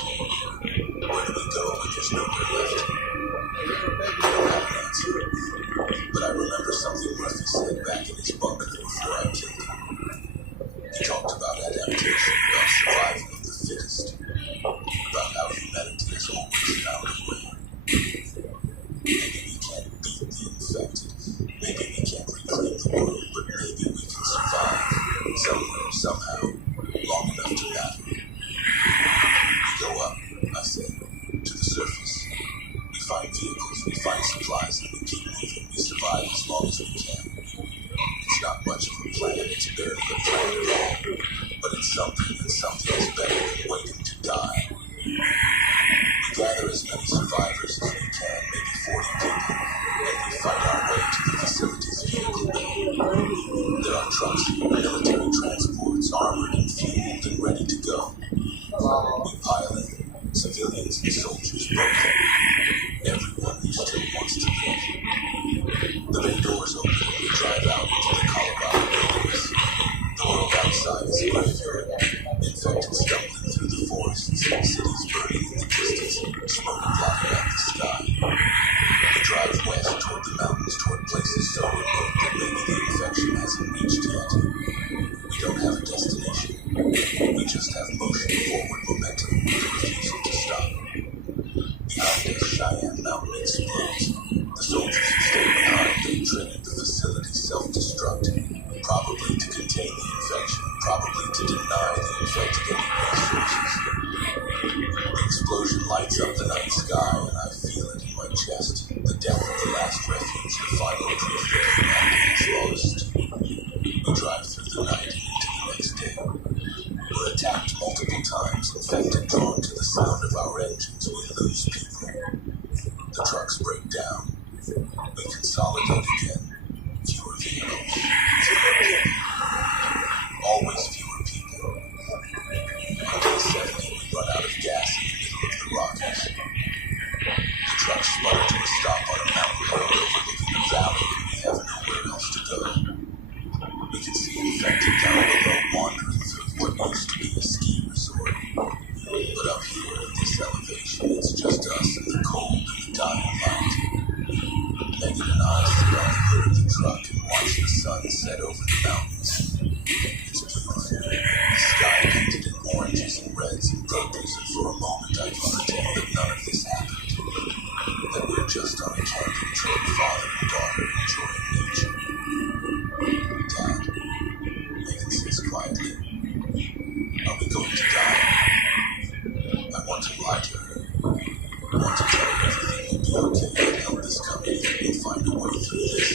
Where do we go when there's nowhere left? I don't have an answer. But I remember something Murphy said back in his bunker before I killed him. He talked about adaptation, about survival of the fittest, about how humanity has always found a way. Maybe we can't beat the infected. Maybe we can't reclaim the world, but maybe we can survive somewhere, somehow, long enough to matter. We go up, I say, to the surface. We find vehicles, we find supplies, and we keep moving. We survive as long as we can. It's not much of a plan, it's barely a plan at all. But it's something, and something is better than waiting to die. We gather as many survivors as we can, maybe 40 people, and we fight our way to the facility's vehicle bay. There are trucks here, military transports, armored and fueled and ready to go. We pile in, civilians and soldiers both. Everyone who still wants to live. The bay doors open and we drive out into the Colorado wilderness. The world outside is a graveyard. Infected stumbling through the forests, cities burning in the distance, smoke blotting out the sky. We drive west toward the mountains, toward places so remote that maybe the infection hasn't reached yet. We don't have a destination. We just have motion forward momentum with a refusal to stop. Behind us, Cheyenne Mountain explodes. The soldiers affected any resources. The explosion lights up the night sky, and I feel it in my chest. The death of the last refuge, the final proof that humanity is lost. We drive through the night and into the next day. We're attacked multiple times, infected, drawn to the sound of our engines. We lose people. The trucks break down. We consolidate again. Fewer vehicles. Fewer people. Always fewer people. On day 70, we run out of gas in the middle of the Rockies. The trucks sputter to a stop on a mountain road overlooking a valley, and we have nowhere else to go. We can see infected down below wandering through what used to be a ski resort. But up here at this elevation, it's just us in the cold and the dying light. Megan and I sit on the hood of the truck and watch the sun set over the mountains. It's beautiful. The sky painted in oranges and reds and purples, and for a moment I can pretend that none of this happened. That we're just on a camping trip, father and daughter enjoying nature. Dad, Megan says quietly, are we going to die? I want to lie to her. I want to tell her everything will be okay and help us come in and we'll find a way through this.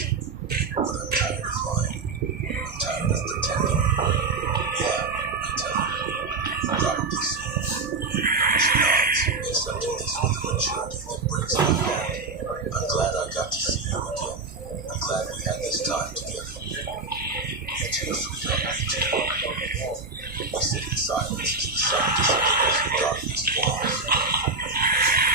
But I'm tired of lying. I'm tired of pretending. Yeah, I tell her. Probably soon. She nods, accepting this with a maturity that breaks my heart. I'm glad I got to see you again. I'm glad we had this time together. Me too, sweetheart, me too. We sit in silence as the sun disappears and darkness falls.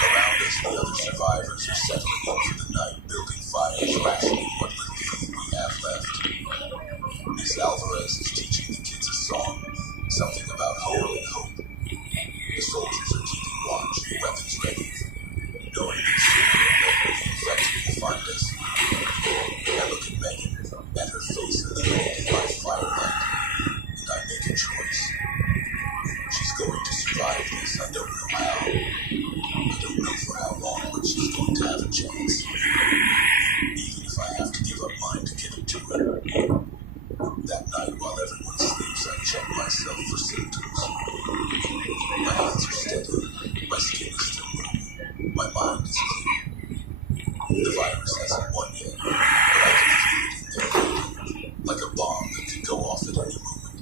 Around us, the other survivors are settling in for the night, building fires, rationing what little food we have left. Miss Alvarez is teaching the kids a song, something about hope and hope. The soldiers are keeping watch, weapons ready, knowing that sooner or later the infected will find us. I look at Megan, at her face illuminated by firelight, and I make a choice. She's going to survive this. I don't know how. I don't know for how long, but she's going to have a chance. Even if I have to give up mine to give it to her. That night, while everyone sleeps, I check myself for symptoms. My hands are steady. My skin is still normal. My mind is clear. The virus hasn't won yet, but I can feel it in there waiting, like a bomb that could go off at any moment.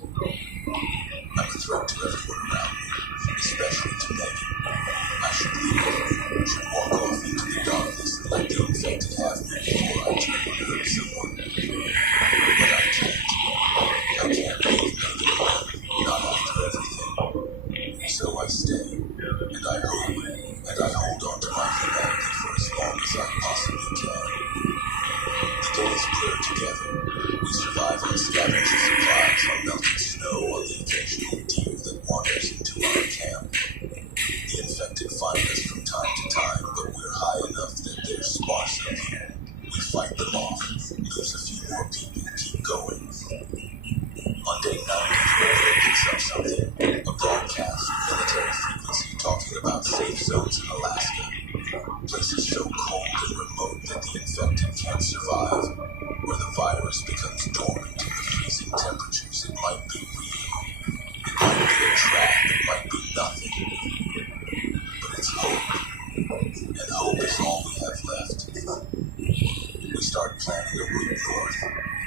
I'm a threat to everyone around me, especially to Megan. I should leave, should walk off into the darkness and let the infected have me before I turn and hurt someone. But I can't. I can't leave Megan alone, not after everything. So I stay, and I hope, and I hold on to my humanity for as long as I possibly can. The days blur together. We survive on scavenging supplies, on melted snow, on the occasional deer that wanders into our camp. The infected find us from time to time, but we're high enough that they're sparse up here. We fight them off, lose a few more people, keep going. On day 90, the radio picks up something, a broadcast, military frequency talking about safe zones in Alaska. Places so cold and remote that the infected can't survive, where the virus becomes dormant in the freezing temperatures. It might be real. It might be a trap. It might be nothing. But it's hope. And hope is all we have left. We start planning a route north.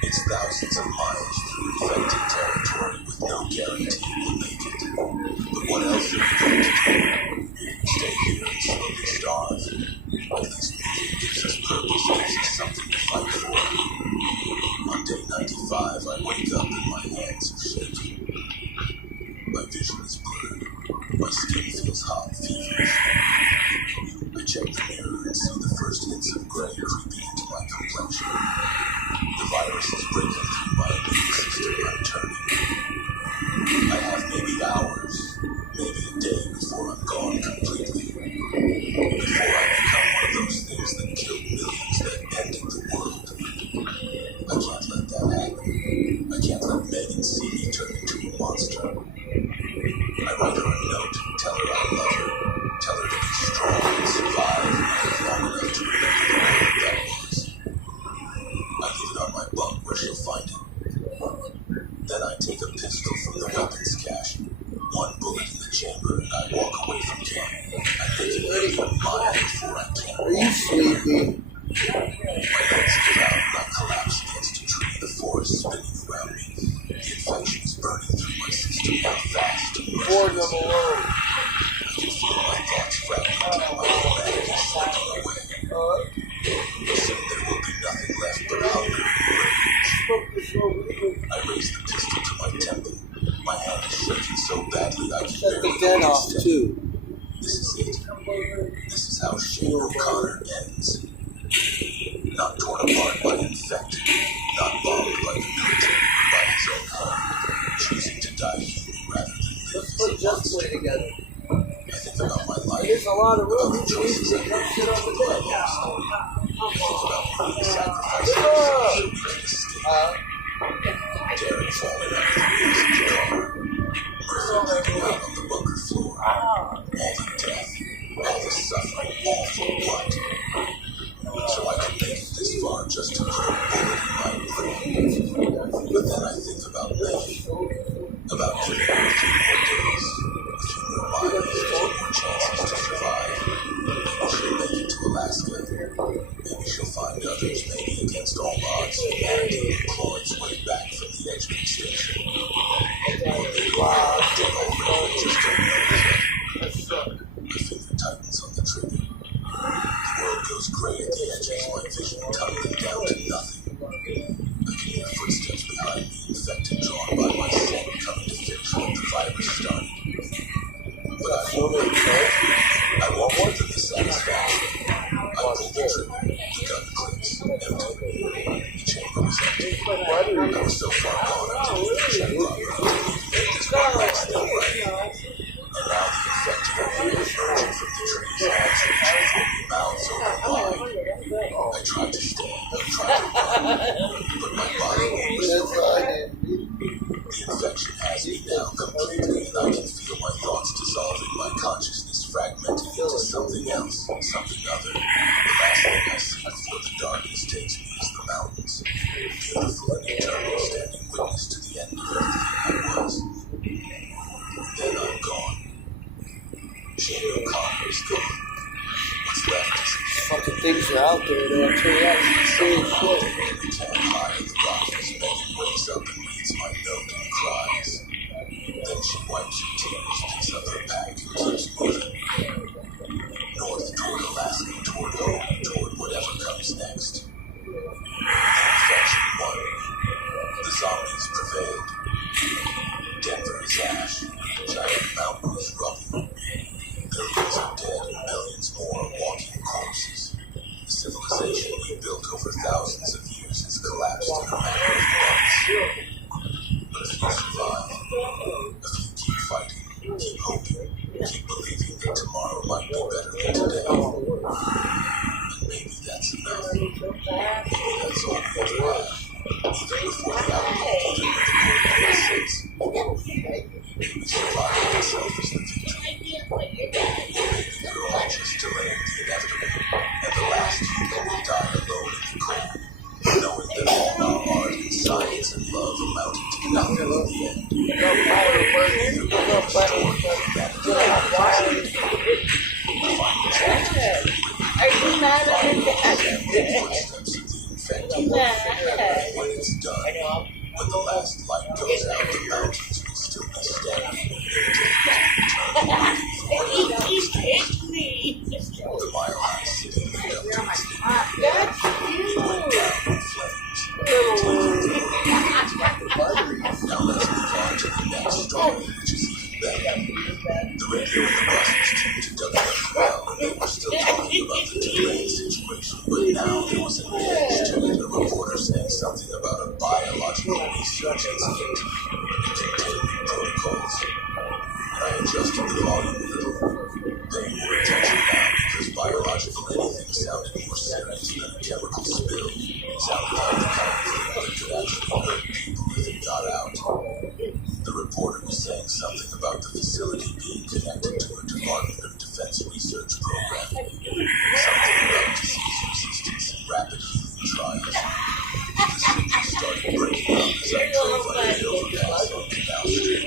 It's thousands of miles through infected territory with no guarantee we'll make it. But what else are we going to do? Stay here and slowly starve. At least moving gives us purpose, gives us something to fight for. On day 95, I wake up and my hands are shaking. My vision is blurred. My skin feels hot, feverish. I check the mirror and see the first hints of gray creeping into my complexion. The virus is breaking through my immune system. I'm turning. I have maybe hours, maybe a day before I'm gone completely. Before I become one of those things that killed millions, that ended the world. I can't let that happen. I can't let Megan see me turn into a monster. I write her a note, tell her I love her, tell her to be strong and survive and live long enough to remember the world that was. I leave it on my bunk where she'll find it. Then I take a pistol from the weapons cache, Soon there will be nothing left but hunger and rage. I raise the pistol to my temple. My hand is shaking so badly I can Shut the barely den hold off it. too. This is it. This is how Shane O'Connor ends. Not torn apart by infected, not bombed by the military, by his own hand, choosing to die human rather than live Let's as put a Just monster. Play together. I think about my life, There's a lot of about room. the choices I made, Come sit on the people I bed. lost. I think about the sacrifices so we can escape. Derek falling under the wheels of the car, Murphy bleeding out on the bunker floor. All the death, all the suffering, all for what? So I could make it this far just to put a bullet in my brain. But then I think about living, about living a few more days, a few more miles, a few more chances to survive. Maybe she'll make it to Alaska. Maybe she'll find others, maybe against all odds, humanity will claw its way back from the edge of extinction. Or maybe we're dead already, just don't know it yet. My finger tightens on the trigger. The world goes gray at the edges, my vision tumbling down to nothing. I can hear footsteps behind me, infected, drawn by my scent, coming to finish what the virus started. But I won't wait. I won't give them the satisfaction. I pull the trigger, the gun clicks, empty. The chamber was empty. I was so far gone I didn't even check properly. This one last thing right. And now the infected are here, emerging from the trees, hands reaching for me, mouths open wide. I tried to stand, I tried to run, but my body won't respond. The infection has me now completely, and I can feel my thoughts dissolving, my consciousness fragmenting into something else, something other. The last thing I see before the darkness takes me is the mountains, beautiful and eternal, standing witness to the end of everything I was. Then I'm gone. Shane O'Connor is gone. What's left is Fucking things are out there though. I'll tell you that. Serious shit. in the camp high in the Rockies. Megan wakes up and reads my note and cries. Then she wipes her tears, picks up her pack, and keeps moving. North toward Alaska, toward home, toward whatever comes next. The infection won. The zombies prevailed. Denver is ash. Giant Mountain is rubble. Millions are dead and millions more are walking corpses. The civilization we built over thousands of years has collapsed in a matter of months. But if you survive, if you keep fighting, keep hoping, keep believing that tomorrow might be better than today, then maybe that's enough. Maybe that's all we ever have. Even before the outbreak, even with the COVID-19. Maybe survival itself is the victory. Maybe we're all just delaying the inevitable, and the last human will die alone in the cold, knowing that all our art and science and love amounted to nothing in the end. Either we're restored humanity, final chapter, Are you mad at me? footsteps of the infected. When it's done, when the last light goes out, the mountains will still be standing. It's me. The mile-high city lit up to its limit. That's It went you. down in flames, taking the world. Now let's move on to the next story, which is even better. The radio and the buses tuned to WFL, and they were still talking about the delayed situation, but now there was an edge to it, a reporter saying something about a biological research incident and containment protocols. And I adjusted the volume a little, paying more attention now because biological anything sounded more serious than a chemical spill. Sounded like the kind of thing that could actually hurt people if it got out. The reporter was saying something about the facility being connected to a Department of Defense research program. Something about disease resistance and rapid healing trials. The signal started breaking up as I drove under the overpass on Canal Street.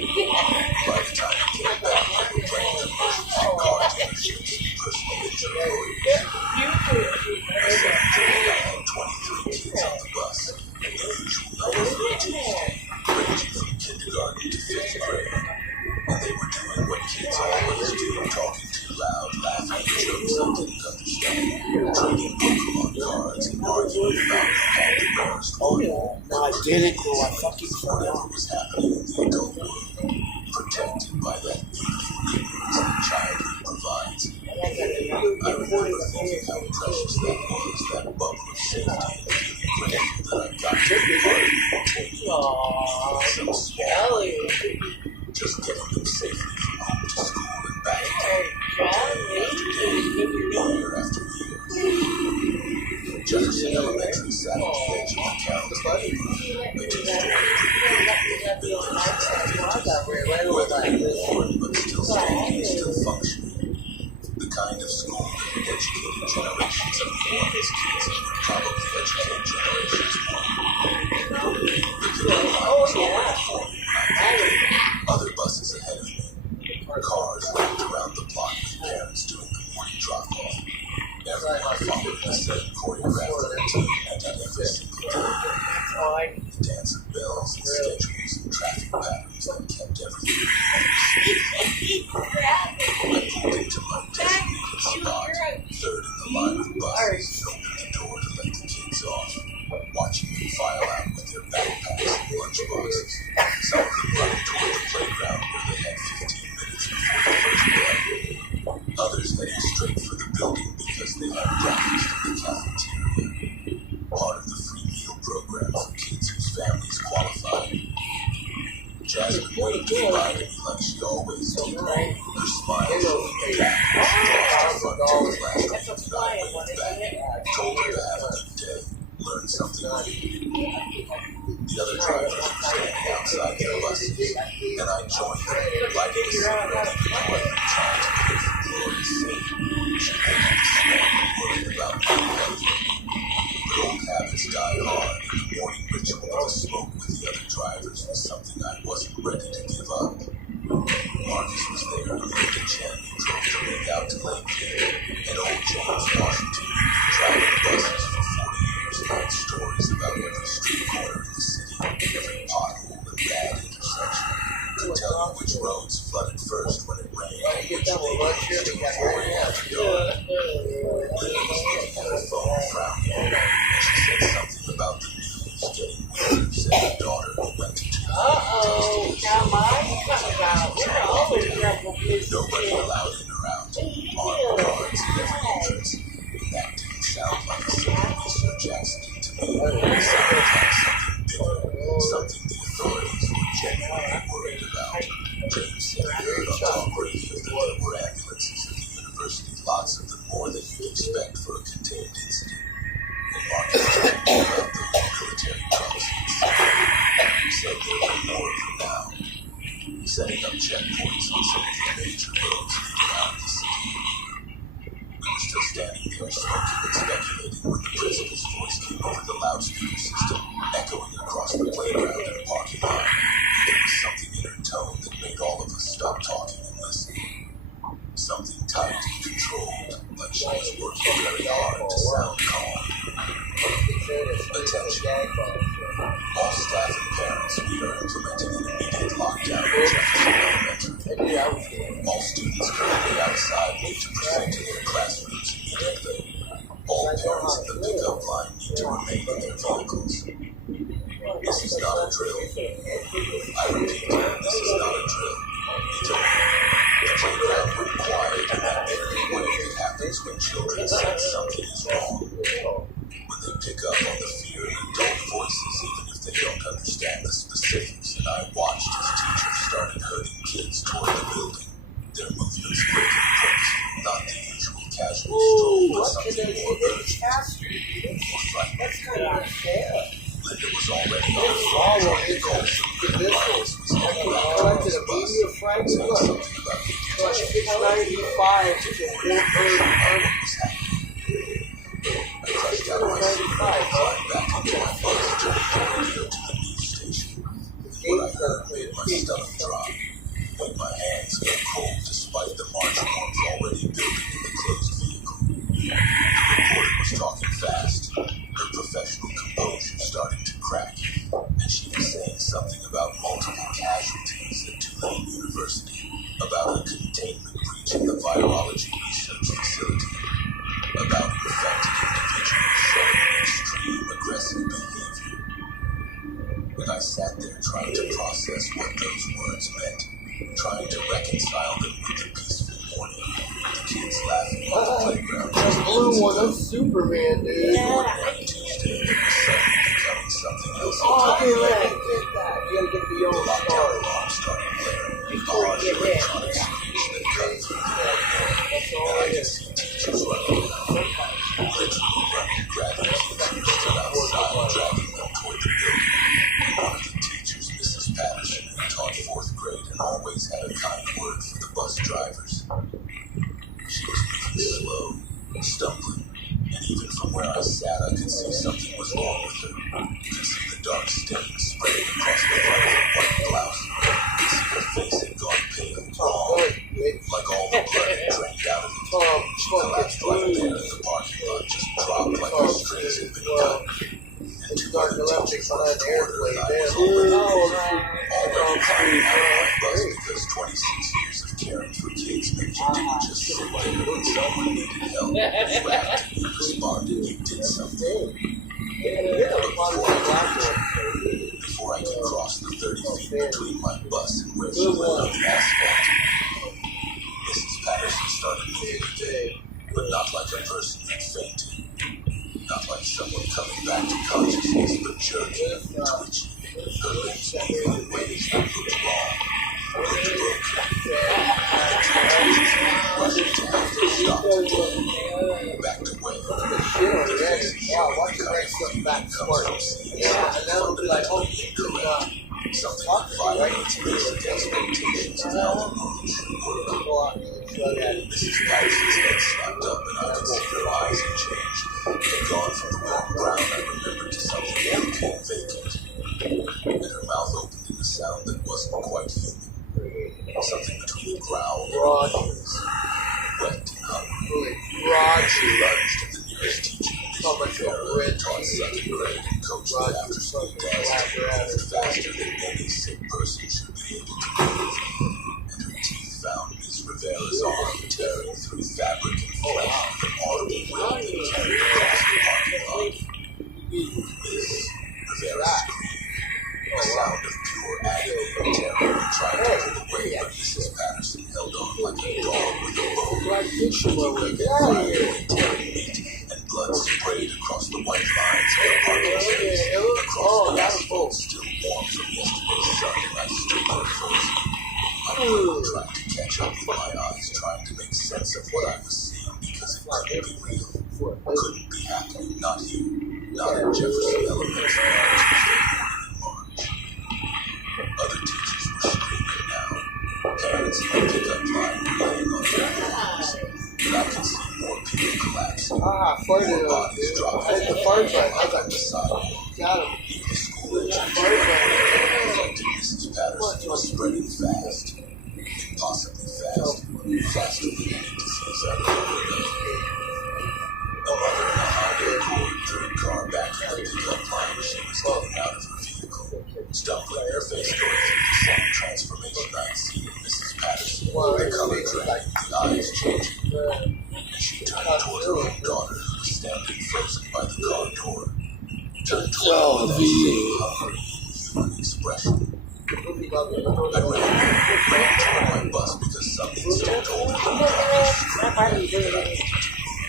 By the time I came back, they were playing emergency car dealerships and personal injury lawyers. I said I had 23 kids on the bus, the usual number for a Tuesday, ranging from kindergarten to 5th grade. And they were doing what kids always do, talking too loud, laughing at jokes I didn't understand, trading book guards and arguing about who had the rarest Oh one. yeah. No, I didn't do. I fucking Whatever forgot. was happening in the adult world, protected by that beautiful ignorance that childhood provides. I remember thinking how precious that was, that bubble of safety, and feeling grateful that I got to be part of maintaining Aww, so small, Jelly. just getting them safely from home to school and back again, Jelly. year after year. Jefferson Elementary sat at the edge of the county, a two-story weathered and worn but still standing, still functioning. The kind of school that had educated generations of Columbus kids and would probably educate generations more. The pickup line was already forming when I got other buses ahead of me. Cars wrapped around the block with parents doing the morning drop-off. Everyone followed the same choreographed routine and did every single day. The dance of bells and schedules and traffic patterns that kept everything I pulled into my designated spot, third in the line of buses, and opened the door to let the kids off, watching them file out with their backpacks and lunchboxes. Some of them running toward the playground where they had 15 minutes before the first bell. Others heading straight for the building because they had breakfast in the cafeteria, part of the free meal program for kids whose families qualified. Jasmine waved goodbye to me like she always did, her smile showing the gap as she crossed her front tooth last week, and I waved back, told her to have a good day, learn something new. The other drivers were standing outside their buses, and I joined them, lighting a cigarette even though I'd been trying to quit for Gloria's sake. She hated the smell and worried about my health. But old habits die hard, and the morning ritual of a smoke with the other drivers was something I wasn't ready to give up. Marcus was there, and Linda Chen, who drove to make out to Lakeview, and old James Washington, driving buses for 40 years and had stories about every street corner in the city, every pothole and bad intersection. Could tell you which roads flooded first when it rained and which neighborhoods to avoid after dark. Linda was looking at her phone, frowning, and she said something about the news getting worse and her daughter who went to Uh-oh, now mine comes out. We're always trouble with nobody allowed in or out, armed guards at every entrance, and that didn't sound like a simple Mr. Jackson to me. It sounded like something bigger, something the authorities were genuinely worried about. James said he heard on talk radio that there were ambulances at the university, lots of them more than you'd expect for a contained incident. And Marcus told me about those military trucks he said there were more of them now, setting up checkpoints on some of the major roads leading out of the city. We were still standing there smoking and speculating when the principal's voice came over the loudspeaker system, echoing across the playground and parking lot. There was something in her tone that made all of us stop talking and listen. Something tight and controlled, like she was working very hard to sound calm. Attention. All staff and parents, we are implementing an immediate lockdown at Jefferson Elementary. All students currently outside need to present to their classrooms immediately. All parents in the pickup line need to remain in their vehicles. This is not a drill. I repeat, this is not a drill. He told me. The playground went quiet in that very way that happens when children sense something is wrong. When they pick up on the fear in adult voices, even if they don't understand the specifics, and I watched as teachers started herding kids toward the building. Their movements quick and purposeful, not the usual casual stroll, but something more urgent, more frightening. That's kind of unfair. Linda was already on the phone trying to call them, and Marcus was heading back towards the bus, saying something about the condition what was happening. I crushed out my cigarette and climbed back into my bus, turning the radio to the news station. And what I heard made my stomach drop, made my hands go cold despite the march warmth already building in the closed vehicle. The reporter was talking fast, her professional composure starting to crack, and she was saying something about multiple casualties at Tulane University, about a containment breach in the virology research facility, about infected individuals showing guess what those words meant, trying to reconcile them with the peaceful morning. The kids laughing on the playground just Blue one, that's Superman, dude. ordinary Tuesday that was suddenly becoming something else Oh, entirely. dude, take that. You gotta get the The yellow lockdown star. alarm started blaring, the Before you harsh get hit. electronic screech that cut through the night air, and I could see teachers running around, literally running, grabbing teachers from outside, dragging them toward the building. And one of the teachers, Mrs. Patterson, who taught fourth grade and always had a kind word for the bus drivers. She was moving slow, stumbling, and even from where I sat, I could see something was wrong with her. Could see the dark stain spraying across the front of her white blouse. Could see her face had gone pale, long, like all the blood had drained out of it. She collapsed right there in the parking lot, just dropped like her strings had been cut. And two other teachers rushed toward her, and I was already climbing out of my bus because 26 years of caring for kids meant you didn't just sit there when someone needed help. You acted, you responded, you did something. Before I could cross the 30 feet between my bus and where she lay on the asphalt, Mrs. Patterson started moving again, but not like a person who'd fainted. Not like someone coming back to consciousness, but jerking, twitching, her limbs moving in ways that looked wrong, looked broken. The two teachers rushing to help her stopped again, backed away. The face of healing, the kind of feeling that comes from seeing something fundamentally incorrect, something that violates basic expectations of how the world should work. Mrs. Patterson's head snapped up, and I could see her eyes had changed. Had gone from the warm brown I remembered to something that became vacant. And her mouth opened in a sound that wasn't quite human. Something between a growl and a noise. Wet and hungry. She lunged at the nearest teacher, Miss Rivera, who taught second grade and coached the after-school dance team, moved faster than any sick person should be able to move. And her teeth found Miss Rivera's arm, tearing through fabric and flesh with an audible wail that carried across the parking lot. Miss Rivera screamed, a sound of pure agony and terror, and tried to pull away, but Mrs. Patterson held on like a dog with a bone, shaking her fire and tearing meat, and blood sprayed across the white lines of the parking space, across the asphalt still warm from yesterday's sun, and I stood there frozen. My brain trying to catch up with my eyes, trying to make sense of what I was seeing, because it couldn't be real, couldn't be happening, not here, not in Jefferson Elementary on Tuesday morning in March. Other teachers were screaming now. Parents in the pickup line were laying on their arms, and I could see more people collapsing, more bodies dropping the fart button. I on got the sidewalk. got him. Even the school entrance affected Mrs. Patterson was spreading fast, impossibly fast, faster than any disease I've ever heard of. A mother in a Honda Accord third car back in the pickup line as she was getting out of her vehicle, stumbling, her face going through the same transformation I'd seen in Mrs. Patterson, the color draining, the eyes changing, and she turned toward her own daughter who was standing frozen by the car door, turned toward her with that same hungry, inhuman expression. I ran toward my bus because some instinct told me How do you do that I it?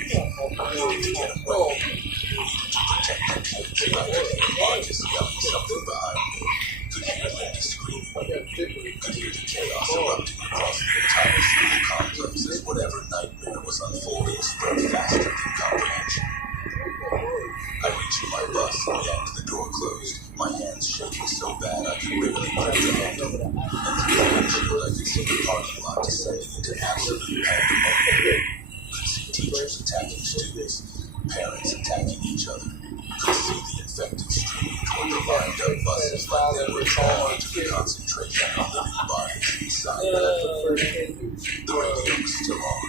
needed to get away. I needed to protect the kids, and I could hear Marcus yelling something behind me. Could hear Linda screaming. Could hear the chaos erupting across the entire school complex as whatever nightmare was unfolding spread faster than comprehension. I reached my bus and yanked the door closed, my hands shaking so bad I could barely grip the handle. And through the windshield I could see the parking lot descending into absolute pandemonium. Could see teachers attacking students, parents attacking each other. Could see the infected streaming toward the lined up buses like they were drawn to the concentration of living bodies inside. The radio was still on,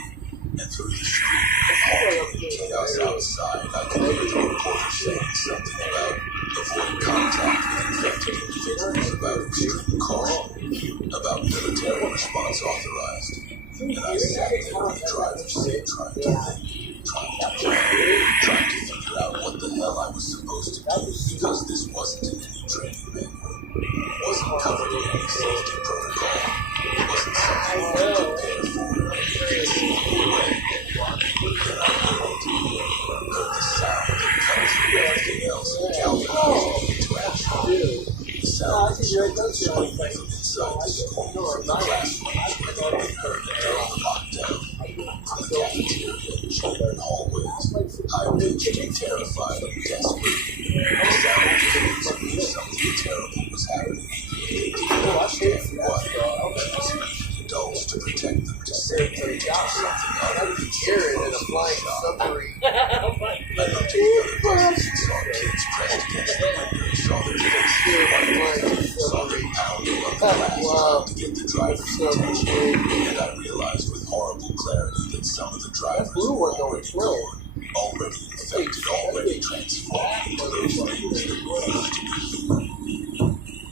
and through the screaming and honking and chaos outside, I could hear the reporter saying something about avoid contact with infected individuals, about extreme caution, about military response authorized. And I sat there in the driver's seat trying to think, trying to plan, trying to figure out what the hell hell I was supposed to do because this wasn't in any training manual. Wasn't covered in any safety protocol. Wasn't something you could prepare for conceivable way. Then I heard the sound that cut through everything else and galvanized me into action. The sound of children screaming from inside the school, from the classrooms where they'd been heard until the lockdown, from the cafeteria and children hallways, high-pitched and terrified and desperate. The sound of kids who knew something terrible was happening, even if they didn't understand what. Using adults to protect them, to save them, to do something other than Jared in a flying submarine. I looked at the other buses and saw kids pressed against the windows, saw their faces, saw them pounding on the glass trying to get the driver's attention, and I realized with horrible clarity that some of the drivers were already gone, already infected, already transformed into those things that refused to be human.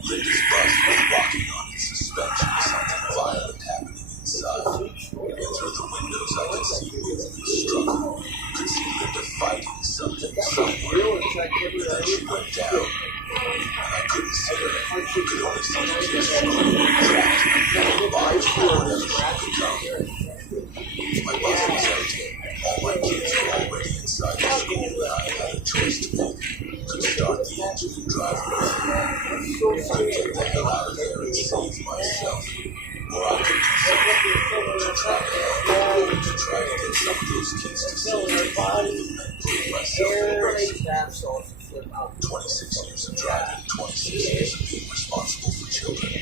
Linda's bus was rocking on its suspension, something violent happening inside, and through the windows I could see movement struggle, could see Linda fighting something somewhere, and then she went down. And I couldn't see her. I could only see the kids screaming, trapped in a metal box or whatever she could come. My bus was empty. All my kids were already inside the school, and I had a choice to make. Could start the engine and drive away. Could get the hell out of there and save myself. Or I could do something to try to help, to try to get some of those kids to safety and prove myself in race. 26 years of driving, 26 years of being responsible for children,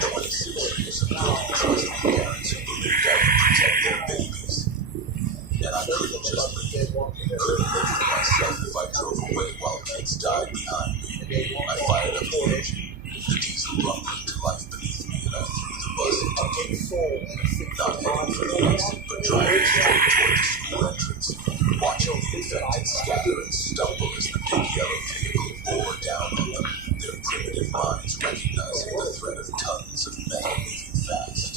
26 years of building trust with parents who believed I would protect their babies. And I couldn't just leave. Couldn't live for myself if I drove away while kids died behind me. I fired up the engine, the diesel rumbling to life beneath me, and I threw the bus into gear. Not heading for the exit, but driving straight toward the school entrance, watching the infected scatter and stumble as the big yellow vehicle bore down on them, their primitive minds recognizing the threat of tons of metal moving fast.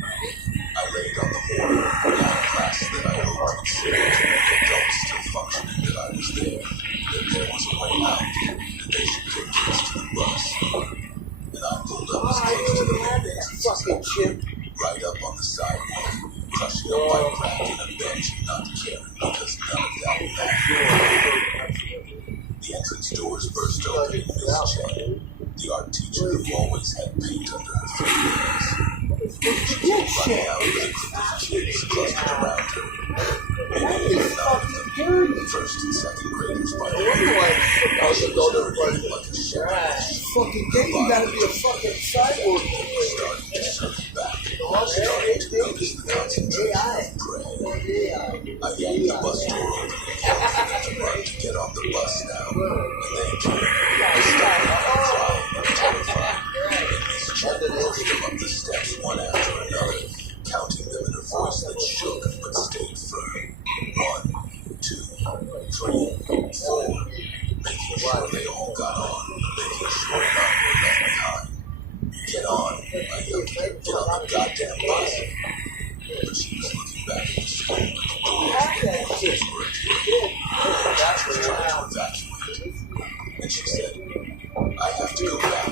I laid on the mortar, in a class that I hoped would signal to the adults still functioning that I was there, that there was a way out, that they should get kids to the bus. And I pulled up as close to the main entrance as I could, right up on the sidewalk, crushing a bike rack and a bench and not caring because none of that mattered. The entrance doors burst open and Miss Chen, the art teacher who always had paint under her fingernails, she came running out with a group of kids clustered around her. Maybe 8 or 9 of them, first and second graders by the way. She was hurrying like a sheriff. Fucking gay, you gotta be a fucking cyborg. Starting to circle back, starting to notice the concentration of prey. I yanked the bus door open and yelled for them to run to get on the bus now. And they came, stumbling and crying and terrified. And Miss Chen pushed them up the steps one after another, counting them in a voice that shook but stayed firm. 1, 2, 3, 4. Making sure they all got on, making sure none were left behind. Get on, I yelled, get on the goddamn bus. But she was looking back at the school and the doors and the kids were appearing. She was trying to evacuate. And she said, I have to go back.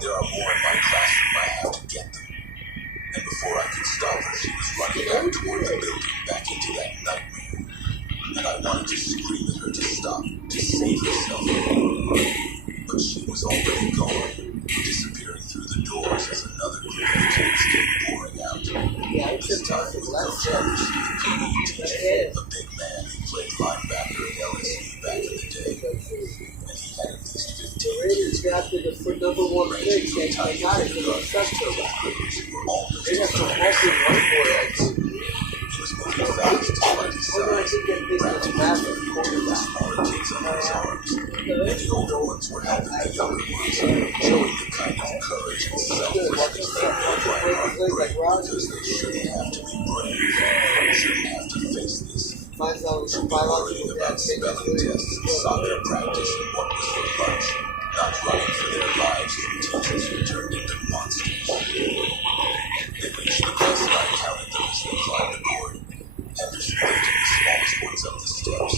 There are more in my classroom. I have to get them. And before I could stop her, she was running back toward the building, back into that nightmare. And I wanted to scream at her to stop, to save herself. But she was already gone, disappearing through the doors as another group of kids came pouring out. This time with Coach Anderson, the PE teacher, a big man who played linebacker at LSU back in the day. And he had at least 15 kids. Drafted it for number 1 pick, and they got it for the sector. They have some awesome whiteboard. He was moving fast despite his size, practically carrying 2 of the smaller kids under his arms, and the older ones were helping the younger ones, showing the kind of courage and selflessness that require hard brave because they shouldn't have to be brave, shouldn't have to face this. Should be worrying about spelling tests and soccer practice and what was for lunch, not running for their lives from teachers who turned into monsters. They reached the bus and I counted them as they climbed aboard. Henderson lifted the smallest ones up the steps.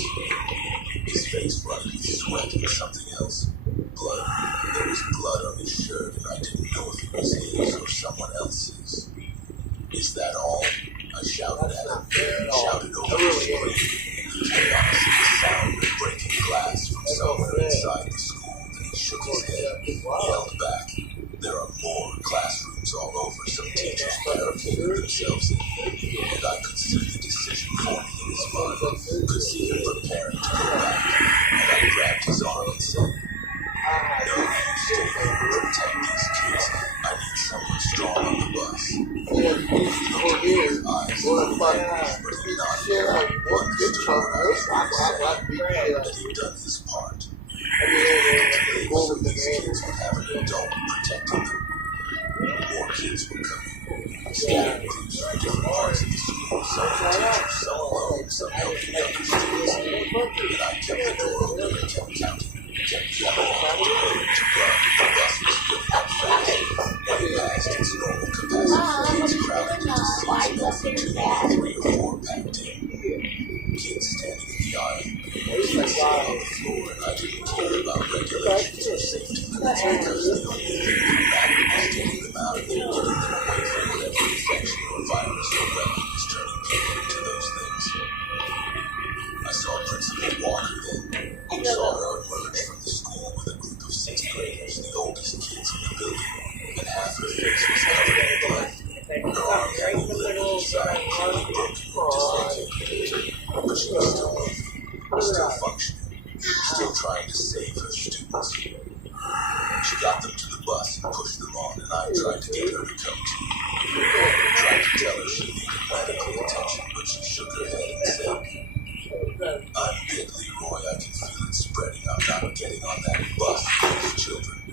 his face running with sweat and something else. Blood. There was blood on his shirt, and I didn't know if it was his or someone else's. Is that all? I shouted at him, shouted over his scream, in the chaos of the sound of breaking glass from somewhere inside the school. Then he shook his head, yelled back. There are more classrooms all over. Some teachers barricaded themselves in, and I could see the decision forming in his mind, could see him preparing to go back, and I grabbed his arm and said, no, you stay here and protect these kids. I need someone strong on the bus. He looked at me with eyes and eyes, but he nodded, understood what I was really saying, that he'd done his part. So these kids would have an adult protecting them. More kids were coming. Scattered groups from different parts of the school, some teachers, some alone, some helping younger students. And I kept the door open and kept counting. Kept yelling out to hurry to run. The bus was filling up fast. Way past its normal capacity. Kids crowded into seats meant for 2 or 3 or 4 packed in. Kids standing in the aisle. Kids sitting on the floor, and I didn't care about regulations or safety limits because the only thing that mattered was getting them out of there, getting them away from whatever infection or virus or weapon was turning people into those things. I saw Principal Walker then. Saw her emerge from the school with a group of 6th graders, the oldest kids in the building, and half her face was covered in blood. Her arm had a little side clearly broken or dislocated, but she was still moving, still functioning, still trying to save her students. She got them to the bus and pushed them on, and I tried to get her to come too. Tried to tell her she needed medical attention, but she shook her head and said, I'm big, Leroy. I can feel it spreading. I'm not getting on that bus with those children. And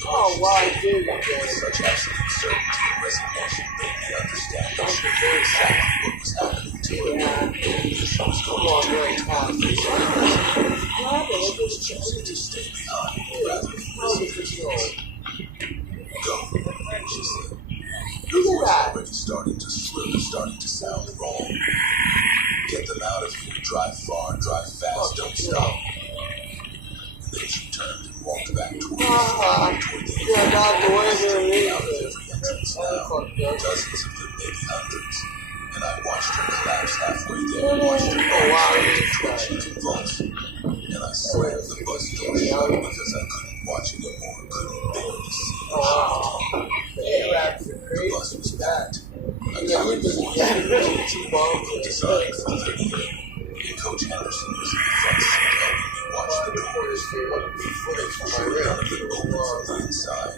the way she said it, with such absolute certainty and resignation, made me understand that she knew exactly what was happening to her. She was going to turn into one of those others. She was choosing to stay behind rather than risk her kids. Go, she said. Her voice already starting to slip, starting to sound wrong. Get them out of here. Drive far, drive fast, don't stop. And then she turned and walked back toward the entrance. Out of every entrance now. Dozens of them, maybe hundreds. And I watched her collapse halfway there. Watched her twitch and convulse. And I slammed the bus door shut because I couldn't watch anymore. Couldn't bear to see her. The bus was packed. I counted 40 kids in a vehicle designed for 38. And Coach Henderson was in the front seat helping me watch the doors, making sure none of them opened from the inside,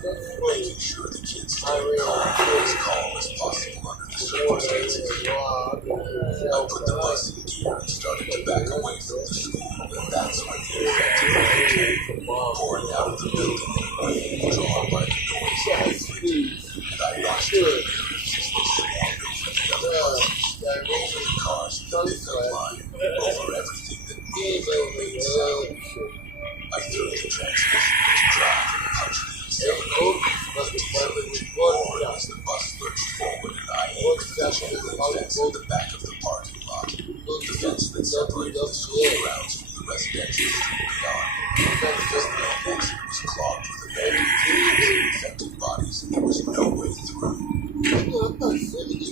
making sure the kids stayed calm, as calm as possible under the circumstances. I put the bus in gear and started to back away from the school, and that's when the infected man came, pouring out of the building in a wave drawn by the noise of movement, and I watched her mirrors as they swarmed over the other buses, over the cars in the pickup line, over everything that moved or made sound. I threw the transmission into drive and punched the accelerator. The diesel engine roared as the bus lurched forward, and I aimed for the chain link fence at the back of the parking lot, the fence that separated the school grounds from the residential street beyond, because the main exit was clogged with abandoned vehicles and infected bodies, and there was no way through. The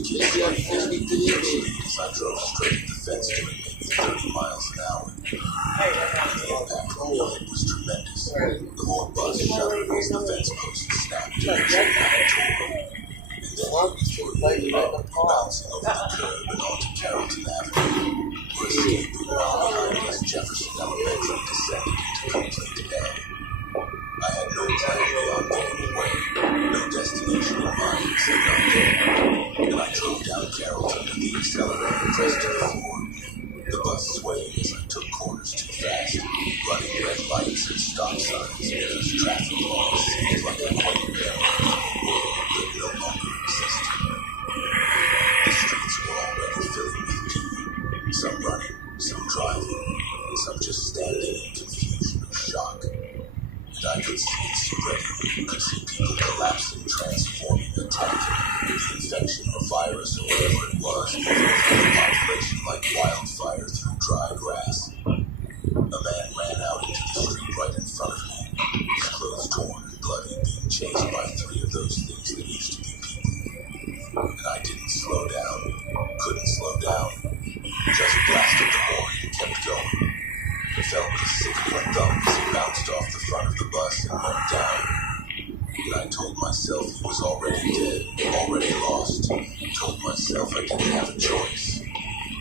kids running at me at their speed as I drove straight at the fence doing maybe 30 miles an hour. The impact on me was tremendous. The whole bus shuddered as the fence post snapped to its own tore. And then we were bouncing over the curb and onto Carrollton Avenue. We're escaping while behind us Jefferson Elementary descended into complete hell. I had no plan beyond getting away, no destination in mind except up there. And I drove down Carrollton with the accelerator pressed to the floor. The bus swayed as I took corners too fast, running red lights and stop signs because traffic laws seemed like a quaint memory of a world that no longer existed. The streets were already filling with people, some running, some driving, some just standing in confusion or shock. And I could see it spreading, could see people collapsing, transforming, attacking, the infection or virus or whatever it was, moving through the population like wildfire through dry grass. A twiddling thumbs, he bounced off the front of the bus and went down. And I told myself he was already dead, already lost. Told myself I didn't have a choice.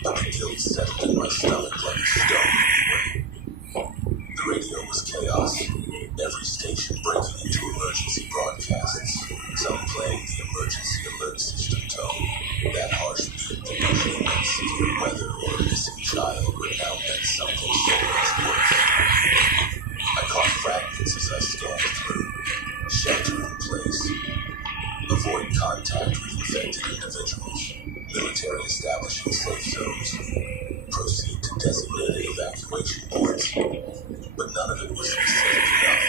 But the guilt settled in my stomach like a stone anyway. The radio was chaos. Every station breaking into emergency broadcasts. Some playing the emergency alert system tone. That harsh beat that usually meant severe weather or a missing child, but now meant something so much worse. I caught fragments as I scanned through. Shelter in place. Avoid contact with infected individuals. Military establishing safe zones. Proceed to designated evacuation points. But none of it was specific enough.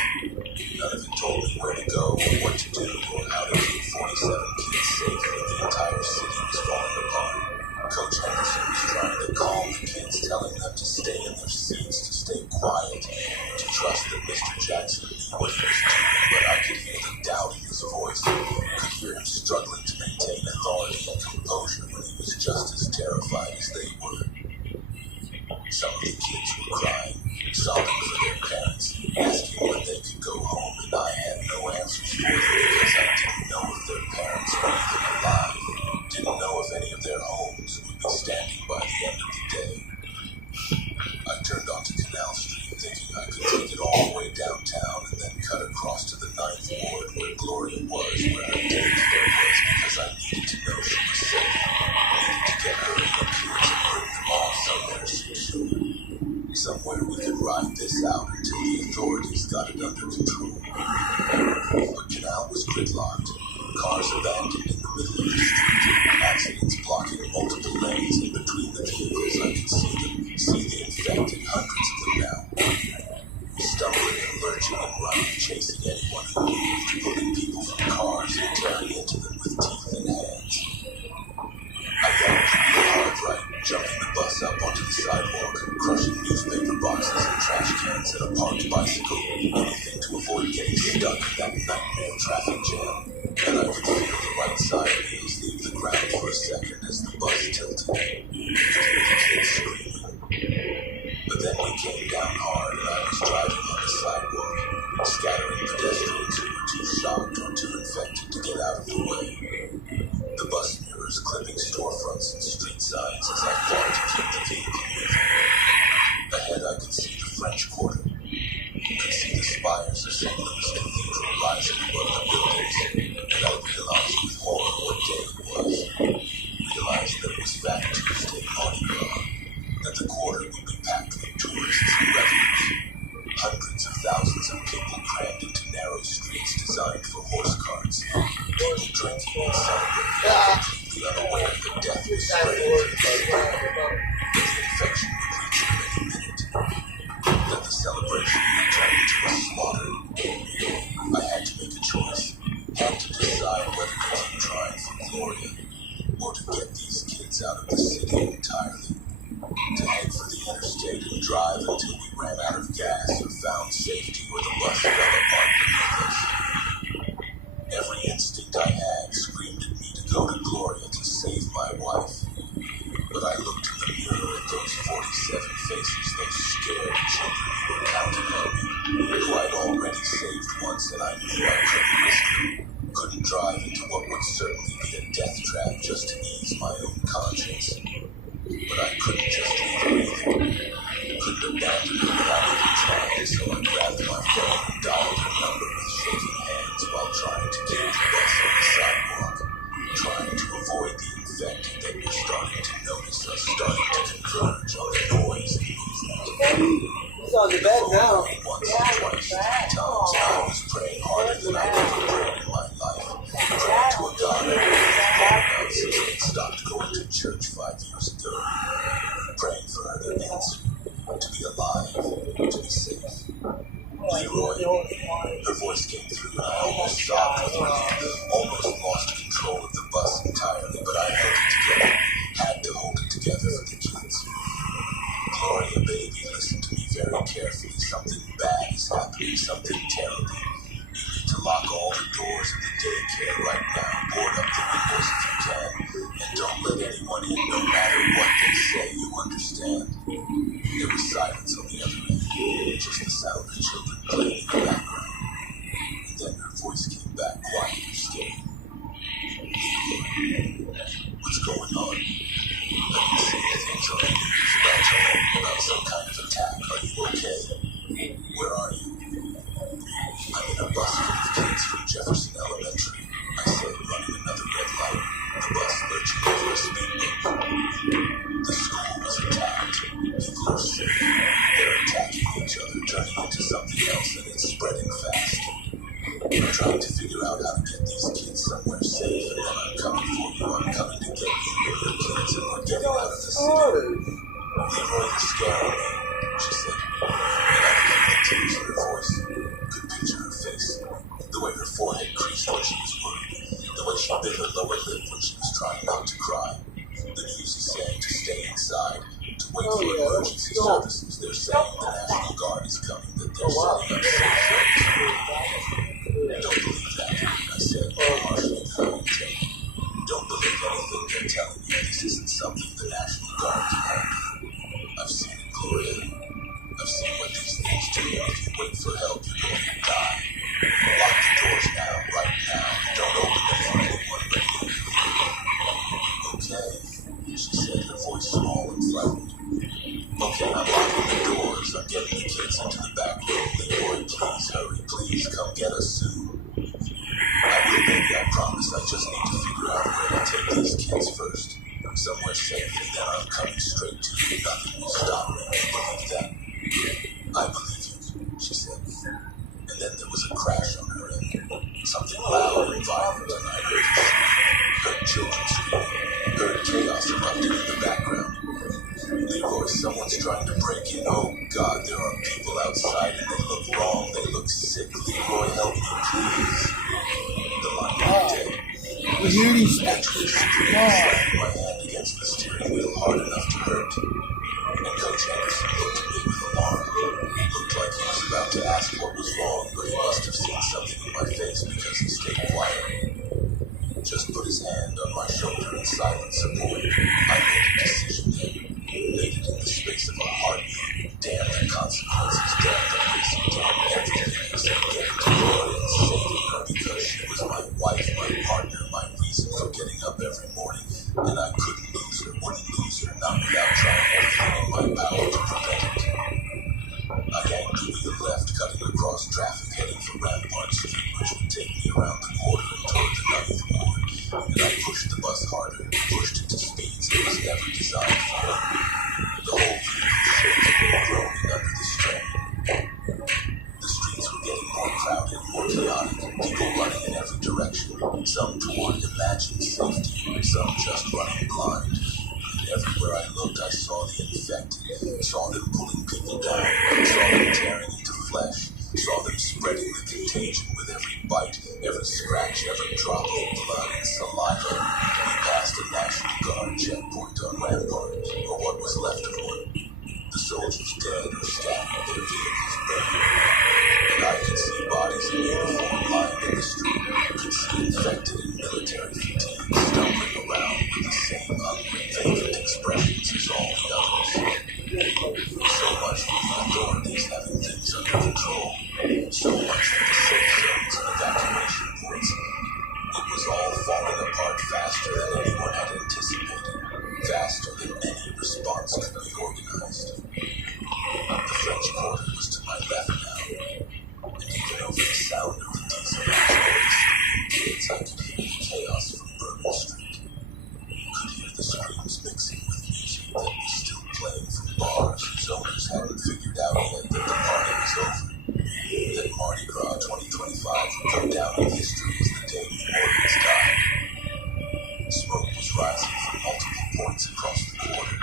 None of it told me where to go or what to do or how to keep 47 kids safe when the entire city was falling apart. Coach Henderson was trying to calm the kids, telling them to stay in their seats, to stay quiet, to trust that Mr. Jackson knew what he was doing, but I could hear the doubt in his voice. Could hear him struggling to maintain authority and composure when he was just as terrified as they were. Some of the kids were crying, sobbing for their parents, asking when they could go home, and I had no answers for them because I didn't know if their parents were even alive, didn't know if any of their homes would be standing by the end of the day. I turned onto Canal Street thinking I could take it all the way downtown and then cut across to the 9th Ward where Gloria was, where her daycare was, because I needed to know she was safe. Needed to get her and the kids and bring them all somewhere secure. Somewhere we could ride this out until the authorities got it under control. But Canal was gridlocked, cars abandoned in the middle of the street, accidents blocking multiple lanes in between the vehicles. I could see the infected, hundreds of them now. Stumbling and lurching and running, chasing anyone who moved, pulling people from cars and tearing into them with teeth and hands. I yelled real hard right, jumping the bus up onto the sidewalk, crushing newspaper boxes and trash cans and a parked bicycle, anything to avoid getting stuck in that nightmare traffic jam. And I could feel the right side wheels leave the ground for a second as the bus tilted. Could hear the kids screaming. But then we came down hard and I was driving on the sidewalk, scattering pedestrians who were too shocked or too infected to get out of the way. The bus mirrors clipping storefronts and street signs as I fought to keep the vehicle moving. Ahead I could see the French Quarter. Could see the spires of St. Louis Cathedral rising above the buildings, and I realized with horror what day it was. Realized that it was Fat Tuesday, Mardi Gras, that the quarter would be packed with tourists and revelers. Hundreds of thousands of people crammed into narrow streets designed for horse carts. People drinking and celebrating, completely unaware that death was spreading through the city. That the infection would reach them any minute. That the celebration would turn into a slaughter. I had to make a choice. Had to decide whether to keep trying for Gloria, or to get these kids out of the city entirely. To head for the interstate and drive until we ran out of gas or found safety where the bus fell apart beneath us. Every instinct I had screamed at me to go to Gloria to save my wife. But I looked in the mirror at those 47 faces, those scared children who were counting on me, who I'd already saved once and I knew I couldn't risk them. Couldn't drive into what would certainly be a death trap just to ease my own conscience. But I couldn't just leave her either. Couldn't abandon her without even trying, so I grabbed my phone and dialed her number with shaking hands while trying to keep the bus on the sidewalk, trying to avoid the infected that were starting to notice us, starting to converge on the noise and movement. It's on the bed now. Once or twice, 3 times, I was praying harder than I'd ever prayed in my life. Praying to a God I hadn't since I'd stopped going to church 5 years ago. Praying for her to answer, to be alive, to be safe. Leroy, her voice came through and I almost sobbed with relief, almost lost control of the bus entirely, but I held it together, had to hold it together for the kids. Gloria, baby, listen to me very carefully. Something bad is happening, something terrible. You need to lock all the doors of the daycare right now, board up the windows if you can, and don't let anyone in no matter what they say, you understand? There was silence on the other end. Just the sound of children playing in the background. And then her voice came back quiet and steady. What's going on? I've been seeing things on the news about some kind of attack. Are you okay? Where are you? I'm in a bus full of kids from Jefferson Elementary. I said, running another red light. The bus lurching over a speed bump. The school was attacked. People are sick. They're attacking each other, turning into something else, and it's spreading fast. I'm trying to figure out how to get these kids somewhere safe, and then I'm coming for you. I'm coming to get you and your kids, and we're getting out of the city. Leroy, you're scaring me, she said. And I could hear the tears in her voice. Could picture her face. The way her forehead creased when she was worried. The way she bit her lower lip when she was trying not to cry. The news is saying to stay inside, to wait for emergency services. They're saying the National Guard is coming, that they're setting up safe zones. Don't believe that, I said, harshly commentary. Don't believe anything they're telling you. This isn't something the National Guard can handle. I've seen it, Gloria. I've seen what these things do. If you wait for help, you're going to die. Lock the doors now, right now. Don't open them for anyone but me. Okay, she said, her voice small and frightened. Okay, I'm locking the doors. I'm getting the kids into the back room. Leroy, please hurry. Please come get us soon. I will, baby, I promise. I just need to figure out where to take these kids first. Somewhere safe, and then I'm coming straight to you. Nothing will stop me. Believe that. I believe you, she said. And then there was a crash on her end. Something loud and violent, and I heard children screaming. Heard chaos erupting in the background. Leroy, someone's trying to break in. Oh, God, there are people outside, and they look wrong. They look sick. Leroy, help me, please. The line went dead. You hear these Actually, screaming, slapping my hand against the steering wheel hard enough to hurt. And Coach Anderson looked at me with alarm. Looked like he was about to ask what was wrong, but he must have seen something in my face because he stayed quiet. Just put his hand on my shoulder in silent support. I made a decision then. Made it in the space of a heartbeat. Damn the consequences, damn the racing, damn everything except getting to Laura and saving her because she was my wife, my partner, my reason for getting up every morning. And I couldn't lose her, wouldn't lose her, not without trying everything in my power to prevent it. I yanked to the left, cutting across traffic, heading for Rampart Street, which would take me around the corner and toward the 9th Ward. And I pushed the bus harder, pushed it to speeds it was never designed for. The whole vehicle shaking and groaning under the strain. The streets were getting more crowded, more chaotic, people running in every direction, some toward imagined safety, some just running blind. And everywhere I looked, I saw the infected, saw them pulling people down, saw them tearing into flesh, saw them spreading the contagion with every bite, every scratch, every drop of blood and saliva. We passed a National Guard checkpoint on Rampart, or what was left of one. The soldiers dead or stabbed, their vehicles burned. And I could see bodies in uniform lying in the street, could see infected in military fatigue, stumbling around with the same ugly, vacant expressions as all the others. So much for the authorities having things under control. So much for the safe zones and evacuation points. It was all falling apart faster than anyone had anticipated, faster than any response could be organized. The French Quarter was to my left now, and even over the sound of the diesel engines kids, I could hear the chaos from Bourbon Street. Could hear the screams mixing with music that was still playing from bars whose owners hadn't figured out yet that the party was over. That Mardi Gras 2025 would go down in history as the day New Orleans died. Smoke was rising from multiple points across the quarter.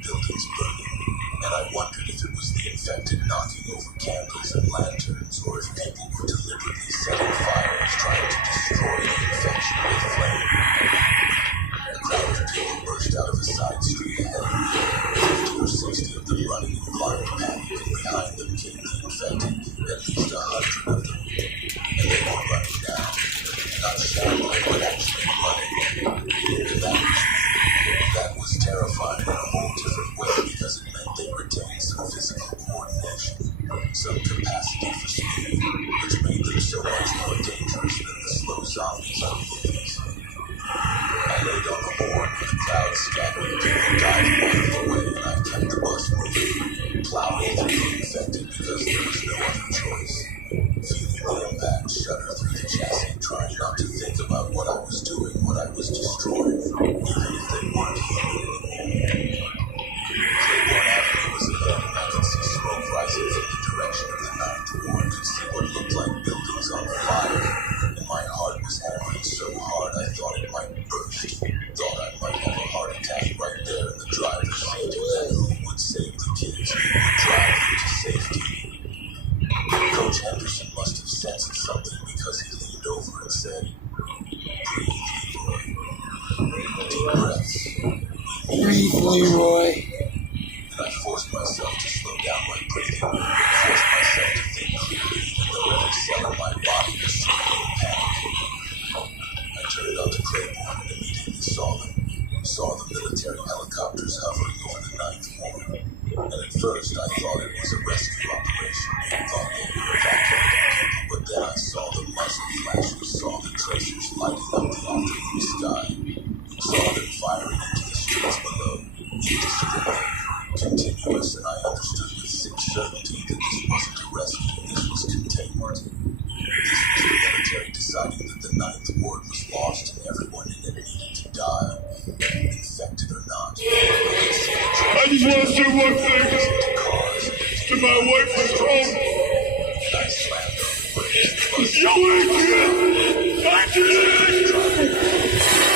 Buildings burning, and I wondered if it was the infected knocking over candles and lanterns, or if people were deliberately setting fires trying to destroy the infection with flame. A crowd of people burst out of a side street ahead of me, 50 or 60 of them running in blind panic, and behind them came the infected, at least 100 of them. And they were running now, not shambling, but actually running. And that was terrifying in a whole different way because it meant they retained some physical coordination. People died along the way, and I kept the bus moving, plowing through the infected because there was no other choice. Feeling the impact shudder through the chassis, trying not to think about what I was doing, what I was destroying, even if they weren't human anymore. Claiborne Avenue was ahead, and I could see smoke rising from the direction of the Ninth Ward, could see what looked like buildings on fire, and my heart was hammering so hard I thought it might burst. Thought I might have a heart attack right there in the driver's seat, and then who would save the kids? Who would drive them to safety? Coach Henderson must have sensed something because he leaned over and said, "Breathe, Leroy. Deep breaths. Breathe, Leroy. And I forced myself to slow down my breathing, forced myself to think clearly, even though every cell in my body was screaming in panic. I turned onto Claiborne and immediately saw them. Saw the military helicopters hovering over the Ninth Ward. And at first I thought it was a rescue operation. I thought they were evacuating people, but then I saw the muzzle flashes, saw the tracers lighting up the afternoon sky, saw them firing into the streets below, indiscriminate, continuous, and I understood with sick certainty that this wasn't a rescue, this was containment. This was the military deciding that the Ninth Ward was lost and everyone in it needed to die, infected or not. I just want to say one thing to my wife and home. And I slammed on the brakes. Yo, Adrian!